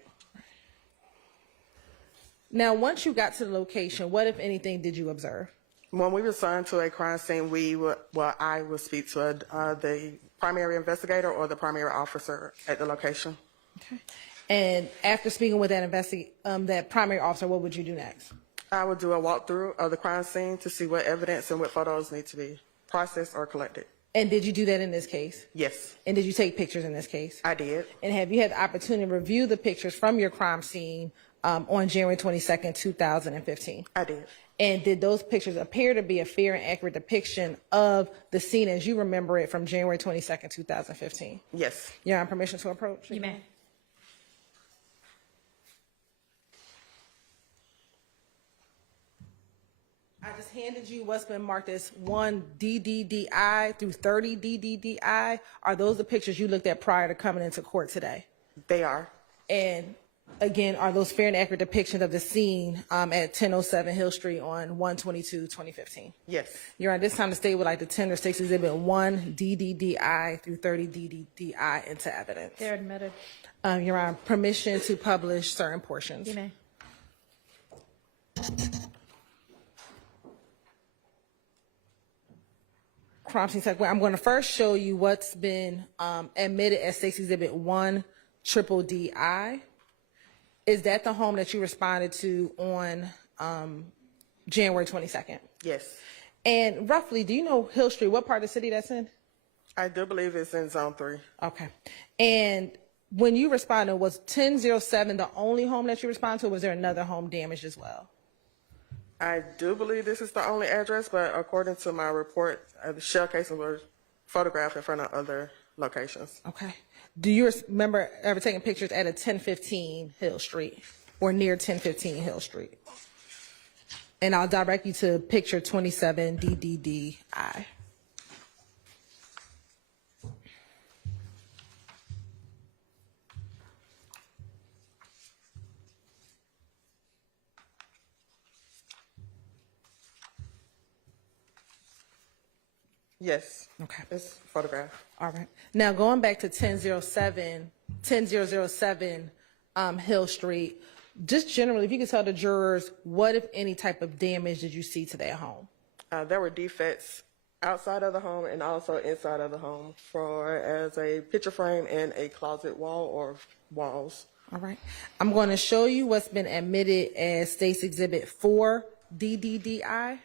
Now, once you got to the location, what, if anything, did you observe? When we returned to a crime scene, I would speak to the primary investigator or the primary officer at the location. Okay. And after speaking with that primary officer, what would you do next? I would do a walkthrough of the crime scene to see what evidence and what photos need to be processed or collected. And did you do that in this case? Yes. And did you take pictures in this case? I did. And have you had the opportunity to review the pictures from your crime scene on January 22nd, 2015? I did. And did those pictures appear to be a fair and accurate depiction of the scene as you remember it from January 22nd, 2015? Yes. You're on permission to approach? You may. I just handed you what's been marked as 1 DDDI through 30 DDDI. Are those the pictures you looked at prior to coming into court today? They are. And again, are those fair and accurate depictions of the scene at 1007 Hill Street on 1/22/2015? Yes. You're on this time the state would like to tender State's Exhibit 1 DDDI through 30 DDDI into evidence. They're admitted. You're on permission to publish certain portions. You may. Crime scene sequence. I'm going to first show you what's been admitted as State's Exhibit 1 triple DI. Is that the home that you responded to on January 22nd? Yes. And roughly, do you know Hill Street, what part of the city that's in? I do believe it's in Zone 3. Okay. And when you responded, was 1007 the only home that you responded to, or was there another home damaged as well? I do believe this is the only address, but according to my report, the shell cases were photographed in front of other locations. Okay. Do you remember ever taking pictures at a 1015 Hill Street or near 1015 Hill Street? And I'll direct you to picture 27 DDDI. Yes. Okay. It's photographed. All right. Now going back to 1007 Hill Street, just generally, if you could tell the jurors, what, if any, type of damage did you see to that home? There were defects outside of the home and also inside of the home, as a picture frame and a closet wall or walls. All right. I'm going to show you what's been admitted as State's Exhibit 4 DDDI.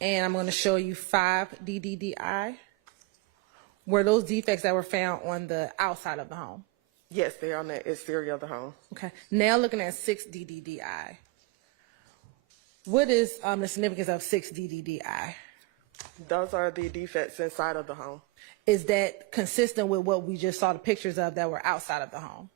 And I'm going to show you 5 DDDI. Were those defects that were found on the outside of the home? Yes, they're on the exterior of the home. Okay. Now looking at 6 DDDI. What is the significance of 6 DDDI? Those are the defects inside of the home. Is that consistent with what we just saw the pictures of that were outside of the home?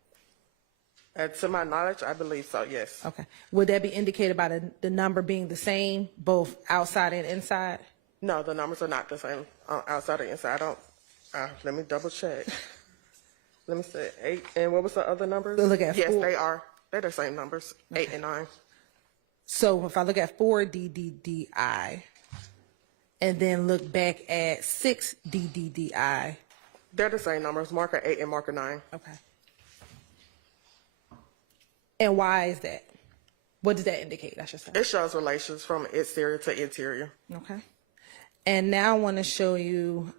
To my knowledge, I believe so, yes. Okay. Would that be indicated by the number being the same, both outside and inside? No, the numbers are not the same outside or inside. Let me double check. Let me say 8. And what was the other numbers? Look at yes, 4. they are. They're the same numbers, Okay. 8 and 9. So if I look at 4 DDDI and then look back at 6 DDDI. They're the same numbers, marker 8 and marker 9. Okay. And why is that? What does that indicate, I should say? It shows relations from exterior to interior. Okay. And now I want to show you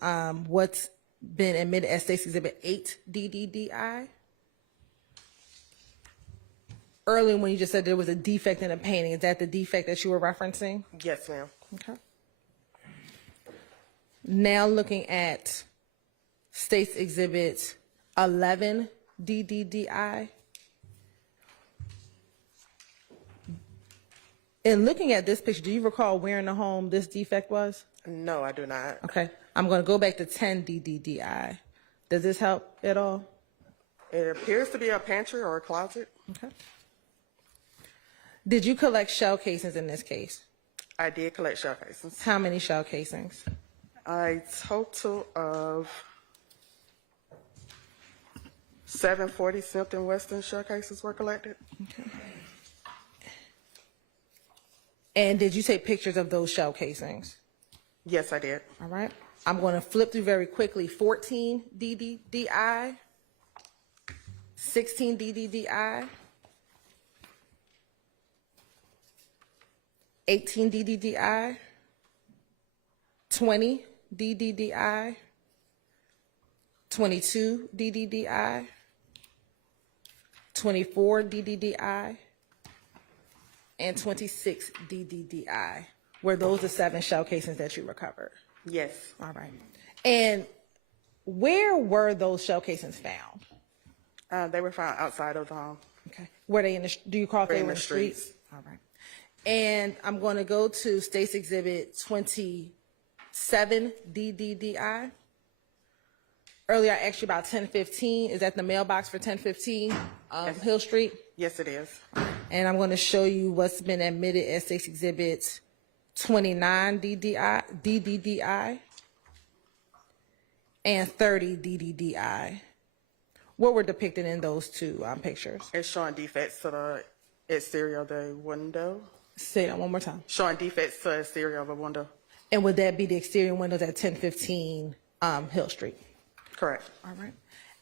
what's been admitted as State's Exhibit 8 DDDI. Earlier when you just said there was a defect in the painting, is that the defect that you were referencing? Yes, ma'am. Okay. Now looking at State's Exhibit 11 DDDI. In looking at this picture, do you recall where in the home this defect was? No, I do not. Okay. I'm going to go back to 10 DDDI. Does this help at all? It appears to be a pantry or a closet. Okay. Did you collect shell casings in this case? I did collect shell casings. How many shell casings? A total of 740 Simpton Western shell cases were collected. Okay. And did you take pictures of those shell casings? Yes, I did. All right. I'm going to flip through very quickly. 14 DDDI, 16 DDDI, 18 DDDI, 20 DDDI, 22 DDDI, 24 DDDI, and 26 DDDI. Were those the 7 shell casings that you recovered? Yes. All right. And where were those shell casings found? They were found outside of the home. Okay. Were they in the, do you recall if they were in the streets? All right. And I'm going to go to State's Exhibit 27 DDDI. Earlier I asked you about 1015. Is that the mailbox for 1015 Hill Street? Yes, it is. And I'm going to show you what's been admitted as State's Exhibit 29 DDDI and 30 DDDI. What were depicted in those two pictures? It's showing defects to the exterior of the window. Say that one more time. Showing defects to the exterior of a window. And would that be the exterior windows at 1015 Hill Street? Correct. All right.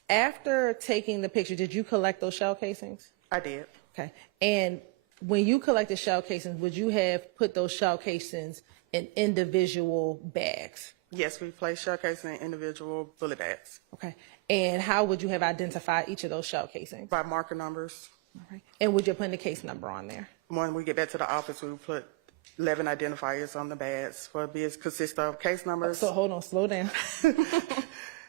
After taking the picture, did you collect those shell casings? I did. Okay. And when you collected shell casings, would you have put those shell casings in individual bags? Yes, we placed shell casings in individual bullet bags. Okay. And how would you have identified each of those shell casings? By marker numbers. All right. And would you put the case number on there? When we get back to the office, we will put 11 identifiers on the bags. What it consists of case numbers. So hold on, slow down.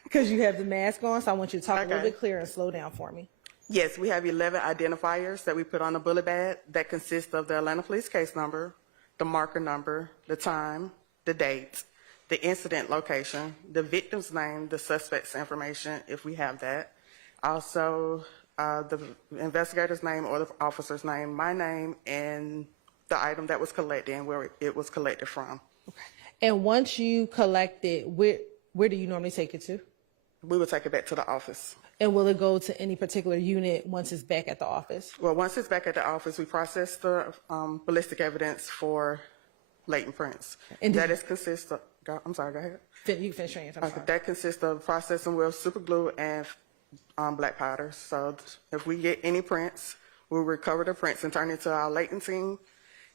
Because you have the mask on, so I want you to talk a little Okay. bit clearer and slow down for me. Yes, we have 11 identifiers that we put on the bullet bag that consist of the Atlanta Police case number, the marker number, the time, the date, the incident location, the victim's name, the suspect's information, if we have that. Also, the investigator's name or the officer's name, my name, and the item that was collected and where it was collected from. And once you collect it, where do you normally take it to? We will take it back to the office. And will it go to any particular unit once it's back at the office? Well, once it's back at the office, we process the ballistic evidence for latent prints. And that is consists of, I'm sorry, go ahead. You can finish your answer. I'm sorry. That consists of processing with super glue and black powder. So if we get any prints, we'll recover the prints and turn it to our latent team.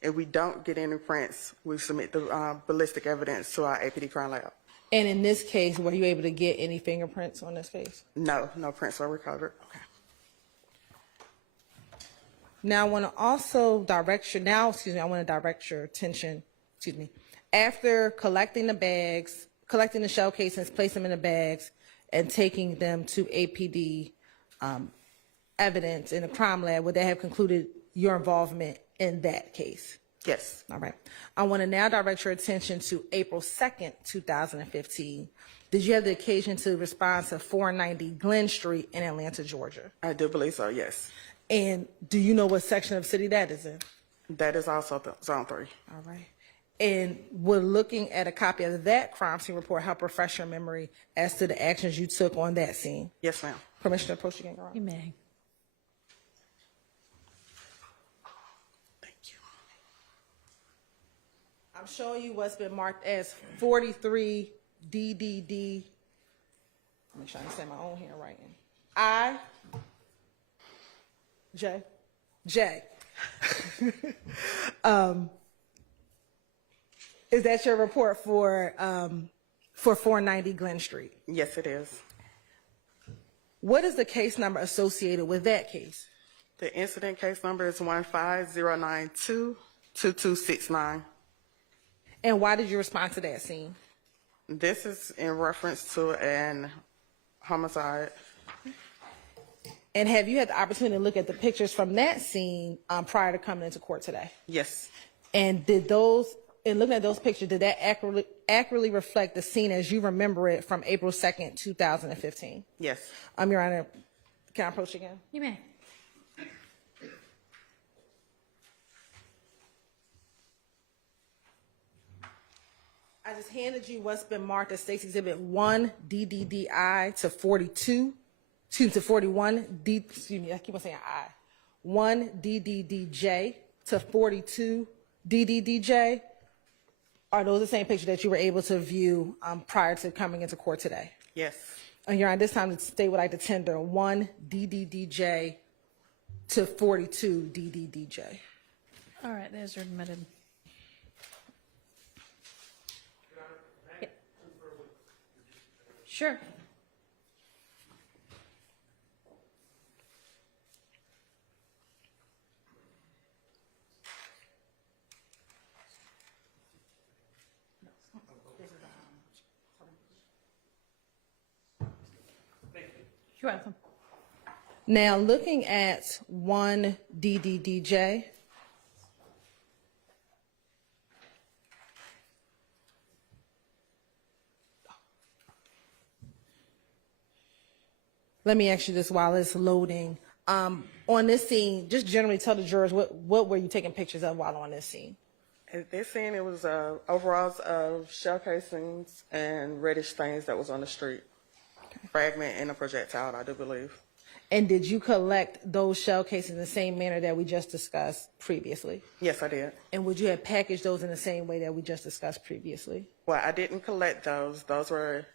If we don't get any prints, we submit the ballistic evidence to our APD crime lab. And in this case, were you able to get any fingerprints on this case? No, no prints were recovered. Okay. Now I want to also direct your attention, after collecting the bags, collecting the shell casings, place them in the bags, and taking them to APD evidence in the crime lab, would that have concluded your involvement in that case? Yes. All right. I want to now direct your attention to April 2nd, 2015. Did you have the occasion to respond to 490 Glen Street in Atlanta, Georgia? I do believe so, yes. And do you know what section of the city that is in? That is also Zone 3. All right. And would looking at a copy of that crime scene report help refresh your memory as to the actions you took on that scene? Yes, ma'am. Permission to approach again, Yarro? You may. I'm showing you what's been marked as 43 DDD. Make sure I say my own handwriting. J. Is that your report for 490 Glen Street? Yes, it is. What is the case number associated with that case? The incident case number is 150922269. And why did you respond to that scene? This is in reference to an homicide. And have you had the opportunity to look at the pictures from that scene prior to coming into court today? Yes. And looking at those pictures, did that accurately reflect the scene as you remember it from April 2nd, 2015? Yes. Your Honor, can I approach again? You may. I just handed you what's been marked as State's Exhibit 1, DDDI to 42, to 41, excuse me, I keep on saying I. 1 DDDJ to 42 DDDJ. Are those the same pictures that you were able to view prior to coming into court today? Yes. Your Honor, this time the state would like to tender 1 DDDJ to 42 DDDJ. All right, those are admitted. Yeah. Sure. You're welcome. Now, looking at 1 DDDJ, let me ask you this while it's loading. On this scene, just generally tell the jurors what were you taking pictures of while on this scene? At this scene, it was overalls of shell casings and reddish stains that was on the street. Fragment and a projectile, I do believe. And did you collect those shell cases in the same manner that we just discussed previously? Yes, I did. And would you have packaged those in the same way that we just discussed previously? Well, I didn't collect those. Those were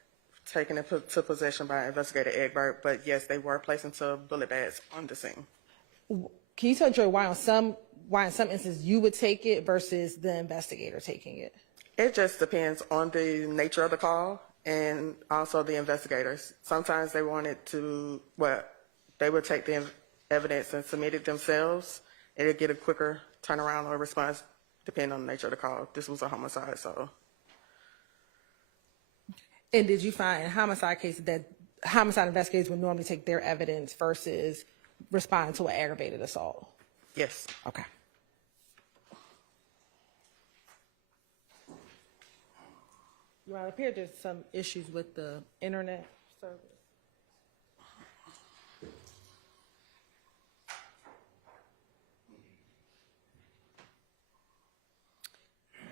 taken into possession by Investigator Egbert, but yes, they were placed into bullet bags on the scene. Can you tell Joy why in some instances you would take it versus the investigator taking it? It just depends on the nature of the call and also the investigators. Sometimes they wanted to, they would take the evidence and submit it themselves. It'd get a quicker turnaround or response depending on the nature of the call. This was a homicide, so. And did you find in homicide cases that homicide investigators would normally take their evidence versus responding to an aggravated assault? Yes. Okay. Your Honor, it appears there's some issues with the internet service.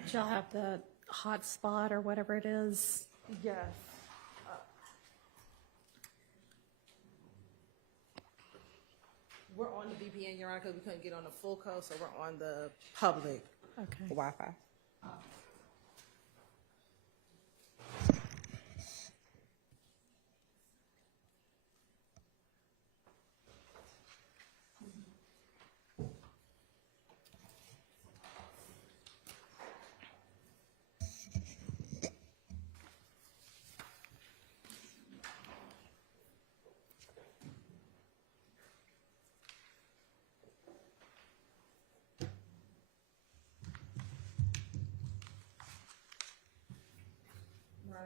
Did y'all have the hotspot or whatever it is? Yes. We're on the VPN, Your Honor, because we couldn't get on the full code, so we're on the public Wi-Fi.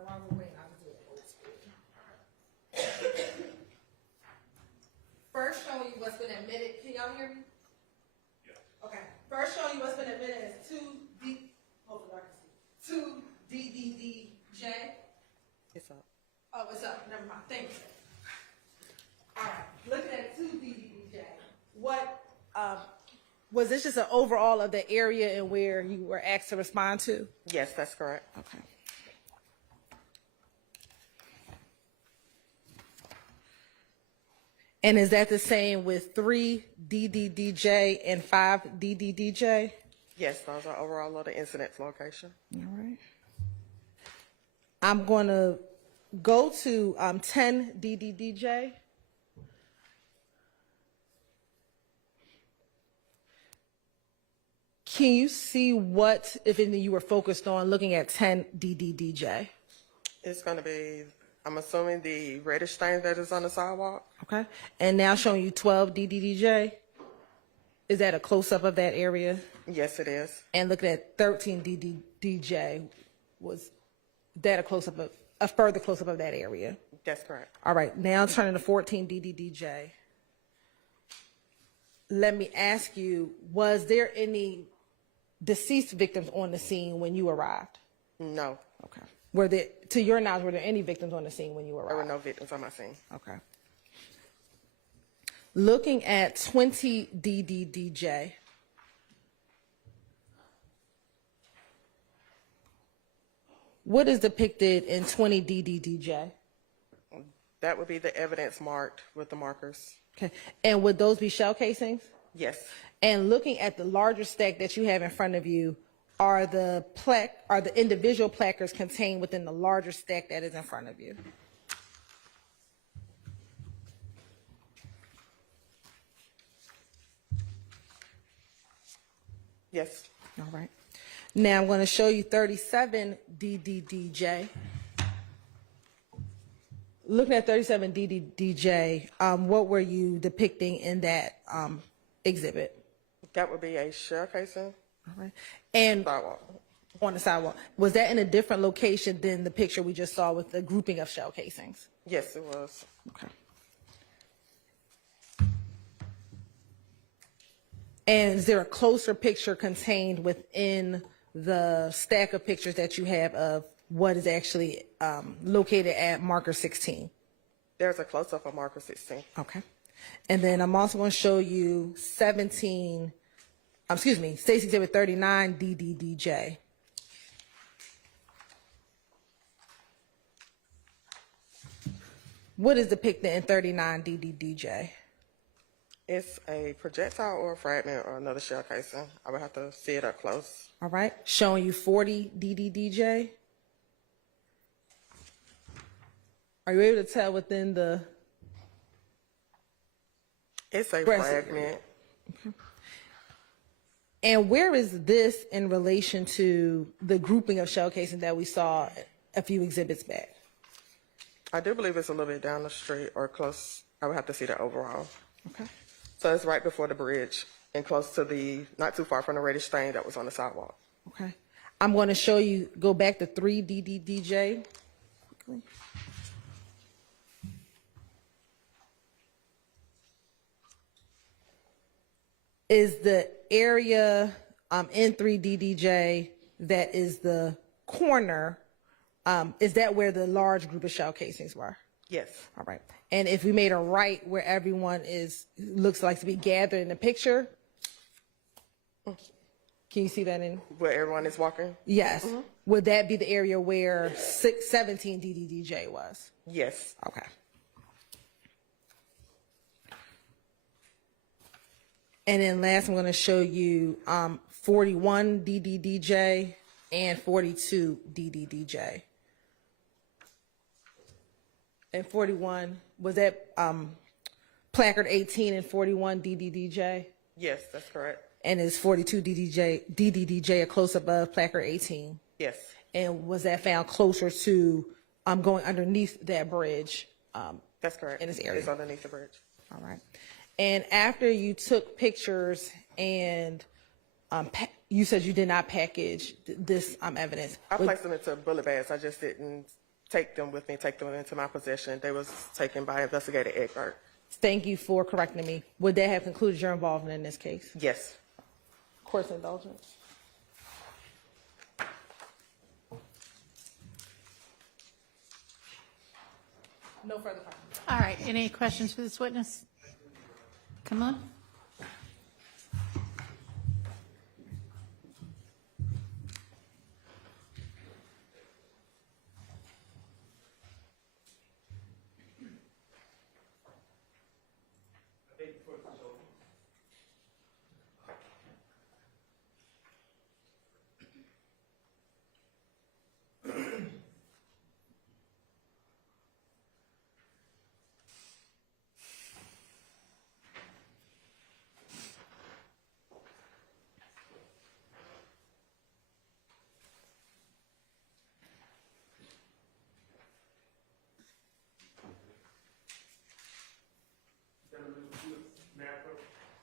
While we're waiting, I'll do it old school. First, showing you what's been admitted. Can y'all hear me? Yeah. Okay. First, showing you what's been admitted as 2 DDDJ. It's up. Oh, it's up. Never mind. Thank you. All right. Looking at 2 DDDJ, what was this just an overall of the area and where you were asked to respond to? Yes, that's correct. Okay. And is that the same with 3 DDDJ and 5 DDDJ? Yes, those are overall of the incident's location. All right. I'm going to go to 10 DDDJ. Can you see what, if any, you were focused on looking at 10 DDDJ? It's going to be, I'm assuming, the reddish stain that is on the sidewalk. Okay. And now showing you 12 DDDJ. Is that a close-up of that area? Yes, it is. And looking at 13 DDDJ, was that a close-up of, a further close-up of that area? That's correct. All right. Now turning to 14 DDDJ. Let me ask you, was there any deceased victims on the scene when you arrived? No. Okay. Were there, to your knowledge, were there any victims on the scene when you arrived? There were no victims on my scene. Okay. Looking at 20 DDDJ, what is depicted in 20 DDDJ? That would be the evidence marked with the markers. Okay. And would those be shell casings? Yes. And looking at the larger stack that you have in front of you, are the individual placards contained within the larger stack that is in front of you? Yes. All right. Now I'm going to show you 37 DDDJ. Looking at 37 DDDJ, what were you depicting in that exhibit? That would be a shell casing. All right. And sidewalk. On the sidewalk. Was that in a different location than the picture we just saw with the grouping of shell casings? Yes, it was. Okay. And is there a closer picture contained within the stack of pictures that you have of what is actually located at marker 16? There's a close-up of marker 16. Okay. And then I'm also going to show you Stacey Exhibit 39 DDDJ. What is depicted in 39 DDDJ? It's a projectile or a fragment or another shell casing. I would have to see it up close. All right. Showing you 40 DDDJ. Are you able to tell within the... It's a fragment. Okay. And where is this in relation to the grouping of shell casing that we saw a few exhibits back? I do believe it's a little bit down the street or close. I would have to see that overall. Okay. So it's right before the bridge and close to not too far from the reddish stain that was on the sidewalk. Okay. I'm going to show you, go back to 3 DDDJ quickly. Is the area in 3 DDJ that is the corner, is that where the large group of shell casings were? Yes. All right. And if we made a right where everyone looks like to be gathered in the picture, can you see that in? Where everyone is walking? Yes. Mm-hmm. Would that be the area where 17 DDDJ was? Yes. Okay. And then last, I'm going to show you 41 DDDJ and 42 DDDJ. And 41, was that placard 18 and 41 DDDJ? Yes, that's correct. And is 42 DDDJ a close above placard 18? Yes. And was that found closer to going underneath that bridge? That's correct. In this area? It's underneath the bridge. All right. And after you took pictures and you said you did not package this evidence. I placed them into bullet bags. I just didn't take them with me, take them into my possession. They was taken by Investigator Egbert. Thank you for correcting me. Would that have concluded your involvement in this case? Yes. Court's indulgence. No further questions. All right, any questions for this witness? Come on.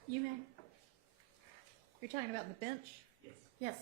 You may. You're talking about the bench? Yes. Yes.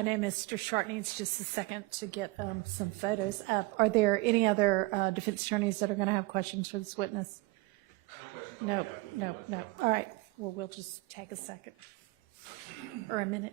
I know Mr. Short needs just a second to get some photos up. Are there any other defense attorneys that are going to have questions for this witness? No, no, no. All right. Well, we'll just take a second or a minute.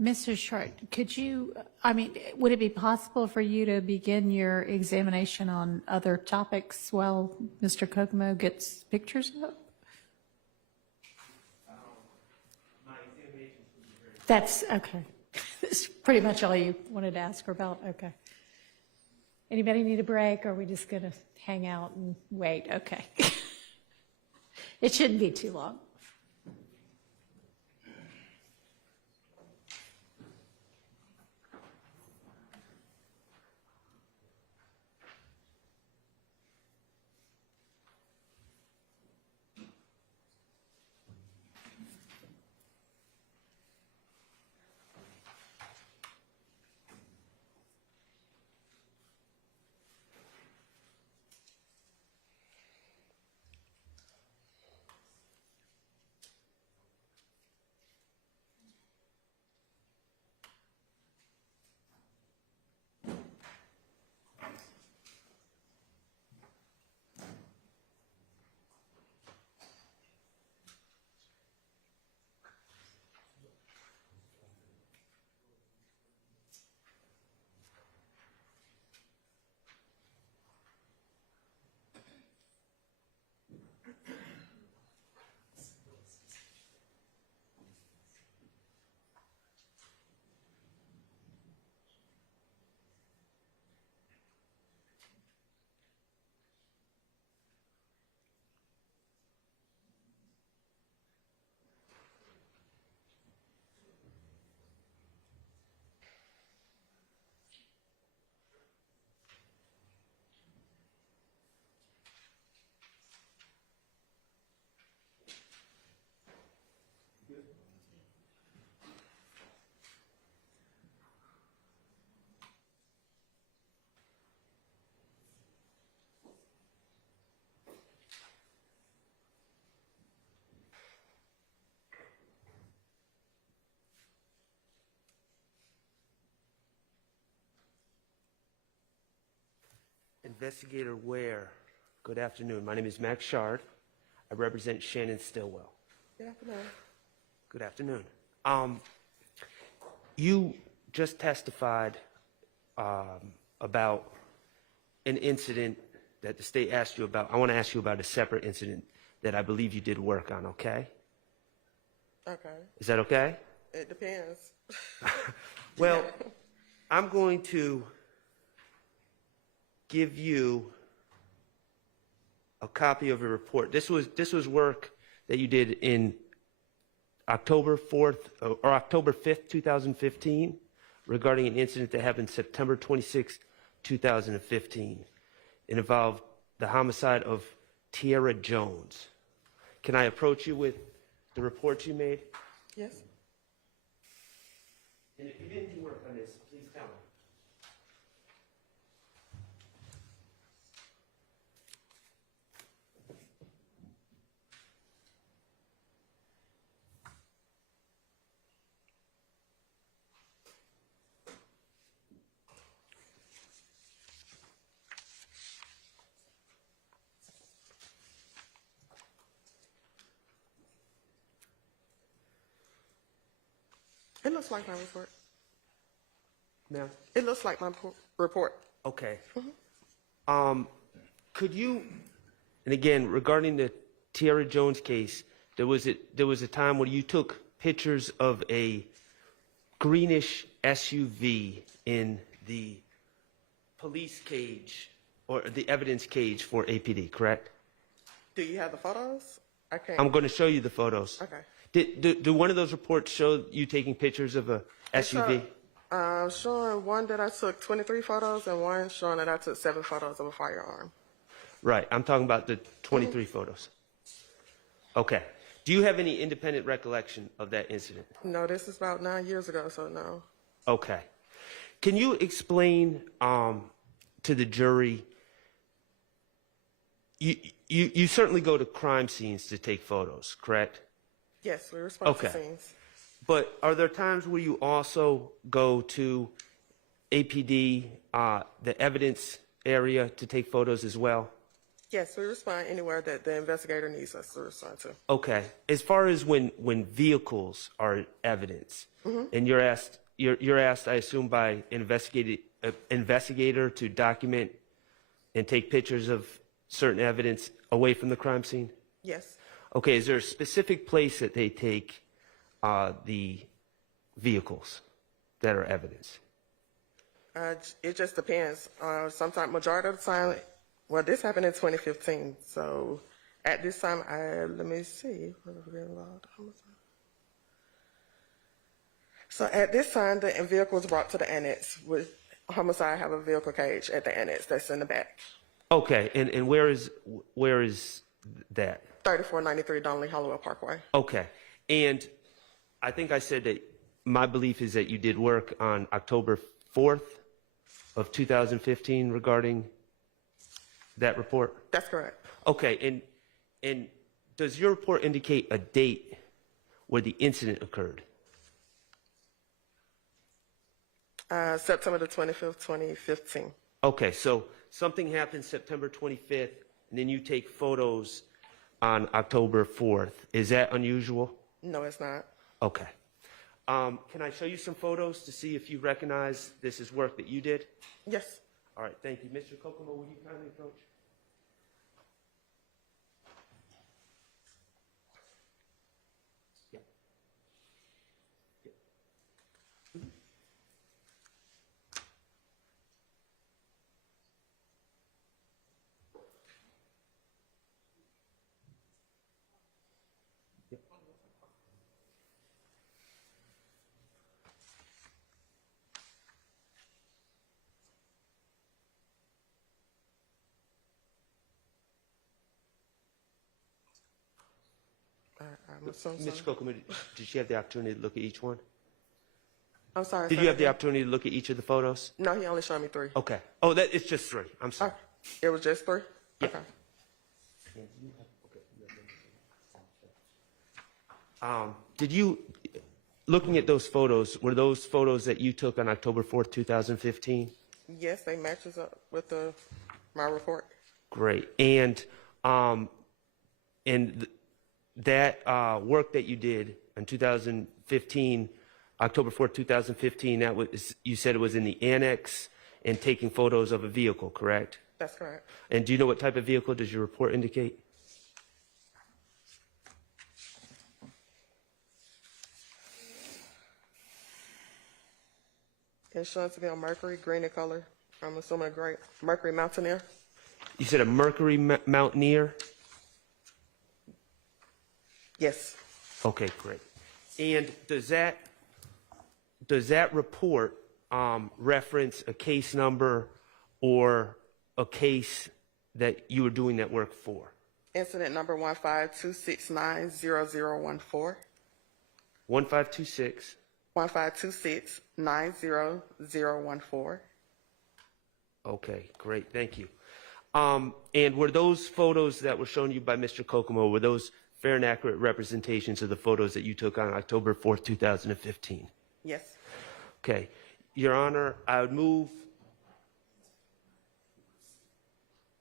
Mr. Short, could you, would it be possible for you to begin your examination on other topics while Mr. Kokomo gets pictures up? That's, okay. That's pretty much all you wanted to ask her about? Okay. Anybody need a break, or are we just going to hang out and wait? Okay. It shouldn't be too long. Investigator Ware, good afternoon. My name is Max Shard. I represent Shannon Stillwell. Good afternoon. Good afternoon. You just testified about an incident that the state asked you about. I want to ask you about a separate incident that I believe you did work on, okay? Okay. Is that okay? It depends. Well, I'm going to give you a copy of a report. This was work that you did in October 4th or October 5th, 2015, regarding an incident that happened September 26th, 2015. It involved the homicide of Tierra Jones. Can I approach you with the report you made? Yes. And if you didn't do work on this, please tell me. It looks like my report. Ma'am? It looks like my report. Okay. Could you, and again, regarding the Tiara Jones case, there was a time when you took pictures of a greenish SUV in the police cage or the evidence cage for APD, correct? Do you have the photos? I can't. I'm going to show you the photos. Okay. Do one of those reports show you taking pictures of a SUV? Showing one that I took 23 photos and one showing that I took 7 photos of a firearm. Right. I'm talking about the 23 photos. Okay. Do you have any independent recollection of that incident? No, this is about 9 years ago, so no. Okay. Can you explain to the jury, you certainly go to crime scenes to take photos, correct? Yes, we respond to Okay. scenes. But are there times where you also go to APD, the evidence area, to take photos as well? Yes, we respond anywhere that the investigator needs us to respond to. Okay. As far as when vehicles are evidence, and you're asked, I assume, by investigator to document and take pictures of certain evidence away from the crime scene? Yes. Okay. Is there a specific place that they take the vehicles that are evidence? It just depends. Sometimes, majority of the time, well, this happened in 2015. So at this time, let me see. So at this time, the vehicle was brought to the annex. With homicide, have a vehicle cage at the annex that's in the back. Okay. And where is that? 3493 Donnelly Holloway Parkway. Okay. And I think I said that my belief is that you did work on October 4th of 2015 regarding that report? That's correct. Okay. And does your report indicate a date where the incident occurred? September the 25th, 2015. Okay. So something happened September 25th, and then you take photos on October 4th. Is that unusual? No, it's not. Okay. Can I show you some photos to see if you recognize this is work that you did? Yes. All right, thank you. Mr. Kokomo, will you kindly approach? Yeah. Yeah. Mr. Kokomo, did you have the opportunity to look at each one? I'm sorry. Did you have the opportunity to look at each of the photos? No, he only showed me 3. Okay. Oh, it's just 3. I'm sorry. It was just 3? Yeah. Okay. Did you, looking at those photos, were those photos that you took on October 4th, 2015? Yes, they matches up with my report. Great. And that work that you did in 2015, October 4th, 2015, that was, you said it was in the annex and taking photos of a vehicle, correct? That's correct. And do you know what type of vehicle does your report indicate? It's shown to be a Mercury, green in color. I'm assuming a gray Mercury Mountaineer. You said a Mercury Mountaineer? Yes. Okay, great. And does that report reference a case number or a case that you were doing that work for? Incident number 152690014. 1526. 152690014. Okay, great. Thank you. And were those photos that were shown you by Mr. Kokomo, were those fair and accurate representations of the photos that you took on October 4th, 2015? Yes. Okay. Your Honor, I would move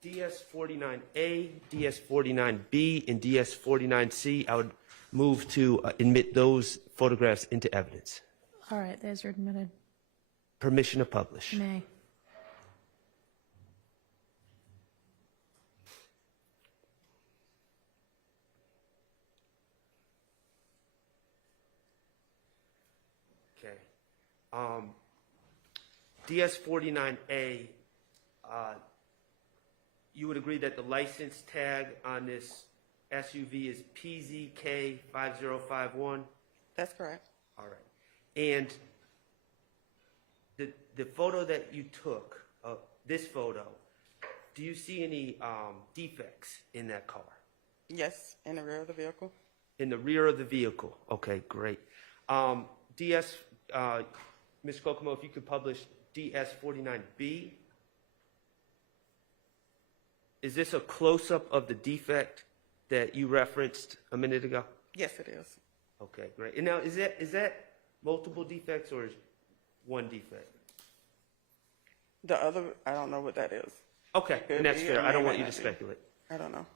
DS49A, DS49B, and DS49C. I would move to admit those photographs into evidence. All right, those are admitted. Permission to publish. May. Okay. DS49A, you would agree that the license tag on this SUV is PZK5051? That's correct. All right. And the photo that you took, this photo, do you see any defects in that car? Yes, in the rear of the vehicle. In the rear of the vehicle. Okay, great. DS, Mr. Kokomo, if you could publish DS49B. Is this a close-up of the defect that you referenced a minute ago? Yes, it is. Okay, great. And now, is that multiple defects or is one defect? The other, I don't know what that is. Okay, and that's fair. I don't want you to be. speculate. I don't know.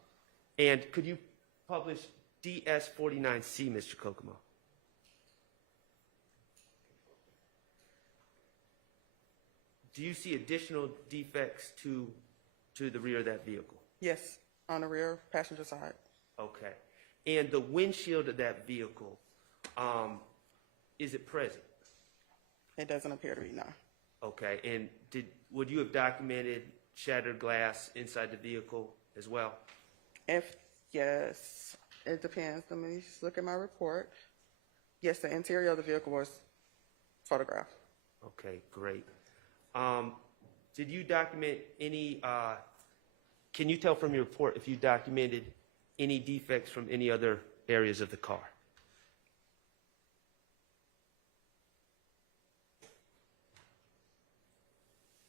And could you publish DS49C, Mr. Kokomo? Do you see additional defects to the rear of that vehicle? Yes, on the rear passenger side. Okay. And the windshield of that vehicle, is it present? It doesn't appear to be, no. Okay. And would you have documented shattered glass inside the vehicle as well? Yes, it depends. Let me just look at my report. Yes, the interior of the vehicle was photographed. Okay, great. Did you document any, can you tell from your report if you documented any defects from any other areas of the car?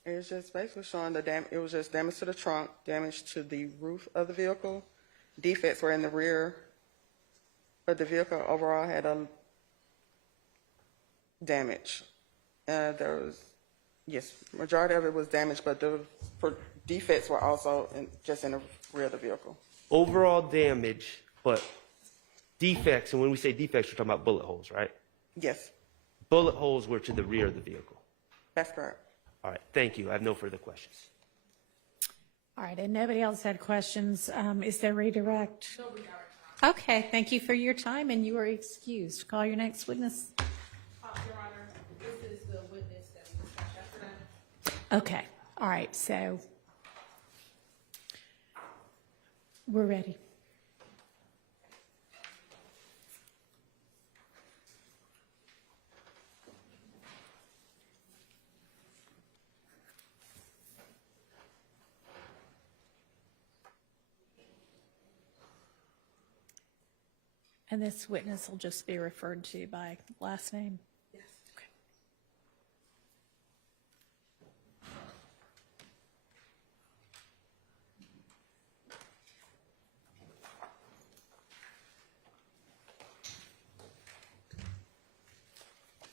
It was just basically showing it was just damage to the trunk, damage to the roof of the vehicle. Defects were in the rear, but the vehicle overall had a damage. There was, yes, majority of it was damaged, but the defects were also just in the rear of the vehicle. Overall damage, but defects, and when we say defects, we're talking about bullet holes, right? Yes, Bullet holes were to the rear of the vehicle. that's correct. All right, thank you. I have no further questions. All right, and nobody else had questions. Is there redirect? No redirect. Okay, thank you for your time, and you are excused. Call your next witness. Your Honor, this is the witness that we discussed yesterday. Okay, all right, so we're ready. And this witness will just be referred to by last name? Yes.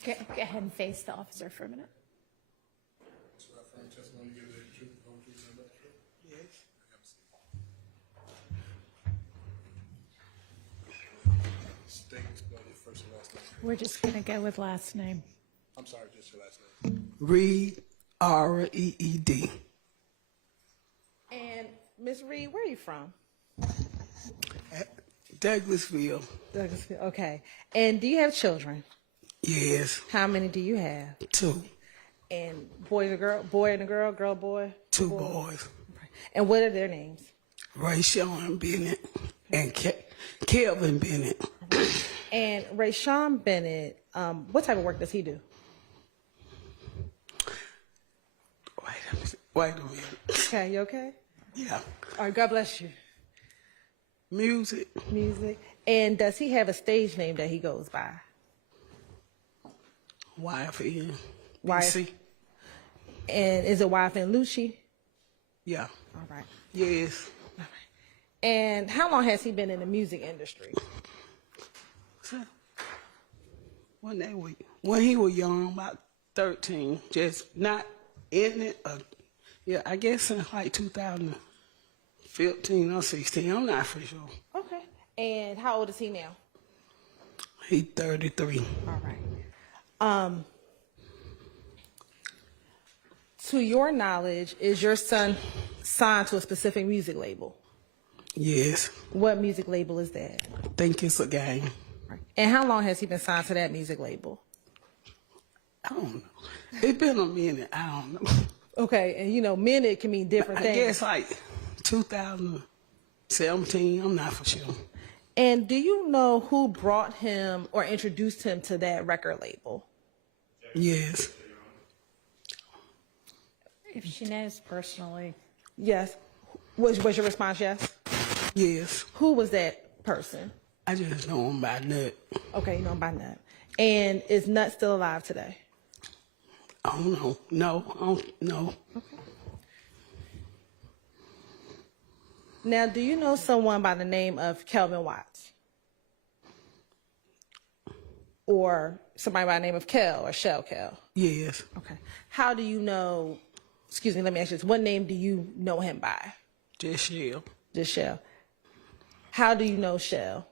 Okay. Go ahead and face the officer for a minute. First and last name. We're just going to go with last name. I'm sorry, just your last name. Reed, R-E-E-D. And Ms. Reed, where are you from? Douglasville. Douglasville, okay. And do you have children? Yes. How many do you have? 2. And boy and a girl, boy and a girl, girl, boy? 2 boys. And what are their names? Rayshawn Bennett and Kelvin Bennett. And Rayshawn Bennett, what type of work does he do? Wait a minute. Okay, you okay? Yeah. All right, God bless you. Music. Music. And does he have a stage name that he goes by? YFN. YFN. And is it YFN Lucci? Yeah. All right. Yes. All right. And how long has he been in the music industry? When he was young, about 13, just not in it. Yeah, I guess in like 2015 or 16. I'm not for sure. Okay. And how old is he now? He's 33. All right. To your knowledge, is your son signed to a specific music label? Yes. What music label is that? I think it's a game. And how long has he been signed to that music label? I don't know. It's been a minute. I don't know. Okay, and minute can mean different I things. guess like 2017. I'm not for sure. And do you know who brought him or introduced him to that record label? Yes. If she knows personally. Yes. Was your response yes? Yes. Who was that person? I just know him by Nut. Okay, you know him by Nut. And is Nut still alive today? I don't know. No, I don't know. Okay. Now, do you know someone by the name of Kelvin Watts? Or somebody by the name of Kel or Shell Kel? Yes. Okay. How do you know, excuse me, let me ask you this. What name do you know him by? Just Shell. Just Shell. How do you know Shell?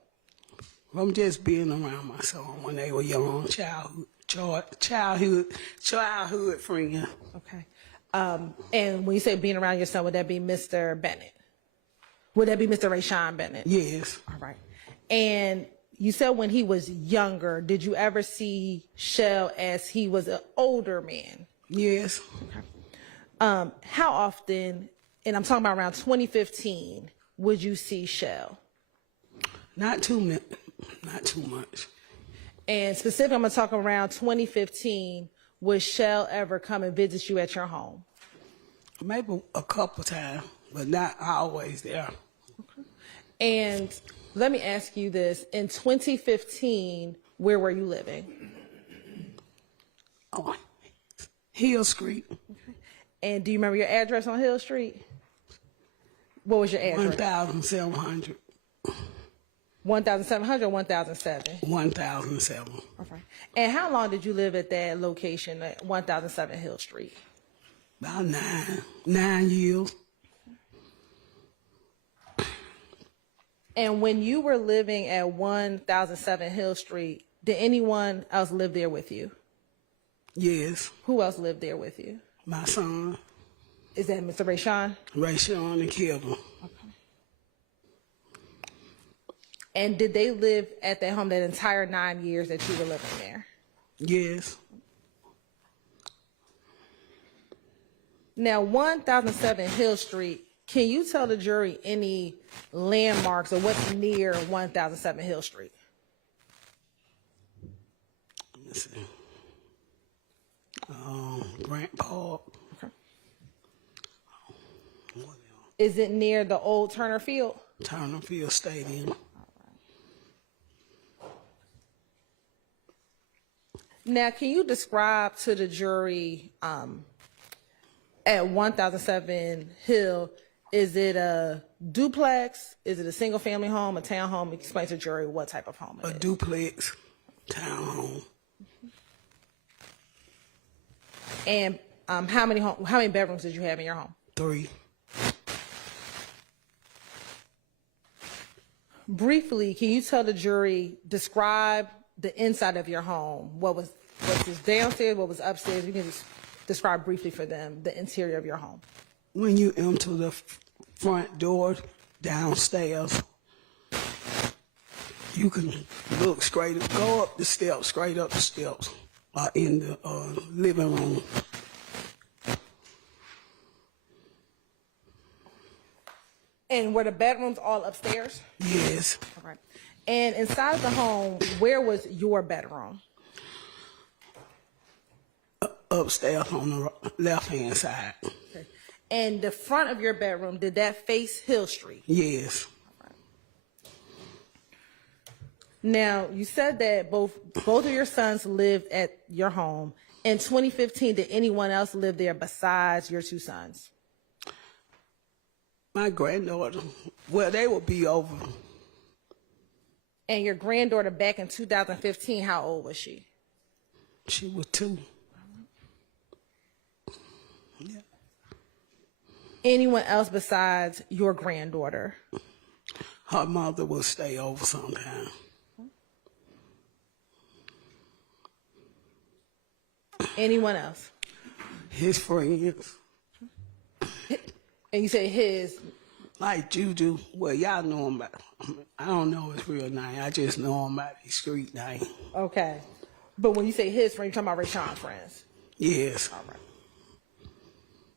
I'm just being around my son when they were young, childhood friend. Okay. And when you say being around your son, would that be Mr. Bennett? Would that be Mr. Rayshawn Bennett? Yes. All right. And you said when he was younger, did you ever see Shell as he was an older man? Yes. Okay. How often, and I'm talking about around 2015, would you see Shell? Not too much. And specifically, I'm going to talk around 2015, would Shell ever come and visit you at your home? Maybe a couple times, but not always there. Okay. And let me ask you this. In 2015, where were you living? Oh, Hill Street. Okay. And do you remember your address on Hill Street? What was your address? 1,700. 1,700 or 1,007? 1,007. Okay. And how long did you live at that location at 1,007 Hill Street? About 9 years. And when you were living at 1,007 Hill Street, did anyone else live there with you? Yes. Who else lived there with you? My son. Is that Mr. Rayshawn? Rayshawn and Kevin. Okay. And did they live at that home that entire 9 years that you were living there? Yes. Now, 1,007 Hill Street, can you tell the jury any landmarks or what's near 1,007 Hill Street? Let me see. Grant Park. Okay. Is it near the old Turner Field? Turner Field Stadium. Now, can you describe to the jury at 1,007 Hill, is it a duplex? Is it a single family home, a townhome? Explain to the jury what type of home it is. A duplex townhome. And how many bedrooms did you have in your home? 3. Briefly, can you tell the jury, describe the inside of your home? What was downstairs? What was upstairs? You can just describe briefly for them the interior of your home. When you enter the front door downstairs, you can look go up the steps, straight up the steps, in the living room. And were the bedrooms all upstairs? Yes. All right. And inside the home, where was your bedroom? Upstairs on the left-hand side. Okay. And the front of your bedroom, did that face Hill Street? Yes. Now, you said that both of your sons lived at your home. In 2015, did anyone else live there besides your 2 sons? My granddaughter, well, they would be over. And your granddaughter back in 2015, how old was she? She was 2. Yeah. Anyone else besides your granddaughter? Her mother would stay over sometime. Anyone else? His friends. And you say his. Like Juju. Well, y'all know him by, I don't know his real name. I just know him by his street name. Okay. But when you say his friend, you're talking about Rayshawn's friends. Yes. All right.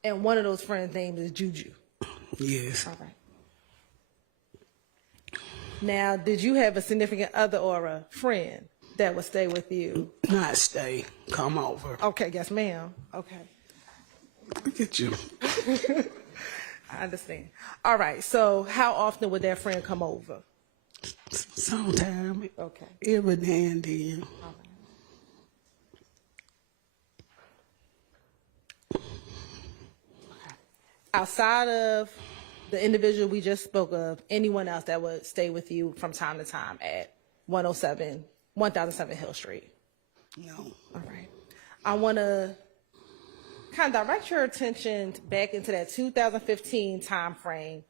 And one of those friends' name is Juju. Yes. All right. Now, did you have a significant other or a friend that would stay with you? Not stay. Come over. Okay, yes, ma'am. Okay. Look at you. I understand. All right. So how often would that friend come over? Sometime. Okay. Every now and then. All right. Outside of the individual we just spoke of, anyone else that would stay with you from time to time at 1007 Hill Street? No. All right. I want to kind of direct your attention back into that 2015 time frame.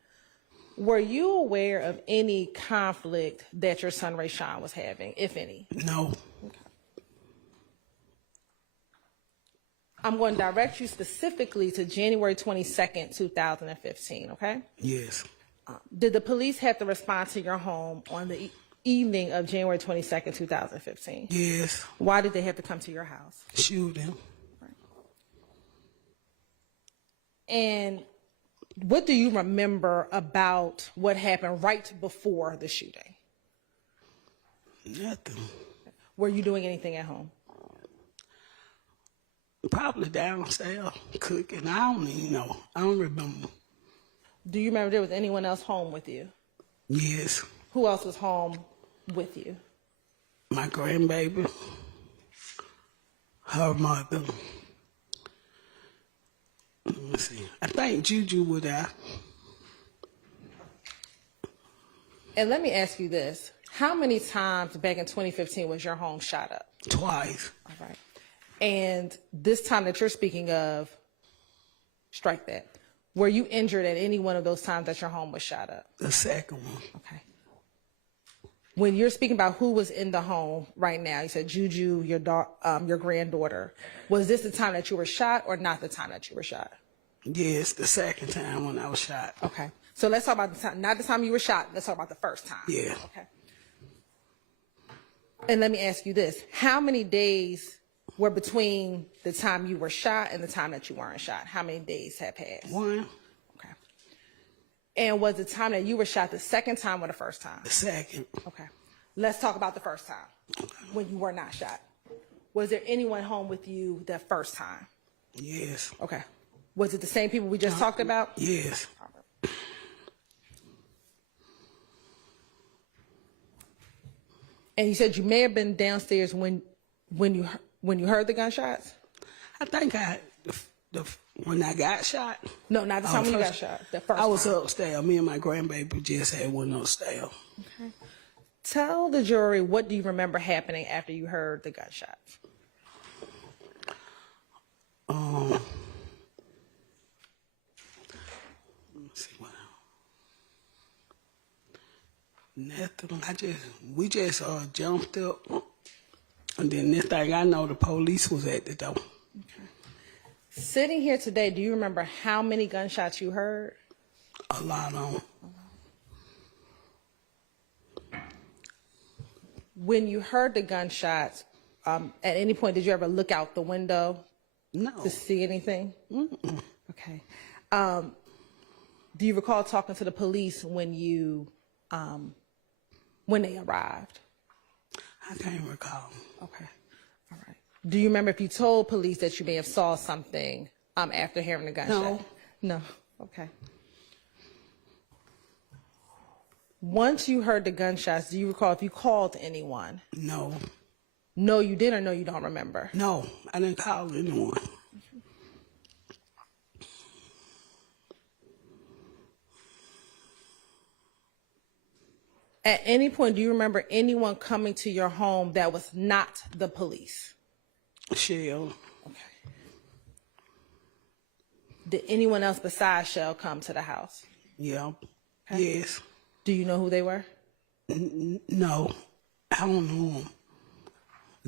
Were you aware of any conflict that your son Rayshawn was having, if any? No. Okay. I'm going to direct you specifically to January 22nd, 2015, okay? Yes. Did the police have to respond to your home on the evening of January 22nd, 2015? Yes. Why did they have to come to your house? Shoot him. And what do you remember about what happened right before the shooting? Nothing. Were you doing anything at home? Probably downstairs cooking. I don't even know. I don't remember. Do you remember there was anyone else home with you? Yes. Who else was home with you? My grandbaby. Her mother. Let me see. I think Juju was there. And let me ask you this. How many times back in 2015 was your home shot up? Twice. All right. And this time that you're speaking of, strike that. Were you injured at any one of those times that your home was shot up? The second one. Okay. When you're speaking about who was in the home right now, you said Juju, your granddaughter. Was this the time that you were shot or not the time that you were shot? Yes, the second time when I was shot. Okay. So let's talk about the time, not the time you were shot. Let's talk about the first time. Yeah. Okay. And let me ask you this. How many days were between the time you were shot and the time that you weren't shot? How many days have passed? 1. Okay. And was the time that you were shot the second time or the first time? The second. Okay. Let's talk about the first time when you were not shot. Was there anyone home with you that first time? Yes. Okay. Was it the same people we just talked about? Yes. And you said you may have been downstairs when you heard the gunshots? I think when I got shot. No, not the time when you got shot. The first I was time. upstairs. Me and my grandbaby just had one upstairs. Okay. Tell the jury, what do you remember happening after you heard the gunshots? Let's see what. Nothing. We just jumped up, and then next thing I know, the police was at the door. Okay. Sitting here today, do you remember how many gunshots you heard? A lot of them. When you heard the gunshots, at any point did you ever look out the window? No. To see anything? Mm-mm. Okay. Do you recall talking to the police when they arrived? I can't recall. Okay. All right. Do you remember if you told police that you may have saw something after hearing the gunshot? No. No. Okay. Once you heard the gunshots, do you recall if you called anyone? No. No, you did, or no, you don't remember? No, I didn't call anyone. At any point, do you remember anyone coming to your home that was not the police? Shell. Okay. Did anyone else besides Shell come to the house? Yeah. Okay. Yes. Do you know who they were? No, I don't know them.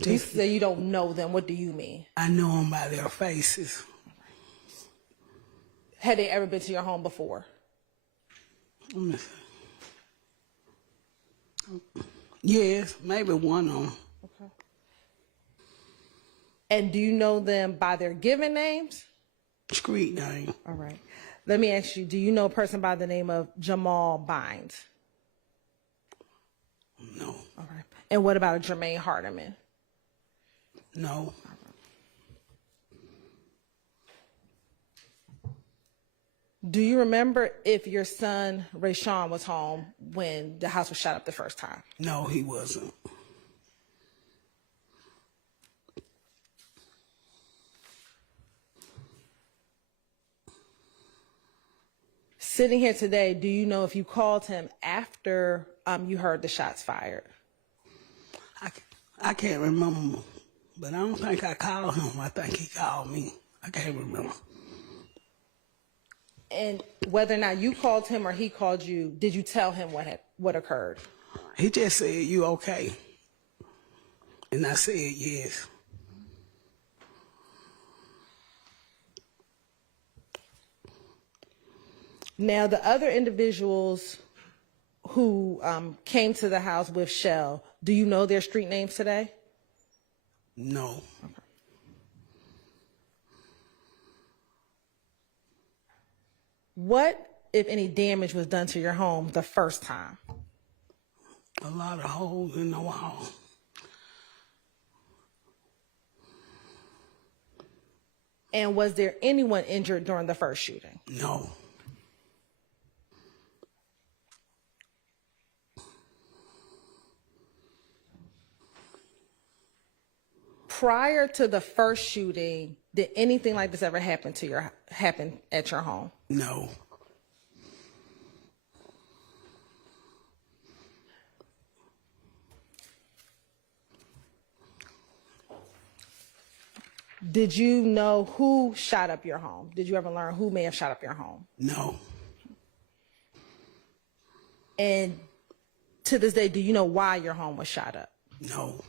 You say you don't know them. What do you mean? I know them by their faces. Had they ever been to your home before? Let me see. Yes, maybe one of them. Okay. And do you know them by their given names? Street name. All right. Let me ask you, do you know a person by the name of Jamal Bynes? No. All right. And what about a Jermaine Hardiman? No. Do you remember if your son, Rayshawn, was home when the house was shot up the first time? No, he wasn't. Sitting here today, do you know if you called him after you heard the shots fired? I can't remember, but I don't think I called him. I think he called me. I can't remember. And whether or not you called him or he called you, did you tell him what occurred? He just said, "You okay?" And I said, "Yes." Now, the other individuals who came to the house with Shell, do you know their street names today? No. Okay. What, if any, damage was done to your home the first time? A lot of holes in the wall. And was there anyone injured during the first shooting? No. Prior to the first shooting, did anything like this ever happen at your home? No. Did you know who shot up your home? Did you ever learn who may have shot up your home? No. And to this day, do you know why your home was shot up? No.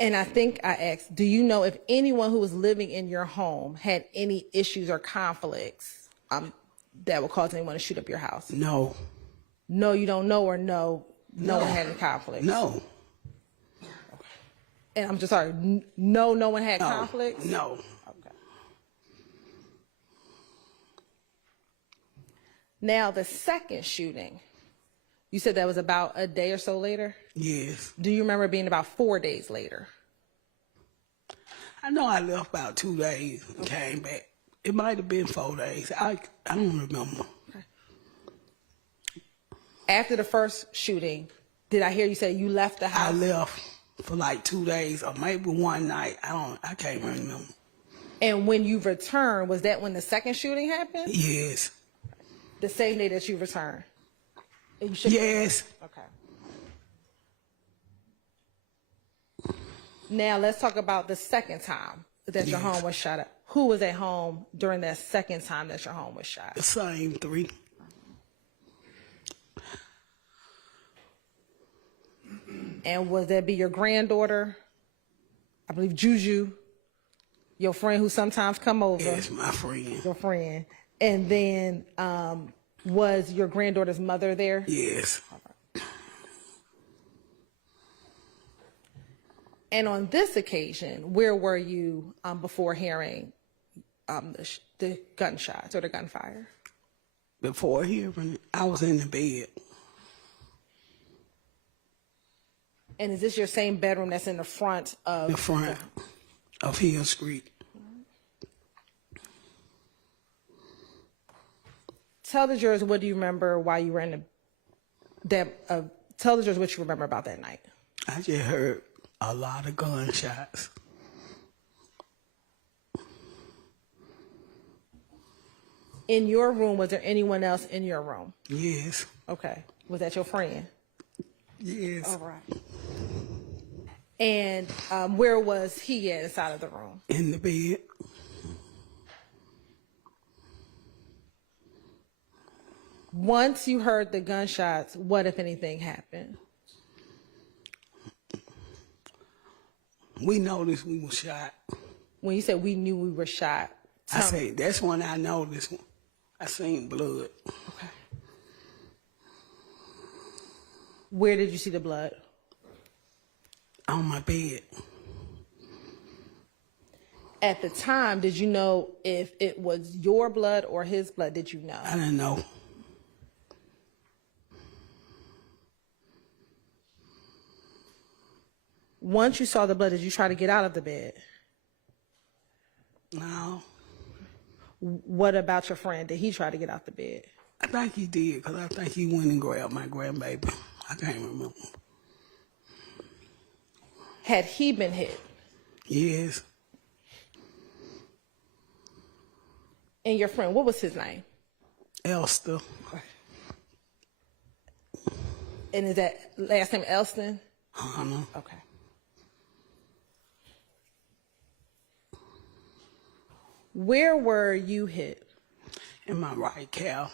And I think I asked, do you know if anyone who was living in your home had any issues or conflicts that would cause anyone to shoot up your house? No. No, you don't know, or no one had any conflicts? No. And I'm just sorry, no one had conflicts? No. Okay. Now, the second shooting, you said that was about a day or so later? Yes. Do you remember being about 4 days later? I know I left about 2 days and came back. It might have been 4 days. I don't remember. Okay. After the first shooting, did I hear you say you left the house? I left for like 2 days or maybe one night. I can't remember. And when you returned, was that when the second shooting happened? Yes. The same day that you returned? Yes. Okay. Now let's talk about the second time that your home was shot up. Who was at home during that second time that your home was shot? The same three. And would that be your granddaughter? I believe Juju, your friend who sometimes come over. Yes, my friend. Your friend. And then was your granddaughter's mother there? Yes. And on this occasion, where were you before hearing the gunshots or the gunfire? Before hearing it, I was in the bed. And is this your same bedroom that's in the front of? The front of Hill Street. Tell the jurors, what do you remember while you were in tell the jurors what you remember about that night. I just heard a lot of gunshots. In your room, was there anyone else in your room? Yes. Okay. Was that your friend? Yes. All right. And where was he at inside of the room? In the bed. Once you heard the gunshots, what, if anything, happened? We noticed we were shot. When you said we knew we were shot, I say that's when I noticed. I seen blood. Okay. Where did you see the blood? On my bed. At the time, did you know if it was your blood or his blood? Did you know? I didn't know. Once you saw the blood, did you try to get out of the bed? No. What about your friend? Did he try to get out the bed? I think he did, because I think he went and grabbed my grandbaby. I can't remember. Had he been hit? Yes. And your friend, what was his name? Elster. And is that last name Elston? Okay. Where were you hit? In my right calf.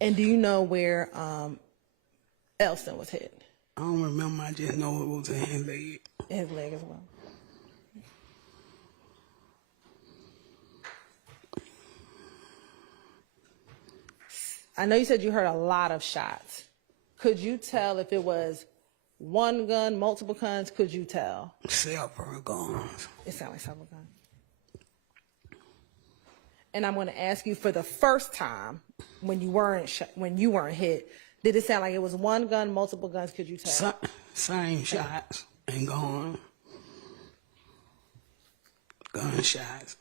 And do you know where Elston was hit? I don't remember. I just know it was in his leg. His leg as well. I know you said you heard a lot of shots. Could you tell if it was one gun, multiple guns? Could you tell? Several guns. It sounded like several guns. And I'm going to ask you, for the first time when you weren't hit, did it sound like it was one gun, multiple guns? Could you tell? Same shots and gone. Gunshots.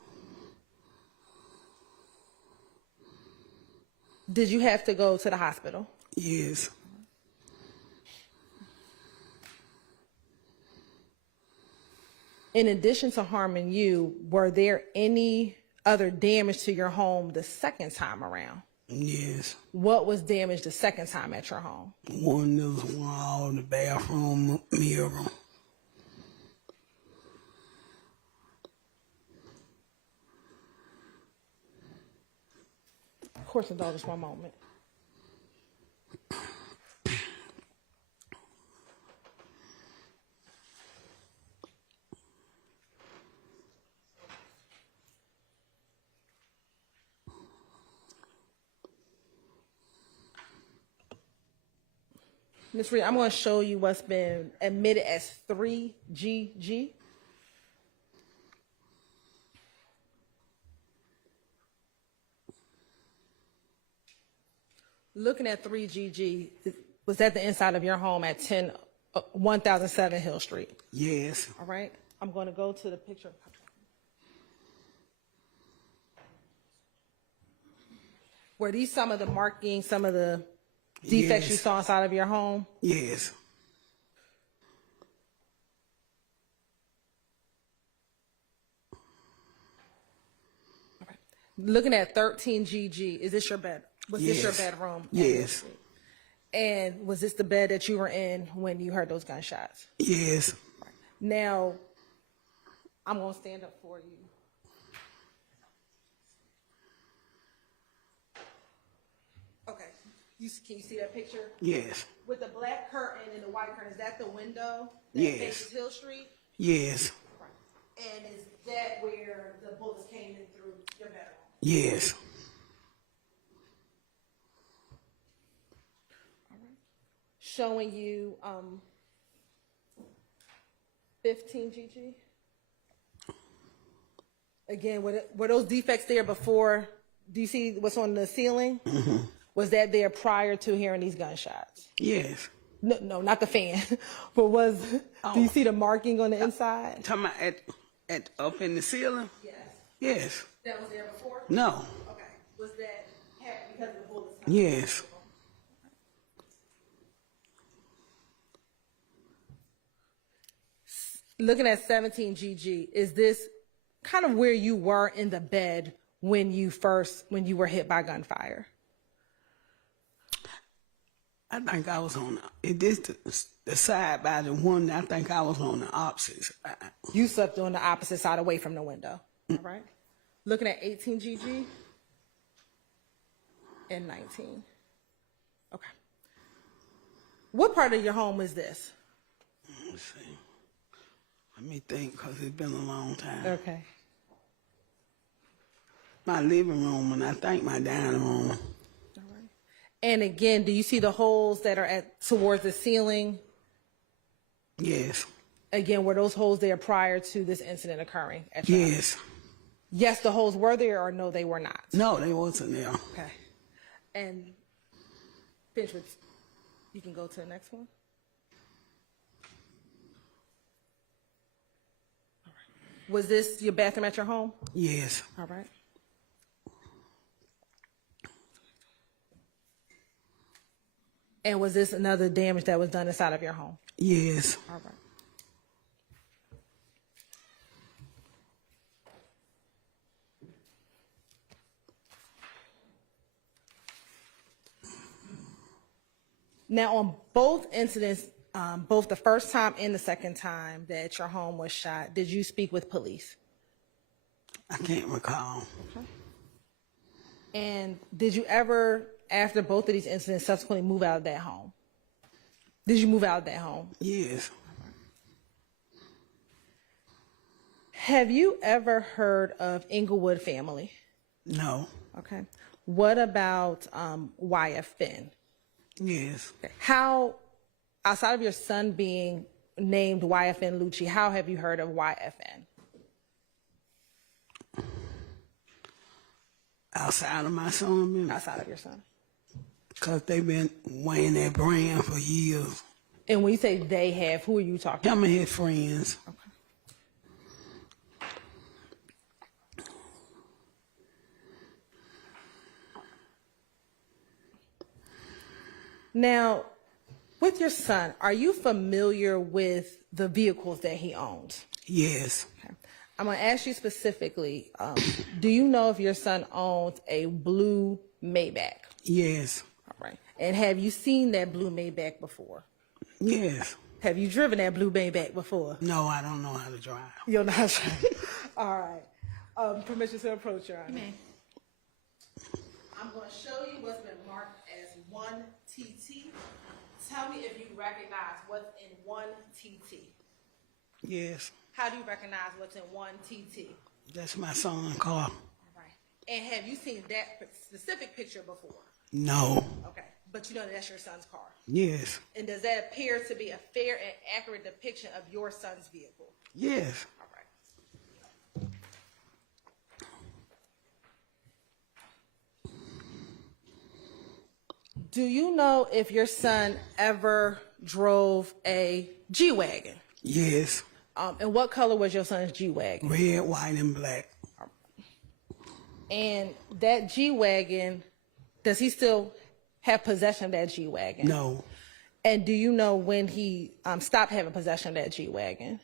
Did you have to go to the hospital? Yes. In addition to harming you, were there any other damage to your home the second time around? Yes. What was damaged the second time at your home? One of the wall, the bathroom mirror. Of course, indulge just one moment. Ms. Reed, I'm going to show you what's been admitted as 3GG. Looking at 3GG, was that the inside of your home at 1007 Hill Street? Yes. All right. I'm going to go to the picture. Were these some of the markings, some of the defects you saw inside of your home? Yes. Okay. Looking at 13GG, is this your bed? Was this your bedroom? Yes. And was this the bed that you were in when you heard those gunshots? Yes. Now, I'm going to stand up for you. Okay. Can you see that picture? Yes. With the black curtain and the white curtain, is that the window that Yes. faces Hill Street? Yes. And is that where the bullets came in through your bedroom? Yes. Showing you 15GG. Again, were those defects there before? Do you see what's on the ceiling? Mm-hmm. Was that there prior to hearing these gunshots? Yes. No, not the fan. But do you see the marking on the inside? Talking about at up in the ceiling? Yes. Yes. That was there before? No. Okay. Was that happened because of the bullets? Yes. Looking at 17GG, is this kind of where you were in the bed when you were hit by gunfire? I think I was on the side by the one. I think I was on the opposite side. You slept on the opposite side away from the window, all right? Looking at 18 GG and 19. Okay. What part of your home is this? Let's see. Let me think, because it's been a long time. Okay. My living room and I think my dining room. And again, do you see the holes that are towards the ceiling? Yes. Again, were those holes there prior to this incident occurring? At your Yes. house? Yes, the holes were there, or no, they were not? No, they wasn't there. Okay. And finish with, you can go to the next one. All right. Was this your bathroom at your home? Yes. All right. And was this another damage that was done inside of your home? Yes. All right. Now, on both incidents, both the first time and the second time that your home was shot, did you speak with police? I can't recall. Okay. And did you ever, after both of these incidents, subsequently move out of that home? Did you move out of that home? Yes. Have you ever heard of Inglewood family? No. Okay. What about YFN? Yes. Okay. How, outside of your son being named YFN Lucci, how have you heard of YFN? Outside of my son, man. Outside of your son. Because they've been weighing that brand for years. And when you say they have, who are you talking Him and his friends. Okay. Now, with your son, are you familiar with the vehicles that he owns? Yes. Okay. I'm going to ask you specifically, do you know if your son owns a blue Maybach? Yes. All right. And have you seen that blue Maybach before? Yes. Have you driven that blue Maybach before? No, I don't know how to drive. You don't know how to drive? All right. Permission to approach, Your Honor. I'm going to show you what's been marked as 1TT. Tell me if you recognize what's in 1TT. Yes. How do you recognize what's in 1TT? That's my son's car. All right. And have you seen that specific picture before? No. Okay. But you know that's your son's car. Yes. And does that appear to be a fair and accurate depiction of your son's vehicle? Yes. All right. Do you know if your son ever drove a G-Wagon? Yes. And what color was your son's G-Wagon? Red, white, and black. And that G-Wagon, does he still have possession of that G-Wagon? No. And do you know when he stopped having possession of that G-Wagon?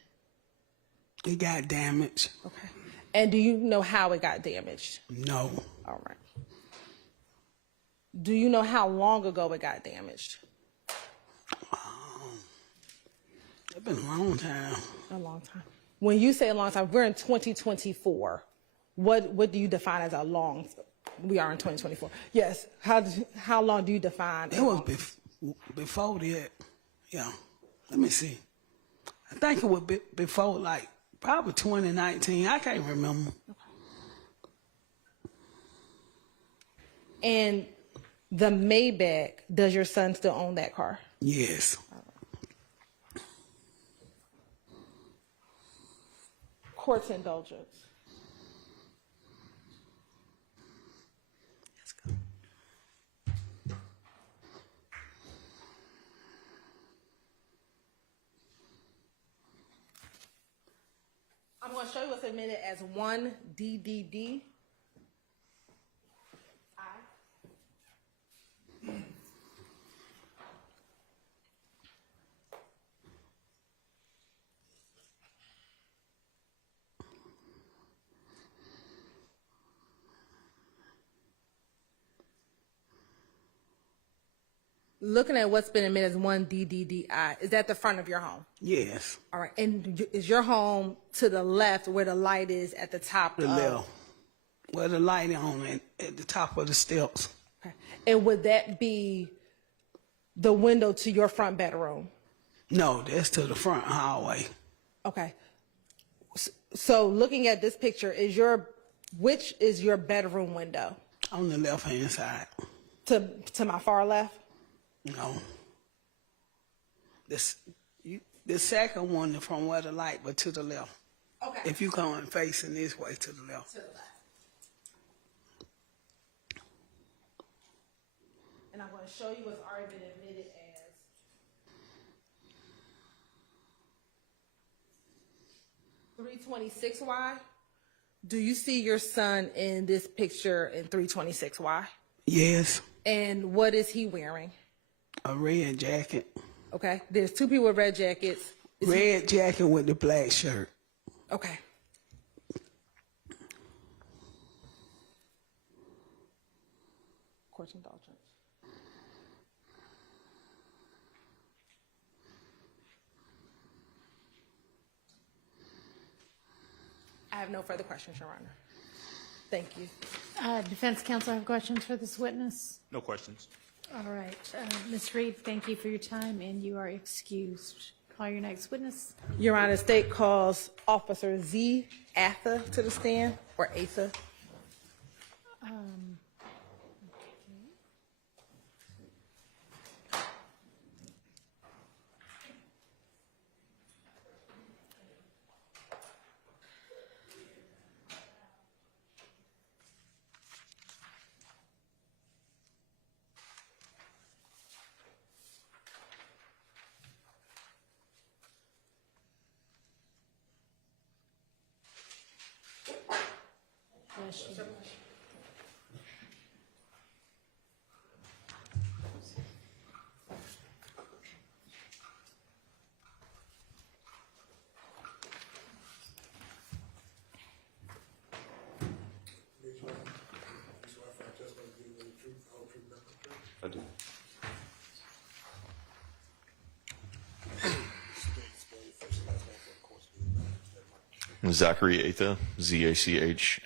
It got damaged. Okay. And do you know how it got damaged? No. All right. Do you know how long ago it got damaged? It's been a long time. A long time. When you say a long time, we're in 2024. What do you define as a long? We are in 2024. Yes. How long do you define? It was before that. Yeah. Let me see. I think it was before, like, probably 2019. I can't remember. And the Maybach, does your son still own that car? Yes. Court's indulgence. I'm going to show you what's admitted as 1DDD. Looking at what's been admitted as 1DDDI, is that the front of your home? Yes. All right. And is your home to the left where the light is at the top? The left. where the light on at the top of the steps. Okay. And would that be the window to your front bedroom? No, that's to the front hallway. Okay. So looking at this picture, which is your bedroom window? On the left-hand side. To my far left? No. The second one from where the light, but to the left. Okay. If you come facing this way, to the left. To the left. And I'm going to show you what's already been admitted as 326Y. Do you see your son in this picture in 326Y? Yes. And what is he wearing? A red jacket. Okay. There's two people with red jackets. Red jacket with the black shirt. Okay. Court's indulgence. I have no further questions, Your Honor. Thank you. Defense counsel have questions for this witness? No questions. All right. Ms. Reed, thank you for your time, and you are excused. Call your next witness. Your Honor, state calls Officer Z. Atha to the stand, or Atha. I do. Zachary Atha, Zachary-Atha.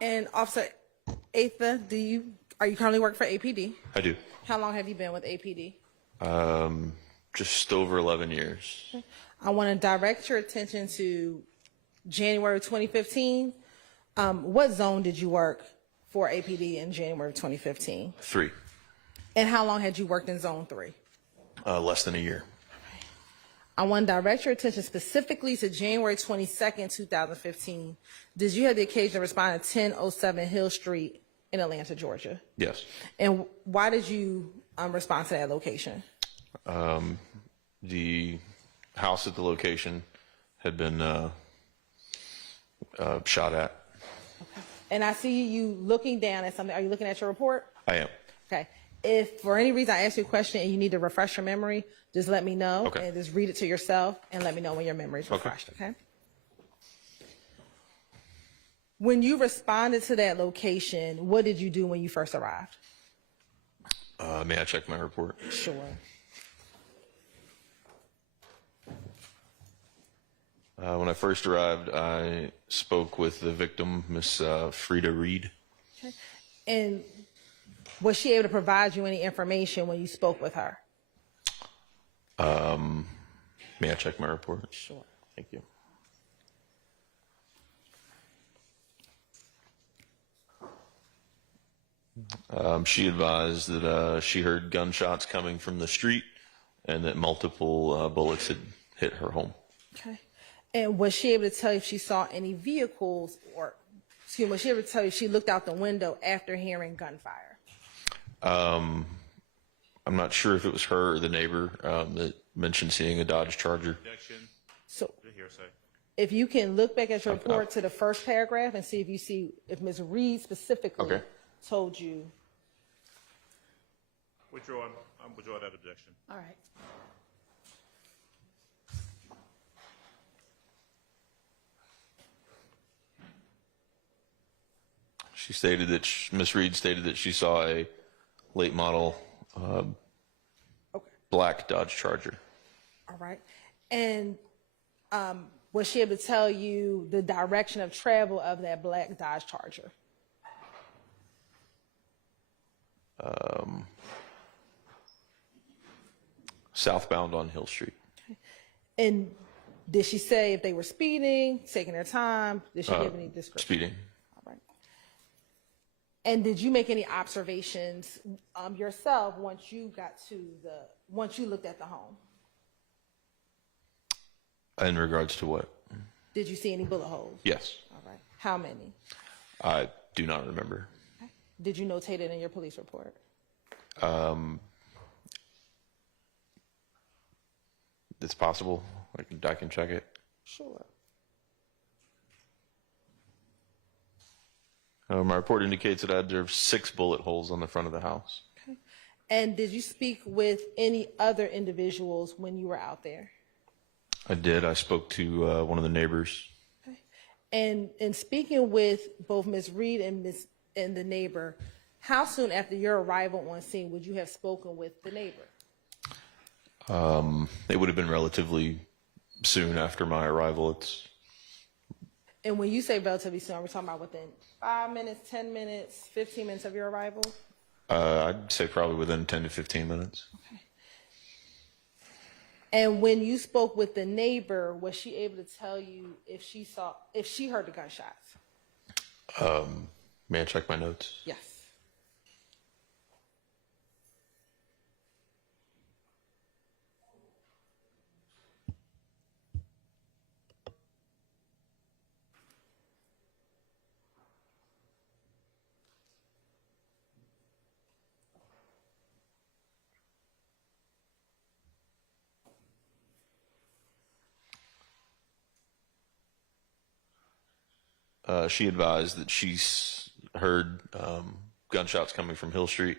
And Officer Atha, are you currently working for APD? I do. How long have you been with APD? Just over 11 years. I want to direct your attention to January 2015. What zone did you work for APD in January of 2015? 3. And how long had you worked in Zone 3? Less than a year. I want to direct your attention specifically to January 22nd, 2015. Did you have the occasion to respond at 1007 Hill Street in Atlanta, Georgia? Yes. And why did you respond to that location? The house at the location had been shot at. And I see you looking down at something. Are you looking at your report? I am. Okay. If for any reason I ask you a question and you need to refresh your memory, just let me know. Okay. And just read it to yourself and let me know when your memory is refreshed, okay? When you responded to that location, what did you do when you first arrived? May I check my report? Sure. When I first arrived, I spoke with the victim, Miss Frida Reed. Okay. And was she able to provide you any information when you spoke with her? May I check my report? Sure. Thank you. She advised that she heard gunshots coming from the street and that multiple bullets had hit her home. Okay. And was she able to tell you if she saw any vehicles or, excuse me, was she able to tell you if she looked out the window after hearing gunfire? I'm not sure if it was her or the neighbor that mentioned seeing a Dodge Charger. So if you can look back at your report to the first paragraph and see if you see if Ms. Reed specifically told you. Withdraw that objection. All right. She stated that Miss Reed stated that she saw a late model black Dodge Charger. All right. And was she able to tell you the direction of travel of that black Dodge Charger? Southbound on Hill Street. And did she say if they were speeding, taking their time? Did she give any description? Speeding. All right. And did you make any observations yourself once you looked at the home? In regards to what? Did you see any bullet holes? Yes. All right. How many? I do not remember. Okay. Did you notate it in your police report? It's possible. I can check it. Sure. My report indicates that I observed 6 bullet holes on the front of the house. Okay. And did you speak with any other individuals when you were out there? I did. I spoke to one of the neighbors. Okay. And in speaking with both Ms. Reed and the neighbor, how soon after your arrival on scene would you have spoken with the neighbor? It would have been relatively soon after my arrival. And when you say relatively soon, we're talking about within 5 minutes, 10 minutes, 15 minutes of your arrival? I'd say probably within 10 to 15 minutes. Okay. And when you spoke with the neighbor, was she able to tell you if she heard the gunshots? May I check my notes? Yes. She advised that she heard gunshots coming from Hill Street.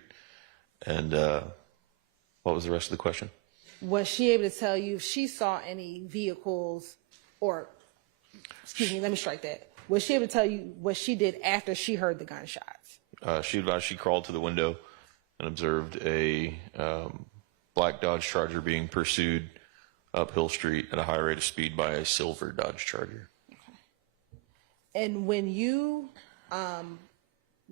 And what was the rest of the question? Was she able to tell you if she saw any vehicles or, excuse me, let me strike that. Was she able to tell you what she did after she heard the gunshots? She advised she crawled to the window and observed a black Dodge Charger being pursued up Hill Street at a high rate of speed by a silver Dodge Charger. And when you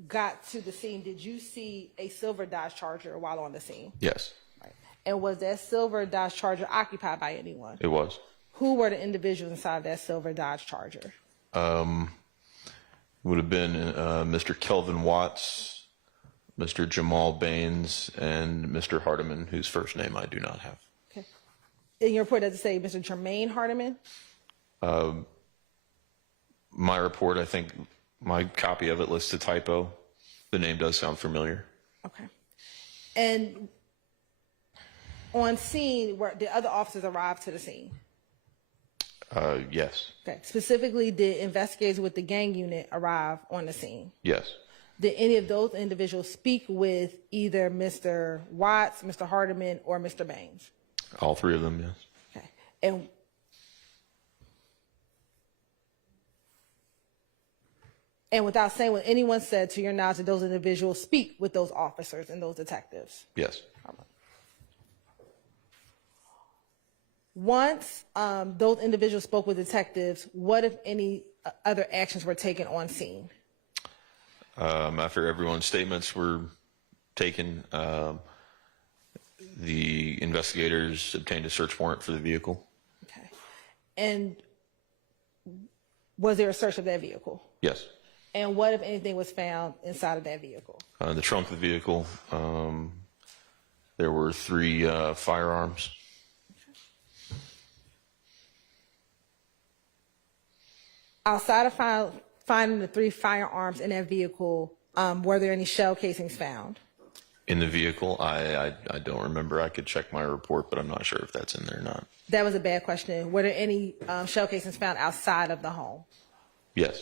got to the scene, did you see a silver Dodge Charger while on the scene? Yes. Right. And was that silver Dodge Charger occupied by anyone? It was. Who were the individuals inside that silver Dodge Charger? Would have been Mr. Kelvin Watts, Mr. Jamal Baines, and Mr. Hardiman, whose first name I do not have. Okay. In your report, does it say Mr. Jermaine Hardiman? My report, I think my copy of it lists a typo. The name does sound familiar. Okay. And on scene, did other officers arrive to the scene? Yes. Okay. Specifically, did investigators with the gang unit arrive on the scene? Yes. Did any of those individuals speak with either Mr. Watts, Mr. Hardiman, or Mr. Baines? All 3 of them, yes. Okay. And without saying what anyone said, to your knowledge, did those individuals speak with those officers and those detectives? Yes. Once those individuals spoke with detectives, what, if any, other actions were taken on scene? After everyone's statements were taken, the investigators obtained a search warrant for the vehicle. Okay. And was there a search of that vehicle? Yes. And what, if anything, was found inside of that vehicle? In the trunk of the vehicle, there were 3 firearms. Outside of finding the 3 firearms in that vehicle, were there any shell casings found? In the vehicle, I don't remember. I could check my report, but I'm not sure if that's in there or not. That was a bad question. Were there any shell casings found outside of the home? Yes.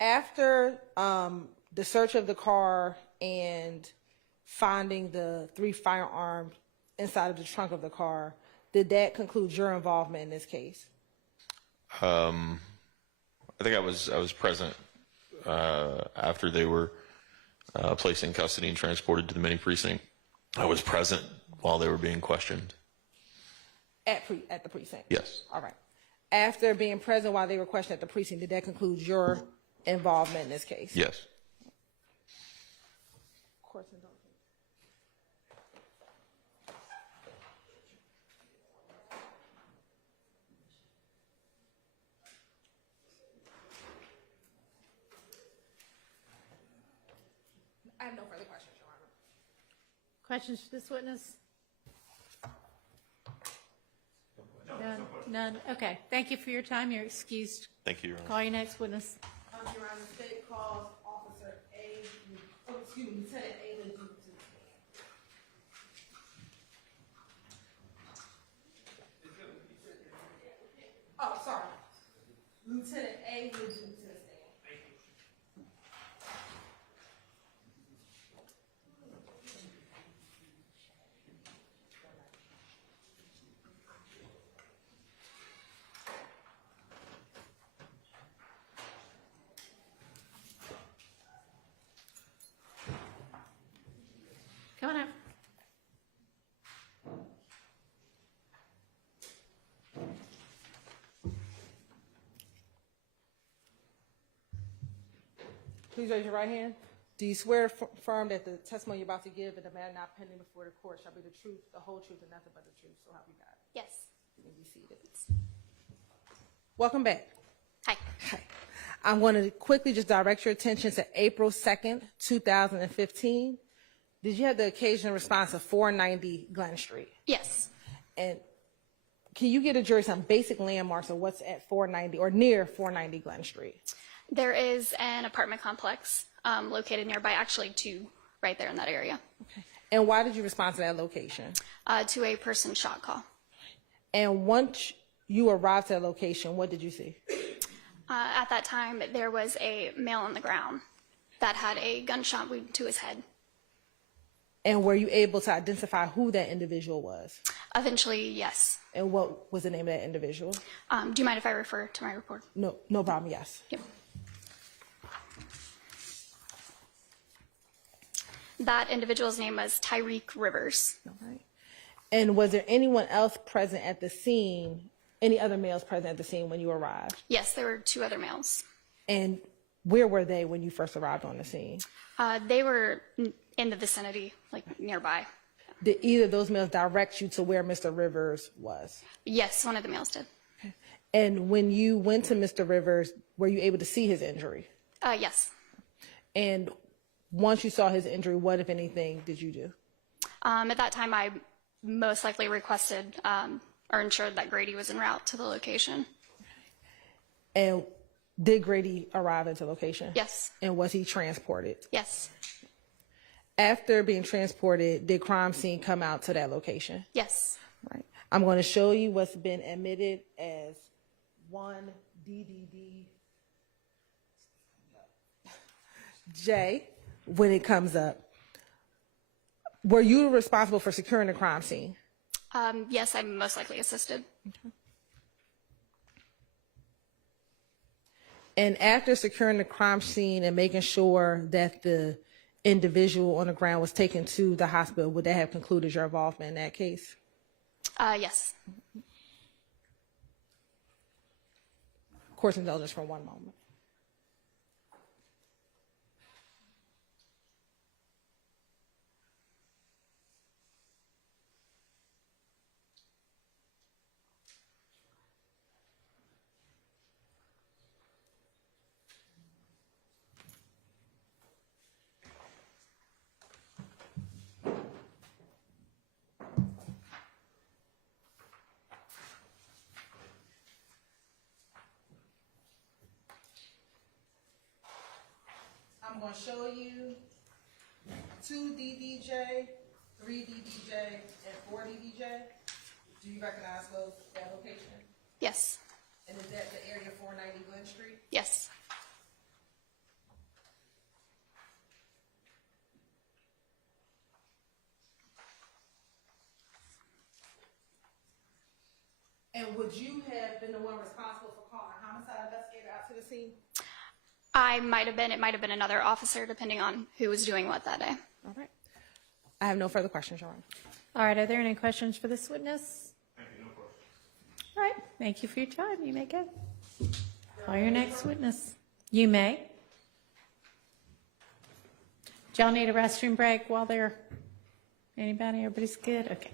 After the search of the car and finding the 3 firearms inside of the trunk of the car, did that conclude your involvement in this case? I think I was present after they were placed in custody and transported to the mini precinct. I was present while they were being questioned. At the precinct? Yes. All right. After being present while they were questioned at the precinct, did that conclude your involvement in this case? Yes. Court's indulgence. I have no further questions, Your Honor. Questions for this witness? None. None. Okay. Thank you for your time. You're excused. Thank you, Your Honor. Call your next witness. Your Honor, the state calls Officer Lieutenant A. Leduc to the stand. Oh, sorry. Lieutenant A. Leduc to the stand. Come on up. Please raise your right hand. Do you swear affirm that the testimony you're about to give in the matter not pending before the court shall be the truth, the whole truth, and nothing but the truth? So help you God. Yes. You may be seated. Welcome back. Hi. Hi. I'm going to quickly just direct your attention to April 2nd, 2015. Did you have the occasional response of 490 Glen Street? Yes. And can you get a jury some basic landmarks of what's at 490 or near 490 Glen Street? There is an apartment complex located nearby, actually two right there in that area. Okay. And why did you respond to that location? To a person shot call. And once you arrived to that location, what did you see? At that time, there was a male on the ground that had a gunshot wound to his head. And were you able to identify who that individual was? Eventually, yes. And what was the name of that individual? Do you mind if I refer to my report? No, no problem, yes. Yep. That individual's name was Tyreek Rivers. All right. And was there anyone else present at the scene, any other males present at the scene when you arrived? Yes, there were two other males. And where were they when you first arrived on the scene? They were in the vicinity, like nearby. Did either of those males direct you to where Mr. Rivers was? Yes, one of the males did. Okay. And when you went to Mr. Rivers, were you able to see his injury? Yes. And once you saw his injury, what, if anything, did you do? At that time, I most likely requested or ensured that Grady was en route to the location. And did Grady arrive at the location? Yes. And was he transported? Yes. After being transported, did crime scene come out to that location? Yes. Right. I'm going to show you what's been admitted as 1DDDJ when it comes up. Were you responsible for securing the crime scene? Yes, I most likely assisted. Okay. And after securing the crime scene and making sure that the individual on the ground was taken to the hospital, would that have concluded your involvement in that case? Yes. Court's indulgence for one moment. I'm going to show you 2DDJ, 3DDJ, and 4DDJ. Do you recognize that location? Yes. And is that the area 490 Glen Street? Yes. And would you have been the one responsible for calling a homicide investigator out to the scene? I might have been. It might have been another officer, depending on who was doing what that day. All right. I have no further questions, Your Honor. All right, are there any questions for this witness? All right, thank you for your time. You may go. Call your next witness. You may. Do y'all need a restroom break while they're, anybody? Everybody's good? Okay.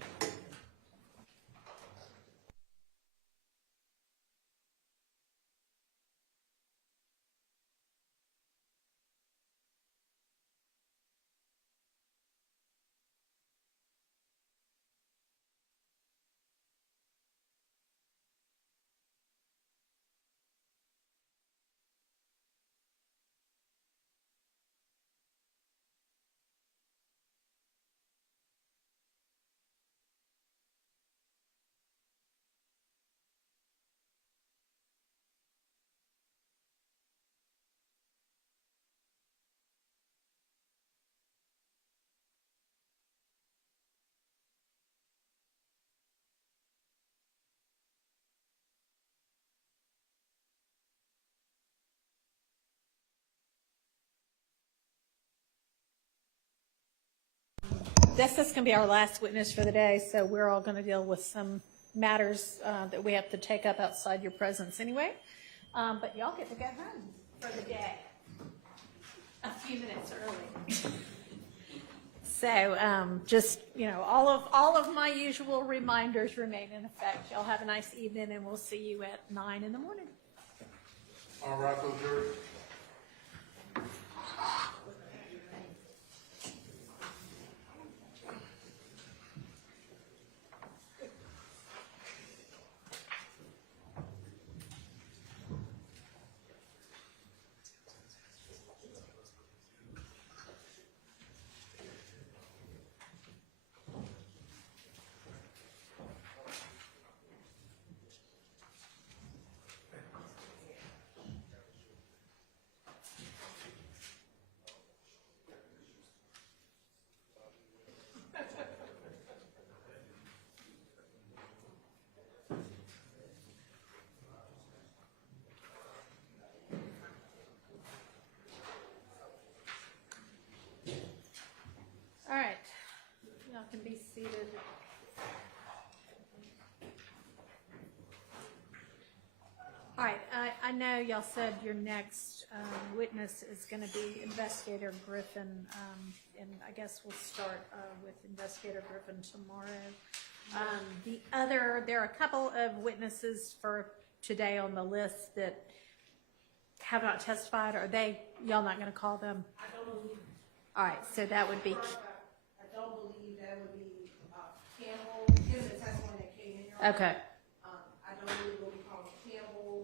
This is going to be our last witness for the day, so we're all going to deal with some matters that we have to take up outside your presence anyway. But y'all get to go home for the day a few minutes early. So just, you know, all of my usual reminders remain in effect. Y'all have a nice evening, and we'll see you at 9 in the morning. All right, Jury. All right, y'all can be seated. All right, I know y'all said your next witness is going to be Investigator Griffin, and I guess we'll start with Investigator Griffin tomorrow. There are a couple of witnesses for today on the list that have not testified. Are y'all not going to call them? I don't believe. All right, so that would be. I don't believe that would be Campbell, given the testimony that came in. Your Okay. I don't believe we'll be calling Campbell.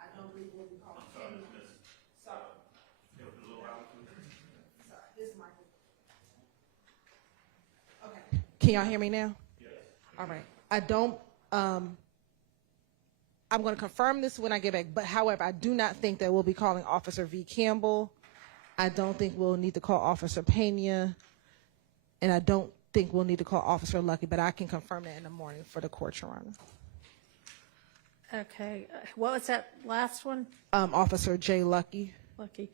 I don't believe we'll be calling Kenny. Sorry. Sorry, this is Michael. Okay. Can y'all hear me now? Yes. All right. I don't. I'm going to confirm this when I get back. But however, I do not think that we'll be calling Officer V. Campbell. I don't think we'll need to call Officer Pena, and I don't think we'll need to call Officer Lucky, but I can confirm that in the morning for the court, Your Honor. Okay, what was that last one? Officer J. Lucky. Lucky.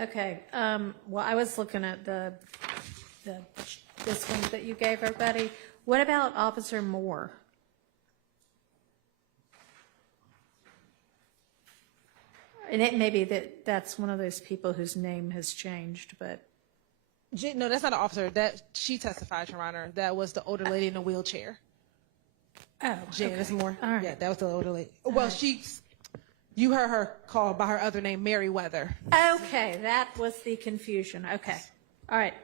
Okay, well, I was looking at this one that you gave everybody. What about Officer Moore? And it may be that's one of those people whose name has changed, but. No, that's not an officer. That she testified, Your Honor. That was the older lady in the wheelchair. Oh, Janice okay. Moore. All right. Yeah, that was the older lady. All Well, right. You heard her called by her other name, Maryweather. Okay, that was the confusion. Okay, all right.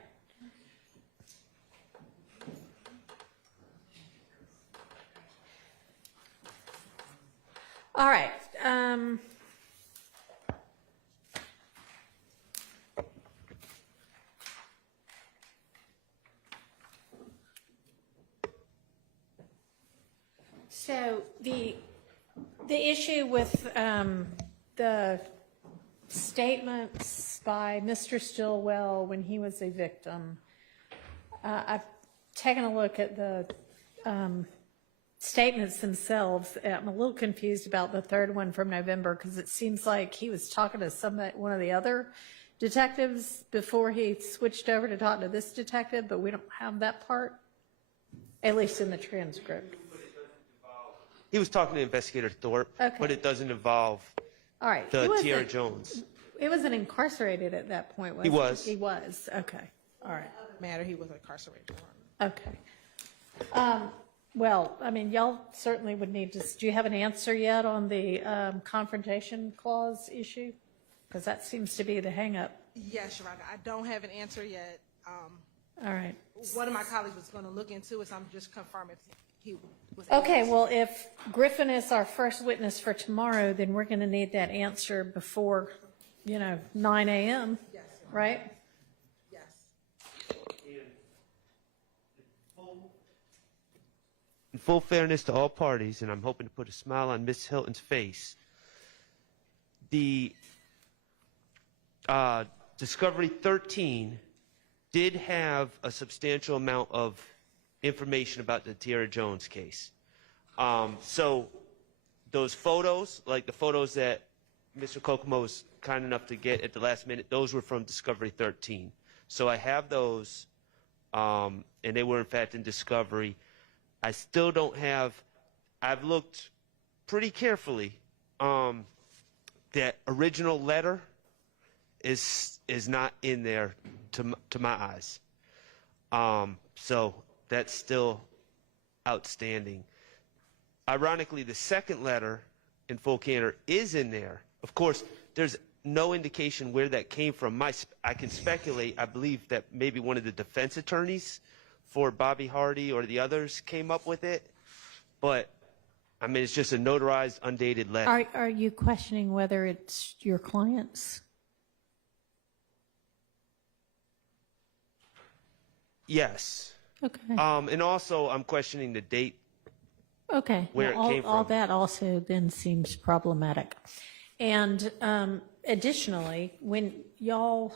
All right. So the issue with the statements by Mr. Stillwell when he was a victim, I've taken a look at the statements themselves, I'm a little confused about the third one from November because it seems like he was talking to one of the other detectives before he switched over to talk to this detective, but we don't have that part, at least in the transcript. He was talking to Investigator Thorpe, Okay. but it doesn't involve All right. the Tiara Jones. He wasn't incarcerated at that point, was he? He was. He was. Okay. All right. Matter, he was incarcerated. Okay. Well, I mean, y'all certainly would need to, do you have an answer yet on the confrontation clause issue? Because that seems to be the hang-up. Yes, Your Honor. I don't have an answer yet. All right. One of my colleagues was going to look into it, so I'm just confirming if he was. Okay, well, if Griffin is our first witness for tomorrow, then we're going to need that answer before, 9 a.m., Yes, right? Yes. In full fairness to all parties, and I'm hoping to put a smile on Miss Hilton's face, the Discovery 13 did have a substantial amount of information about the Tiara Jones case. So those photos, like the photos that Mr. Kokomo was kind enough to get at the last minute, those were from Discovery 13. So I have those, and they were in fact in Discovery. I still don't have, I've looked pretty carefully, that original letter is not in there to my eyes. So that's still outstanding. Ironically, the second letter in full candor is in there. Of course, there's no indication where that came from. I can speculate. I believe that maybe one of the defense attorneys for Bobby Hardy or the others came up with it. But, I mean, it's just a notarized, undated letter. Are you questioning whether it's your client's? Yes. Okay. And also, I'm questioning the date. Okay. Where Well, it came all from. that also then seems problematic. And additionally, when y'all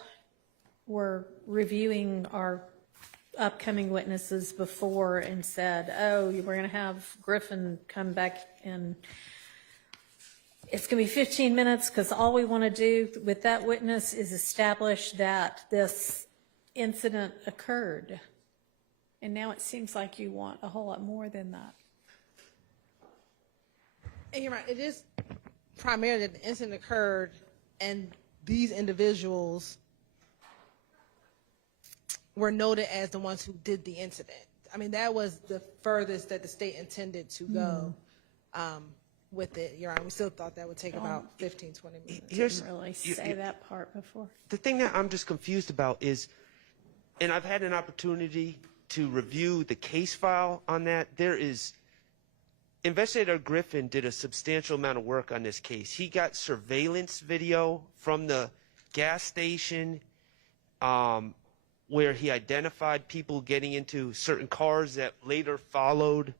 were reviewing our upcoming witnesses before and said, oh, we're going to have Griffin come back and it's going to be 15 minutes because all we want to do with that witness is establish that this incident occurred. And now it seems like you want a whole lot more than that. And you're right. It is primarily that the incident occurred and these individuals were noted as the ones who did the incident. I mean, that was the furthest that the state intended to go with it. Your Honor, we still thought that would take about 15, 20 minutes. Here's- Didn't really say that part before. The thing that I'm just confused about is, and I've had an opportunity to review the case file on that, Investigator Griffin did a substantial amount of work on this case. He got surveillance video from the gas station where he identified people getting into certain cars that later followed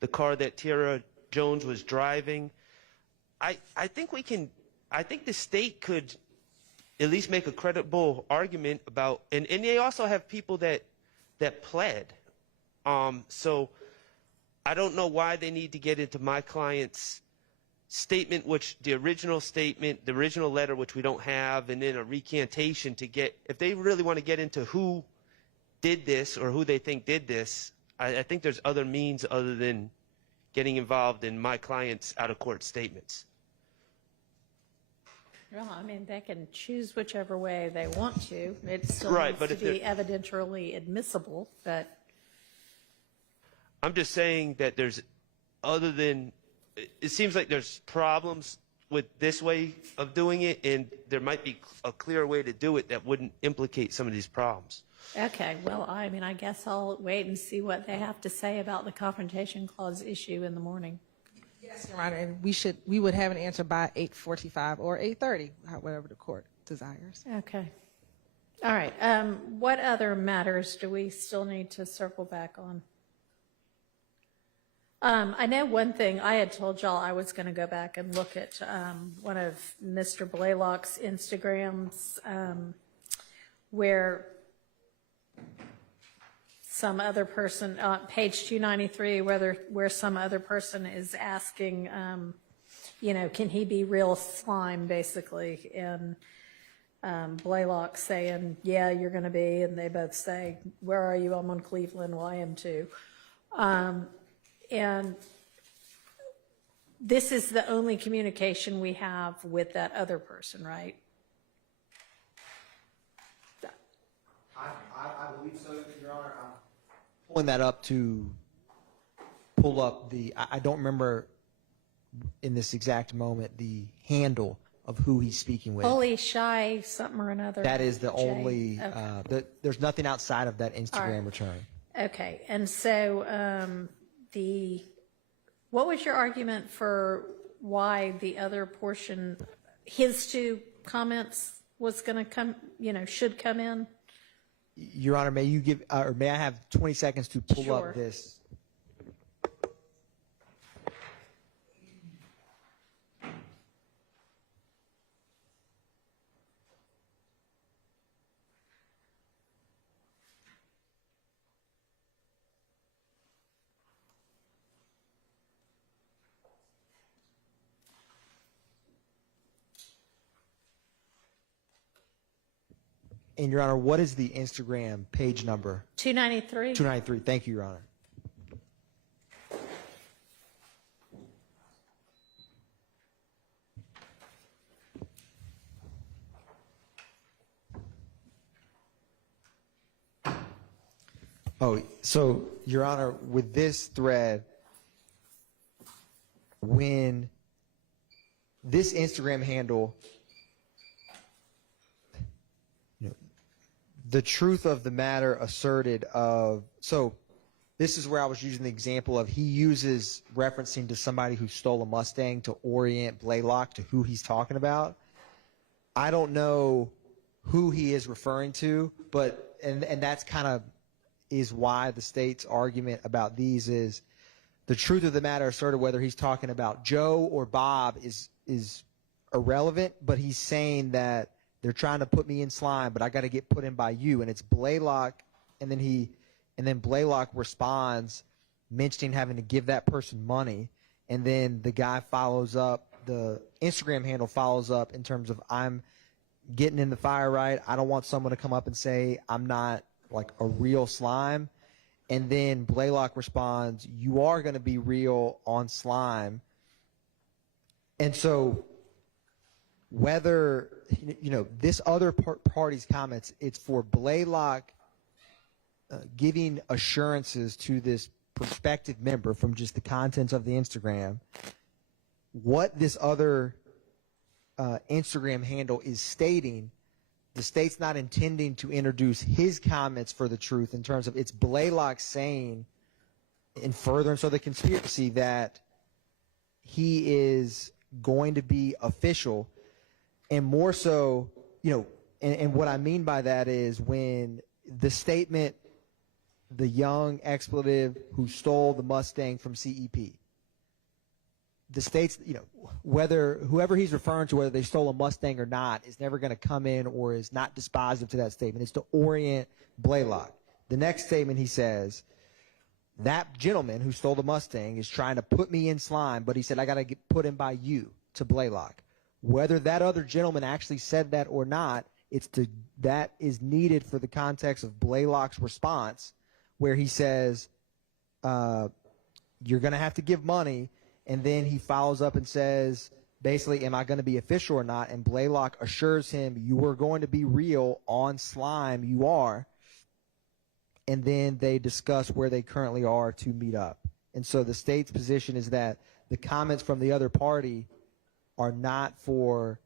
the car that Tiara Jones was driving. I think the state could at least make a credible argument about, and they also have people that pled. So I don't know why they need to get into my client's statement, which the original letter, which we don't have, and then a recantation to get, if they really want to get into who did this or who they think did this, I think there's other means other than getting involved in my client's out-of-court statements. Well, I mean, they can choose whichever way they want to. It still Right, needs but to if be evidentially admissible, but I'm just saying that it seems like there's problems with this way of doing it, and there might be a clearer way to do it that wouldn't implicate some of these problems. okay. Well, I mean, I guess I'll wait and see what they have to say about the confrontation clause issue in the morning. Yes, Your Honor, and we would have an answer by 8:45 or 8:30, whatever the court desires. Okay. All right. What other matters do we still need to circle back on? I know one thing. I had told y'all I was going to go back and look at one of Mr. Blaylock's Instagrams where some other person, page 293, where some other person is asking, can he be real slime, basically, and Blaylock saying, yeah, you're going to be, and they both say, where are you? I'm on Cleveland. Well, I am too. And this is the only communication we have with that other person, right? I believe so, Your Honor. I'm pulling that up to pull up I don't remember in this exact moment the handle of who he's speaking with. Holy Shy something or another. That is the Jay. only, Okay. there's nothing outside of that Instagram All right. return. Okay, and so what was your argument for why the other portion, his two comments was going to come, should come in? Your Honor, may you give, or may I have 20 seconds to pull Sure. up this? And Your Honor, what is the Instagram page number? 293? 293. Thank you, Your Honor. Oh, so Your Honor, with this thread, when this Instagram handle, the truth of the matter asserted of, so this is where I was using the example of he uses referencing to somebody who stole a Mustang to orient Blaylock to who he's talking about. I don't know who he is referring to, but, and that's kind of is why the state's argument about these is the truth of the matter asserted, whether he's talking about Joe or Bob is irrelevant, but he's saying that they're trying to put me in slime, but I got to get put in by you. And it's Blaylock, and then Blaylock responds, mentioning having to give that person money. And then the guy follows up, the Instagram handle follows up in terms of, I'm getting in the fire right. I don't want someone to come up and say I'm not like a real slime. And then Blaylock responds, you are going to be real on slime. And so whether, this other party's comments, it's for Blaylock giving assurances to this prospective member from just the contents of the Instagram, what this other Instagram handle is stating, the state's not intending to introduce his comments for the truth in terms of it's Blaylock saying in furtherance of the conspiracy that he is going to be official. And more so, and what I mean by that is when the statement, the young expletive who stole the Mustang from CEP, the state's, whether whoever he's referring to, whether they stole a Mustang or not, is never going to come in or is not dispositive to that statement. It's to orient Blaylock. The next statement he says, that gentleman who stole the Mustang is trying to put me in slime, but he said I got to get put in by you, to Blaylock. Whether that other gentleman actually said that or not, that is needed for the context of Blaylock's response, where he says, you're going to have to give money. And then he follows up and says, basically, am I going to be official or not? And Blaylock assures him, you are going to be real on slime. You are. And then they discuss where they currently are to meet up. And so the state's position is that the comments from the other party are not for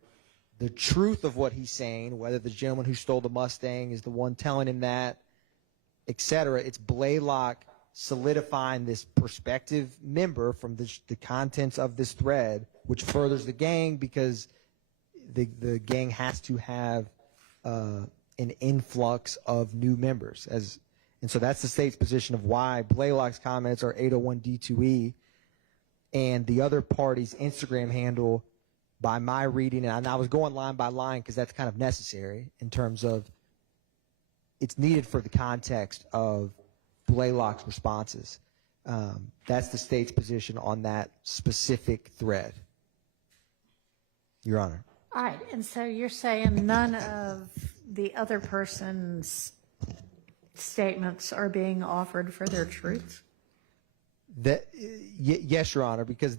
the truth of what he's saying, whether the gentleman who stole the Mustang is the one telling him that, et cetera. It's Blaylock solidifying this prospective member from the contents of this thread, which furthers the gang because the gang has to have an influx of new members. And so that's the state's position of why Blaylock's comments are 801D2E, and the other party's Instagram handle, by my reading, and I was going line by line because that's kind of necessary in terms of it's needed for the context of Blaylock's responses. That's the state's position on that specific thread, Your Honor. All right, and so you're saying none of the other person's statements are being offered for their truth? Yes, Your Honor, because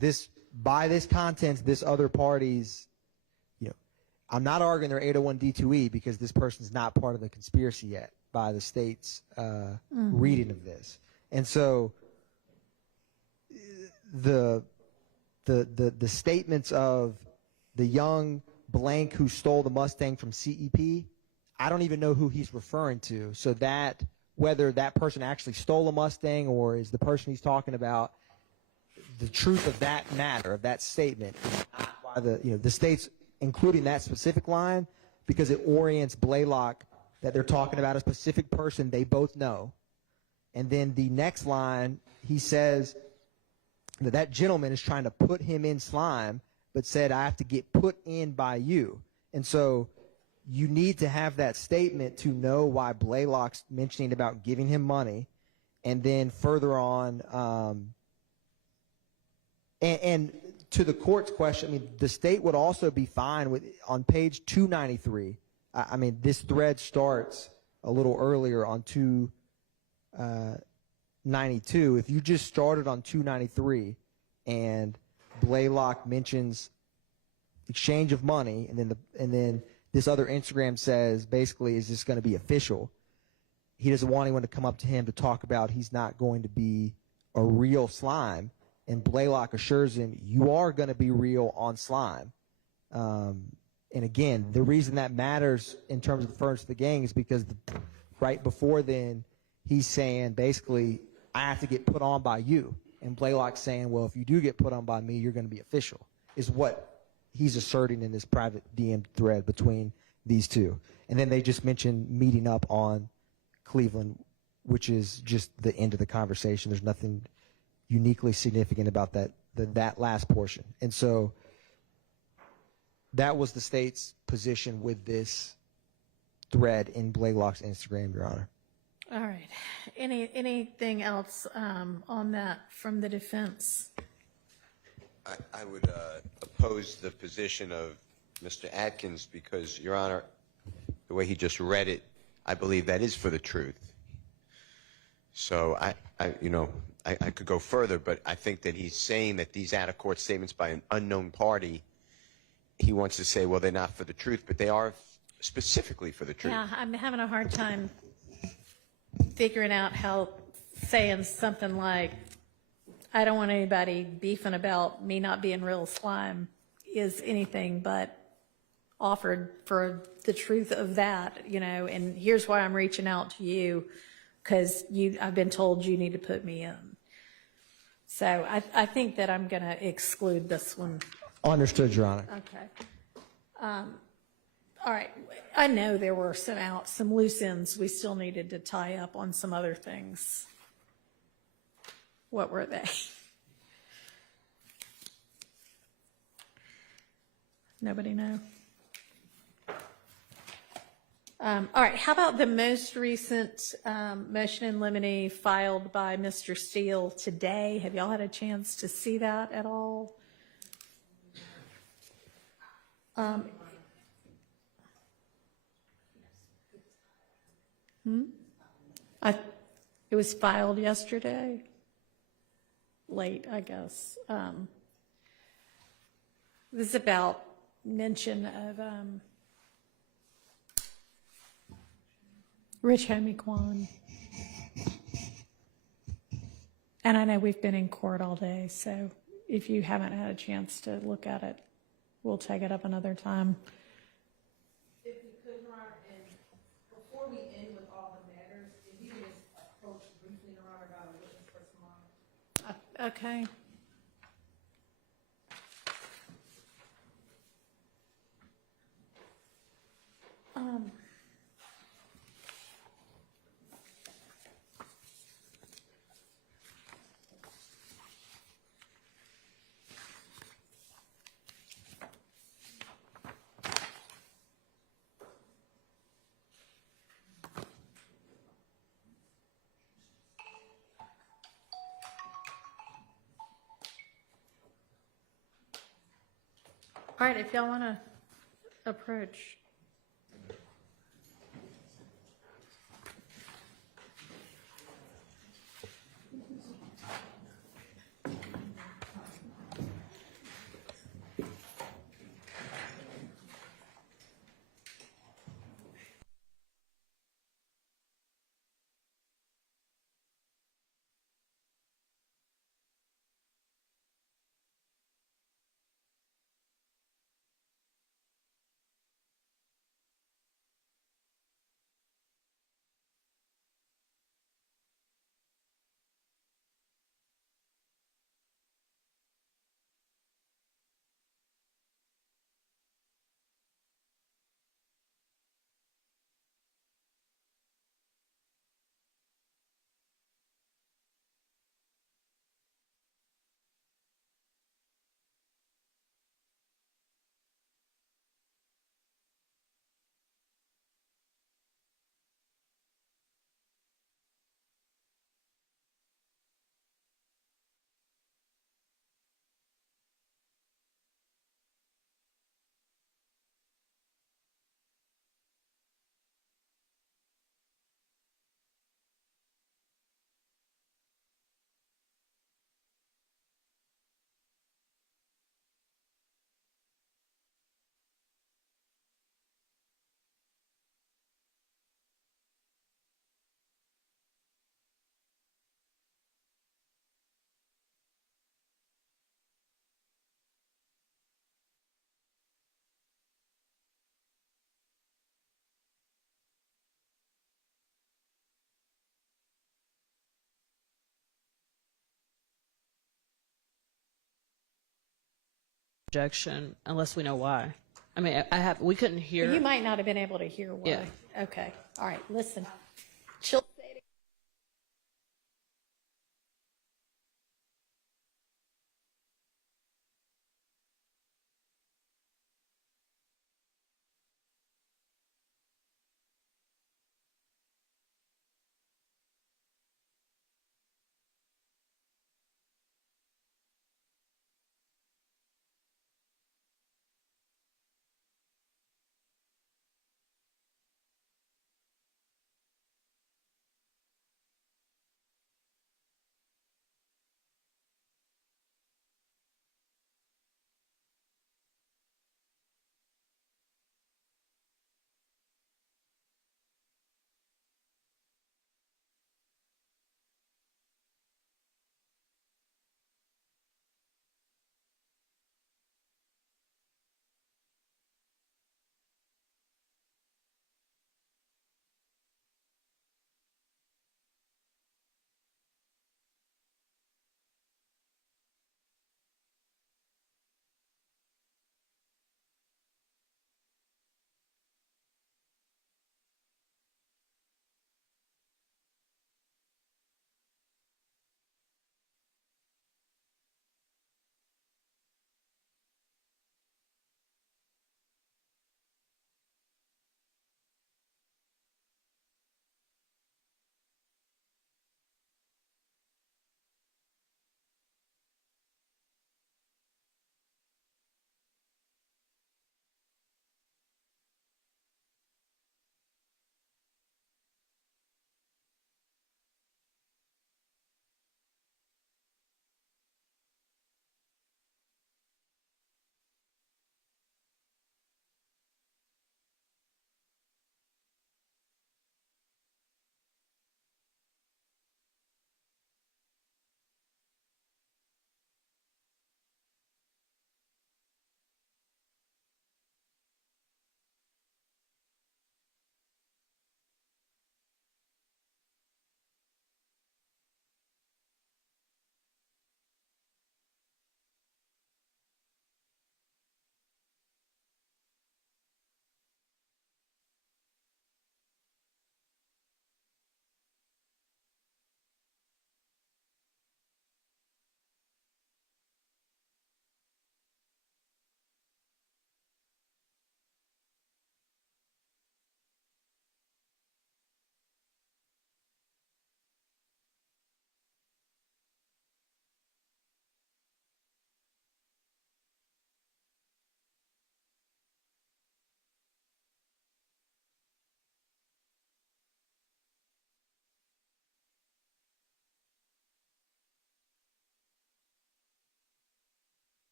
by this content, this other party's, I'm not arguing they're 801D2E because this person's not part of the conspiracy yet by the state's reading of this. And so the statements of the young blank who stole the Mustang from CEP, I don't even know who he's referring to. So that whether that person actually stole a Mustang or is the person he's talking about, the truth of that matter, of that statement, is not why the state's including that specific line because it orients Blaylock that they're talking about a specific person they both know. And then the next line, he says that gentleman is trying to put him in slime, but said, I have to get put in by you. And so you need to have that statement to know why Blaylock's mentioning about giving him money. And then further on, and to the court's question, I mean, the state would also be fine with, on page 293, I mean, this thread starts a little earlier on 292. If you just started on 293 and Blaylock mentions exchange of money, and then this other Instagram says, basically, is this going to be official? He doesn't want anyone to come up to him to talk about he's not going to be a real slime. And Blaylock assures him, you are going to be real on slime. And again, the reason that matters in terms of the furnace of the gang is because right before then, he's saying, basically, I have to get put on by you. And Blaylock's saying, well, if you do get put on by me, you're going to be official, is what he's asserting in this private DM thread between these two. And then they just mentioned meeting up on Cleveland, which is just the end of the conversation. There's nothing uniquely significant about that last portion. And so that was the state's position with this thread in Blaylock's Instagram, Your Honor. All right. Anything else on that from the defense? I would oppose the position of Mr. Atkins because, Your Honor, the way he just read it, I believe that is for the truth. So I could go further, but I think that he's saying that these out-of-court statements by an unknown party, he wants to say, well, they're not for the truth, but they are specifically for the truth. Yeah, I'm having a hard time figuring out how saying something like, I don't want anybody beefing about me not being real slime is anything but offered for the truth of that, and here's why I'm reaching out to you, because I've been told you need to put me in. So I think that I'm going to exclude this one. Understood, Your Honor. Okay. All right. I know there were some loose ends we still needed to tie up on some other things. What were they? Nobody know? All right. How about the most recent motion in limine filed by Mr. Steele today? Have y'all had a chance to see that at all? It was filed yesterday, late, I guess. This is about mention of Rich Homie Kwan. And I know we've been in court all day, so if you haven't had a chance to look at it, we'll take it up another time. If you could, Your Honor, and before we end with all the matters, if you could just approach briefly, Your Honor, about a witness for tomorrow. Okay. All right, if y'all want to approach. Objection unless we know why. I mean, we couldn't hear. You might not have been able to hear why. Yeah. Okay. All right. Listen.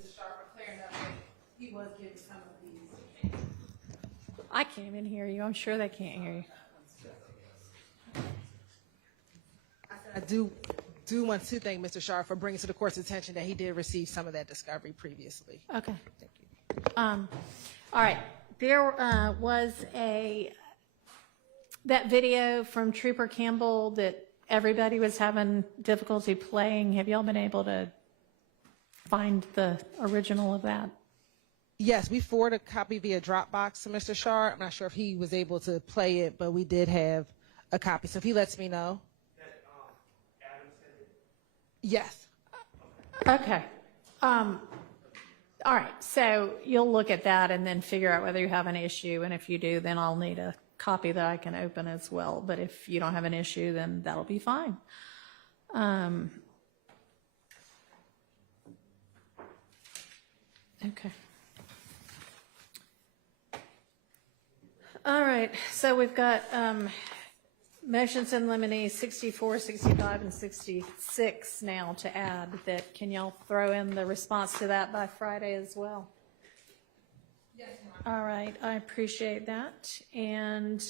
Mr. Sharp for clearing up that he was getting some of these. I can't even hear you. I'm sure they can't hear you. I do want to thank Mr. Sharp for bringing to the court's attention that he did receive some of that discovery previously. Okay. Thank you. All right. There was that video from Trooper Campbell that everybody was having difficulty playing. Have y'all been able to find the original of that? Yes, we forwarded a copy via Dropbox to Mr. Sharp. I'm not sure if he was able to play it, but we did have a copy. So if he lets me know. Yes. Okay. All right. So you'll look at that and then figure out whether you have an issue. And if you do, then I'll need a copy that I can open as well. But if you don't have an issue, then that'll be fine. Okay. All right. So we've got motions in limine 64, 65, and 66 now to add. That can y'all throw in the response to that by Friday as well? Yes, all right, I appreciate that. And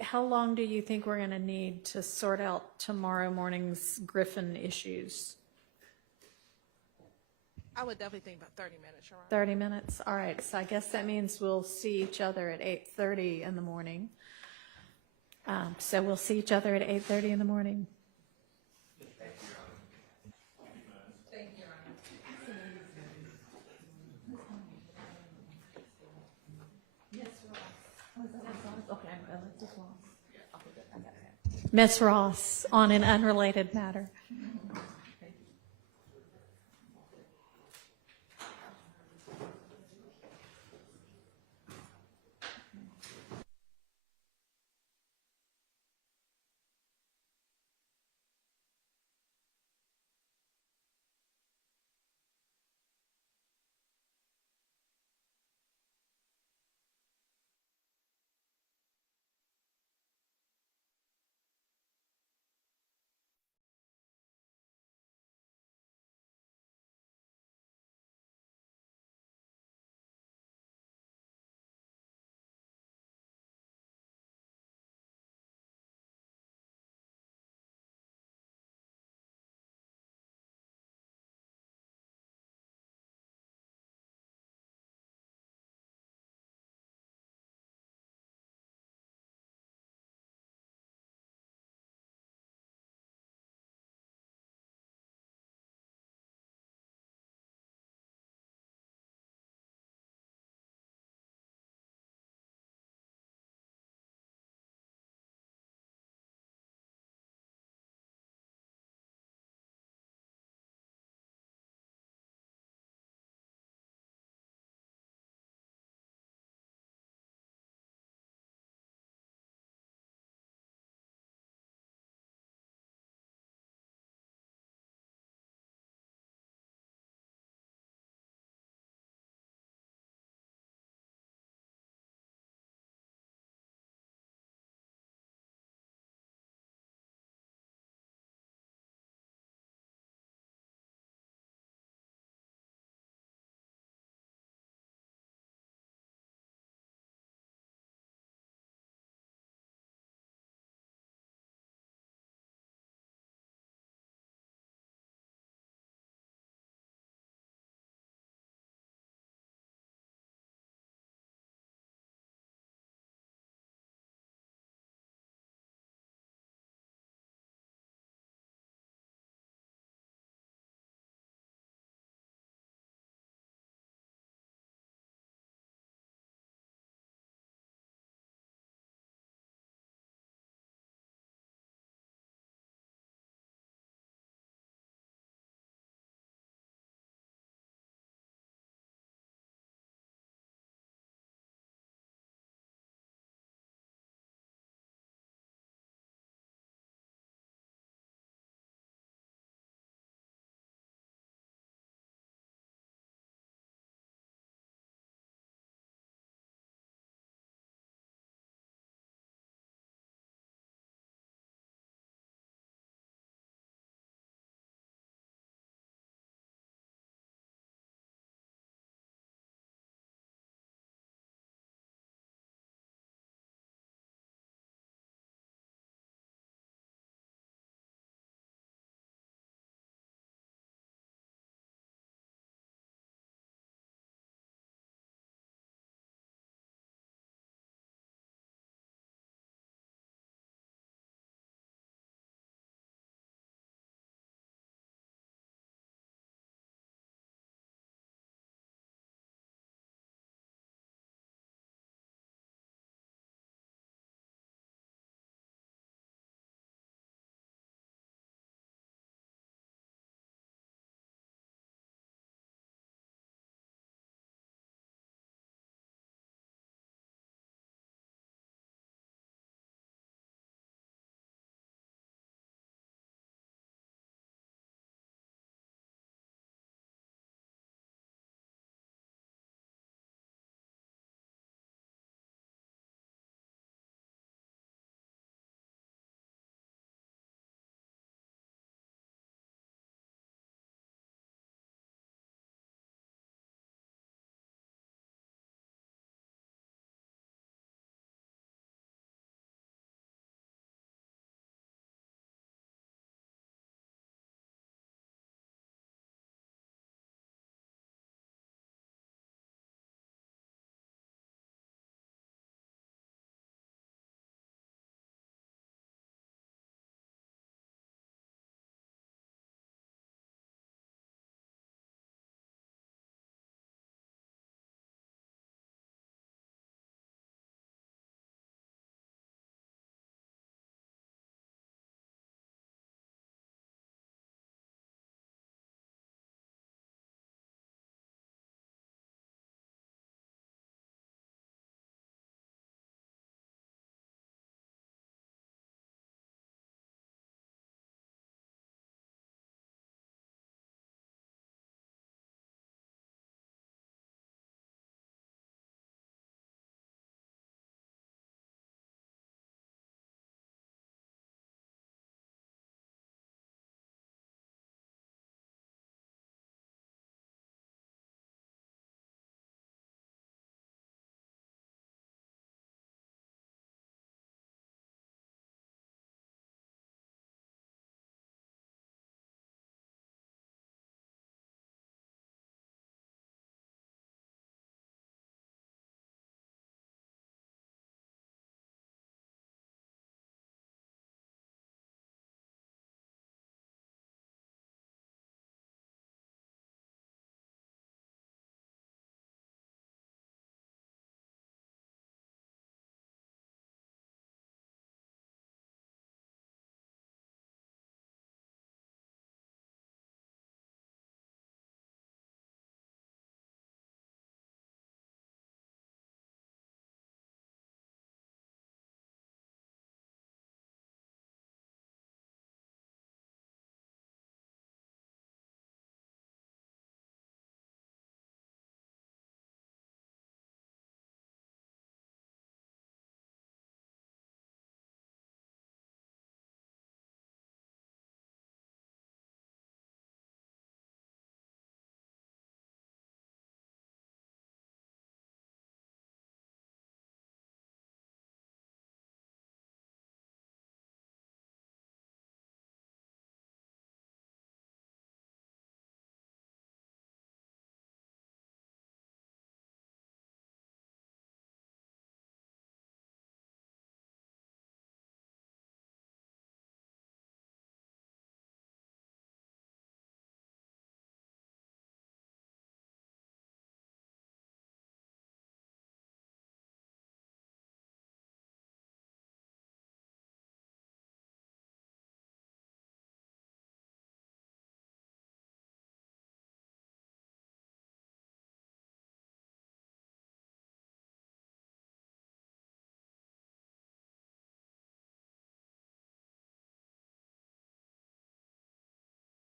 how long do you think we're going to need to sort out tomorrow morning's Griffin issues? I would definitely think about 30 minutes, Your Honor. 30 minutes? All right, so I guess that means we'll see each other at 8:30 in the morning. So we'll see each other at 8:30 in the morning. Ms. Ross, on an unrelated matter.